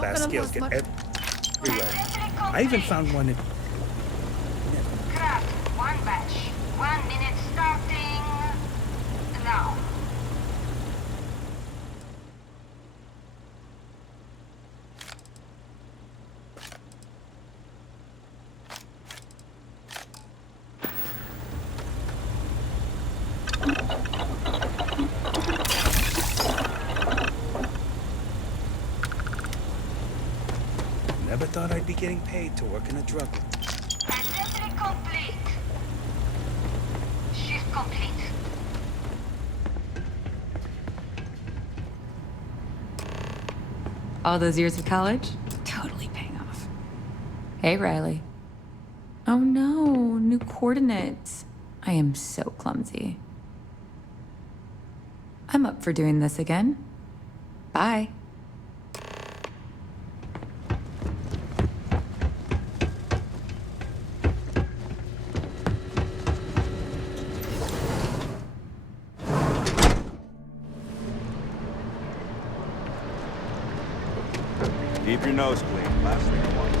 Bass skills get everywhere. I even found one in... Craft, one batch. 1 minute starting now. Never thought I'd be getting paid to work in a drug room. Assembly complete. Shift complete. All those years of college? Totally paying off. Hey, Riley. Oh no, new coordinates. I am so clumsy. I'm up for doing this again. Bye. Keep your nose clean. Last thing I want.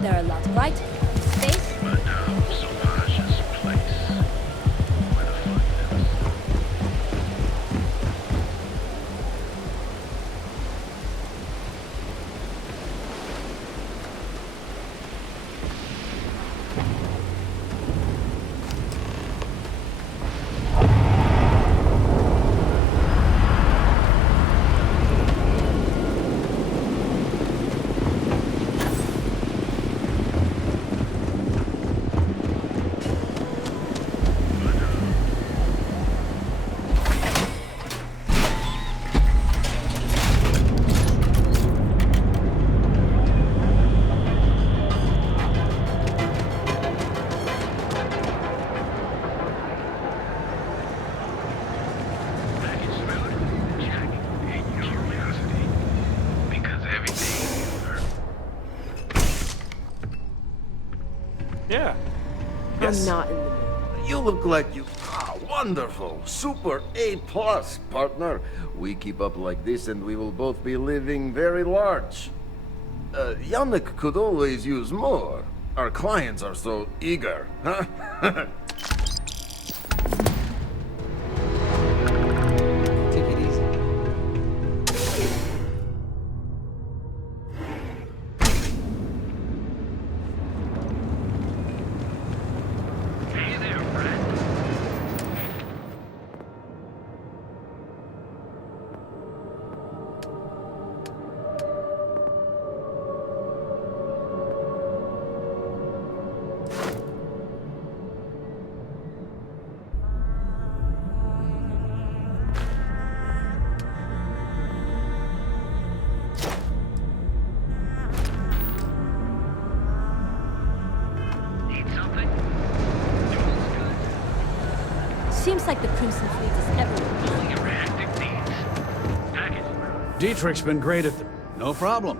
There are a lot, right? Space? Madame Sauvage's place. Where the fuck else? Yeah. I'm not in the mood. You look like you... Ah, wonderful. Super A+, partner. We keep up like this and we will both be living very large. Yannick could always use more. Our clients are so eager, huh? Take it easy. Hey there, friend. Need something? Seems like the Crimson Fleet is everywhere. All your hectic needs. Package. Dietrich's been great at them. No problem.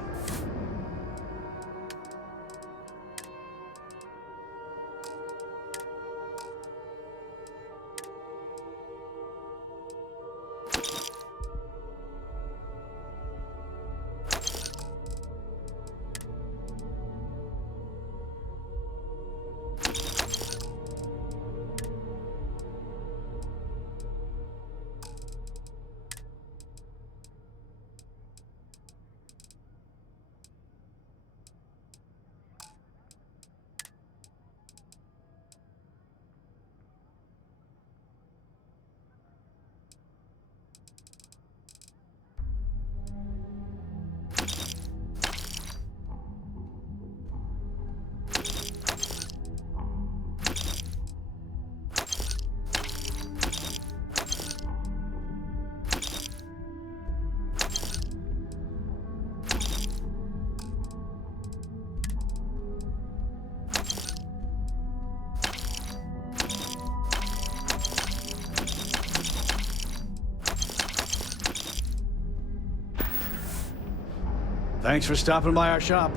Thanks for stopping by our shop.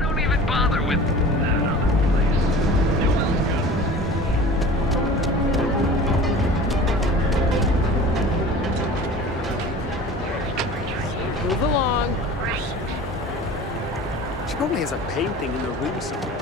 Don't even bother with that other place. New Wells Move along. She probably has a painting in the room somewhere.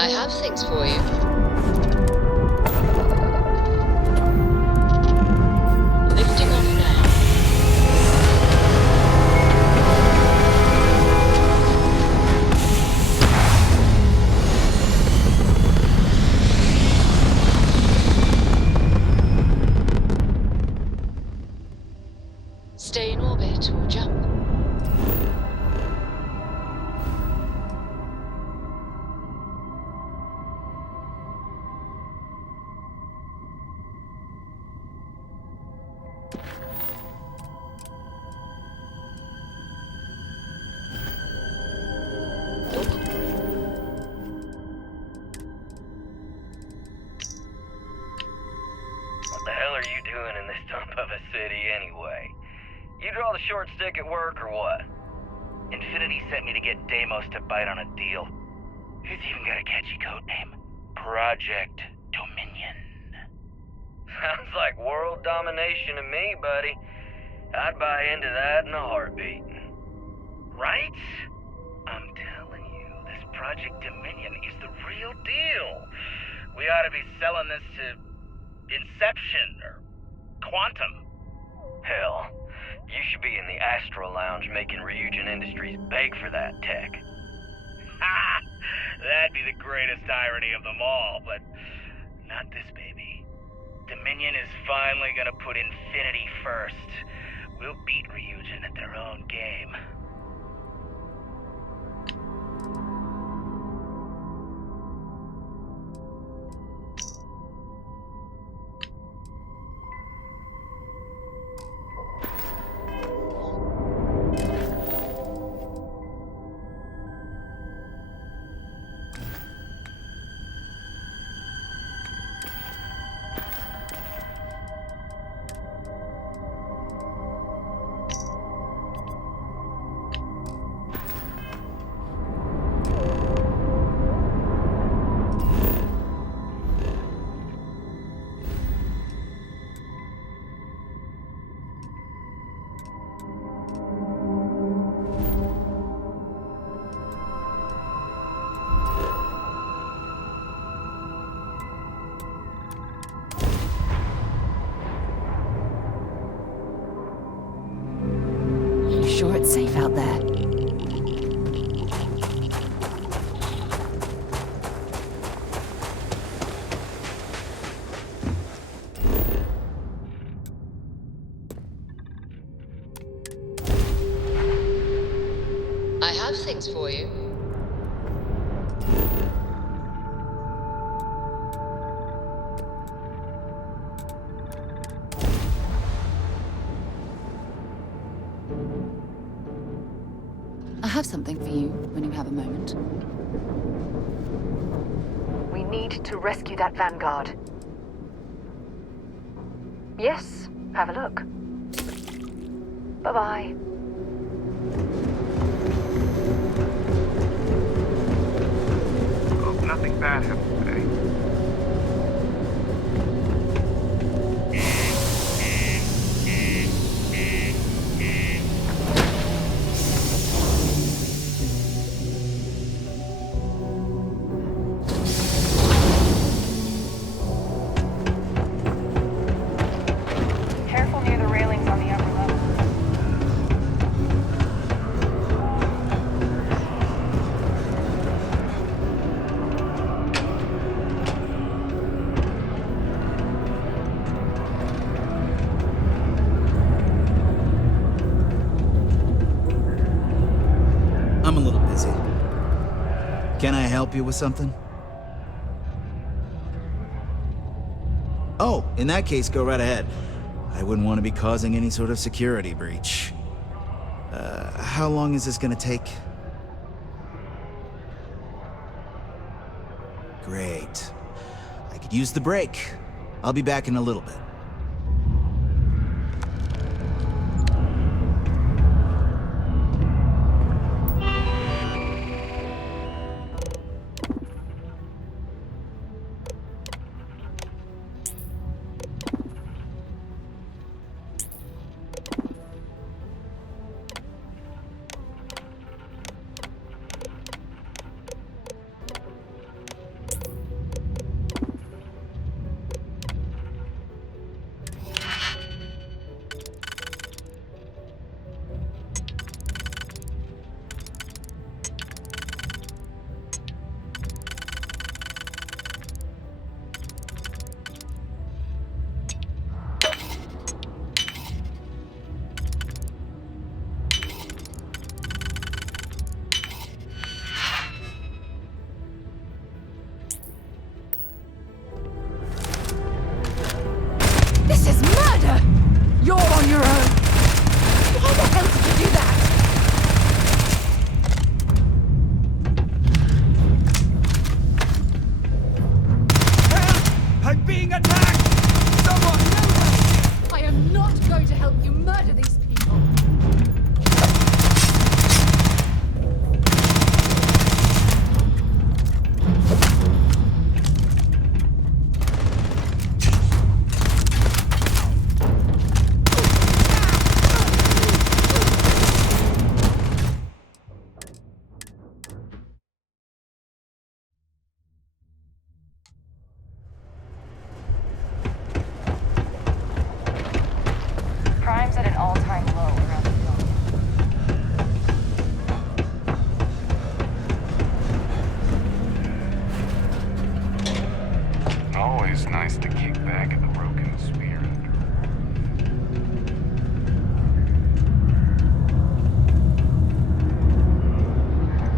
I have things for you. Lifting off now. Stay in orbit or jump. draw the short stick at work or what? Infinity sent me to get Deimos to bite on a deal. He's even got a catchy code name. Project Dominion. Sounds like world domination to me, buddy. I'd buy into that in a heartbeat. Right? I'm telling you, this Project Dominion is the real deal. We ought to be selling this to Inception or Quantum. Hell, you should be in the Astro Lounge making Ryujin Industries beg for that tech. Ha! That'd be the greatest irony of them all, but not this baby. Dominion is finally gonna put Infinity first. We'll beat Ryujin at their own game. Sure it's safe out there? I have things for you. I have something for you when you have a moment. We need to rescue that Vanguard. Yes, have a look. Bye-bye. Hope nothing bad happens today. Careful near the railings on the upper level. I'm a little busy. Can I help you with something? Oh, in that case, go right ahead. I wouldn't want to be causing any sort of security breach. How long is this gonna take? Great. I could use the break. I'll be back in a little bit. always nice to kick back at the broken spear.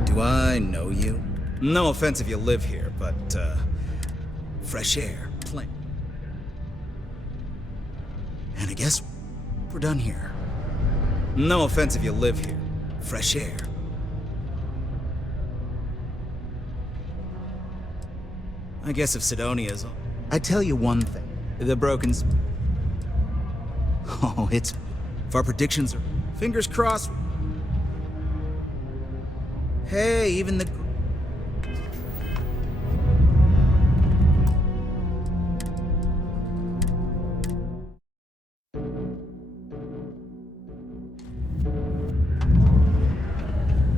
Do I know you? No offense if you live here, but, fresh air, plain. And I guess we're done here. No offense if you live here. Fresh air. I guess if Sidonia's... I tell you one thing. The broken... Oh, it's... If our predictions are... Fingers crossed... Hey, even the...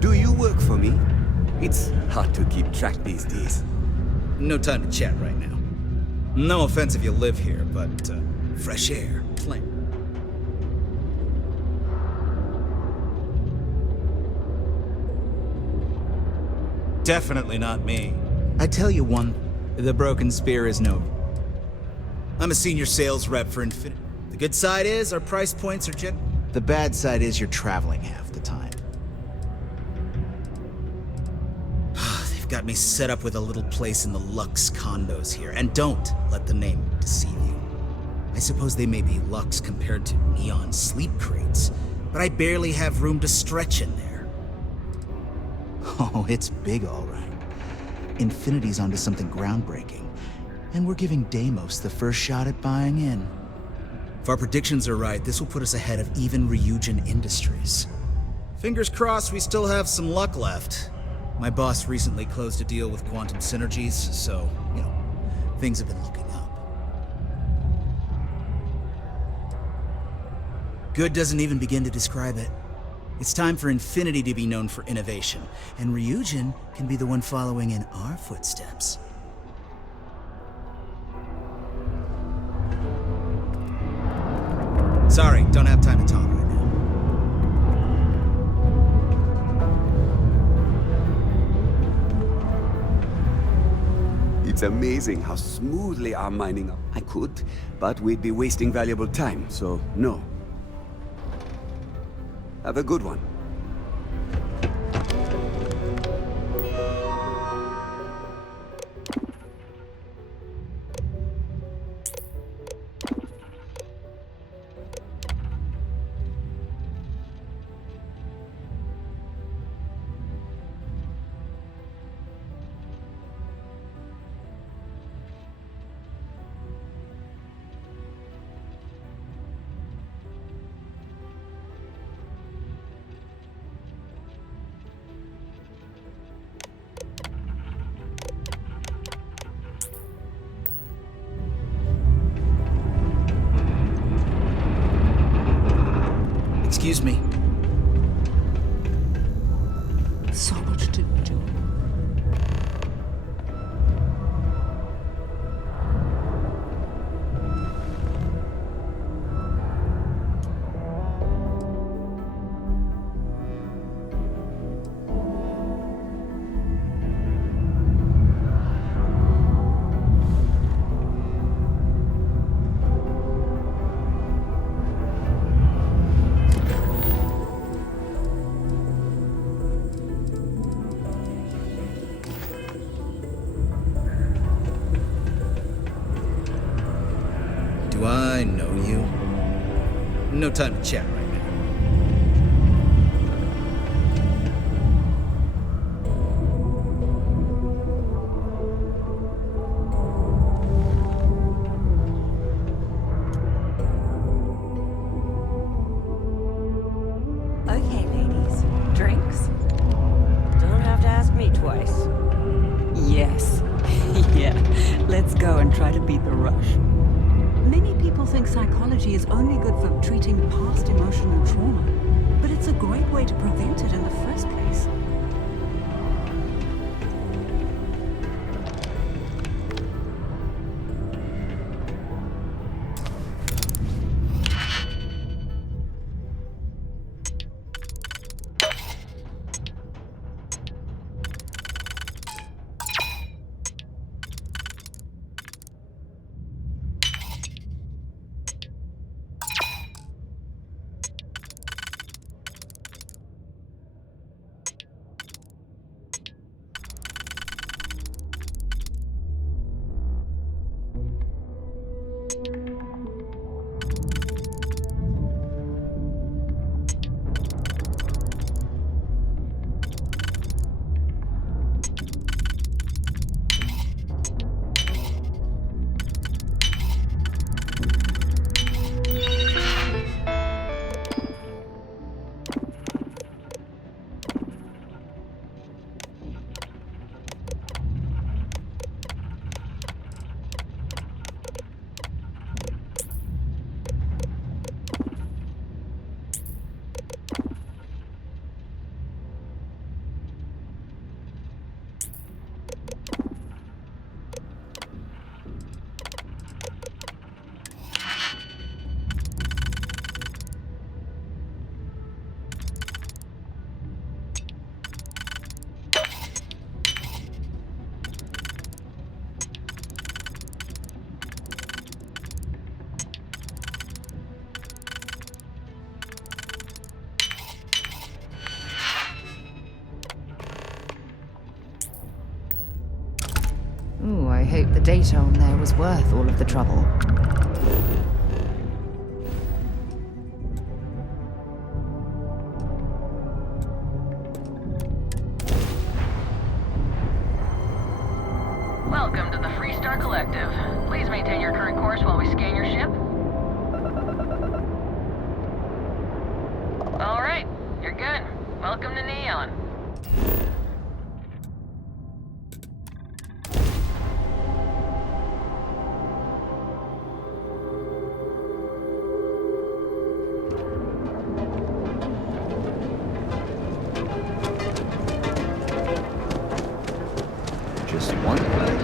Do you work for me? It's hard to keep track these days. No time to chat right now. No offense if you live here, but, fresh air, plain. Definitely not me. I tell you one, the broken spear is no... I'm a senior sales rep for Infinity. The good side is, our price points are The bad side is you're traveling half the time. They've got me set up with a little place in the Lux condos here, and don't let the name deceive you. I suppose they may be Lux compared to neon sleep crates, but I barely have room to stretch in there. Oh, it's big, all right. Infinity's onto something groundbreaking, and we're giving Deimos the first shot at buying in. If our predictions are right, this will put us ahead of even Ryujin Industries. Fingers crossed we still have some luck left. My boss recently closed a deal with Quantum Synergies, so, you know, things have been looking up. Good doesn't even begin to describe it. It's time for Infinity to be known for innovation, and Ryujin can be the one following in our footsteps. Sorry, don't have time to talk right now. It's amazing how smoothly I'm mining up. I could, but we'd be wasting valuable time, so no. Have a good one. Excuse me. So much to do. Do I know you? No time to chat right now. Okay, ladies. Drinks? Don't have to ask me twice. Yes. Yeah. Let's go and try to beat the rush. Many people think psychology is only good for treating past emotional trauma, but it's a great way to prevent it in the first place. Ooh, I hope the data on there was worth all of the trouble. Welcome to the Freestar Collective. Please maintain your current course while we scan your ship. All right, you're good. Welcome to Neon. Just one planet.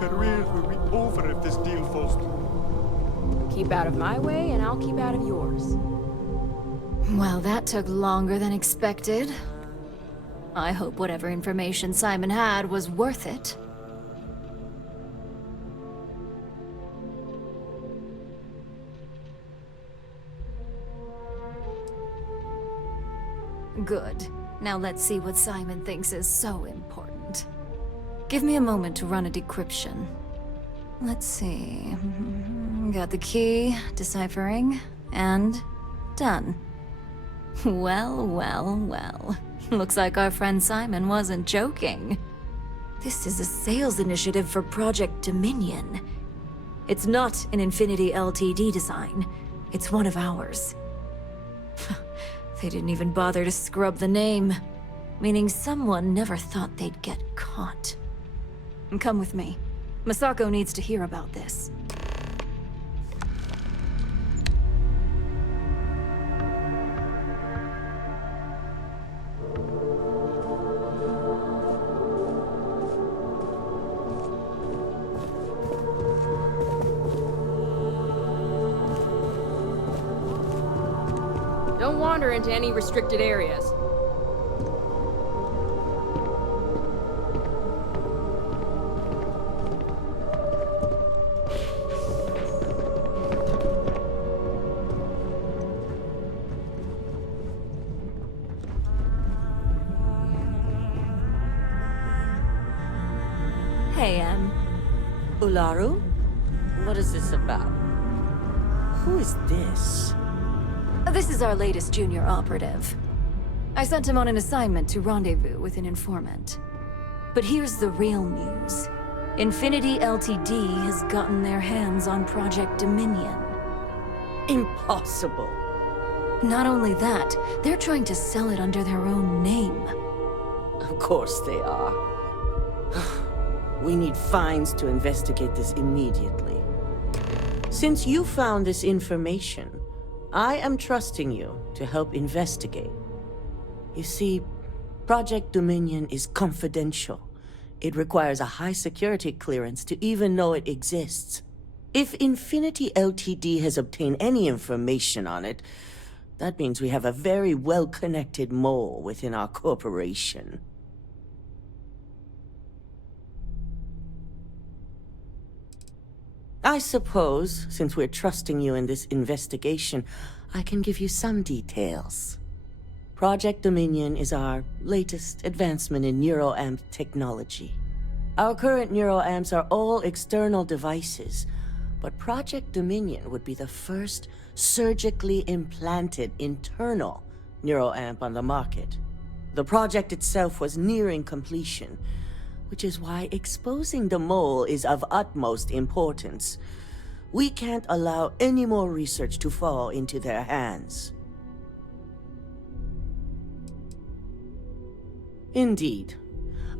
Career will be over if this deal falls through. Keep out of my way, and I'll keep out of yours. Well, that took longer than expected. I hope whatever information Simon had was worth it. Good. Now let's see what Simon thinks is so important. Give me a moment to run a decryption. Let's see. Got the key, deciphering, and done. Well, well, well. Looks like our friend Simon wasn't joking. This is a sales initiative for Project Dominion. It's not an Infinity Ltd design. It's one of ours. They didn't even bother to scrub the name, meaning someone never thought they'd get caught. Come with me. Masako needs to hear about this. Don't wander into any restricted areas. Hey, Ularu? What is this about? Who is this? This is our latest junior operative. I sent him on an assignment to rendezvous with an informant. But here's the real news. Infinity Ltd has gotten their hands on Project Dominion. Impossible. Not only that, they're trying to sell it under their own name. Of course they are. We need fines to investigate this immediately. Since you found this information, I am trusting you to help investigate. You see, Project Dominion is confidential. It requires a high security clearance to even know it exists. If Infinity Ltd has obtained any information on it, that means we have a very well-connected mole within our corporation. I suppose, since we're trusting you in this investigation, I can give you some details. Project Dominion is our latest advancement in neuroamp technology. Our current neuroamps are all external devices, but Project Dominion would be the first surgically implanted internal neuroamp on the market. The project itself was nearing completion, which is why exposing the mole is of utmost importance. We can't allow any more research to fall into their hands. Indeed.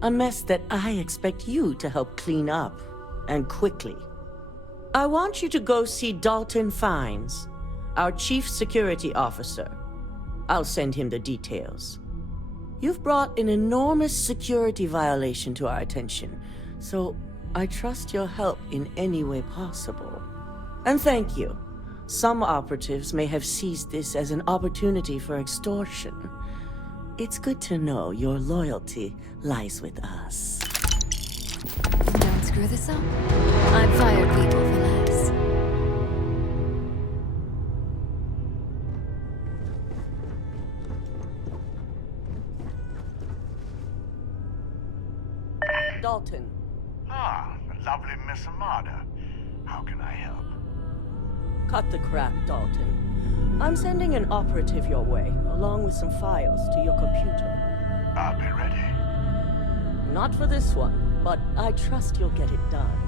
A mess that I expect you to help clean up, and quickly. I want you to go see Dalton Fines, our Chief Security Officer. I'll send him the details. You've brought an enormous security violation to our attention, so I trust your help in any way possible. And thank you. Some operatives may have seized this as an opportunity for extortion. It's good to know your loyalty lies with us. Don't screw this up. I've fired people for less. Dalton. Ah, the lovely Miss Amada. How can I help? Cut the crap, Dalton. I'm sending an operative your way, along with some files to your computer. I'll be ready. Not for this one, but I trust you'll get it done.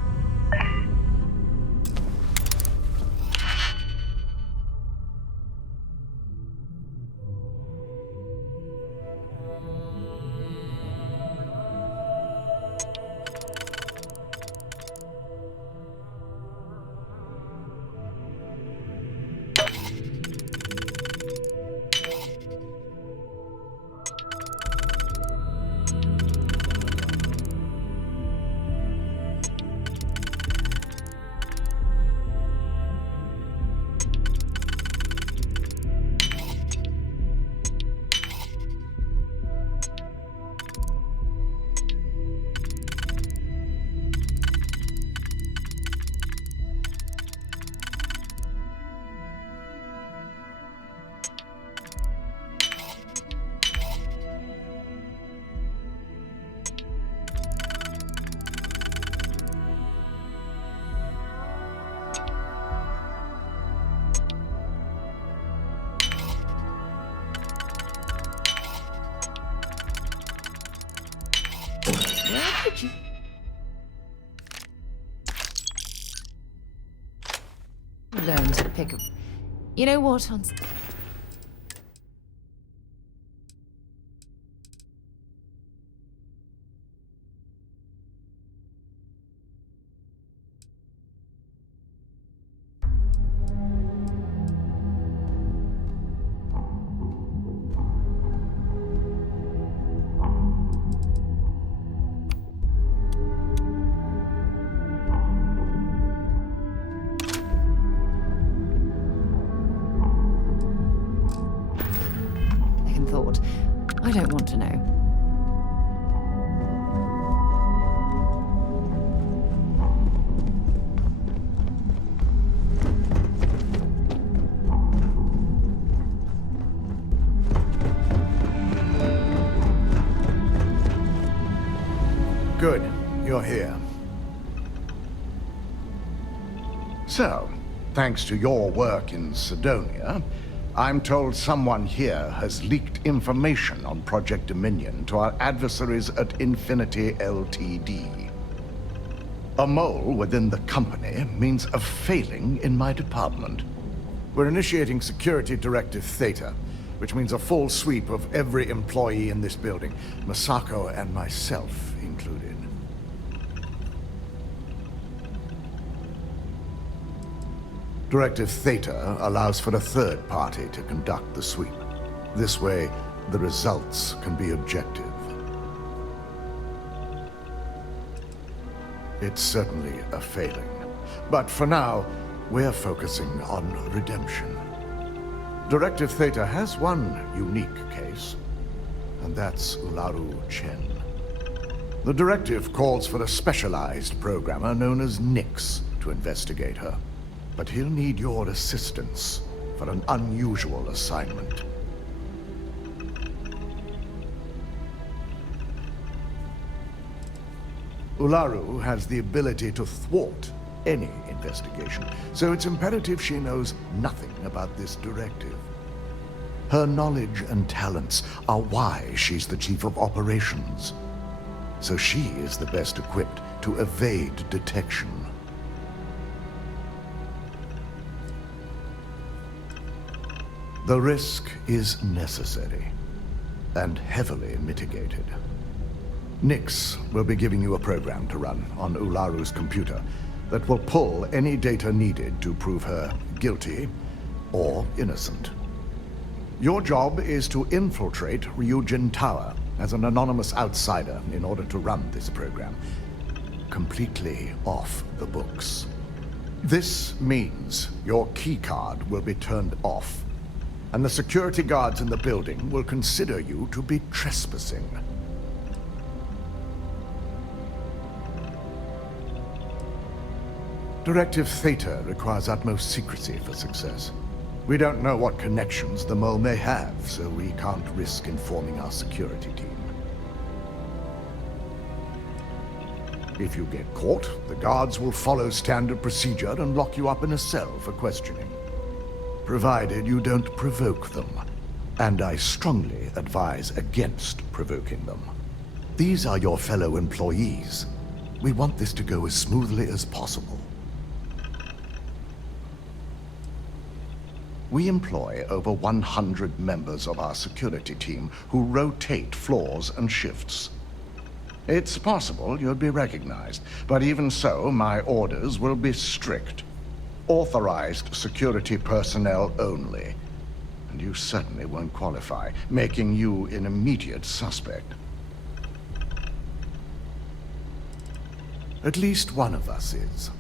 Learn to pick up. You know what, Hans? Thought. I don't want to know. Good, you're here. So, thanks to your work in Sidonia, I'm told someone here has leaked information on Project Dominion to our adversaries at Infinity Ltd. A mole within the company means a failing in my department. We're initiating Security Directive Theta, which means a full sweep of every employee in this building, Masako and myself included. Directive Theta allows for a third party to conduct the sweep. This way, the results can be objective. It's certainly a failing. But for now, we're focusing on redemption. Directive Theta has one unique case, and that's Ularu Chen. The directive calls for a specialized programmer known as Nyx to investigate her. But he'll need your assistance for an unusual assignment. Ularu has the ability to thwart any investigation, so it's imperative she knows nothing about this directive. Her knowledge and talents are why she's the Chief of Operations, so she is the best equipped to evade detection. The risk is necessary, and heavily mitigated. Nyx will be giving you a program to run on Ularu's computer that will pull any data needed to prove her guilty or innocent. Your job is to infiltrate Ryujin Tower as an anonymous outsider in order to run this program. Completely off the books. This means your keycard will be turned off, and the security guards in the building will consider you to be trespassing. Directive Theta requires utmost secrecy for success. We don't know what connections the mole may have, so we can't risk informing our security team. If you get caught, the guards will follow standard procedure and lock you up in a cell for questioning. Provided you don't provoke them. And I strongly advise against provoking them. These are your fellow employees. We want this to go as smoothly as possible. We employ over 100 members of our security team who rotate floors and shifts. It's possible you'd be recognized, but even so, my orders will be strict. Authorized security personnel only. And you certainly won't qualify, making you an immediate suspect. At least one of us is.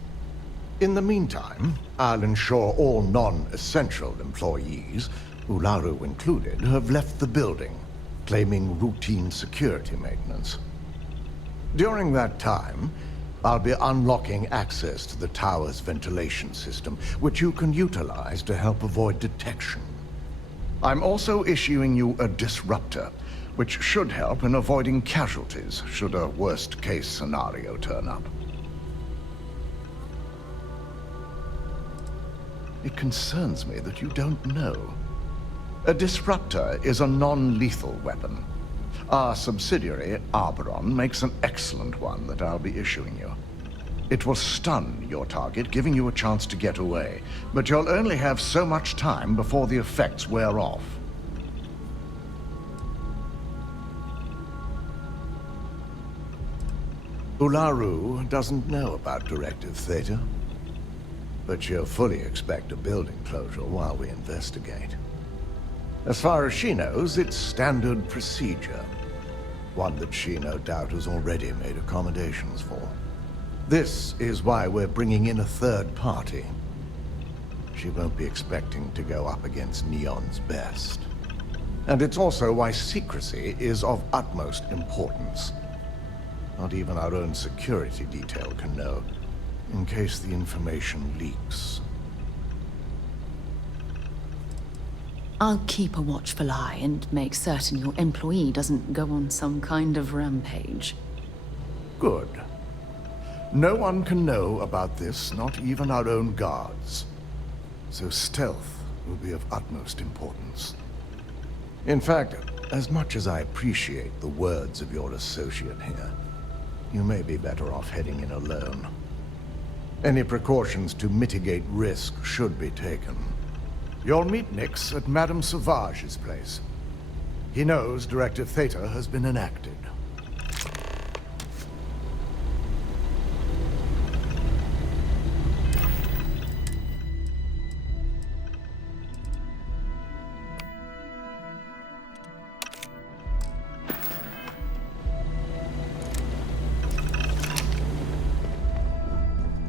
In the meantime, I'll ensure all non-essential employees, Ularu included, have left the building, claiming routine security maintenance. During that time, I'll be unlocking access to the tower's ventilation system, which you can utilize to help avoid detection. I'm also issuing you a disruptor, which should help in avoiding casualties should a worst-case scenario turn up. It concerns me that you don't know. A disruptor is a non-lethal weapon. Our subsidiary, Arboron, makes an excellent one that I'll be issuing you. It will stun your target, giving you a chance to get away, but you'll only have so much time before the effects wear off. Ularu doesn't know about Directive Theta, but she'll fully expect a building closure while we investigate. As far as she knows, it's standard procedure. One that she no doubt has already made accommodations for. This is why we're bringing in a third party. She won't be expecting to go up against Neon's best. And it's also why secrecy is of utmost importance. Not even our own security detail can know, in case the information leaks. I'll keep a watchful eye and make certain your employee doesn't go on some kind of rampage. Good. No one can know about this, not even our own guards. So stealth will be of utmost importance. In fact, as much as I appreciate the words of your associate here, you may be better off heading in alone. Any precautions to mitigate risk should be taken. You'll meet Nix at Madame Sauvage's place. He knows Directive Theta has been enacted.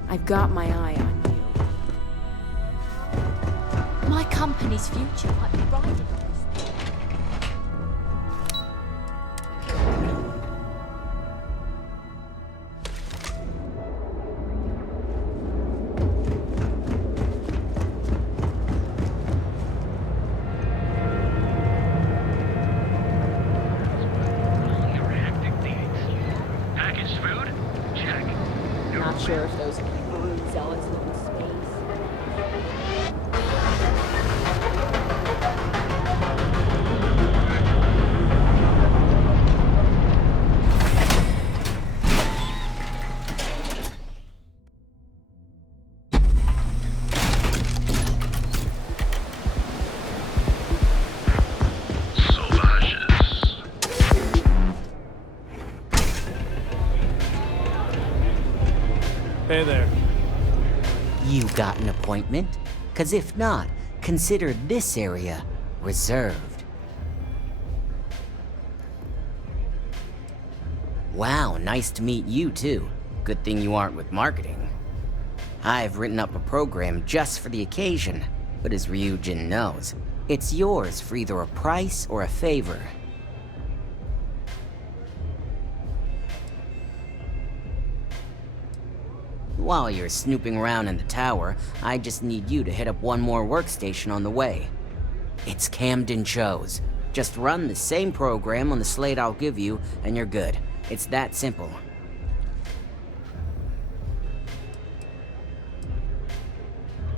I've got my eye on you. My company's future might be riding on this thing. Packaged food? Check. Not sure if those brood zealots live in space. Hey there. You got an appointment? 'Cause if not, consider this area reserved. Wow, nice to meet you too. Good thing you aren't with marketing. I've written up a program just for the occasion, but as Ryujin knows, it's yours for either a price or a favor. While you're snooping around in the tower, I just need you to hit up one more workstation on the way. It's Camden Cho's. Just run the same program on the slate I'll give you, and you're good. It's that simple.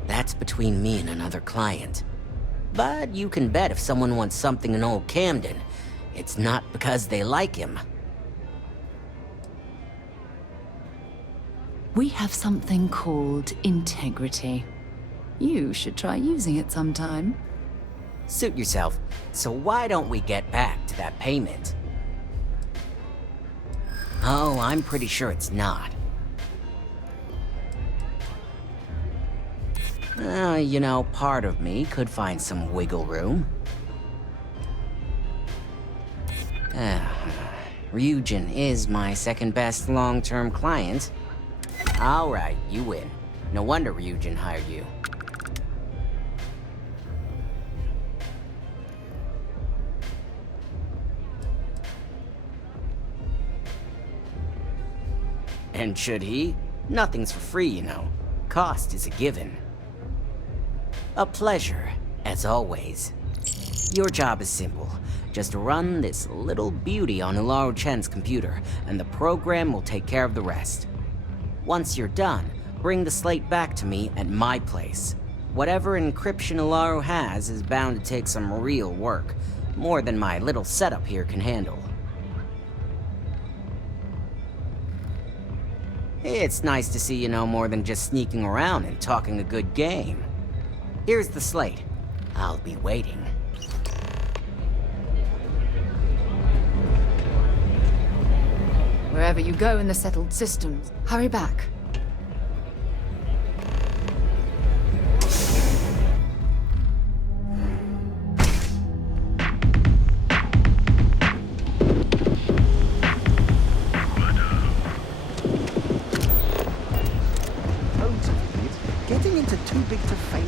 That's between me and another client. But you can bet if someone wants something in old Camden, it's not because they like him. We have something called integrity. You should try using it sometime. Suit yourself. So why don't we get back to that payment? Oh, I'm pretty sure it's not. You know, part of me could find some wiggle room. Ryujin is my second best long-term client. Alright, you win. No wonder Ryujin hired you. And should he? Nothing's for free, you know. Cost is a given. A pleasure, as always. Your job is simple. Just run this little beauty on Ularu Chen's computer, and the program will take care of the rest. Once you're done, bring the slate back to me at my place. Whatever encryption Ularu has is bound to take some real work, more than my little setup here can handle. It's nice to see you know more than just sneaking around and talking a good game. Here's the slate. I'll be waiting. Wherever you go in the settled systems, hurry back. Getting into too big to fail.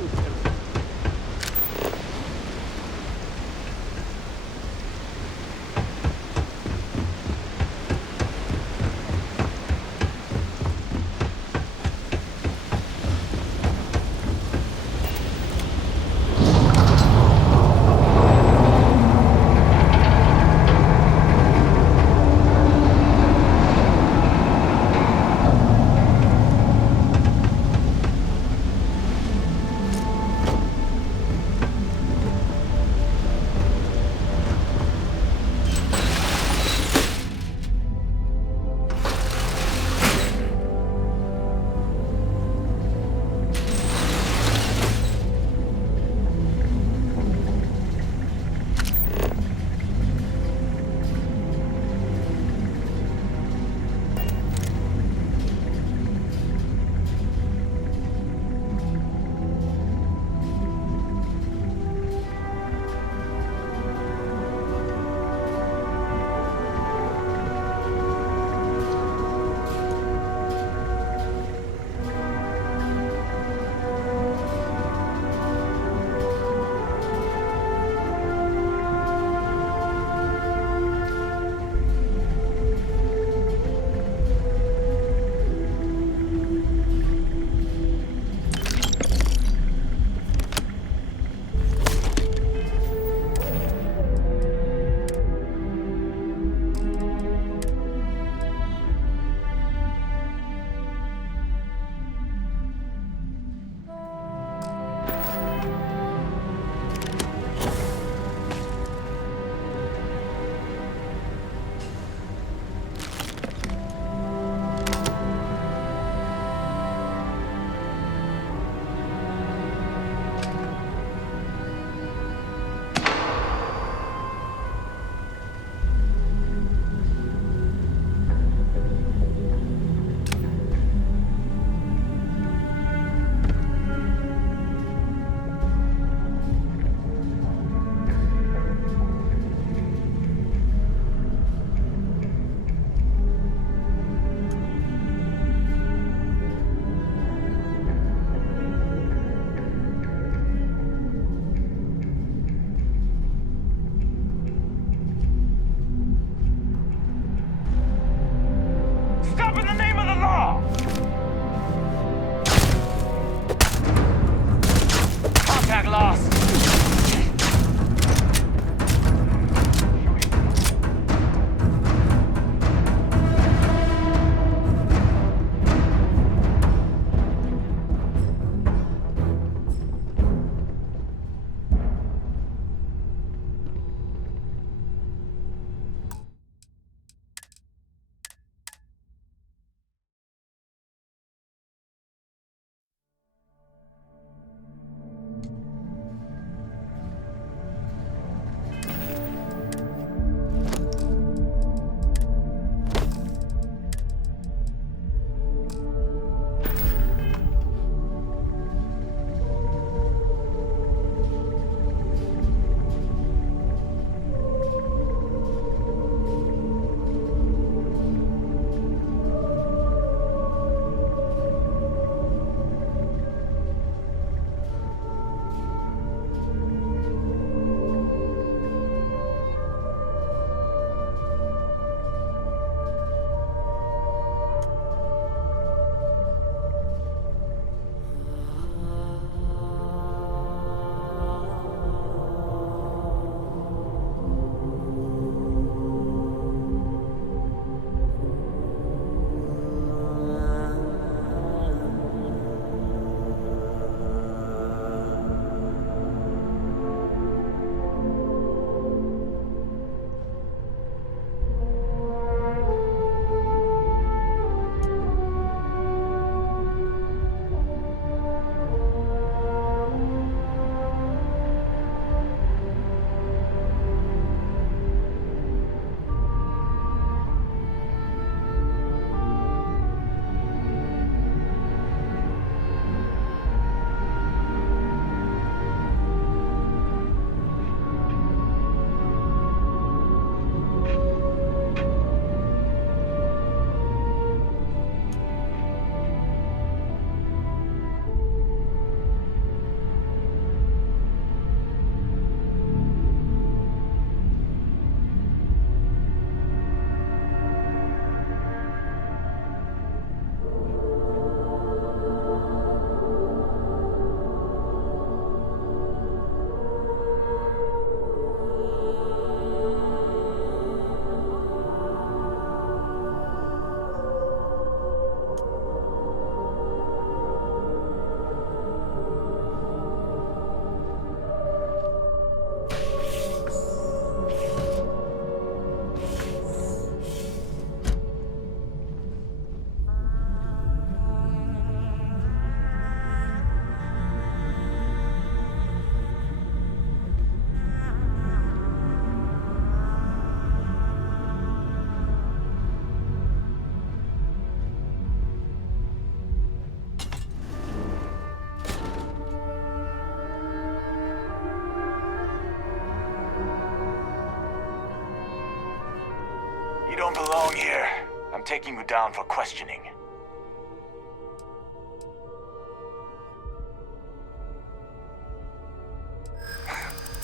don't belong here. I'm taking you down for questioning.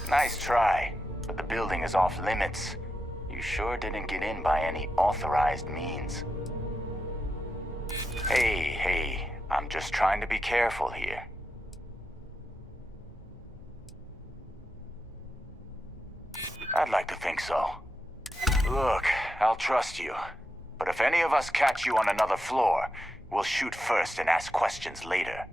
Nice try, but the building is off limits. You sure didn't get in by any authorized means. Hey, I'm just trying to be careful here. I'd like to think so. Look, I'll trust you. But if any of us catch you on another floor, we'll shoot first and ask questions later.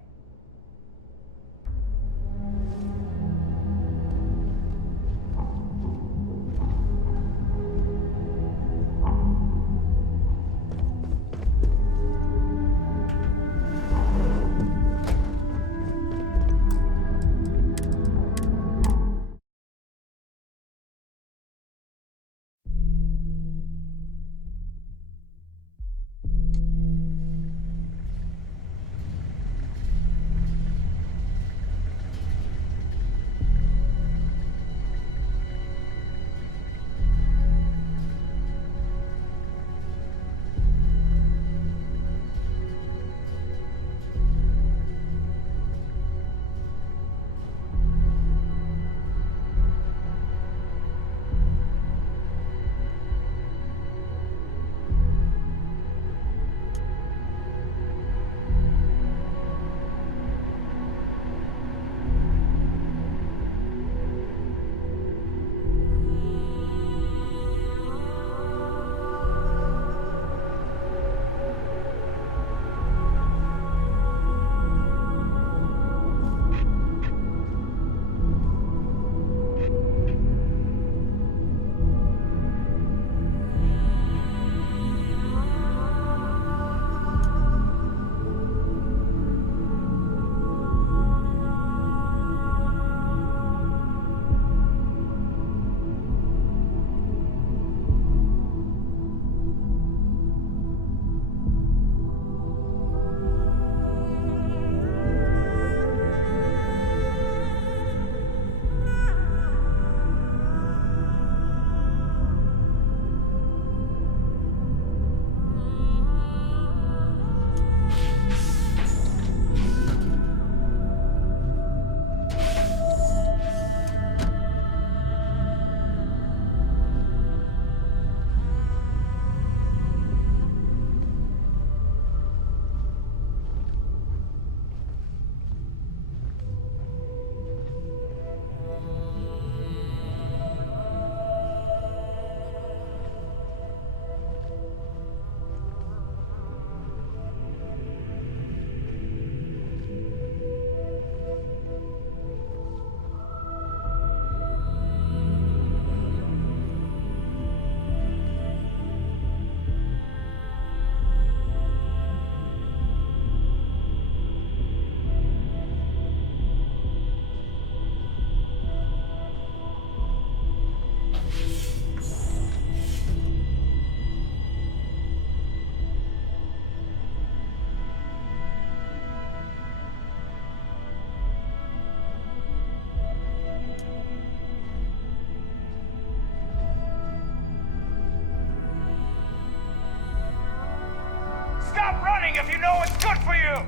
Stop running if you know what's good for you!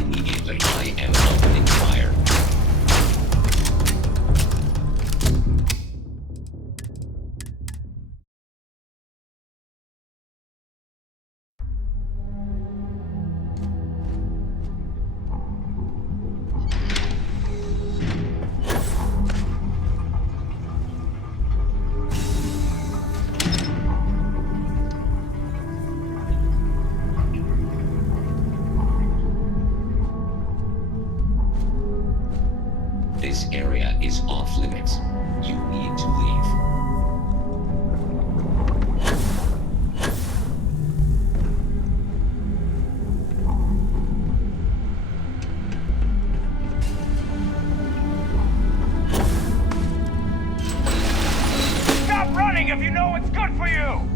immediately. I am opening fire. This area is off limits. You need to leave. Stop running if you know what's good for you!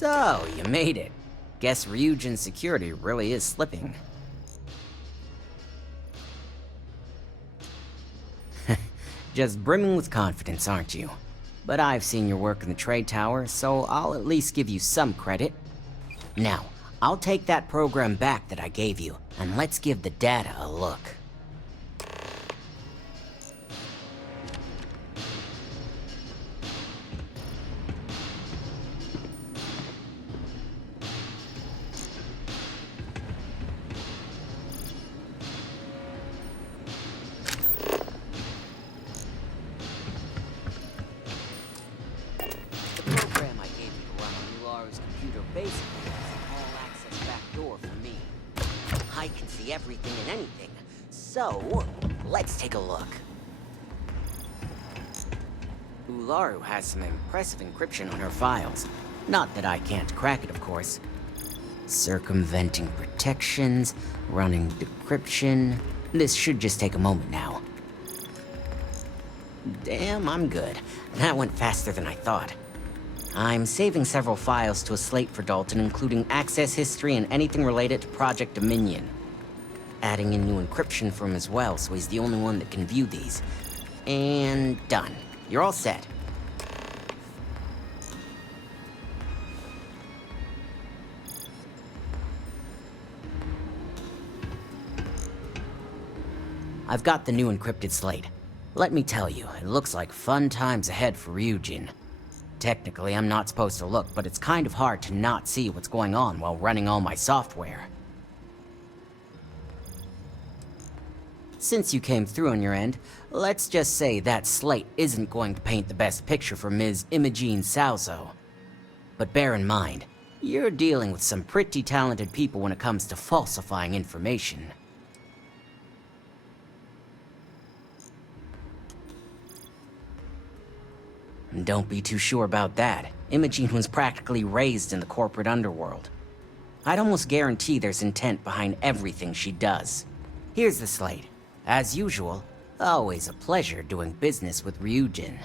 So, you made it. Guess Ryujin's security really is slipping. Just brimming with confidence, aren't you? But I've seen your work in the trade tower, so I'll at least give you some credit. Now, I'll take that program back that I gave you, and let's give the data a look. Everything and anything. So, let's take a look. Ularu has some impressive encryption on her files. Not that I can't crack it, of course. Circumventing protections, running decryption. This should just take a moment now. Damn, I'm good. That went faster than I thought. I'm saving several files to a slate for Dalton, including access history and anything related to Project Dominion. Adding in new encryption for him as well, so he's the only one that can view these. And done. You're all set. I've got the new encrypted slate. Let me tell you, it looks like fun times ahead for Ryujin. Technically, I'm not supposed to look, but it's kind of hard to not see what's going on while running all my software. Since you came through on your end, let's just say that slate isn't going to paint the best picture for Ms. Imogene Salzo. But bear in mind, you're dealing with some pretty talented people when it comes to falsifying information. Don't be too sure about that. Imogene was practically raised in the corporate underworld. I'd almost guarantee there's intent behind everything she does. Here's the slate. As usual, always a pleasure doing business with Ryujin.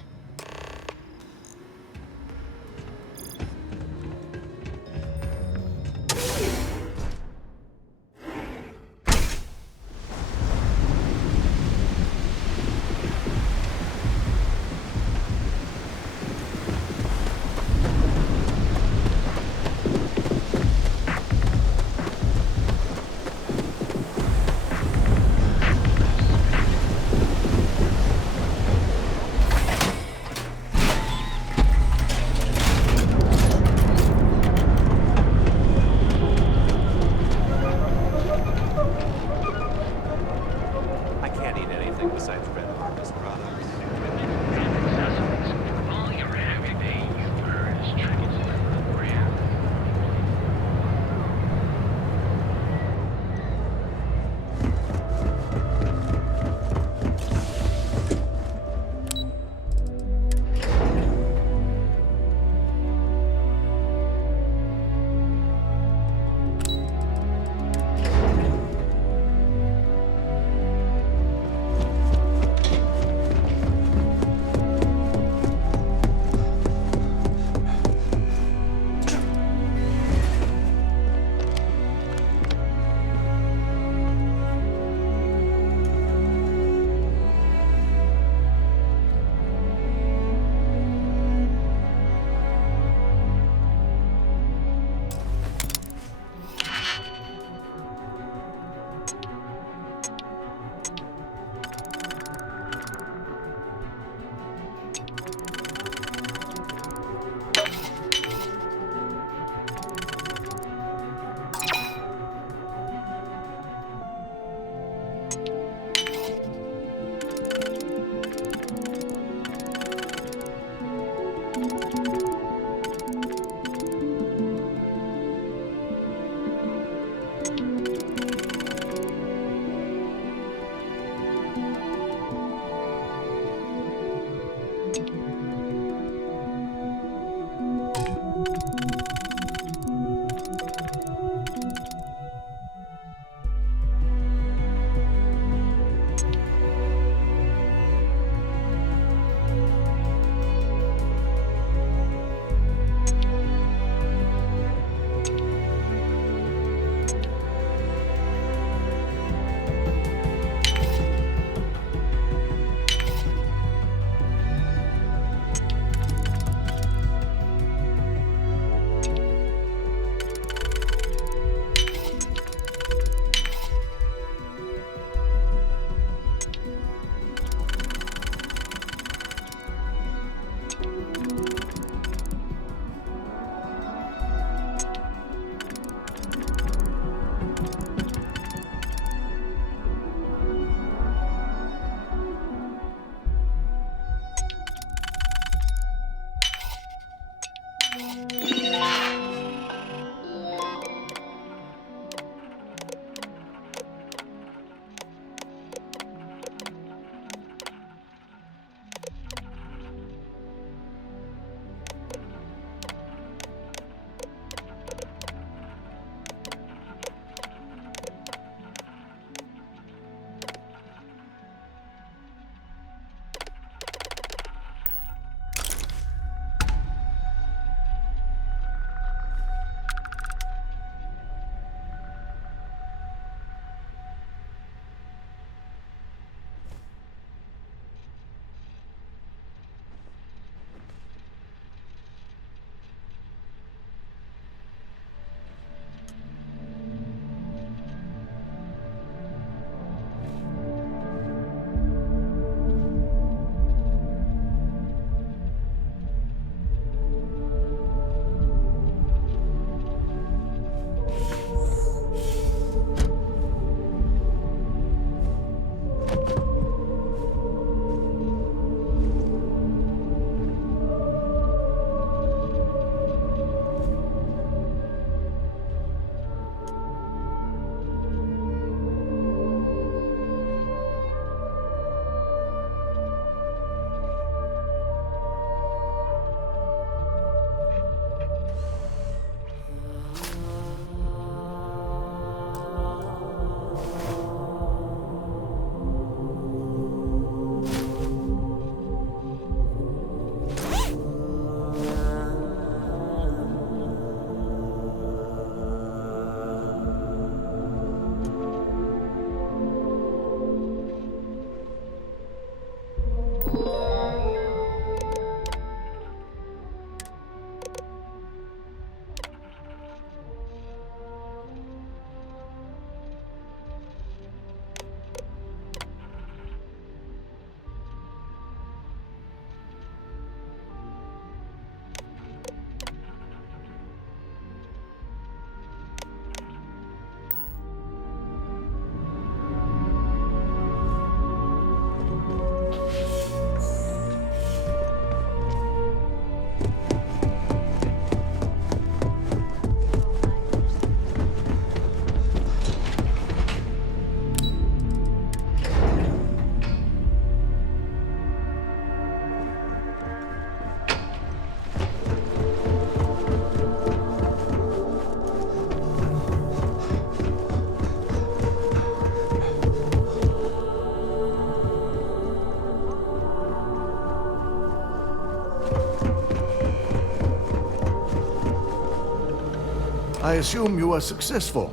I assume you were successful.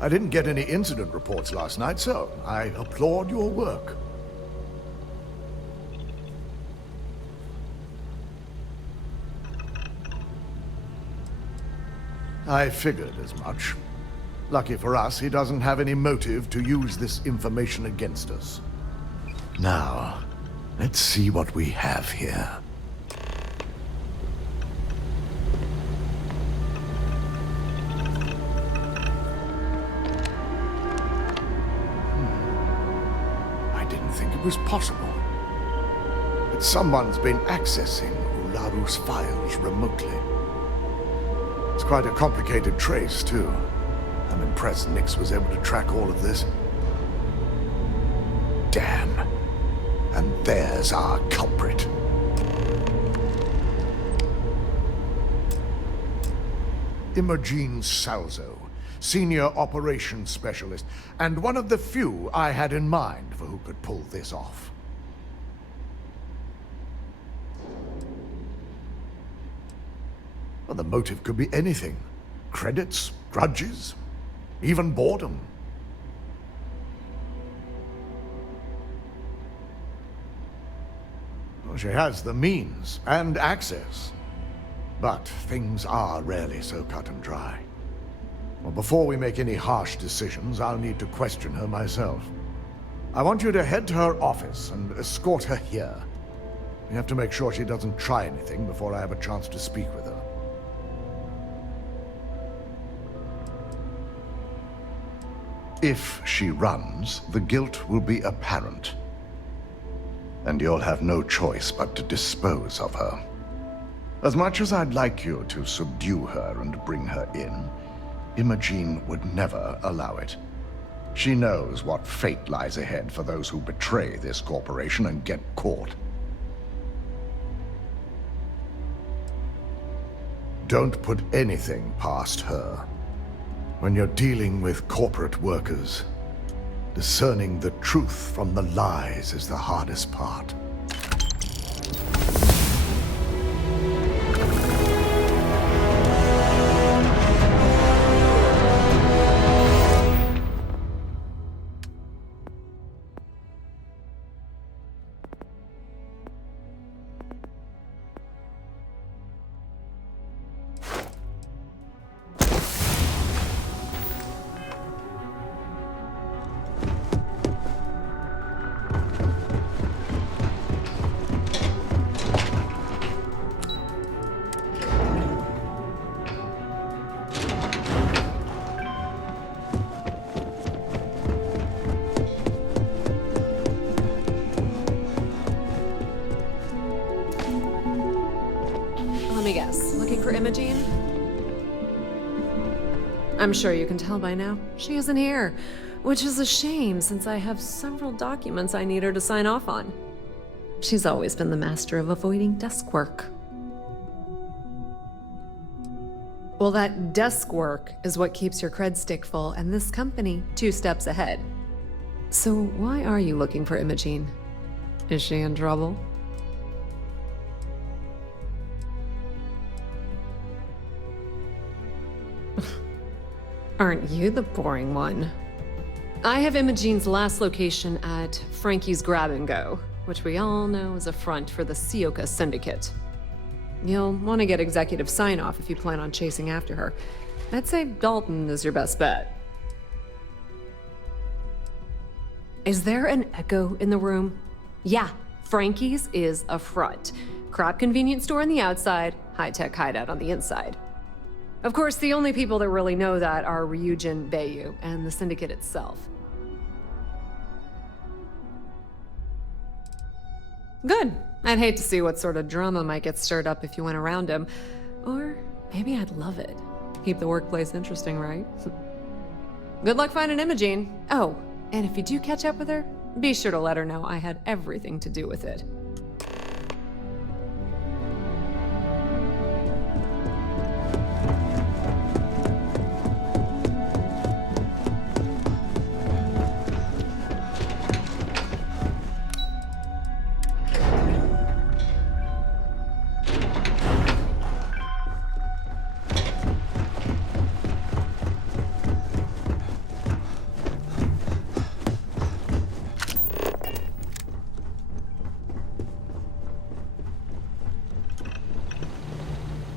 I didn't get any incident reports last night, so I applaud your work. I figured as much. Lucky for us, he doesn't have any motive to use this information against us. Now, let's see what we have here. I didn't think it was possible. But someone's been accessing Ularu's files remotely. It's quite a complicated trace, too. I'm impressed Nix was able to track all of this. Damn. And there's our culprit. Imogene Salzo, Senior Operations Specialist, and one of the few I had in mind for who could pull this off. Well, the motive could be anything. Credits, grudges, even boredom. Well, she has the means and access. But things are rarely so cut and dry. Well, before we make any harsh decisions, I'll need to question her myself. I want you to head to her office and escort her here. We have to make sure she doesn't try anything before I have a chance to speak with her. If she runs, the guilt will be apparent. And you'll have no choice but to dispose of her. As much as I'd like you to subdue her and bring her in, Imogene would never allow it. She knows what fate lies ahead for those who betray this corporation and get caught. Don't put anything past her. When you're dealing with corporate workers, discerning the truth from the lies is the hardest part. Imogene? I'm sure you can tell by now. She isn't here, which is a shame since I have several documents I need her to sign off on. She's always been the master of avoiding desk work. Well, that desk work is what keeps your cred stick full and this company 2 steps ahead. So why are you looking for Imogene? Is she in trouble? Aren't you the boring one? I have Imogene's last location at Frankie's Grab and Go, which we all know is a front for the Sioka Syndicate. You'll want to get executive sign-off if you plan on chasing after her. I'd say Dalton is your best bet. Is there an echo in the room? Yeah, Frankie's is a front. Crap convenience store on the outside, high-tech hideout on the inside. Of course, the only people that really know that are Ryujin Bayu and the Syndicate itself. Good. I'd hate to see what sort of drama might get stirred up if you went around him. Or maybe I'd love it. Keep the workplace interesting, right? Good luck finding Imogene. Oh, and if you do catch up with her, be sure to let her know I had everything to do with it.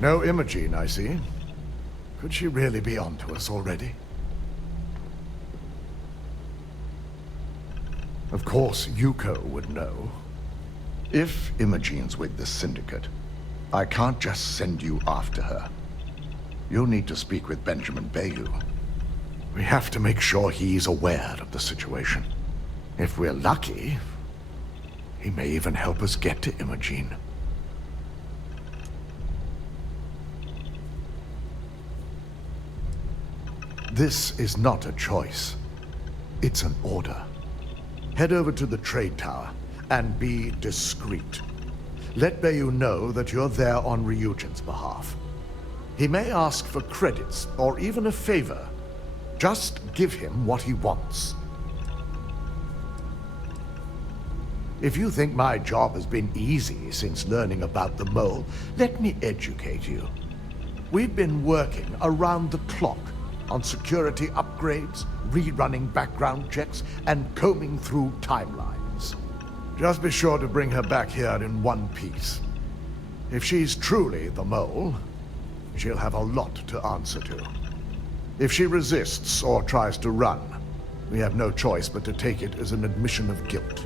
No Imogene, I see. Could she really be onto us already? Of course, Yuko would know. If Imogene's with the Syndicate, I can't just send you after her. You'll need to speak with Benjamin Bayou. We have to make sure he's aware of the situation. If we're lucky, he may even help us get to Imogene. This is not a choice. It's an order. Head over to the trade tower and be discreet. Let Bayou know that you're there on Ryujin's behalf. He may ask for credits or even a favor. Just give him what he wants. If you think my job has been easy since learning about the mole, let me educate you. We've been working around the clock on security upgrades, rerunning background checks, and combing through timelines. Just be sure to bring her back here in one piece. If she's truly the mole, she'll have a lot to answer to. If she resists or tries to run, we have no choice but to take it as an admission of guilt.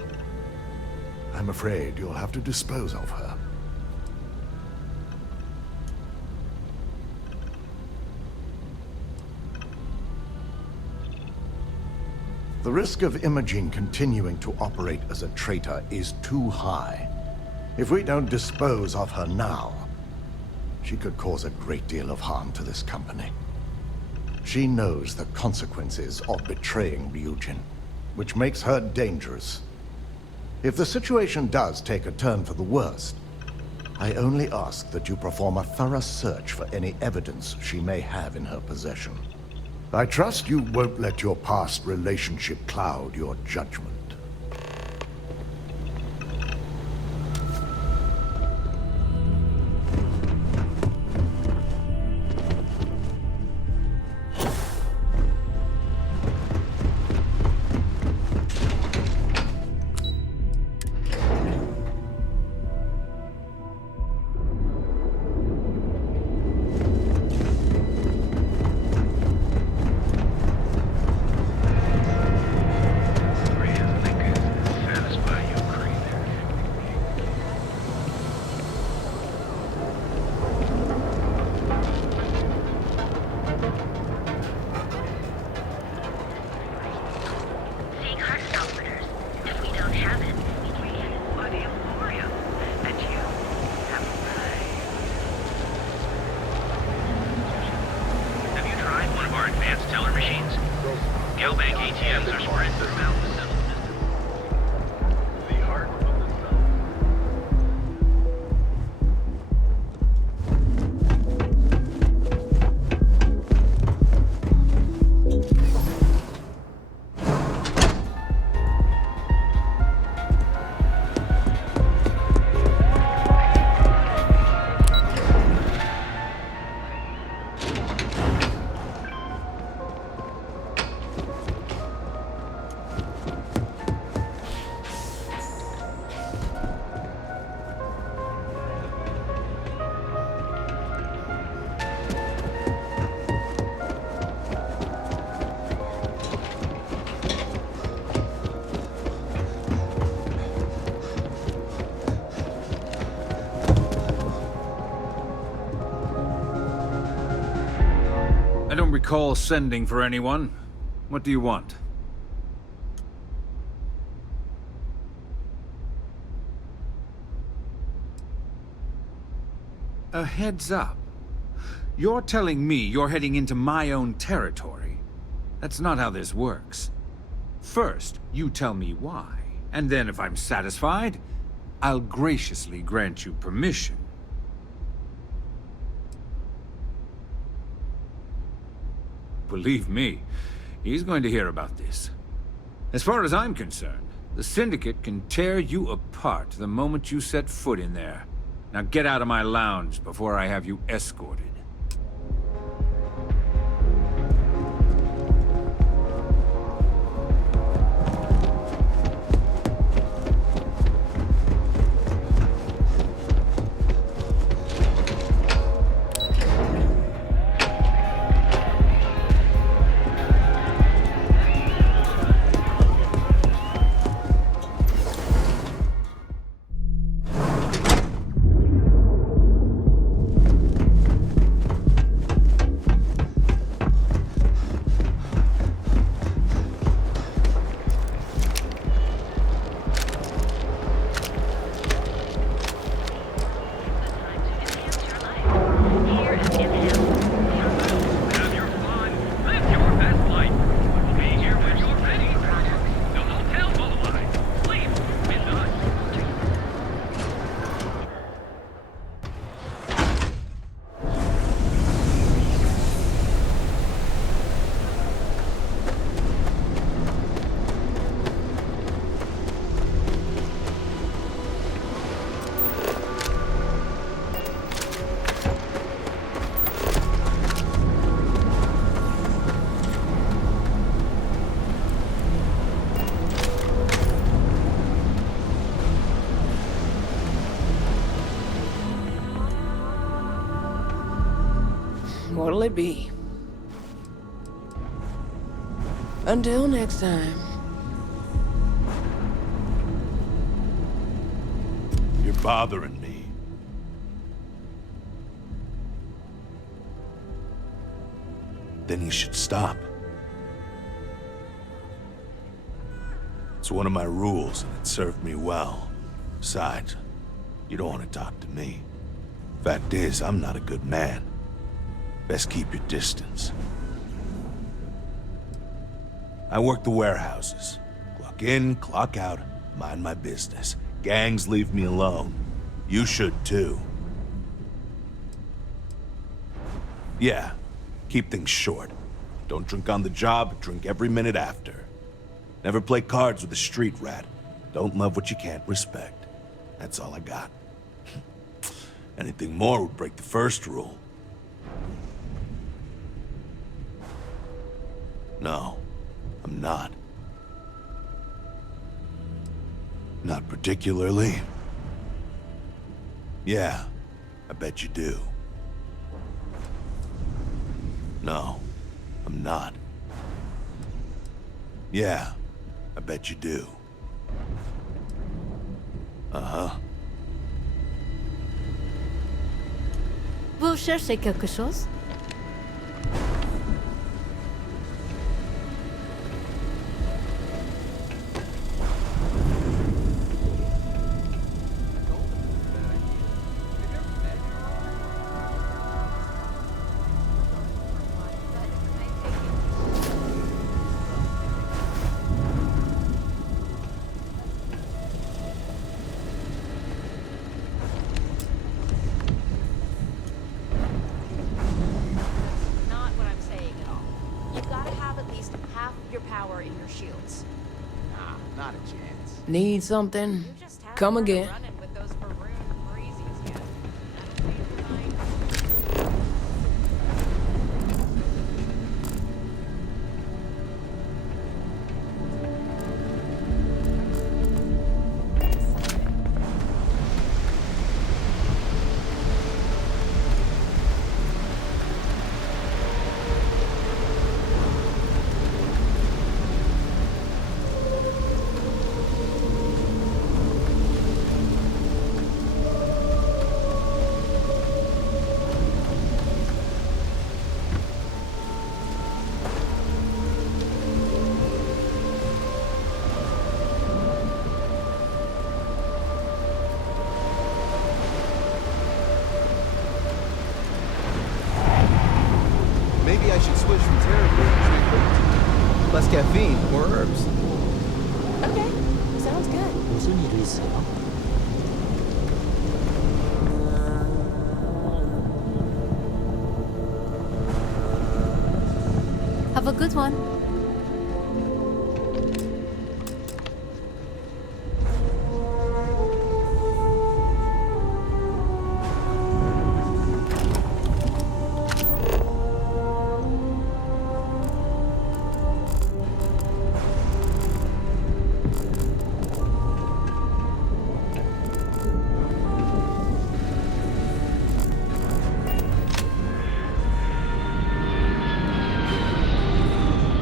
I'm afraid you'll have to dispose of her. The risk of Imogene continuing to operate as a traitor is too high. If we don't dispose of her now, she could cause a great deal of harm to this company. She knows the consequences of betraying Ryujin, which makes her dangerous. If the situation does take a turn for the worst, I only ask that you perform a thorough search for any evidence she may have in her possession. I trust you won't let your past relationship cloud your judgment. I don't recall sending for anyone. What do you want? A heads up. You're telling me you're heading into my own territory. That's not how this works. First, you tell me why, and then if I'm satisfied, I'll graciously grant you permission. Believe me, he's going to hear about this. As far as I'm concerned, the Syndicate can tear you apart the moment you set foot in there. Now get out of my lounge before I have you escorted. surely be. Until next time. You're bothering me. Then you should stop. It's one of my rules, and it served me well. Besides, you don't want to talk to me. Fact is, I'm not a good man. Best keep your distance. I work the warehouses. Clock in, clock out, mind my business. Gangs leave me alone. You should too. Yeah, keep things short. Don't drink on the job, drink every minute after. Never play cards with a street rat. Don't love what you can't respect. That's all I got. Anything more would break the first rule. No, I'm not. Not particularly. Yeah, I bet you do. No, I'm not. Yeah, I bet you do. Uh-huh. Vous cherchez quelque chose? Need something? Come again. Maybe I should switch from territory to treatment. Less caffeine, more herbs. Okay, sounds good. 무슨 일이 있어요? Have a good one.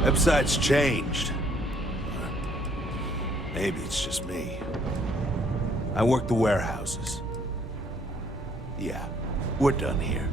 Website's changed. Maybe it's just me. I work the warehouses. Yeah, we're done here.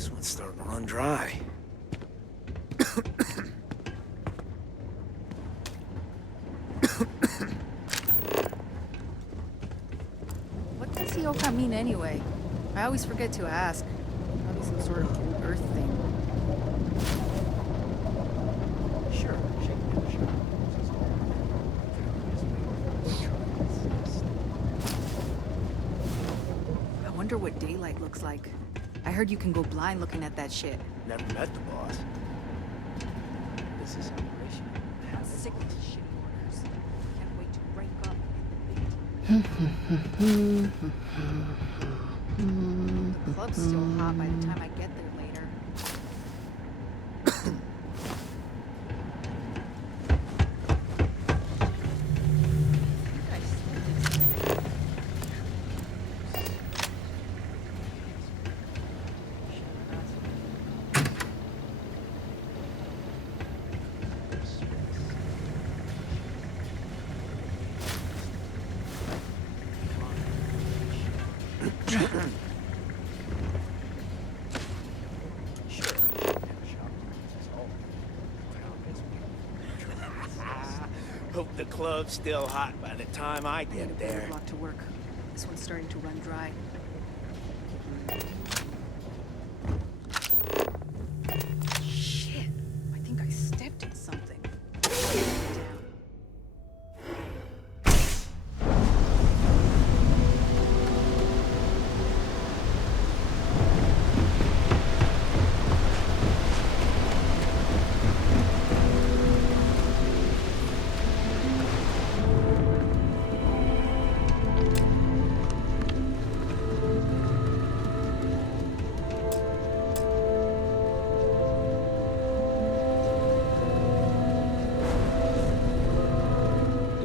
This one's starting to run dry. What does Yoka mean anyway? I always forget to ask. Probably some sort of old Earth thing. Sure, I wonder what daylight looks like. I heard you can go blind looking at that shit. Never met the boss. This is operation. I'm sick of this shit orders. Can't wait to break up The club's still hot by the time I get there later. Hope the club's still hot by the time I get there. Block to work. This one's starting to run dry. Shit! I think I stepped in something.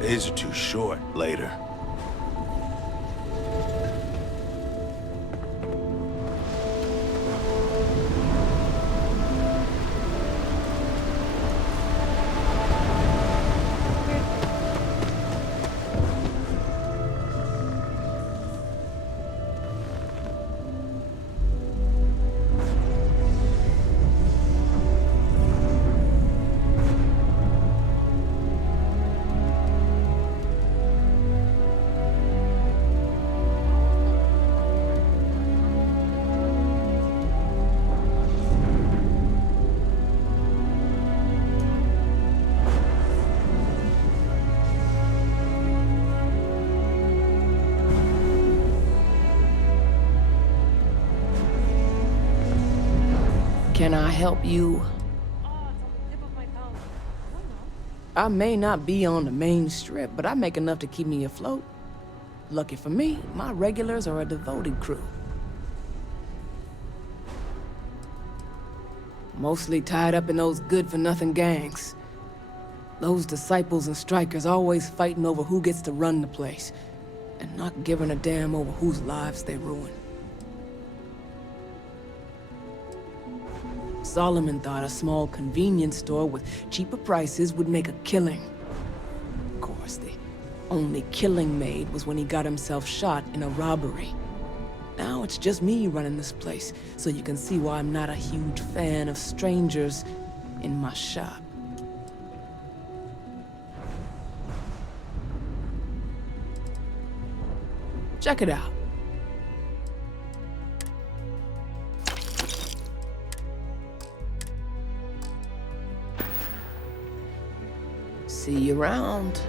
Days are too short later. Can I help you? I may not be on the main strip, but I make enough to keep me afloat. Lucky for me, my regulars are a devoted crew. Mostly tied up in those good-for-nothing gangs. Those disciples and strikers always fighting over who gets to run the place, and not giving a damn over whose lives they ruin. Solomon thought a small convenience store with cheaper prices would make a killing. Of course, the only killing made was when he got himself shot in a robbery. Now it's just me running this place, so you can see why I'm not a huge fan of strangers in my shop. Check it out. See you around.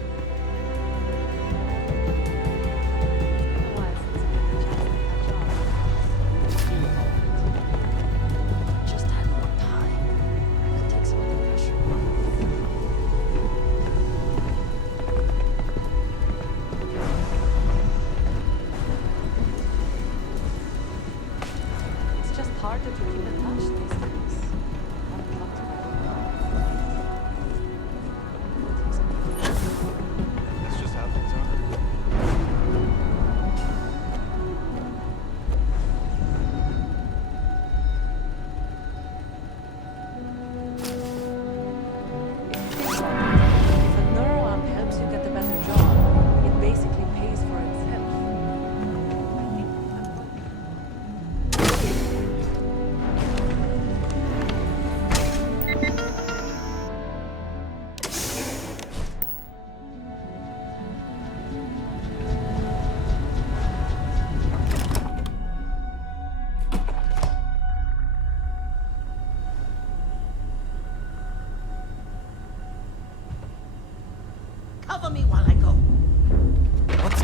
Cover me while I go. What's...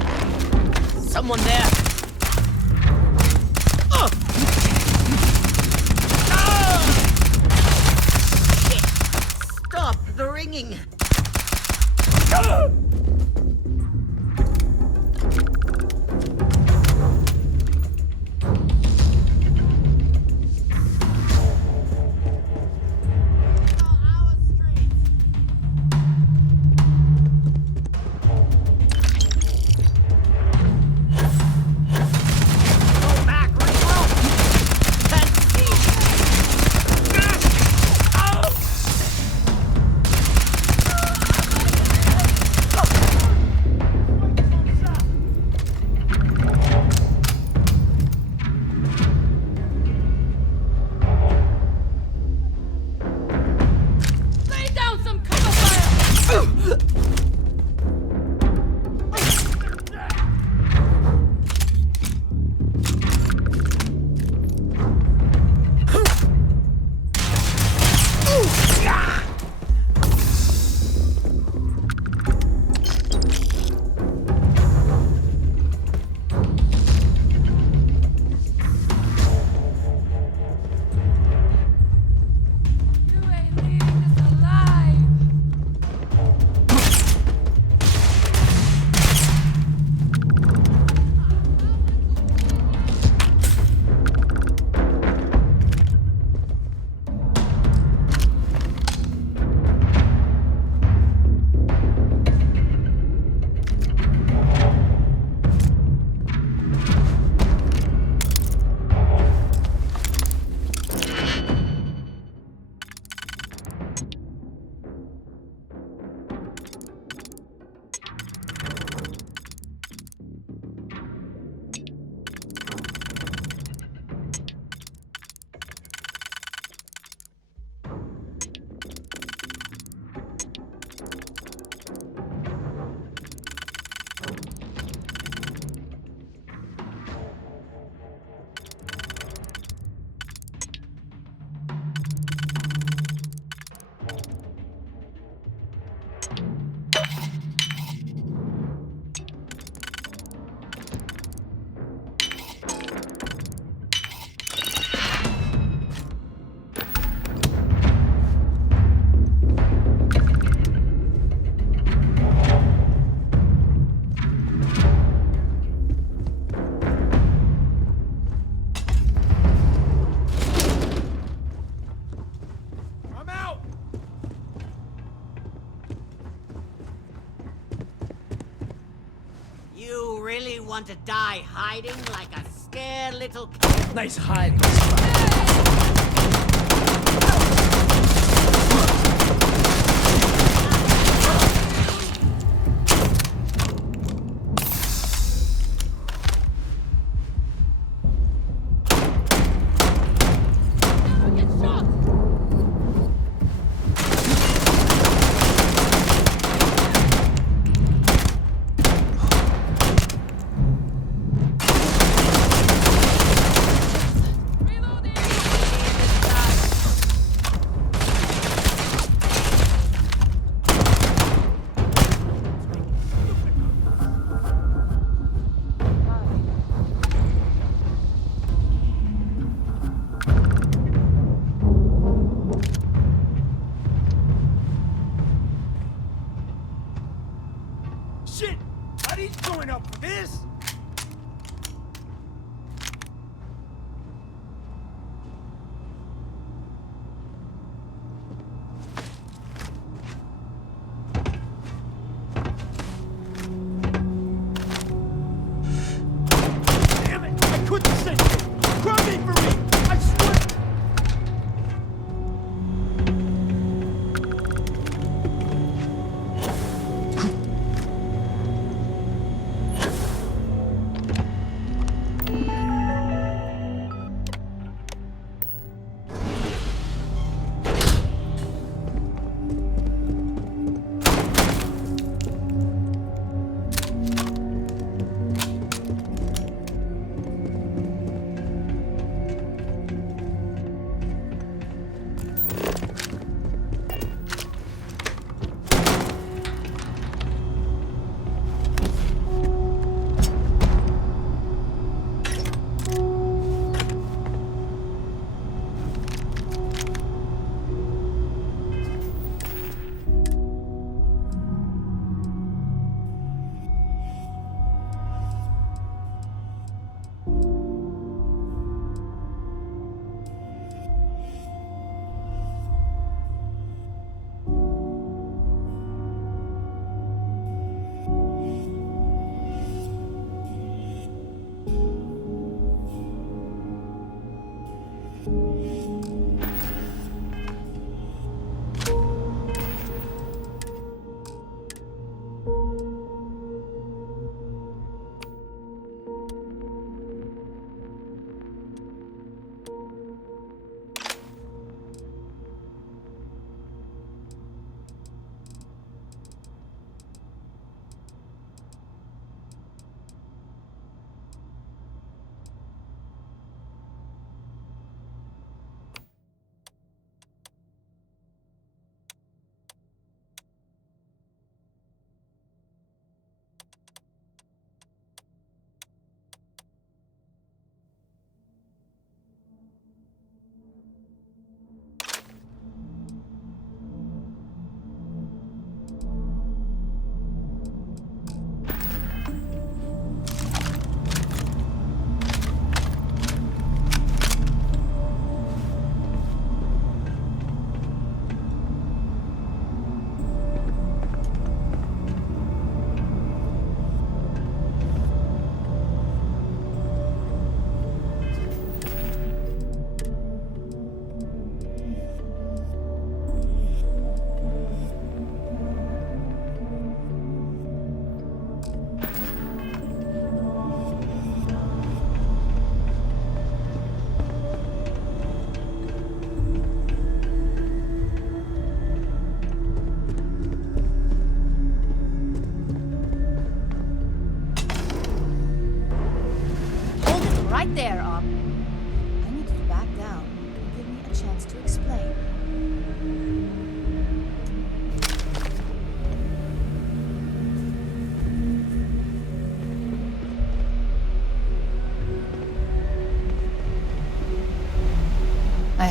Someone there? Shit! Stop the ringing! Want to die hiding like a scared little... Nice hiding. Reloading!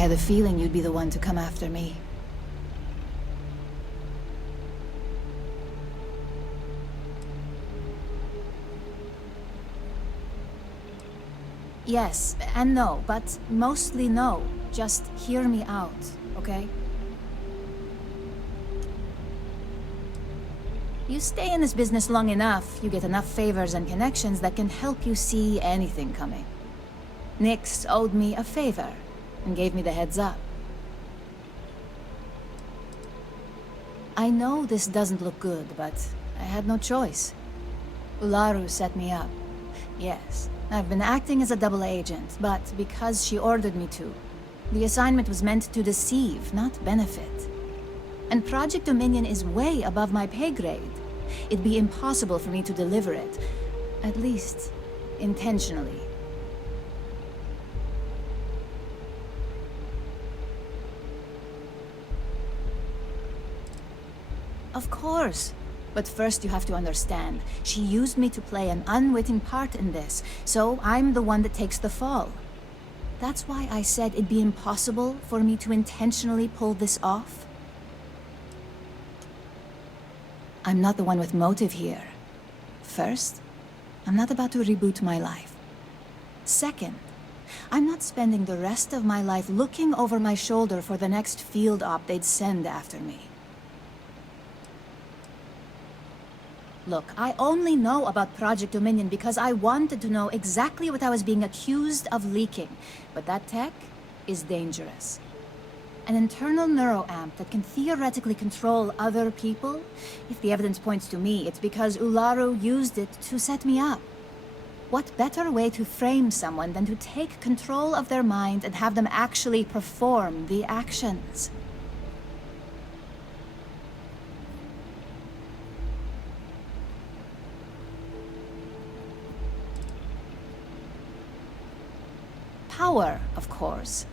had a feeling you'd be the one to come after me. Yes and no, but mostly no. Just hear me out, okay? You stay in this business long enough, you get enough favors and connections that can help you see anything coming. Nyx owed me a favor and gave me the heads up. I know this doesn't look good, but I had no choice. Ularu set me up. Yes, I've been acting as a double agent, but because she ordered me to. The assignment was meant to deceive, not benefit. And Project Dominion is way above my pay grade. It'd be impossible for me to deliver it. At least, intentionally. Of course. But first you have to understand, she used me to play an unwitting part in this, so I'm the one that takes the fall. That's why I said it'd be impossible for me to intentionally pull this off. I'm not the one with motive here. First, I'm not about to reboot my life. Second, I'm not spending the rest of my life looking over my shoulder for the next field op they'd send after me. Look, I only know about Project Dominion because I wanted to know exactly what I was being accused of leaking. But that tech is dangerous. An internal neuroamp that can theoretically control other people? If the evidence points to me, it's because Ularu used it to set me up. What better way to frame someone than to take control of their mind and have them actually perform the actions? Power, of course.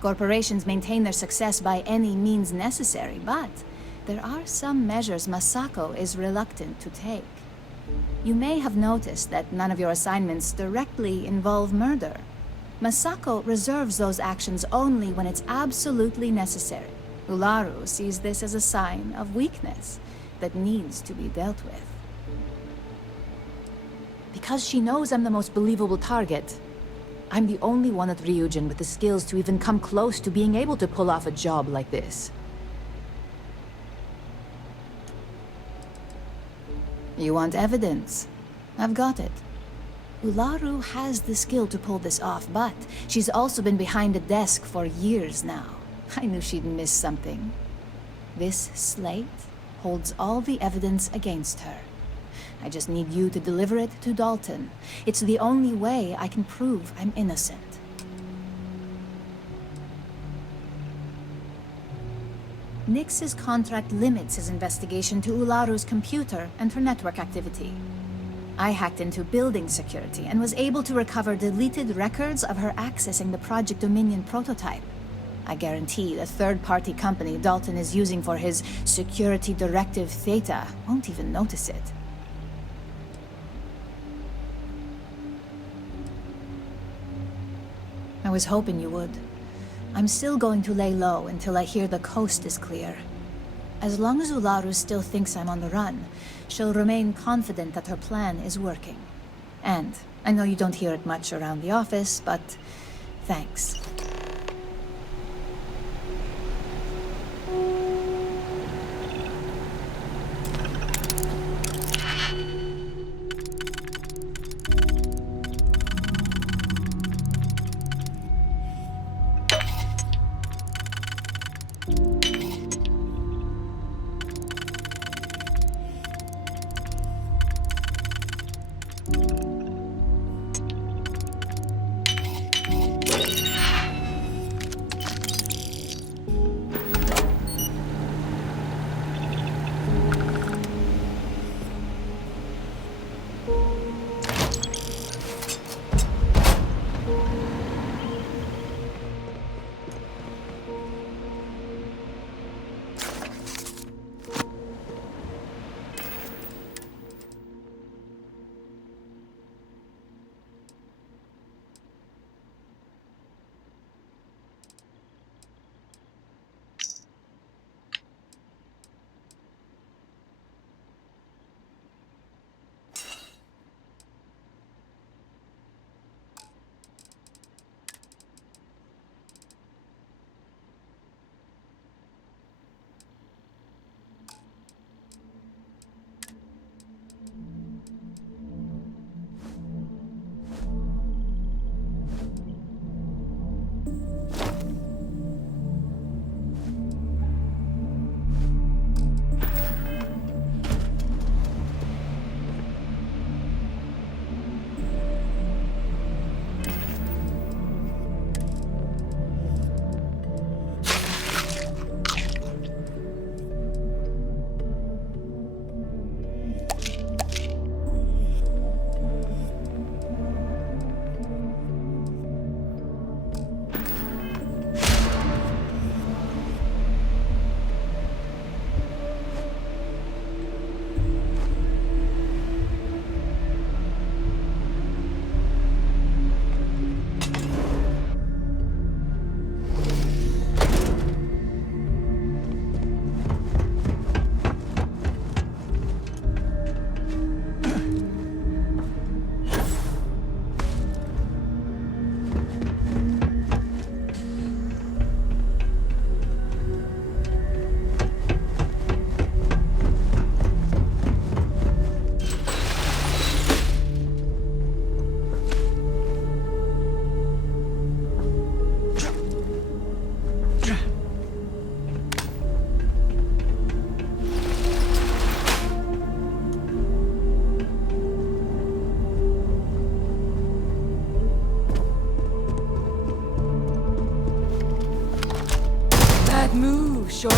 Corporations maintain their success by any means necessary, but there are some measures Masako is reluctant to take. You may have noticed that none of your assignments directly involve murder. Masako reserves those actions only when it's absolutely necessary. Ularu sees this as a sign of weakness that needs to be dealt with. Because she knows I'm the most believable target, I'm the only one at Ryujin with the skills to even come close to being able to pull off a job like this. You want evidence? I've got it. Ularu has the skill to pull this off, but she's also been behind a desk for years now. I knew she'd miss something. This slate holds all the evidence against her. I just need you to deliver it to Dalton. It's the only way I can prove I'm innocent. Nyx's contract limits his investigation to Ularu's computer and her network activity. I hacked into building security and was able to recover deleted records of her accessing the Project Dominion prototype. I guarantee the third-party company Dalton is using for his security directive Theta won't even notice it. I was hoping you would. I'm still going to lay low until I hear the coast is clear. As long as Ularu still thinks I'm on the run, she'll remain confident that her plan is working. And I know you don't hear it much around the office, but thanks. Move, shorty.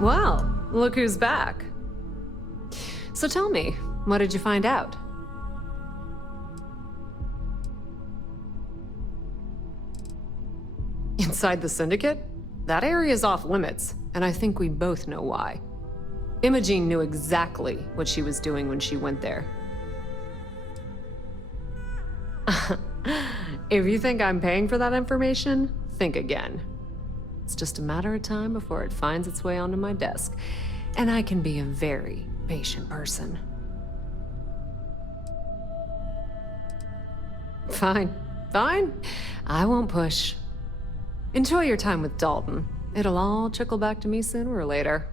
Well, look who's back. So tell me, what did you find out? Inside the Syndicate? That area is off limits, and I think we both know why. Imogene knew exactly what she was doing when she went there. If you think I'm paying for that information, think again. It's just a matter of time before it finds its way onto my desk, and I can be a very patient person. Fine, fine. I won't push. Enjoy your time with Dalton. It'll all trickle back to me sooner or later.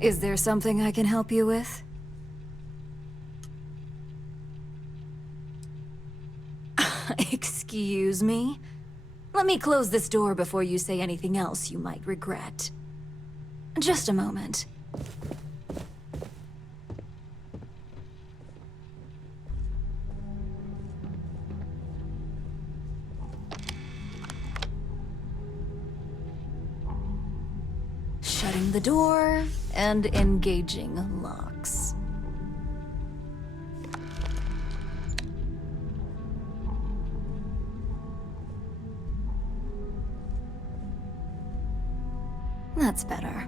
Is there something I can help you with? Excuse me? Let me close this door before you say anything else you might regret. Just a moment. Shutting the door and engaging locks. That's better.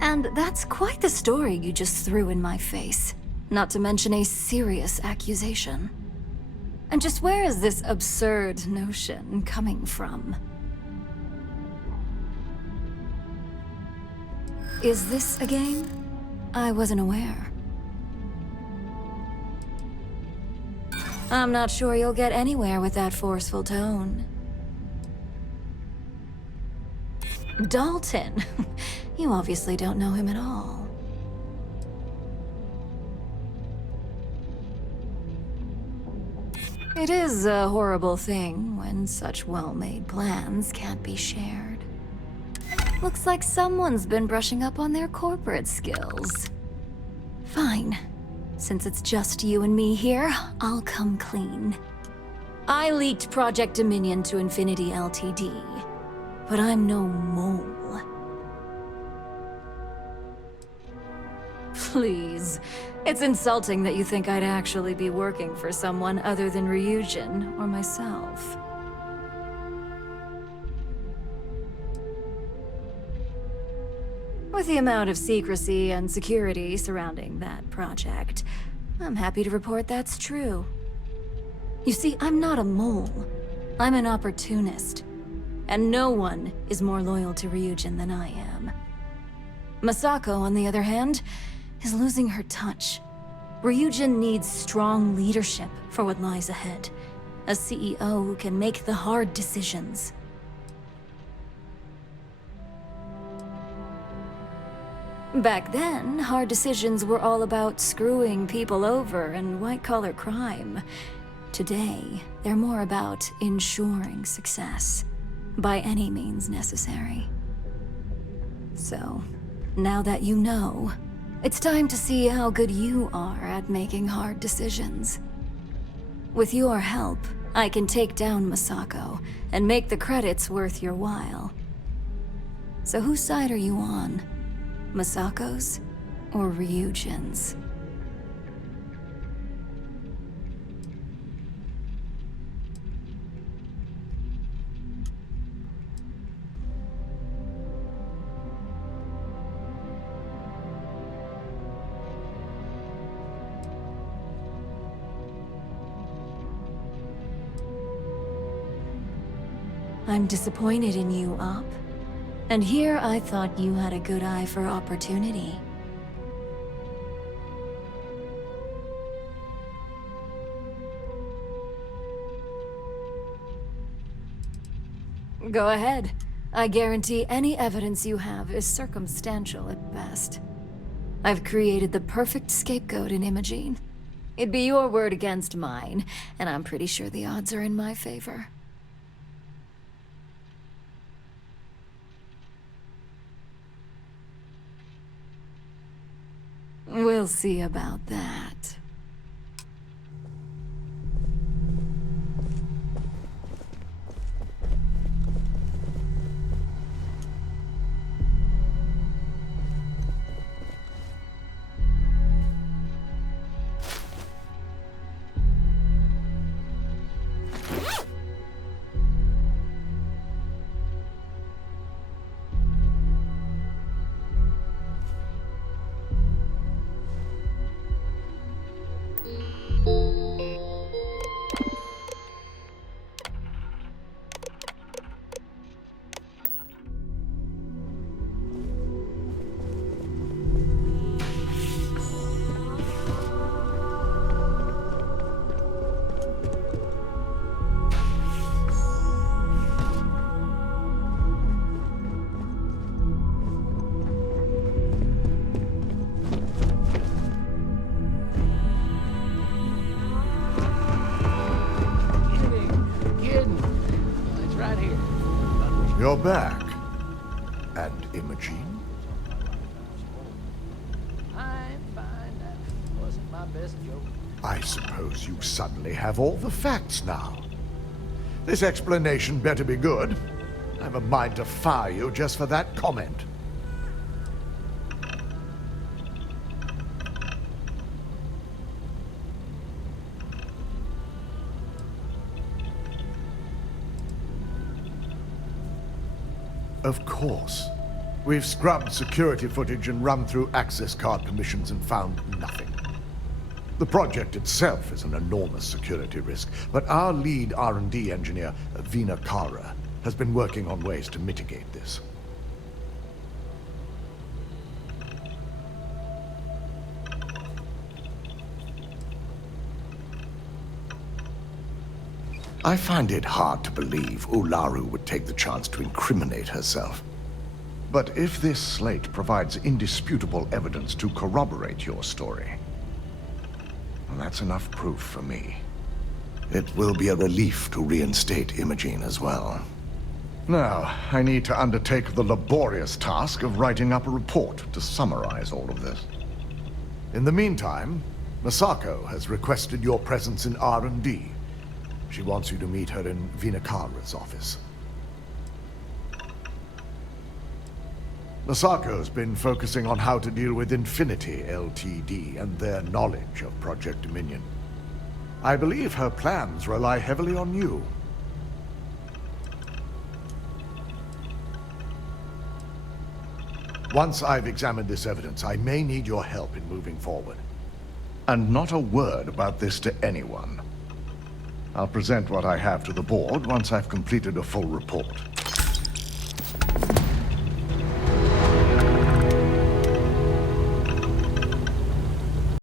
And that's quite the story you just threw in my face. Not to mention a serious accusation. And just where is this absurd notion coming from? Is this a game? I wasn't aware. I'm not sure you'll get anywhere with that forceful tone. Dalton? You obviously don't know him at all. It is a horrible thing when such well-made plans can't be shared. Looks like someone's been brushing up on their corporate skills. Fine. Since it's just you and me here, I'll come clean. I leaked Project Dominion to Infinity Ltd, but I'm no mole. Please. It's insulting that you think I'd actually be working for someone other than Ryujin or myself. With the amount of secrecy and security surrounding that project, I'm happy to report that's true. You see, I'm not a mole. I'm an opportunist. And no one is more loyal to Ryujin than I am. Masako, on the other hand, is losing her touch. Ryujin needs strong leadership for what lies ahead. A CEO who can make the hard decisions. Back then, hard decisions were all about screwing people over and white-collar crime. Today, they're more about ensuring success, by any means necessary. So, now that you know, it's time to see how good you are at making hard decisions. With your help, I can take down Masako and make the credits worth your while. So whose side are you on? Masako's or Ryujin's? I'm disappointed in you, Op. And here I thought you had a good eye for opportunity. Go ahead. I guarantee any evidence you have is circumstantial at best. I've created the perfect scapegoat in Imogene. It'd be your word against mine, and I'm pretty sure the odds are in my favor. We'll see about that. You're back. And Imogene? I'm fine. That wasn't my best joke. I suppose you suddenly have all the facts now. This explanation better be good. I have a mind to fire you just for that comment. Of course. We've scrubbed security footage and run through access card permissions and found nothing. The project itself is an enormous security risk, but our lead R&D engineer, Vina Kara, has been working on ways to mitigate this. I find it hard to believe Ularu would take the chance to incriminate herself. But if this slate provides indisputable evidence to corroborate your story, well, that's enough proof for me. It will be a relief to reinstate Imogene as well. Now, I need to undertake the laborious task of writing up a report to summarize all of this. In the meantime, Masako has requested your presence in R&D. She wants you to meet her in Vinakara's office. Masako's been focusing on how to deal with Infinity Ltd. And their knowledge of Project Dominion. I believe her plans rely heavily on you. Once I've examined this evidence, I may need your help in moving forward. And not a word about this to anyone. I'll present what I have to the board once I've completed a full report.